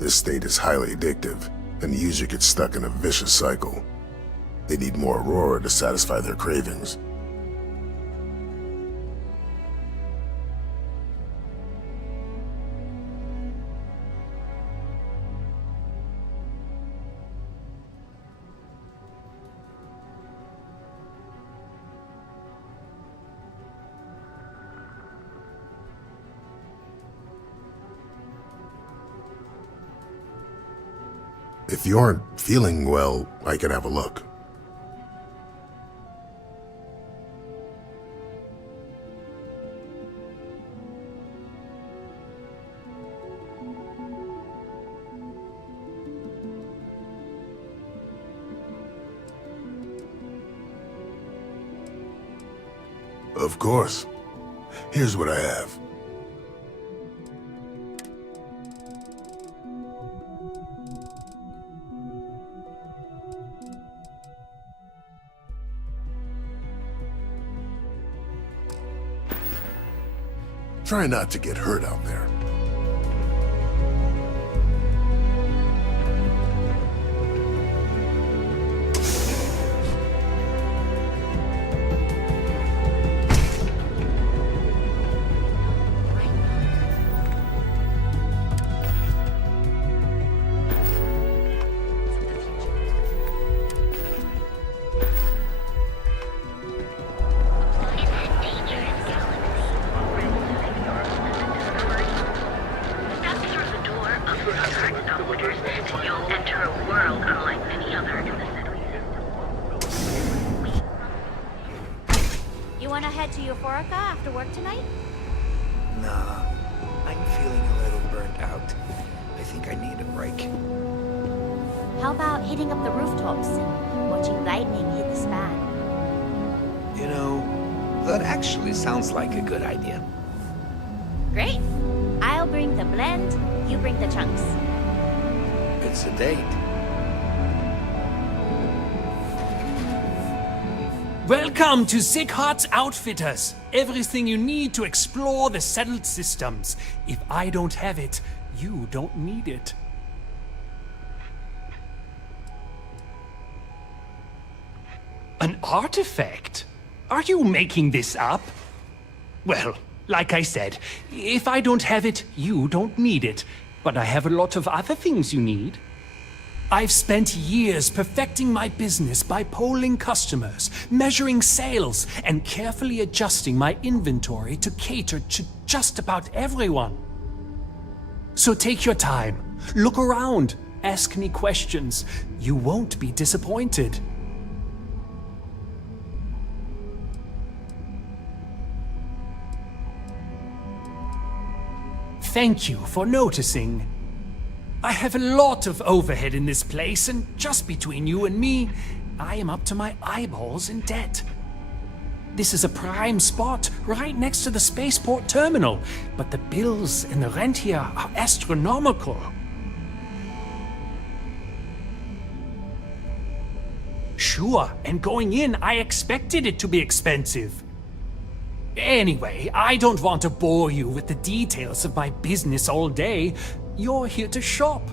this state is highly addictive, and the user gets stuck in a vicious cycle. They need more Aurora to satisfy their cravings. If you aren't feeling well, I can have a look. Of course. Here's what I have. Try not to get hurt out there. You wanna head to Euphorica after work tonight? Nah, I'm feeling a little burnt out. I think I need a break. How about hitting up the rooftops and watching lightning hit the span? You know, that actually sounds like a good idea. Great. I'll bring the blend, you bring the chunks. It's a date. Welcome to Sighot's Outfitters. Everything you need to explore the settled systems. If I don't have it, you don't need it. An artifact? Are you making this up? Well, like I said, if I don't have it, you don't need it. But I have a lot of other things you need. I've spent years perfecting my business by polling customers, measuring sales, and carefully adjusting my inventory to cater to just about everyone. So take your time, look around, ask me questions. You won't be disappointed. Thank you for noticing. I have a lot of overhead in this place, and just between you and me, I am up to my eyeballs in debt. This is a prime spot, right next to the spaceport terminal, but the bills and the rent here are astronomical. Sure, and going in, I expected it to be expensive. Anyway, I don't want to bore you with the details of my business all day. You're here to shop.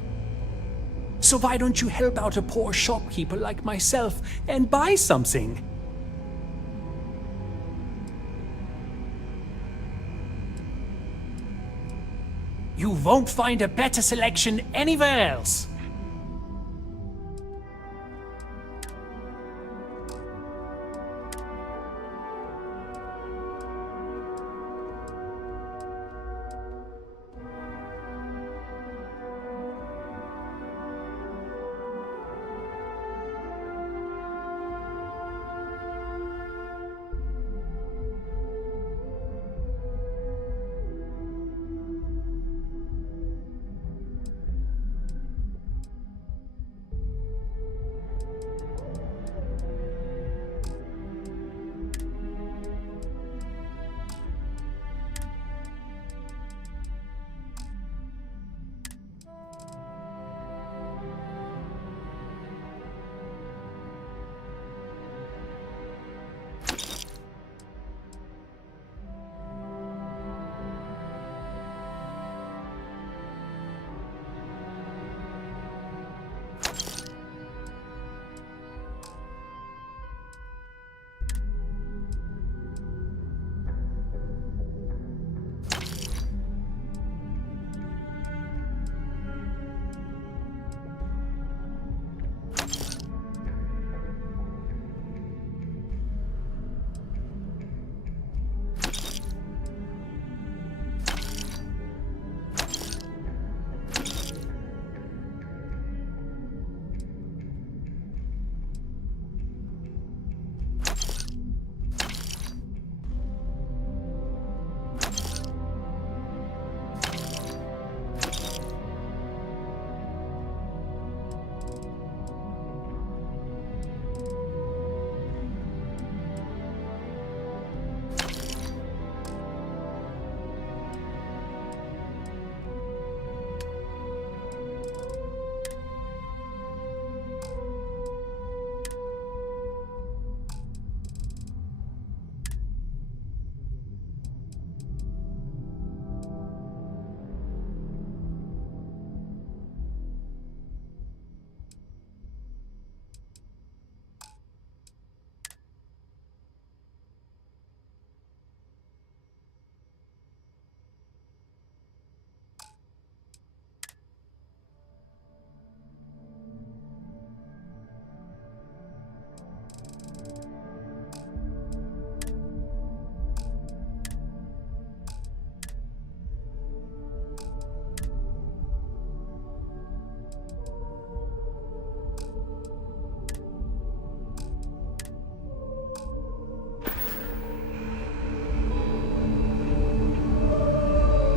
So why don't you help out a poor shopkeeper like myself and buy something? You won't find a better selection anywhere else.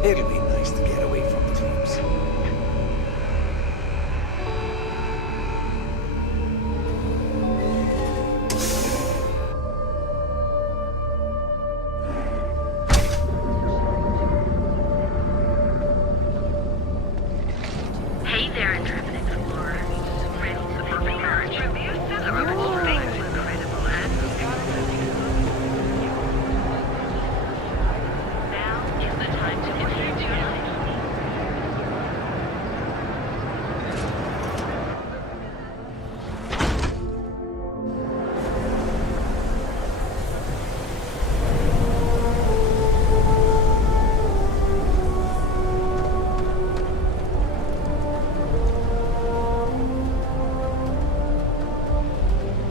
It'll be nice to get away from the clubs. Hey there, intrepid explorer. Ready to prepare a tribute to the Republic's incredible Now is the time to enhance your life.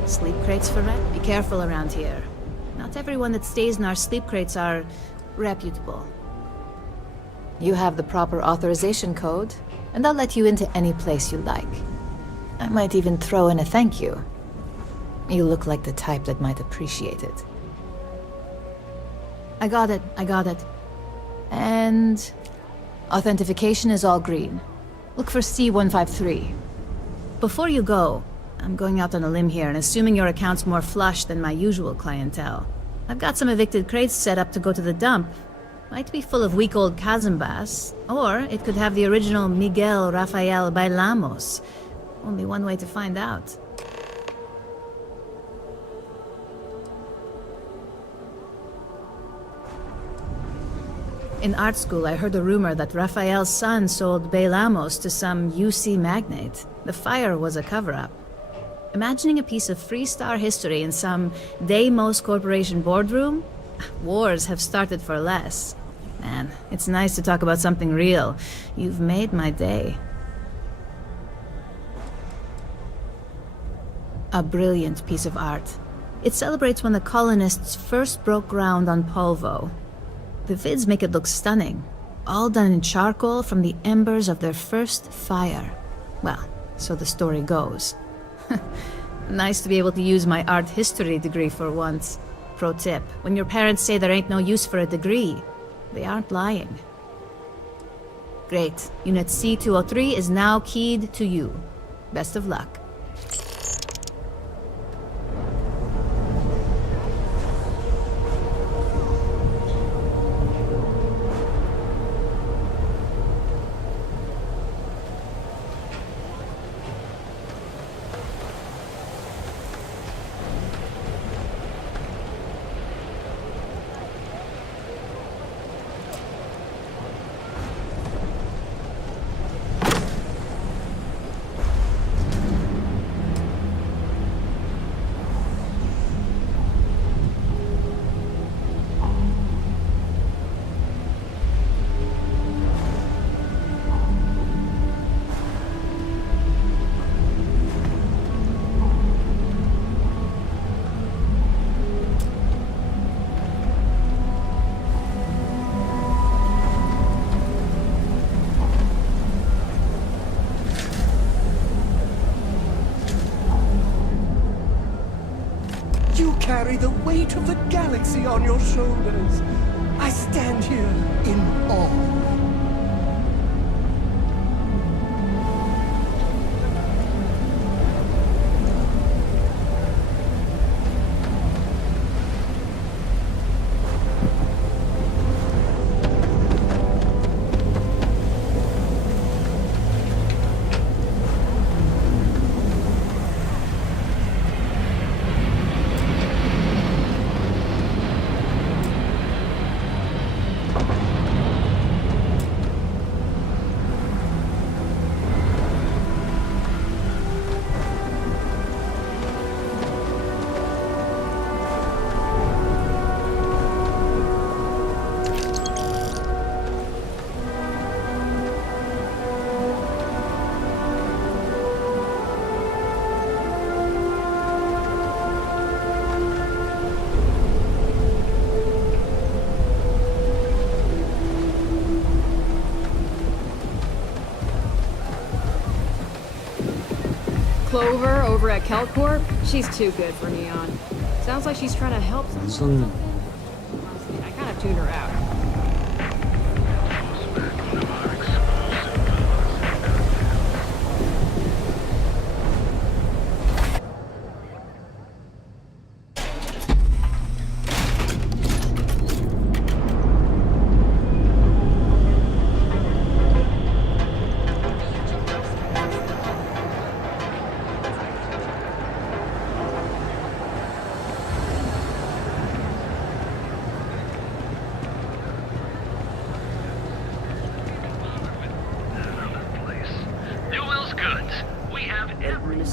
Sleep crates for rent? Be careful around here. Not everyone that stays in our sleep crates are reputable. You have the proper authorization code, and I'll let you into any place you like. I might even throw in a thank you. You look like the type that might appreciate it. I got it. And... authentication is all green. Look for C153. Before you go, I'm going out on a limb here and assuming your account's more flush than my usual clientele. I've got some evicted crates set up to go to the dump. Might be full of week-old Kazambas, or it could have the original Miguel Rafael Bailamos. Only one way to find out. In art school, I heard a rumor that Rafael's son sold Bailamos to some UC magnate. The fire was a cover-up. Imagining a piece of Freestar history in some Deimos Corporation boardroom? Wars have started for less. Man, it's nice to talk about something real. You've made my day. A brilliant piece of art. It celebrates when the colonists first broke ground on Polvo. The vids make it look stunning. All done in charcoal from the embers of their first fire. Well, so the story goes. Nice to be able to use my art history degree for once. Pro tip, when your parents say there ain't no use for a degree, they aren't lying. Great. Unit C203 is now keyed to you. Best of luck. You carry the weight of the galaxy on your shoulders. I stand here in awe. Clover over at Kelcorp? She's too good for Neon. Sounds like she's trying to help something. Honestly, I kind of tuned her out.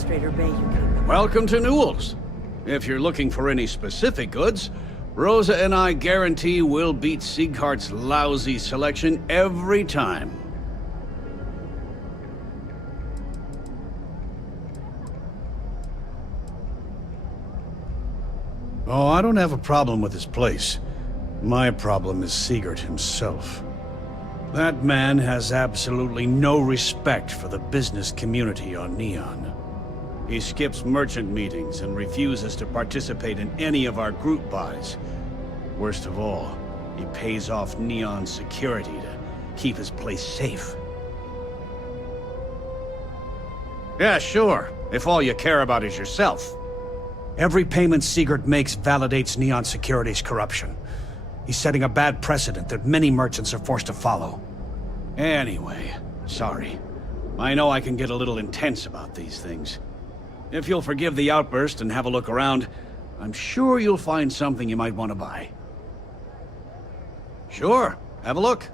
Administrator Bay you came. Welcome to Newell's. If you're looking for any specific goods, Rosa and I guarantee we'll beat Sieghart's lousy selection every time. Oh, I don't have a problem with this place. My problem is Siegert himself. That man has absolutely no respect for the business community on Neon. He skips merchant meetings and refuses to participate in any of our group buys. Worst of all, he pays off Neon's security to keep his place safe. Yeah, sure, if all you care about is yourself. Every payment Siegert makes validates Neon Security's corruption. He's setting a bad precedent that many merchants are forced to follow. Anyway, sorry. I know I can get a little intense about these things. If you'll forgive the outburst and have a look around, I'm sure you'll find something you might want to buy. Sure, have a look.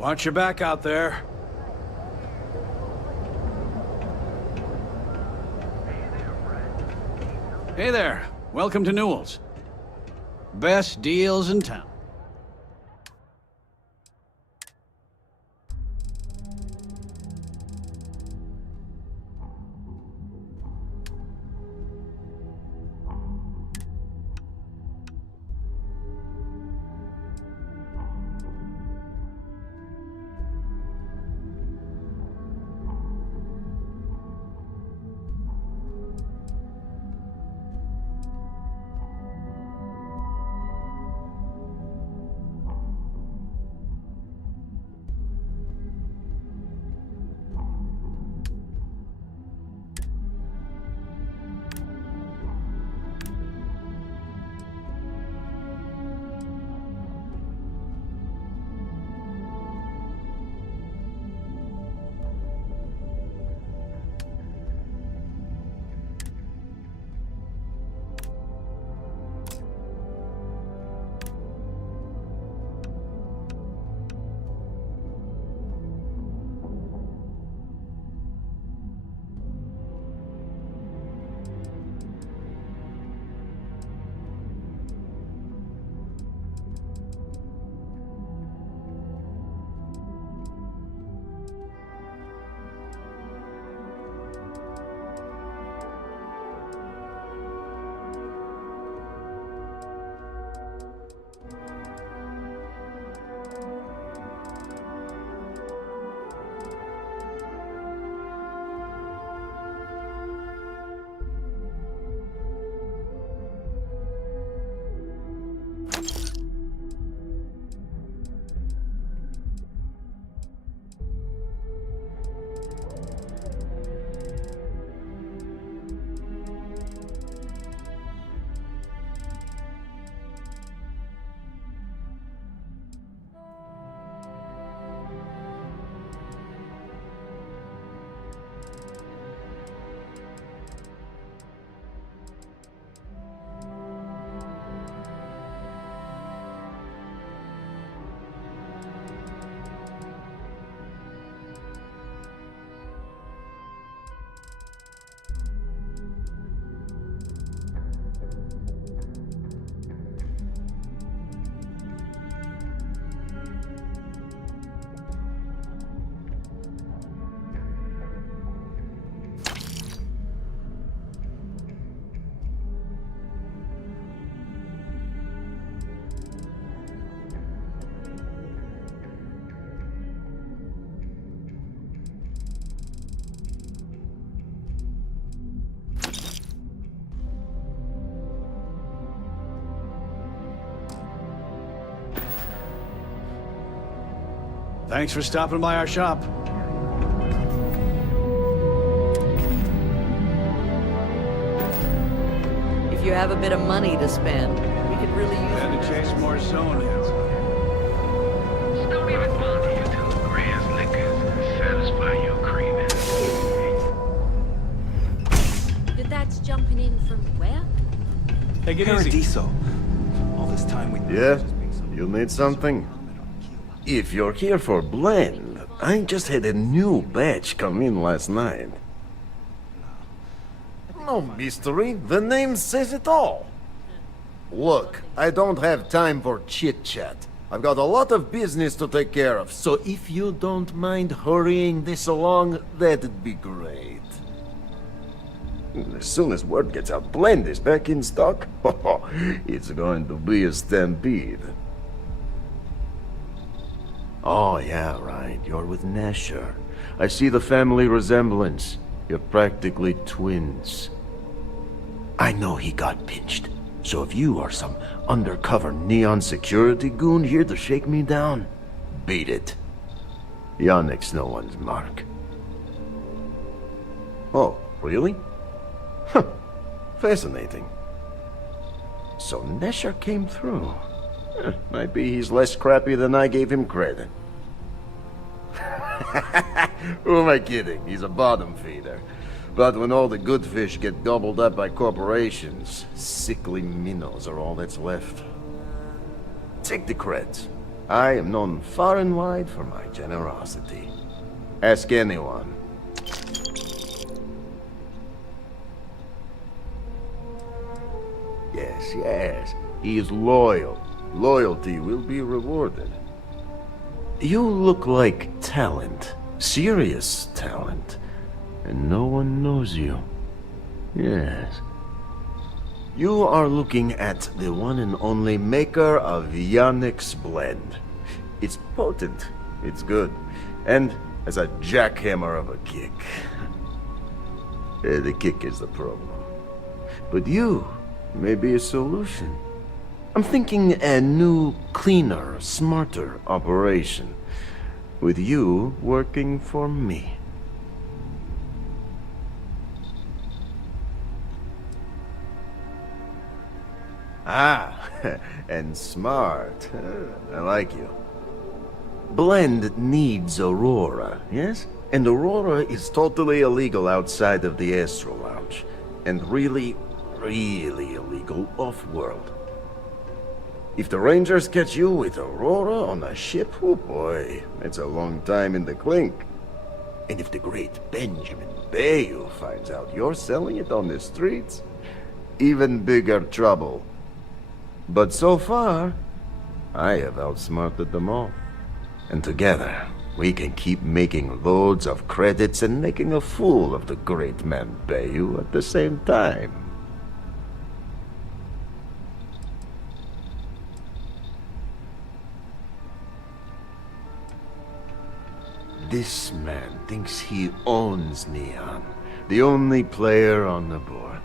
Watch your back out there. Hey there. Welcome to Newell's. Best deals in town. Thanks for stopping by our shop. If you have a bit of money to spend, we could really use Had to chase more zone hits. Don't even bother you two grass lickers. Satisfy your cravings. The dad's jumping in from where? Take it easy. All this time we... Yeah? You need something? If you're here for blend, I just had a new batch come in last night. No mystery, the name says it all. Look, I don't have time for chit-chat. I've got a lot of business to take care of, so if you don't mind hurrying this along, that'd be great. As soon as word gets out, blend is back in stock. It's going to be a stampede. Oh, yeah, right. You're with Nasher. I see the family resemblance. You're practically twins. I know he got pinched. So if you are some undercover neon security goon here to shake me down, beat it. Yannick's no one's mark. Oh, really? Huh. Fascinating. So Nesher came through. Might be he's less crappy than I gave him credit. Who am I kidding? He's a bottom feeder. But when all the good fish get gobbled up by corporations, sickly minnows are all that's left. Take the creds. I am known far and wide for my generosity. Ask anyone. Yes, yes. He is loyal. Loyalty will be rewarded. You look like talent. Serious talent. And no one knows you. Yes. You are looking at the one and only maker of Yannick's blend. It's potent. It's good. And has a jackhammer of a kick. The kick is the problem. But you may be a solution. I'm thinking a new, cleaner, smarter operation. With you working for me. Ah, and smart. I like you. Blend needs Aurora, yes? And Aurora is totally illegal outside of the Astro Lounge. And really, really illegal off-world. If the Rangers catch you with Aurora on a ship, oh boy, that's a long time in the clink. And if the great Benjamin Bayou finds out you're selling it on the streets, even bigger trouble. But so far, I have outsmarted them all. And together, we can keep making loads of credits and making a fool of the great man Bayou at the same time. This man thinks he owns Neon, the only player on the board.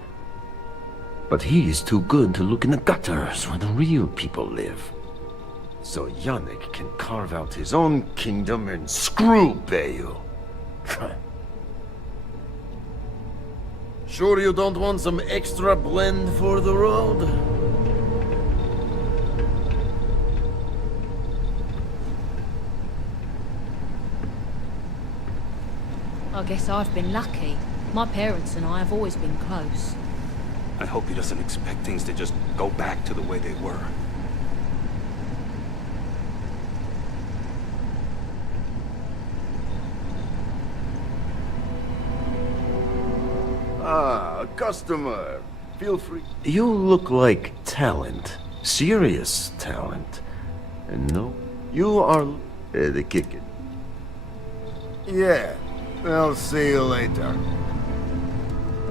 But he is too good to look in the gutters where the real people live. So Yannick can carve out his own kingdom and screw Bayou. Sure you don't want some extra blend for the road? I guess I've been lucky. My parents and I have always been close. I hope he doesn't expect things to just go back to the way they were. Ah, a customer. Feel free. You look like talent. Serious talent. And no, you are the kicker. Yeah, I'll see you later.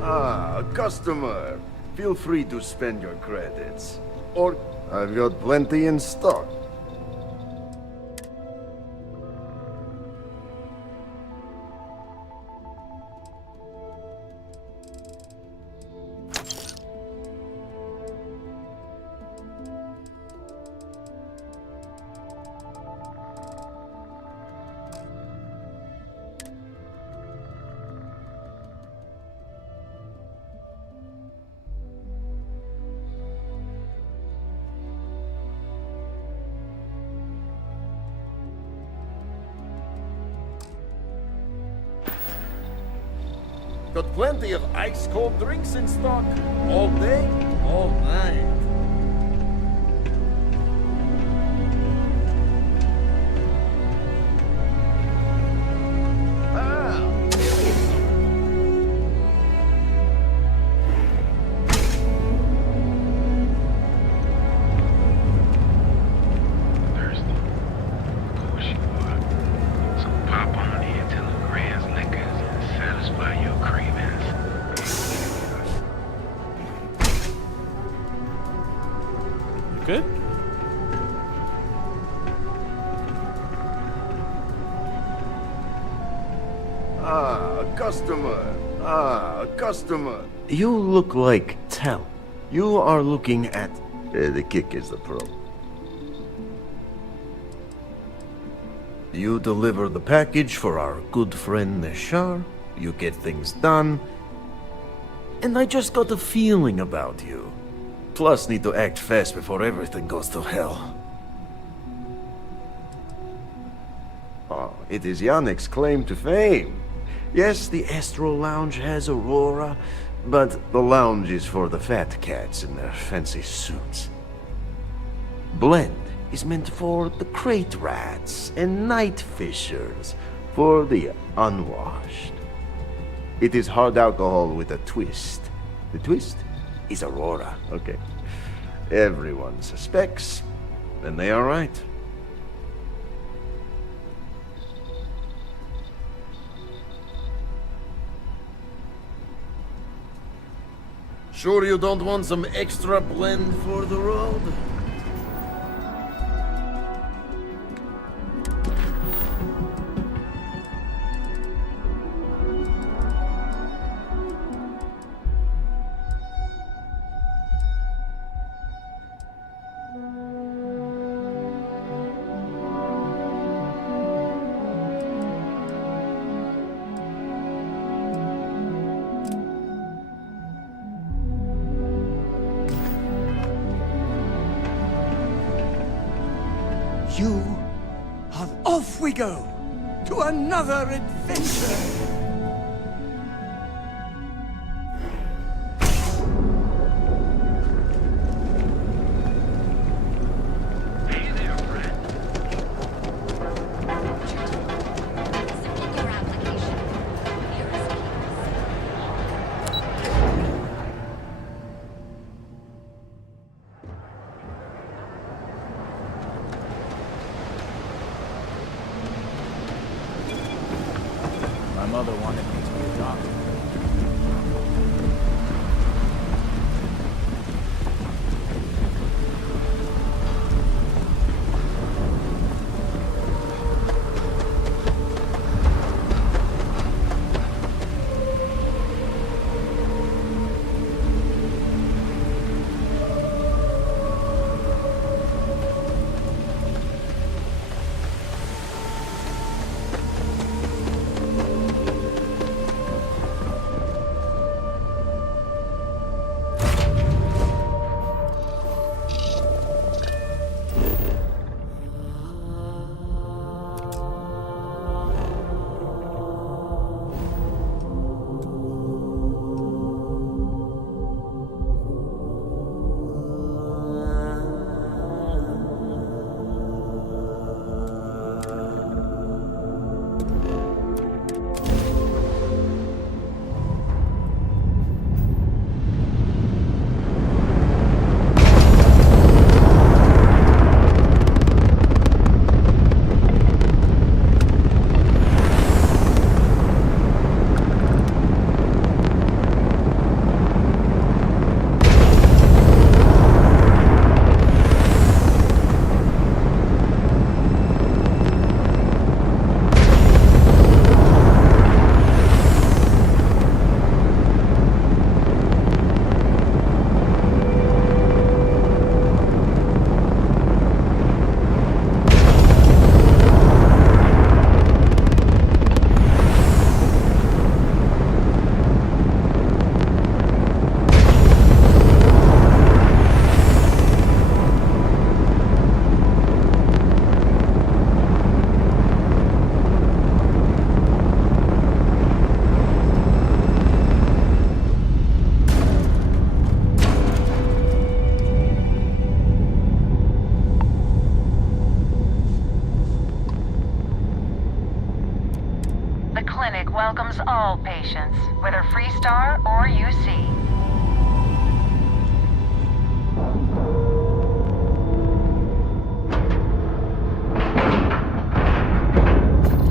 Ah, a customer. Feel free to spend your credits. Or I've got plenty in stock. Got plenty of ice-cold drinks in stock. All day, all night. Good? A customer. A customer. You look like Tell. You are looking at... the kick is the problem. You deliver the package for our good friend Neshar. You get things done. And I just got a feeling about you. Plus, need to act fast before everything goes to hell. Oh, it is Yannick's claim to fame. Yes, the Astro Lounge has Aurora, but the lounge is for the fat cats in their fancy suits. Blend is meant for the crate rats and night fishers, for the unwashed. It is hard alcohol with a twist. The twist is Aurora, okay. Everyone suspects, and they are right. Sure you don't want some extra blend for the road? You are off we go to another adventure. My mother wanted me to be a doctor. welcomes all patients, whether Freestar or UC.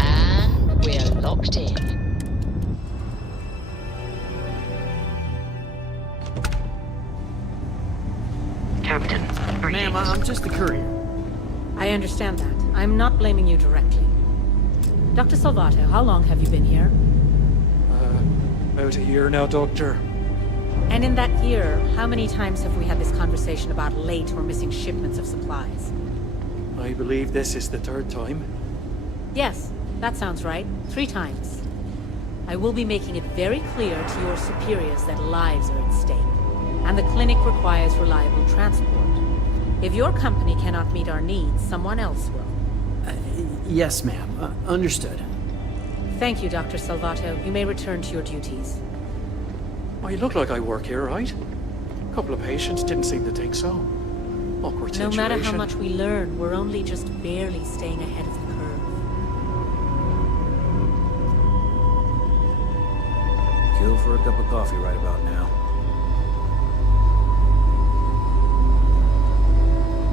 And we're locked in. Captain. Ma'am, I'm just the courier. I understand that. I'm not blaming you directly. Dr. Salvato, how long have you been here? About a year now, Doctor. And in that year, how many times have we had this conversation about late or missing shipments of supplies? I believe this is the third time. Yes, that sounds right. 3 times. I will be making it very clear to your superiors that lives are at stake, and the clinic requires reliable transport. If your company cannot meet our needs, someone else will. Yes, ma'am. Understood. Thank you, Dr. Salvato. You may return to your duties. I look like I work here, right? A couple of patients didn't seem to think so. Awkward No situation. matter how much we learn, we're only just barely staying ahead of the curve. Kill for a cup of coffee right about now.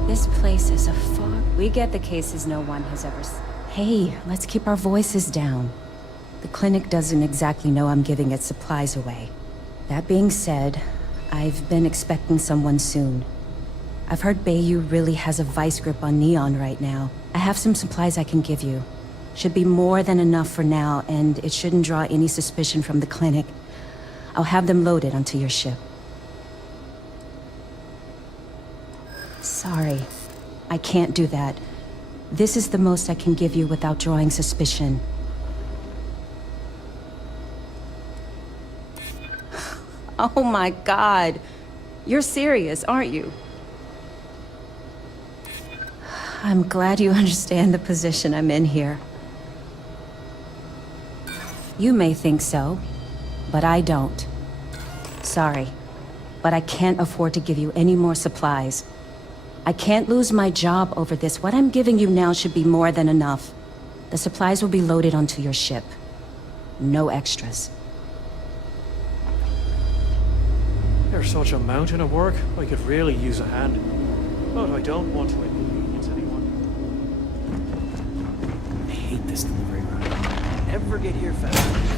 This place is a fog. We get the cases no one has ever seen. Hey, let's keep our voices down. The clinic doesn't exactly know I'm giving its supplies away. That being said, I've been expecting someone soon. I've heard Bayou really has a vice grip on Neon right now. I have some supplies I can give you. Should be more than enough for now, and it shouldn't draw any suspicion from the clinic. I'll have them loaded onto your ship. Sorry, I can't do that. This is the most I can give you without drawing suspicion. Oh my God. You're serious, aren't you? I'm glad you understand the position I'm in here. You may think so, but I don't. Sorry, but I can't afford to give you any more supplies. I can't lose my job over this. What I'm giving you now should be more than enough. The supplies will be loaded onto your ship. No extras. There's such a mountain of work, I could really use a hand. But I don't want to inconvenience anyone. I hate this delivery run. Never get here fast.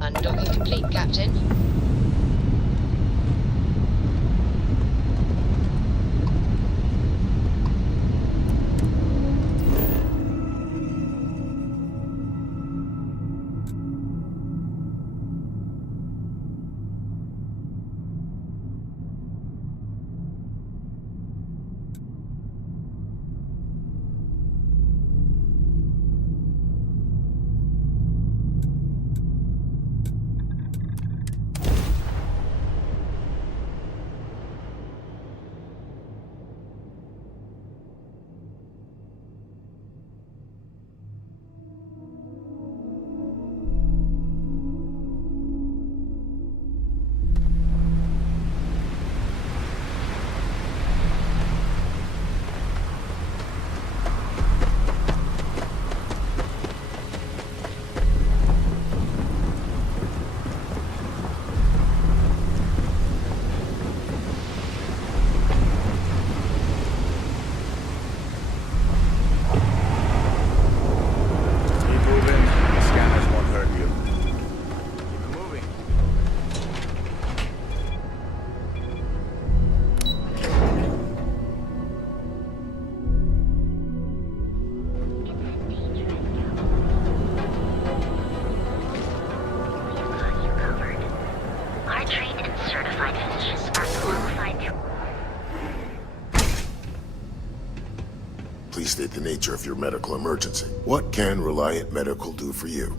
Undocking complete, Captain. Please state the nature of your medical emergency. What can Reliant Medical do for you?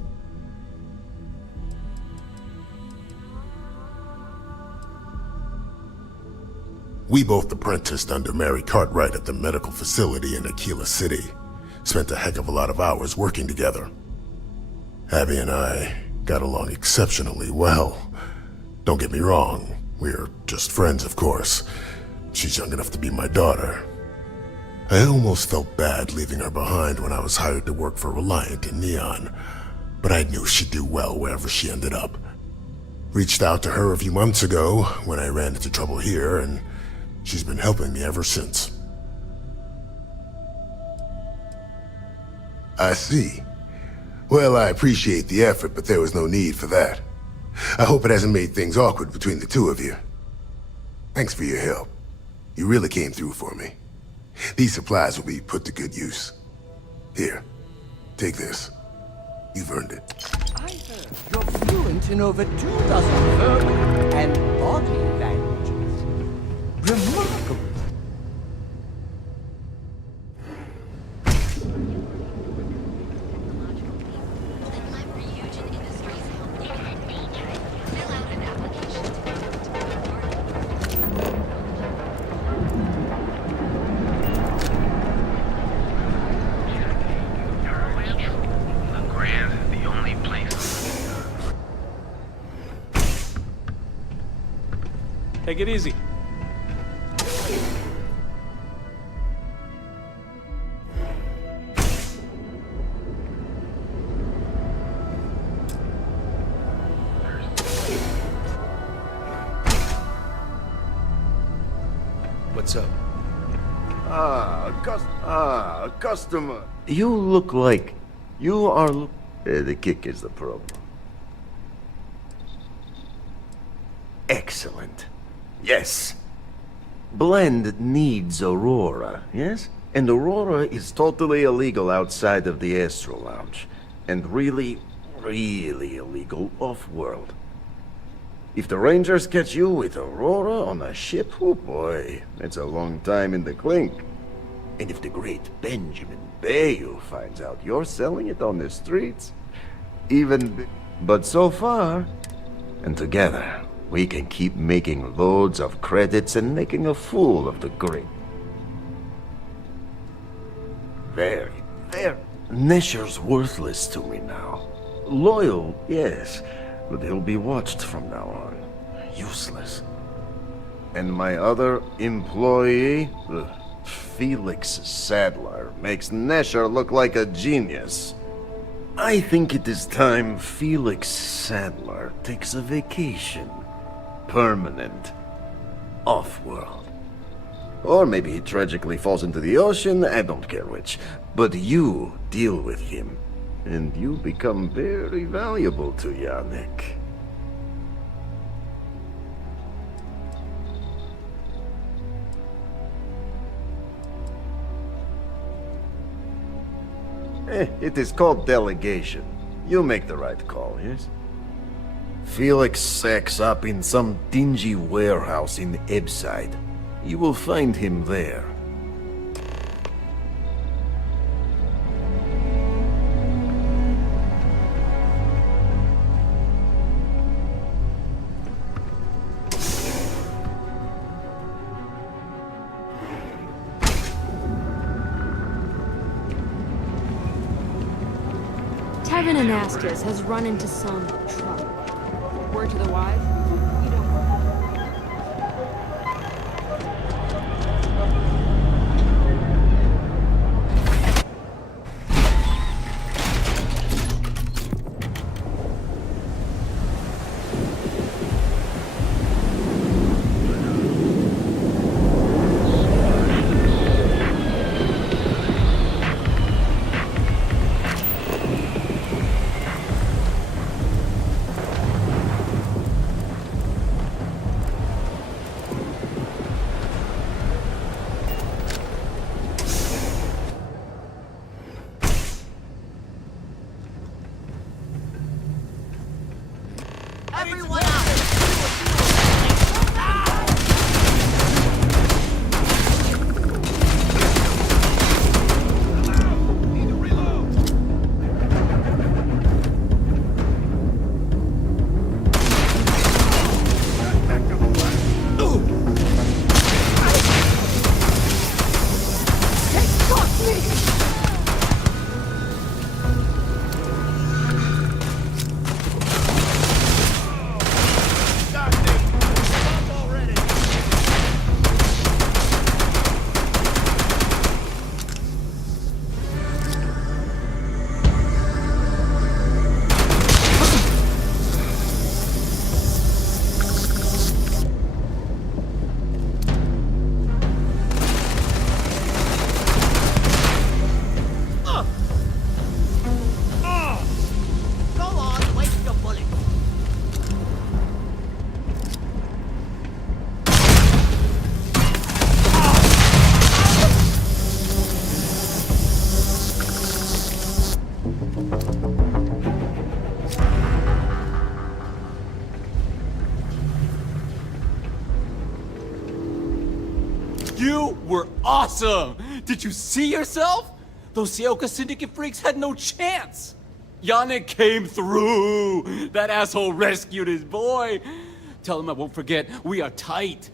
We both apprenticed under Mary Cartwright at the medical facility in Aquila City. Spent a heck of a lot of hours working together. Abby and I got along exceptionally well. Don't get me wrong, we're just friends, of course. She's young enough to be my daughter. I almost felt bad leaving her behind when I was hired to work for Reliant in Neon, but I knew she'd do well wherever she ended up. Reached out to her a few months ago when I ran into trouble here, and she's been helping me ever since. I see. Well, I appreciate the effort, but there was no need for that. I hope it hasn't made things awkward between the two of you. Thanks for your help. You really came through for me. These supplies will be put to good use. Here, take this. You've earned it. I heard you're fluent in over 2 dozen verbal and body languages. Remarkable. Take it easy. What's up? Customer. You look like... You are... the kick is the problem. Excellent. Yes. Blend needs Aurora, yes? And Aurora is totally illegal outside of the Astro Lounge. And really, really illegal off-world. If the Rangers catch you with Aurora on a ship, oh boy, it's a long time in the clink. And if the great Benjamin Bayou finds out you're selling it on the streets, even... But so far, and together, we can keep making loads of credits and making a fool of the great. Very. Nesher's worthless to me now. Loyal, yes, but he'll be watched from now on. Useless. And my other employee, Felix Sadler, makes Nesher look like a genius. I think it is time Felix Sadler takes a vacation. Permanent. Off-world. Or maybe he tragically falls into the ocean, I don't care which. But you deal with him, and you become very valuable to Yannick. It is called delegation. You make the right call, yes? Felix sacks up in some dingy warehouse in Ebbside. You will find him there. Tevin Anastas has run into some trouble. Word to the wise? You don't awesome! Did you see yourself? Those Sioka Syndicate freaks had no chance! Yannick came through! That asshole rescued his boy! Tell him I won't forget, we are tight.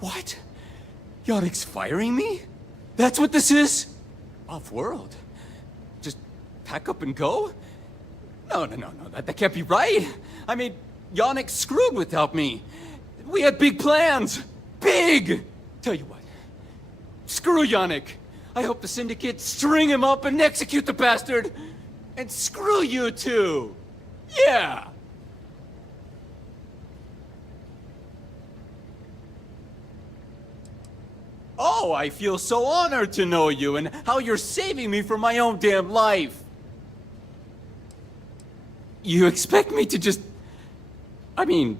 What? Yannick's firing me? That's what this is? Off-world? Just pack up and go? No, that can't be right. I mean, Yannick screwed without me. We had big plans. Big! Tell you what. Screw Yannick. I hope the Syndicate string him up and execute the bastard. And screw you too. Yeah! Oh, I feel so honored to know you and how you're saving me from my own damn life. You expect me to just... I mean,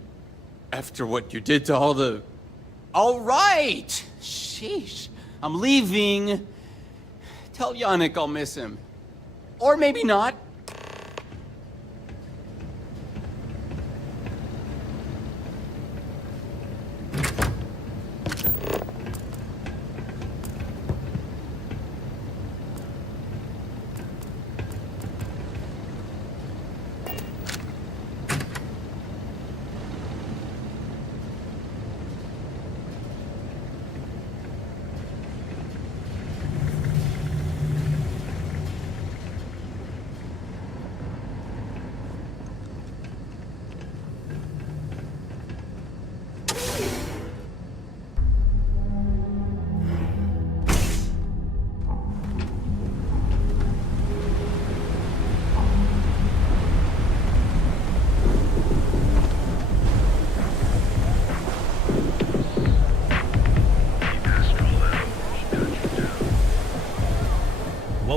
after what you did to all the... All right! Sheesh. I'm leaving. Tell Yannick I'll miss him. Or maybe not.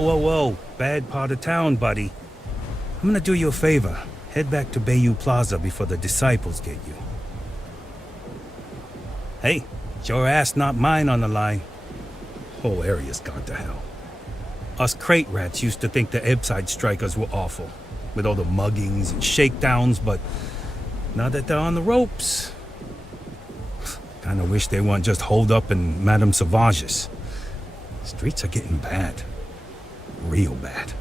Whoa. Bad part of town, buddy. I'm gonna do you a favor. Head back to Bayou Plaza before the disciples get you. Hey, it's your ass, not mine on the line. Whole area's gone to hell. Us crate rats used to think the Ebbside strikers were awful, with all the muggings and shakedowns, but now that they're on the ropes, kinda wish they weren't just holed up in Madame Sauvage's. Streets are getting bad. Real bad.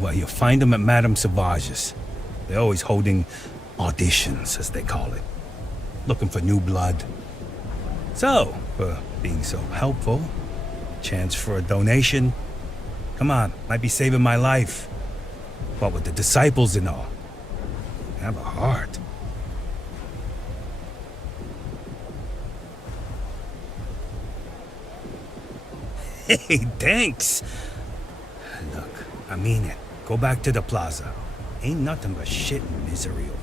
Well, you'll find them at Madame Sauvage's. They're always holding auditions, as they call it. Looking for new blood. So, for being so helpful, chance for a donation. Come on, might be saving my life. What with the disciples and all. Have a heart. Hey, thanks. Look, I mean it. Go back to the plaza. Ain't nothing but shit and misery over here.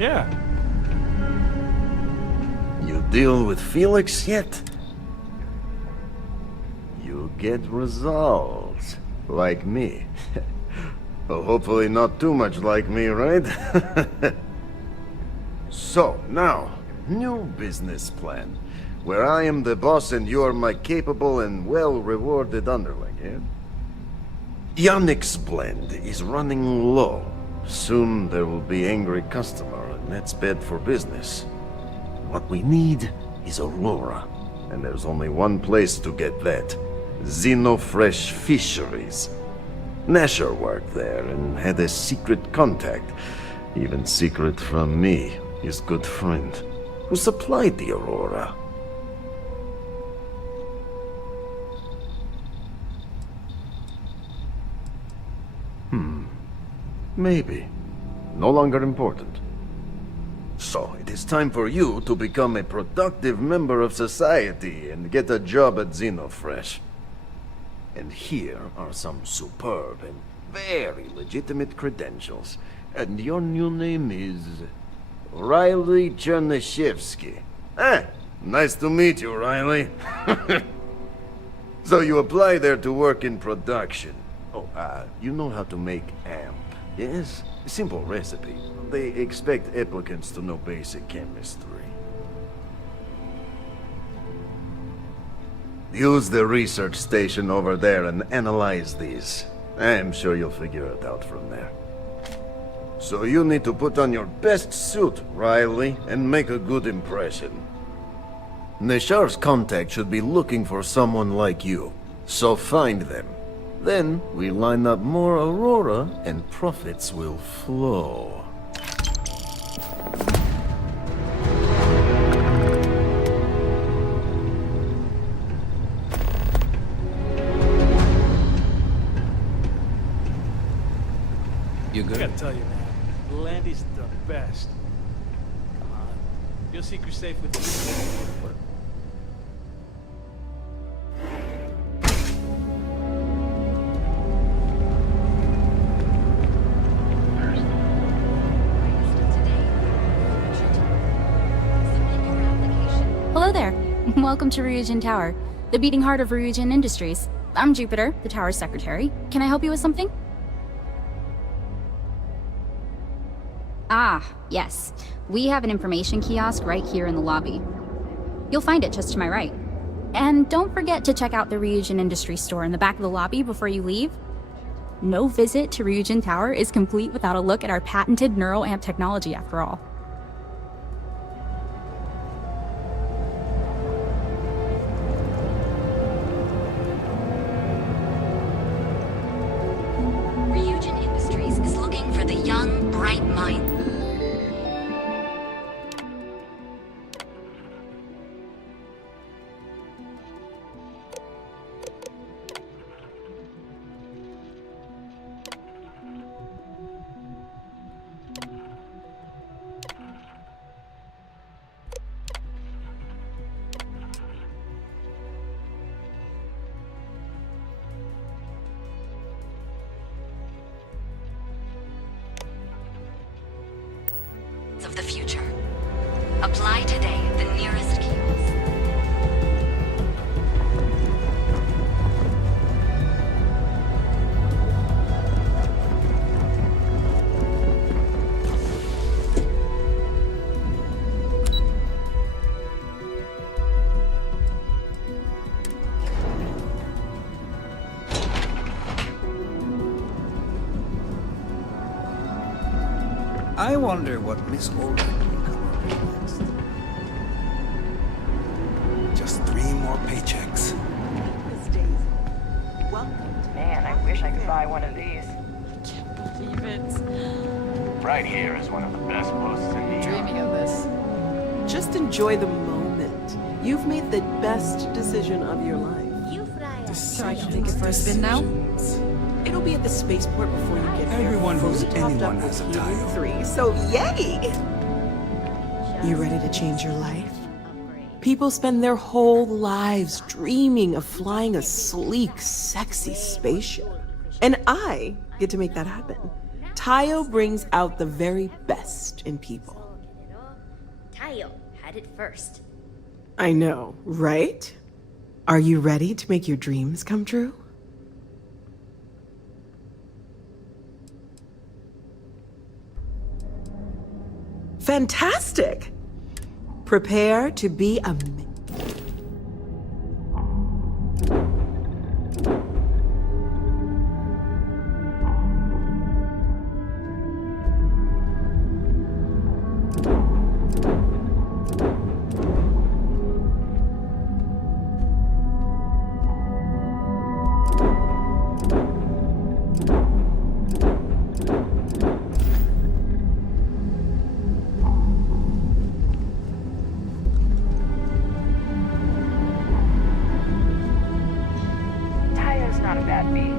Yeah. You deal with Felix yet? You get results. Like me. Well, hopefully not too much like me, right? So, now, new business plan. Where I am the boss and you are my capable and well-rewarded underling, yeah? Yannick's blend is running low. Soon there will be angry customer, and that's bad for business. What we need is Aurora. And there's only one place to get that. Xenofresh Fisheries. Nasher worked there and had a secret contact. Even secret from me, his good friend, who supplied the Aurora. Maybe. No longer important. So, it is time for you to become a productive member of society and get a job at Xenofresh. And here are some superb and very legitimate credentials. And your new name is... Riley Chernyshevsky. Nice to meet you, Riley. So you apply there to work in production. Oh, you know how to make amp, yes? Simple recipe. They expect applicants to know basic chemistry. Use the research station over there and analyze these. I'm sure you'll figure it out from there. So you need to put on your best suit, Riley, and make a good impression. Neshar's contact should be looking for someone like you, so find them. Then we line up more Aurora and profits will flow. You good? I gotta tell you, man, Landy's the best. Come on. You'll seek your safe with me. Hello there. Welcome to Ryujin Tower, the beating heart of Ryujin Industries. I'm Jupiter, the tower's secretary. Can I help you with something? Ah, yes. We have an information kiosk right here in the lobby. You'll find it just to my right. And don't forget to check out the Ryujin Industries store in the back of the lobby before you leave. No visit to Ryujin Tower is complete without a look at our patented neuroamp technology, after all. Ryujin Industries is looking for the young, bright mind. Of the future. Apply today at the nearest kiosk. I wonder what Miss Holden will come up with next. Just 3 more paychecks. Man, I wish I could buy one of these. Believe it. Right here is one of the best posts in New York. Dreaming of this. Just enjoy the moment. You've made the best decision of your life. So I can take it for a spin now? It'll be at the spaceport before you get there. Everyone who's fully topped anyone up has with a tile. helium-3, so yay! You ready to change your life? People spend their whole lives dreaming of flying a sleek, sexy spaceship. And I get to make that happen. Tayo brings out the very best in people. Tayo had it first. I know, right? Are you ready to make your dreams come true? Fantastic! Prepare to be amazed. Tire's not a bad beat.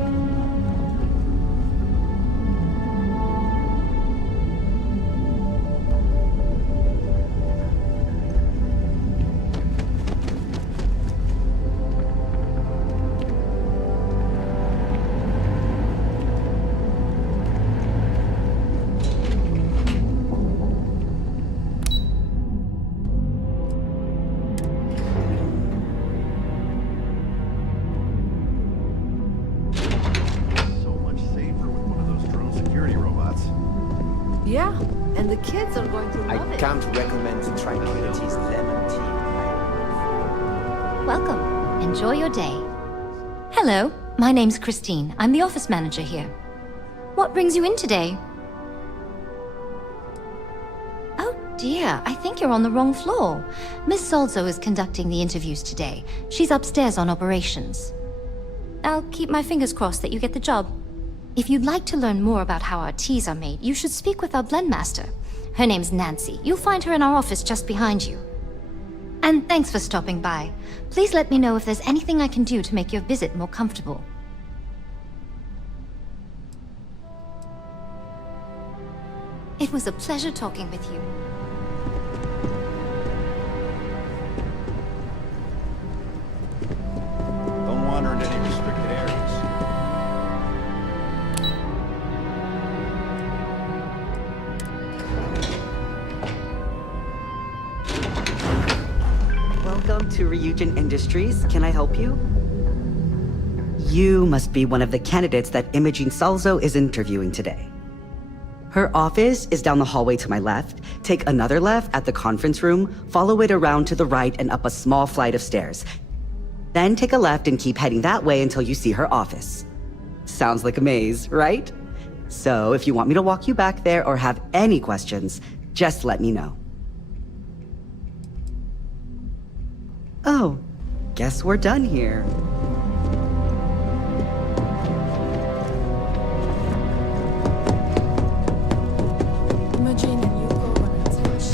Yeah, and the kids are going to love I it. can't recommend Tranquility's lemon tea. Welcome. Enjoy your day. Hello, my name's Christine. I'm the office manager here. What brings you in today? Oh dear, I think you're on the wrong floor. Miss Salzo is conducting the interviews today. She's upstairs on operations. I'll keep my fingers crossed that you get the job. If you'd like to learn more about how our teas are made, you should speak with our blend master. Her name's Nancy. You'll find her in our office just behind you. And thanks for stopping by. Please let me know if there's anything I can do to make your visit more comfortable. It was a pleasure talking with you. Don't wander into any restricted areas. Welcome to Ryujin Industries. Can I help you? You must be one of the candidates that Imogene Salzo is interviewing today. Her office is down the hallway to my left. Take another left at the conference room, follow it around to the right and up a small flight of stairs. Then take a left and keep heading that way until you see her office. Sounds like a maze, right? So if you want me to walk you back there or have any questions, just let me know. Oh, guess we're done here. Imogene and you go on a touch.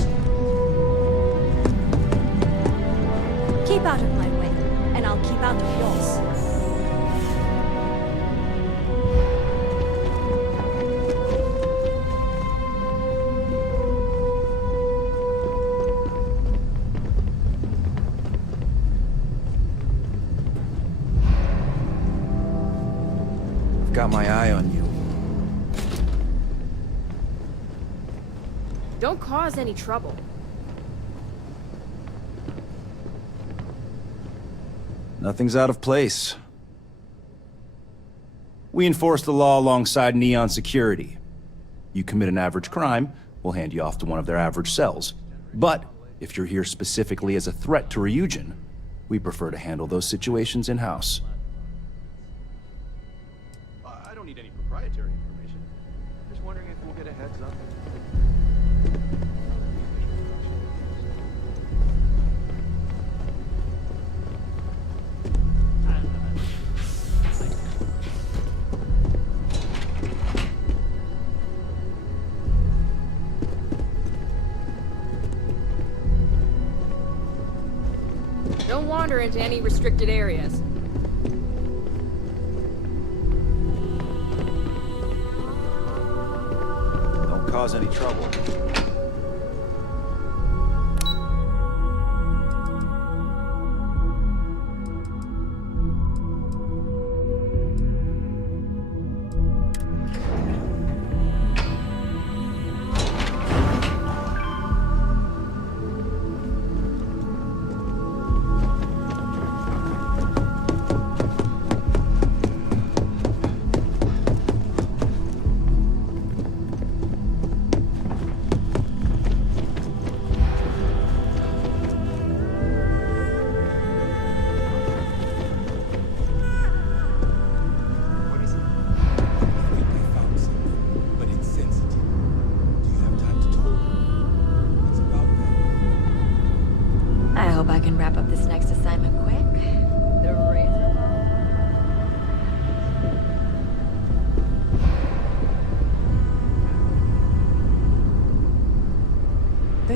Keep out of my way, and I'll keep out of yours. Got my eye on you. Don't cause any trouble. Nothing's out of place. We enforce the law alongside Neon Security. You commit an average crime, we'll hand you off to one of their average cells. But if you're here specifically as a threat to Ryujin, we prefer to handle those situations in-house. I don't need any proprietary information. Just wondering if we'll get a heads up. Don't wander into any restricted areas. Don't cause any trouble.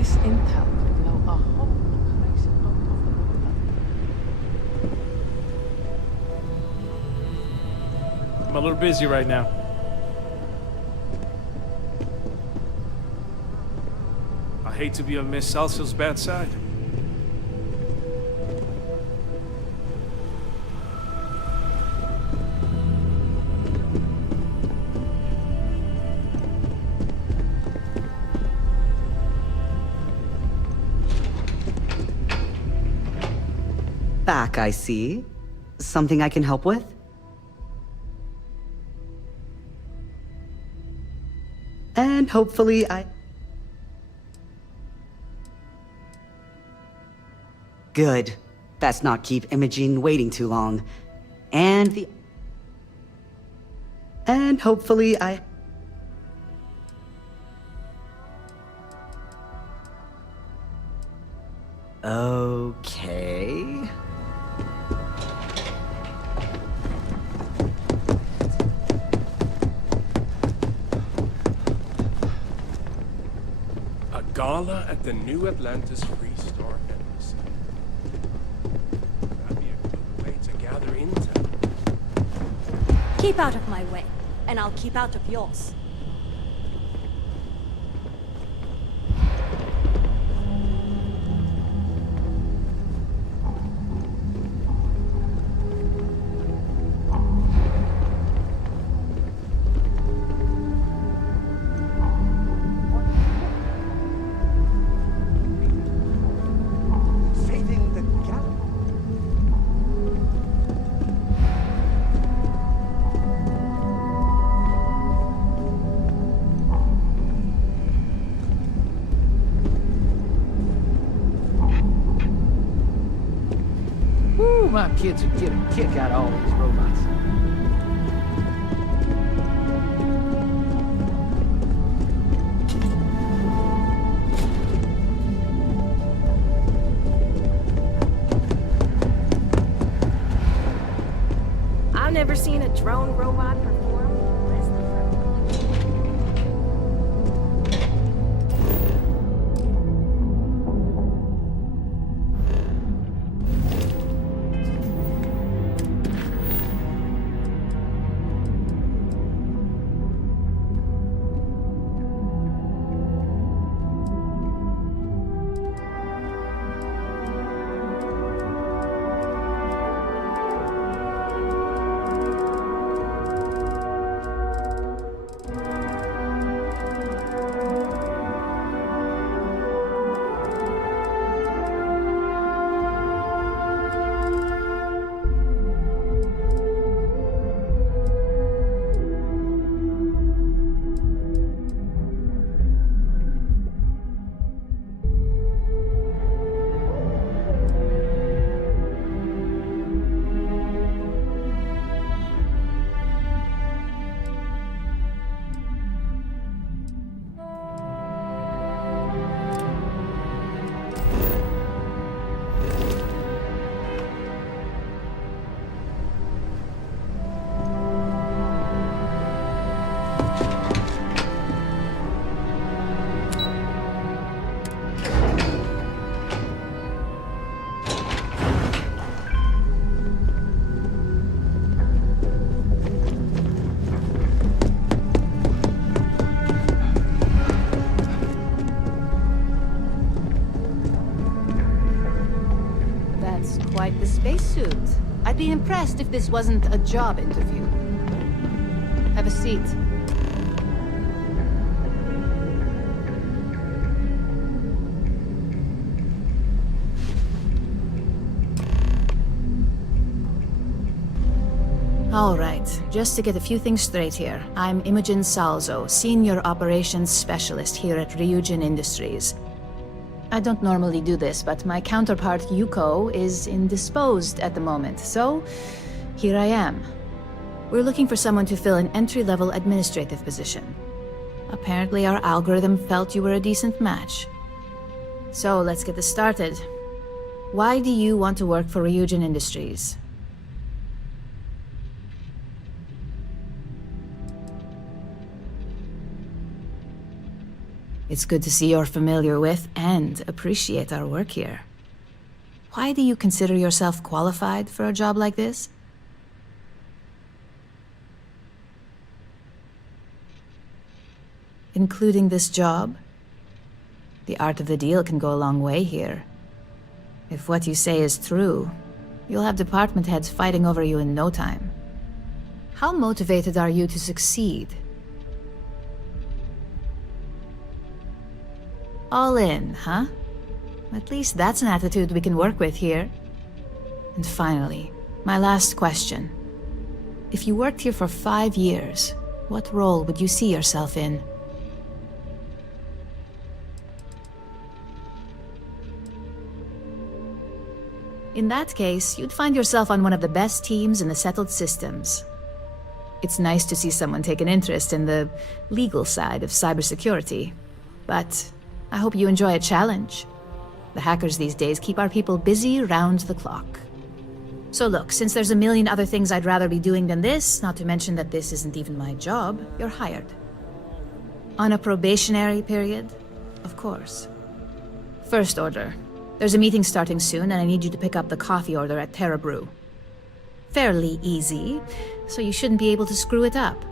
This intel could blow a whole place out of the water. I'm a little busy right now. I hate to be on Miss Salsa's bad side. Back, I see. Something I can help with? And hopefully Good. Best not keep Imogene waiting too long. And hopefully Okay. A gala at the New Atlantis Free Star Embassy. That'd be a good way to gather intel. Keep out of my way, and I'll keep out of yours. Saving the galaxy. Woo, my kids would get a kick out of all these robots. I've never seen a drone robot perform less than That's quite the spacesuit. I'd be impressed if this wasn't a job interview. Have a seat. All right, just to get a few things straight here. I'm Imogen Salzo, Senior Operations Specialist here at Ryujin Industries. I don't normally do this, but my counterpart Yuko is indisposed at the moment, so here I am. We're looking for someone to fill an entry-level administrative position. Apparently our algorithm felt you were a decent match. So let's get this started. Why do you want to work for Ryujin Industries? It's good to see you're familiar with and appreciate our work here. Why do you consider yourself qualified for a job like this? Including this job? The art of the deal can go a long way here. If what you say is true, you'll have department heads fighting over you in no time. How motivated are you to succeed? All in, huh? At least that's an attitude we can work with here. And finally, my last question. If you worked here for 5 years, what role would you see yourself in? In that case, you'd find yourself on one of the best teams in the settled systems. It's nice to see someone take an interest in the legal side of cybersecurity, but I hope you enjoy a challenge. The hackers these days keep our people busy round the clock. So look, since there's a million other things I'd rather be doing than this, not to mention that this isn't even my job, you're hired. On a probationary period, of course. First order. There's a meeting starting soon, and I need you to pick up the coffee order at Terra Brew. Fairly easy, so you shouldn't be able to screw it up.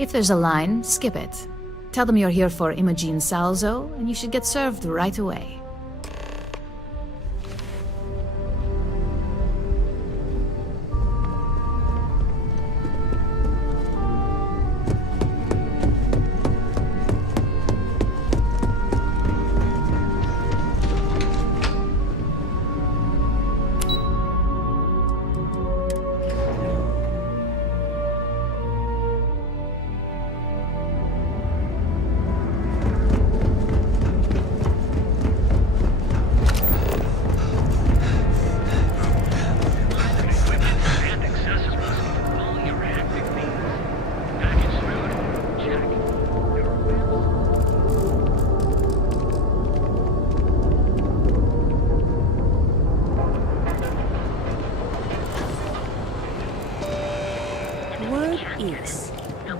If there's a line, skip it. Tell them you're here for Imogen Salzo, and you should get served right away. Word is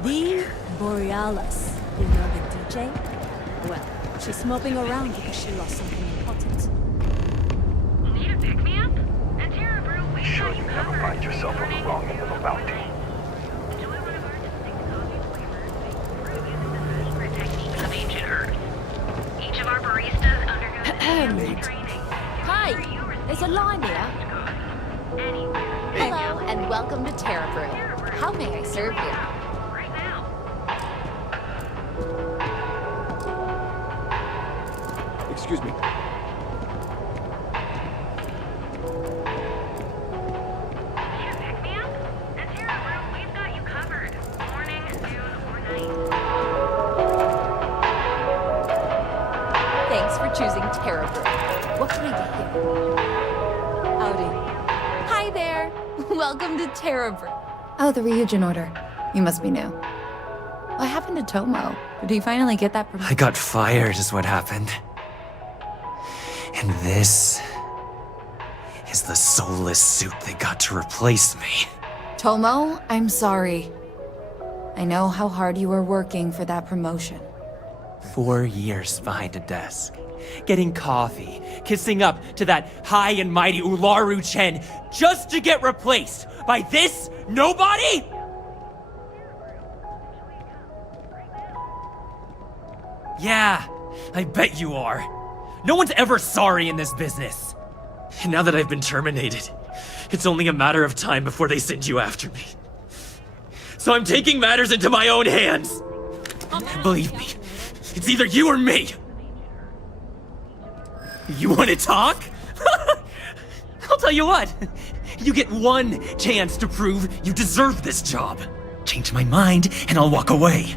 the Borealis. You know the DJ? Well, she's moping around because she lost something important. Need a pick-me-up? At Terra Brew, we Sure got you you never covered. find yourself on the wrong end of a bounty. Enjoy one of our distinct coffee flavors. Brew using the secret techniques of ancient Earth. Each of our baristas undergoes advanced training. Hi! There's a line here. Hello, and welcome to Terra Brew. How may I serve you? Right now. Excuse me. Need a pick-me-up? At Terra Brew, we've got you covered. Morning, noon, or night. Thanks for choosing Terra Brew. What can I get you? Howdy. Hi there. Welcome to Terra Brew. Oh, the reagent order. You must be new. What happened to Tomo? Did he finally get that promotion? I got fired is what happened. And this is the soulless suit they got to replace me. Tomo, I'm sorry. I know how hard you were working for that promotion. 4 years behind a desk, getting coffee, kissing up to that high and mighty Ularu Chen, just to get replaced by this nobody? Yeah, I bet you are. No one's ever sorry in this business. And now that I've been terminated, it's only a matter of time before they send you after me. So I'm taking matters into my own hands. Believe me, it's either you or me. You want to talk? I'll tell you what. You get one chance to prove you deserve this job. Change my mind, and I'll walk away.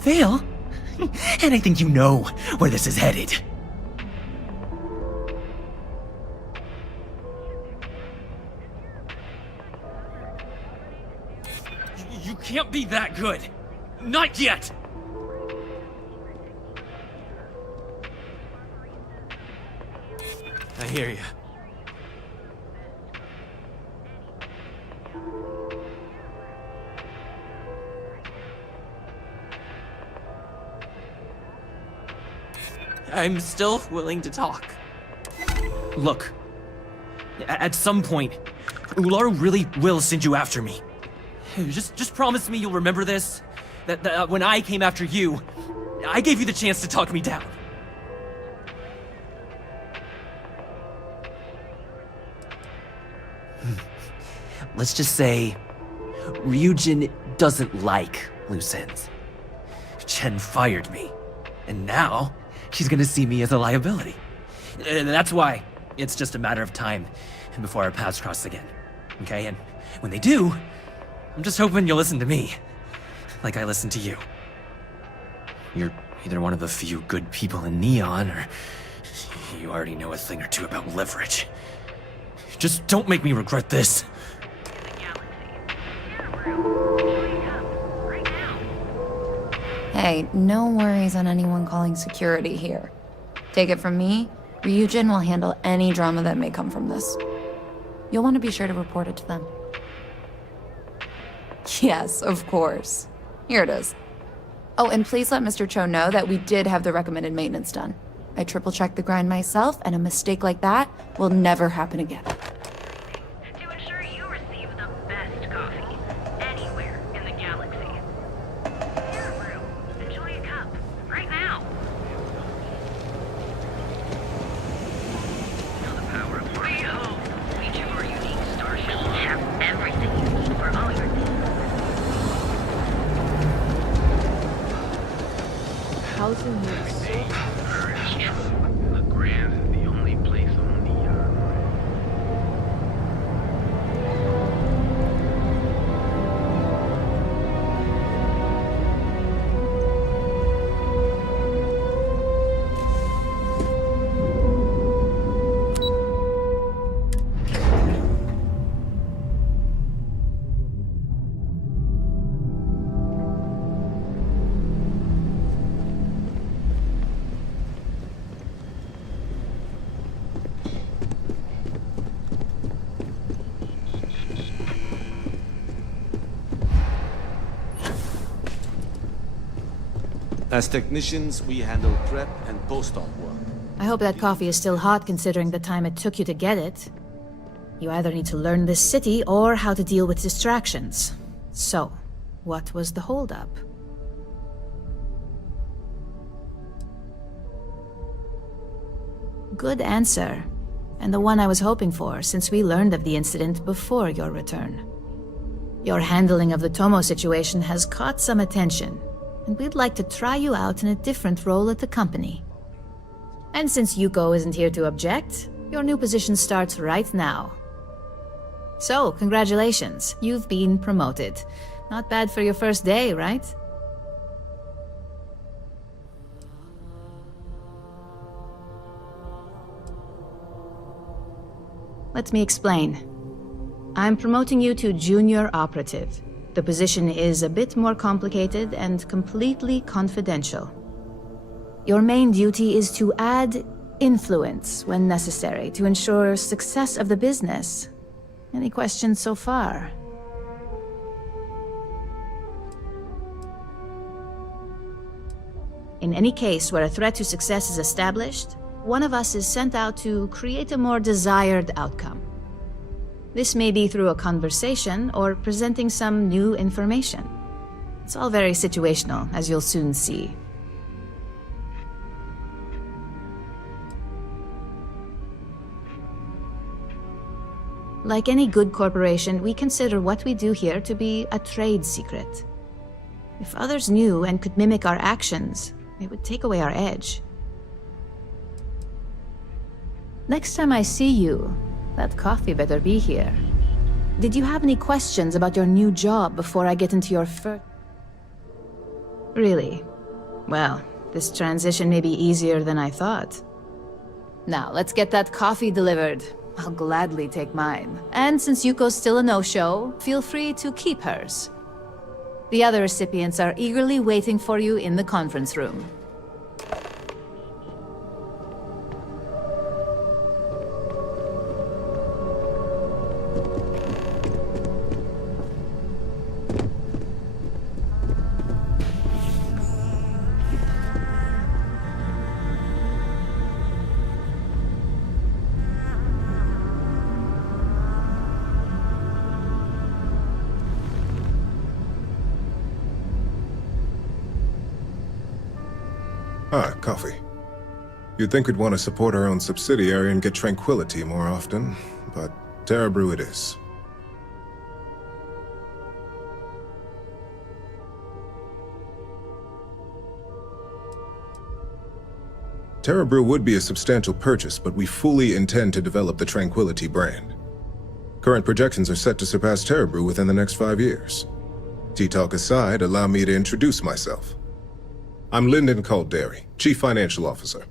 Fail, and I think you know where this is headed. You can't be that good. Not yet. I hear you. I'm still willing to talk. Look, at some point, Ularu really will send you after me. Just promise me you'll remember this. That when I came after you, I gave you the chance to talk me down. Let's just say, Ryujin doesn't like loose ends. Chen fired me, and now she's gonna see me as a liability. And that's why it's just a matter of time before our paths cross again. Okay, and when they do, I'm just hoping you'll listen to me, like I listen to you. You're either one of the few good people in Neon, or you already know a thing or two about leverage. Just don't make me regret this. Hey, no worries on anyone calling security here. Take it from me, Ryujin will handle any drama that may come from this. You'll want to be sure to report it to them. Yes, of course. Here it is. Oh, and please let Mr. Cho know that we did have the recommended maintenance done. I triple-checked the grind myself, and a mistake like that will never happen again. To ensure you receive the best coffee anywhere in the galaxy. Here, Rue. Enjoy a cup. Right now. Feel the power of Rio. Each of our unique Starfields have everything you need for all your needs. Housing here. It's true. The Grand is the only place on Neon. As technicians, we handle prep and post-op work. I hope that coffee is still hot considering the time it took you to get it. You either need to learn this city or how to deal with distractions. So, what was the holdup? Good answer. And the one I was hoping for, since we learned of the incident before your return. Your handling of the Tomo situation has caught some attention, and we'd like to try you out in a different role at the company. And since Yuko isn't here to object, your new position starts right now. So, congratulations, you've been promoted. Not bad for your first day, right? Let me explain. I'm promoting you to junior operative. The position is a bit more complicated and completely confidential. Your main duty is to add influence when necessary to ensure success of the business. Any questions so far? In any case where a threat to success is established, one of us is sent out to create a more desired outcome. This may be through a conversation or presenting some new information. It's all very situational, as you'll soon see. Like any good corporation, we consider what we do here to be a trade secret. If others knew and could mimic our actions, it would take away our edge. Next time I see you, that coffee better be here. Did you have any questions about your new job before I get into your Really? Well, this transition may be easier than I thought. Now, let's get that coffee delivered. I'll gladly take mine. And since Yuko's still a no-show, feel free to keep hers. The other recipients are eagerly waiting for you in the conference room. Ah, coffee. You'd think we'd want to support our own subsidiary and get tranquility more often, but Terra Brew it is. Terra Brew would be a substantial purchase, but we fully intend to develop the Tranquility brand. Current projections are set to surpass Terra Brew within the next 5 years. Tea-talk aside, allow me to introduce myself. I'm Lyndon Calderi, Chief Financial Officer.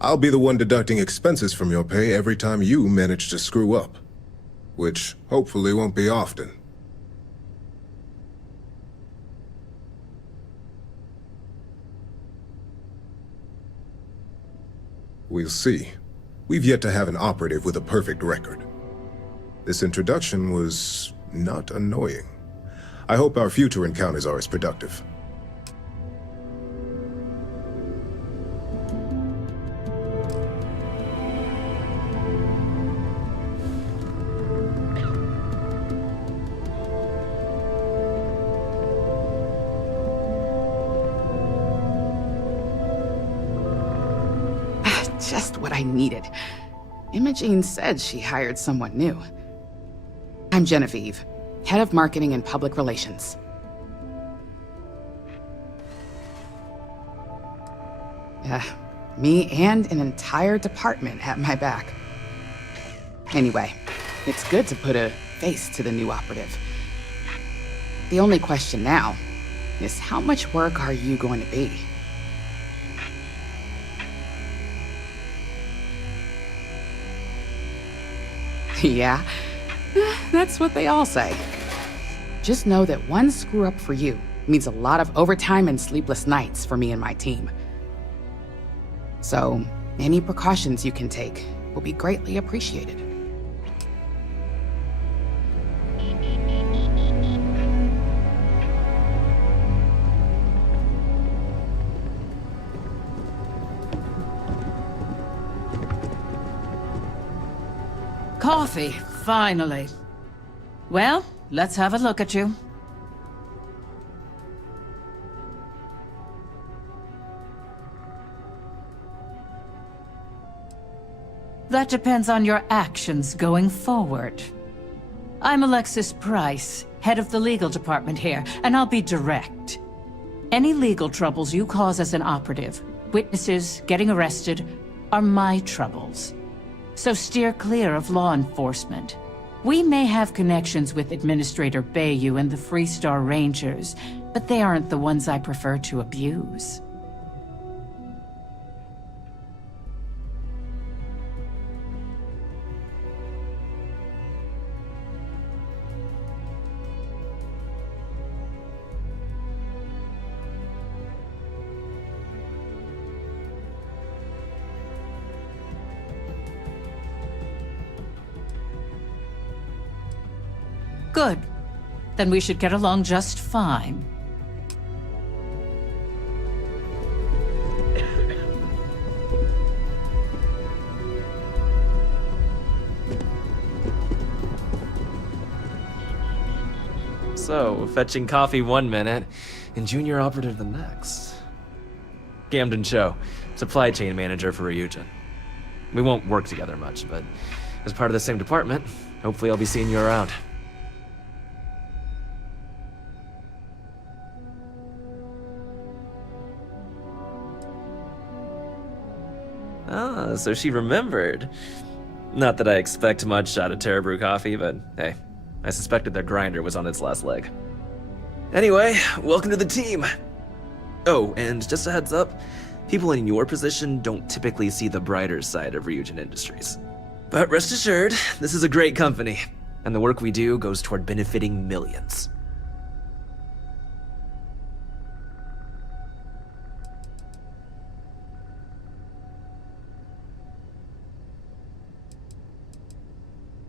I'll be the one deducting expenses from your pay every time you manage to screw up. Which hopefully won't be often. We'll see. We've yet to have an operative with a perfect record. This introduction was not annoying. I hope our future encounters are as productive. Just what I needed. Imogene said she hired someone new. I'm Genevieve, Head of Marketing and Public Relations. Me and an entire department at my back. Anyway, it's good to put a face to the new operative. The only question now is how much work are you going to be? Yeah, that's what they all say. Just know that one screw up for you means a lot of overtime and sleepless nights for me and my team. So, any precautions you can take will be greatly appreciated. Coffee, finally. Well, let's have a look at you. That depends on your actions going forward. I'm Alexis Price, head of the legal department here, and I'll be direct. Any legal troubles you cause as an operative, witnesses, getting arrested, are my troubles. So steer clear of law enforcement. We may have connections with Administrator Bayou and the Freestar Rangers, but they aren't the ones I prefer to abuse. Good. Then we should get along just fine. So, fetching coffee 1 minute, and junior operative the next. Camden Cho, supply chain manager for Ryujin. We won't work together much, but as part of the same department, hopefully I'll be seeing you around. Ah, so she remembered. Not that I expect much out of Terra Brew coffee, but hey, I suspected their grinder was on its last leg. Anyway, welcome to the team. Oh, and just a heads up, people in your position don't typically see the brighter side of Ryujin Industries. But rest assured, this is a great company, and the work we do goes toward benefiting millions.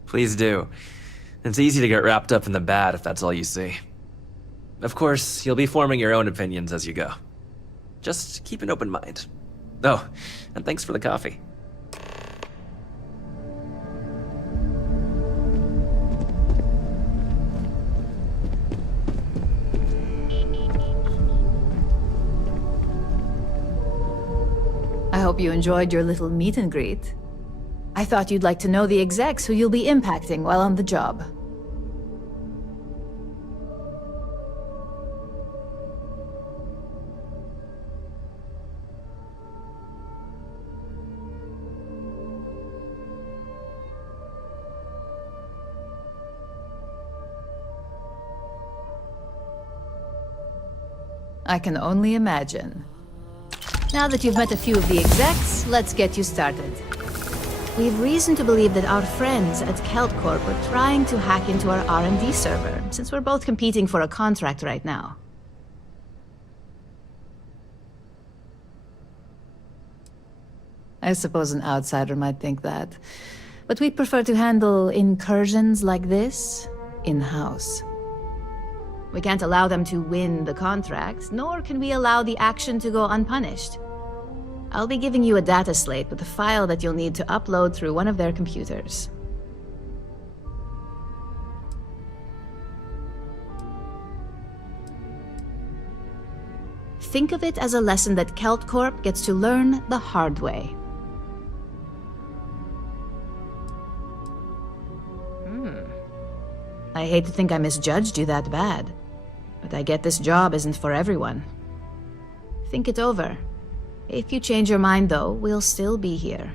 Please do. It's easy to get wrapped up in the bad if that's all you see. Of course, you'll be forming your own opinions as you go. Just keep an open mind. Oh, and thanks for the coffee. hope you enjoyed your little meet and greet. I thought you'd like to know the execs who you'll be impacting while on the job. I can only imagine. Now that you've met a few of the execs, let's get you started. We've reason to believe that our friends at KeltCorp are trying to hack into our R&D server, since we're both competing for a contract right now. I suppose an outsider might think that, but we'd prefer to handle incursions like this in-house. We can't allow them to win the contract, nor can we allow the action to go unpunished. I'll be giving you a data slate with a file that you'll need to upload through one of their computers. Think of it as a lesson that KeltCorp gets to learn the hard way. I hate to think I misjudged you that bad, but I get this job isn't for everyone. Think it over. If you change your mind, though, we'll still be here.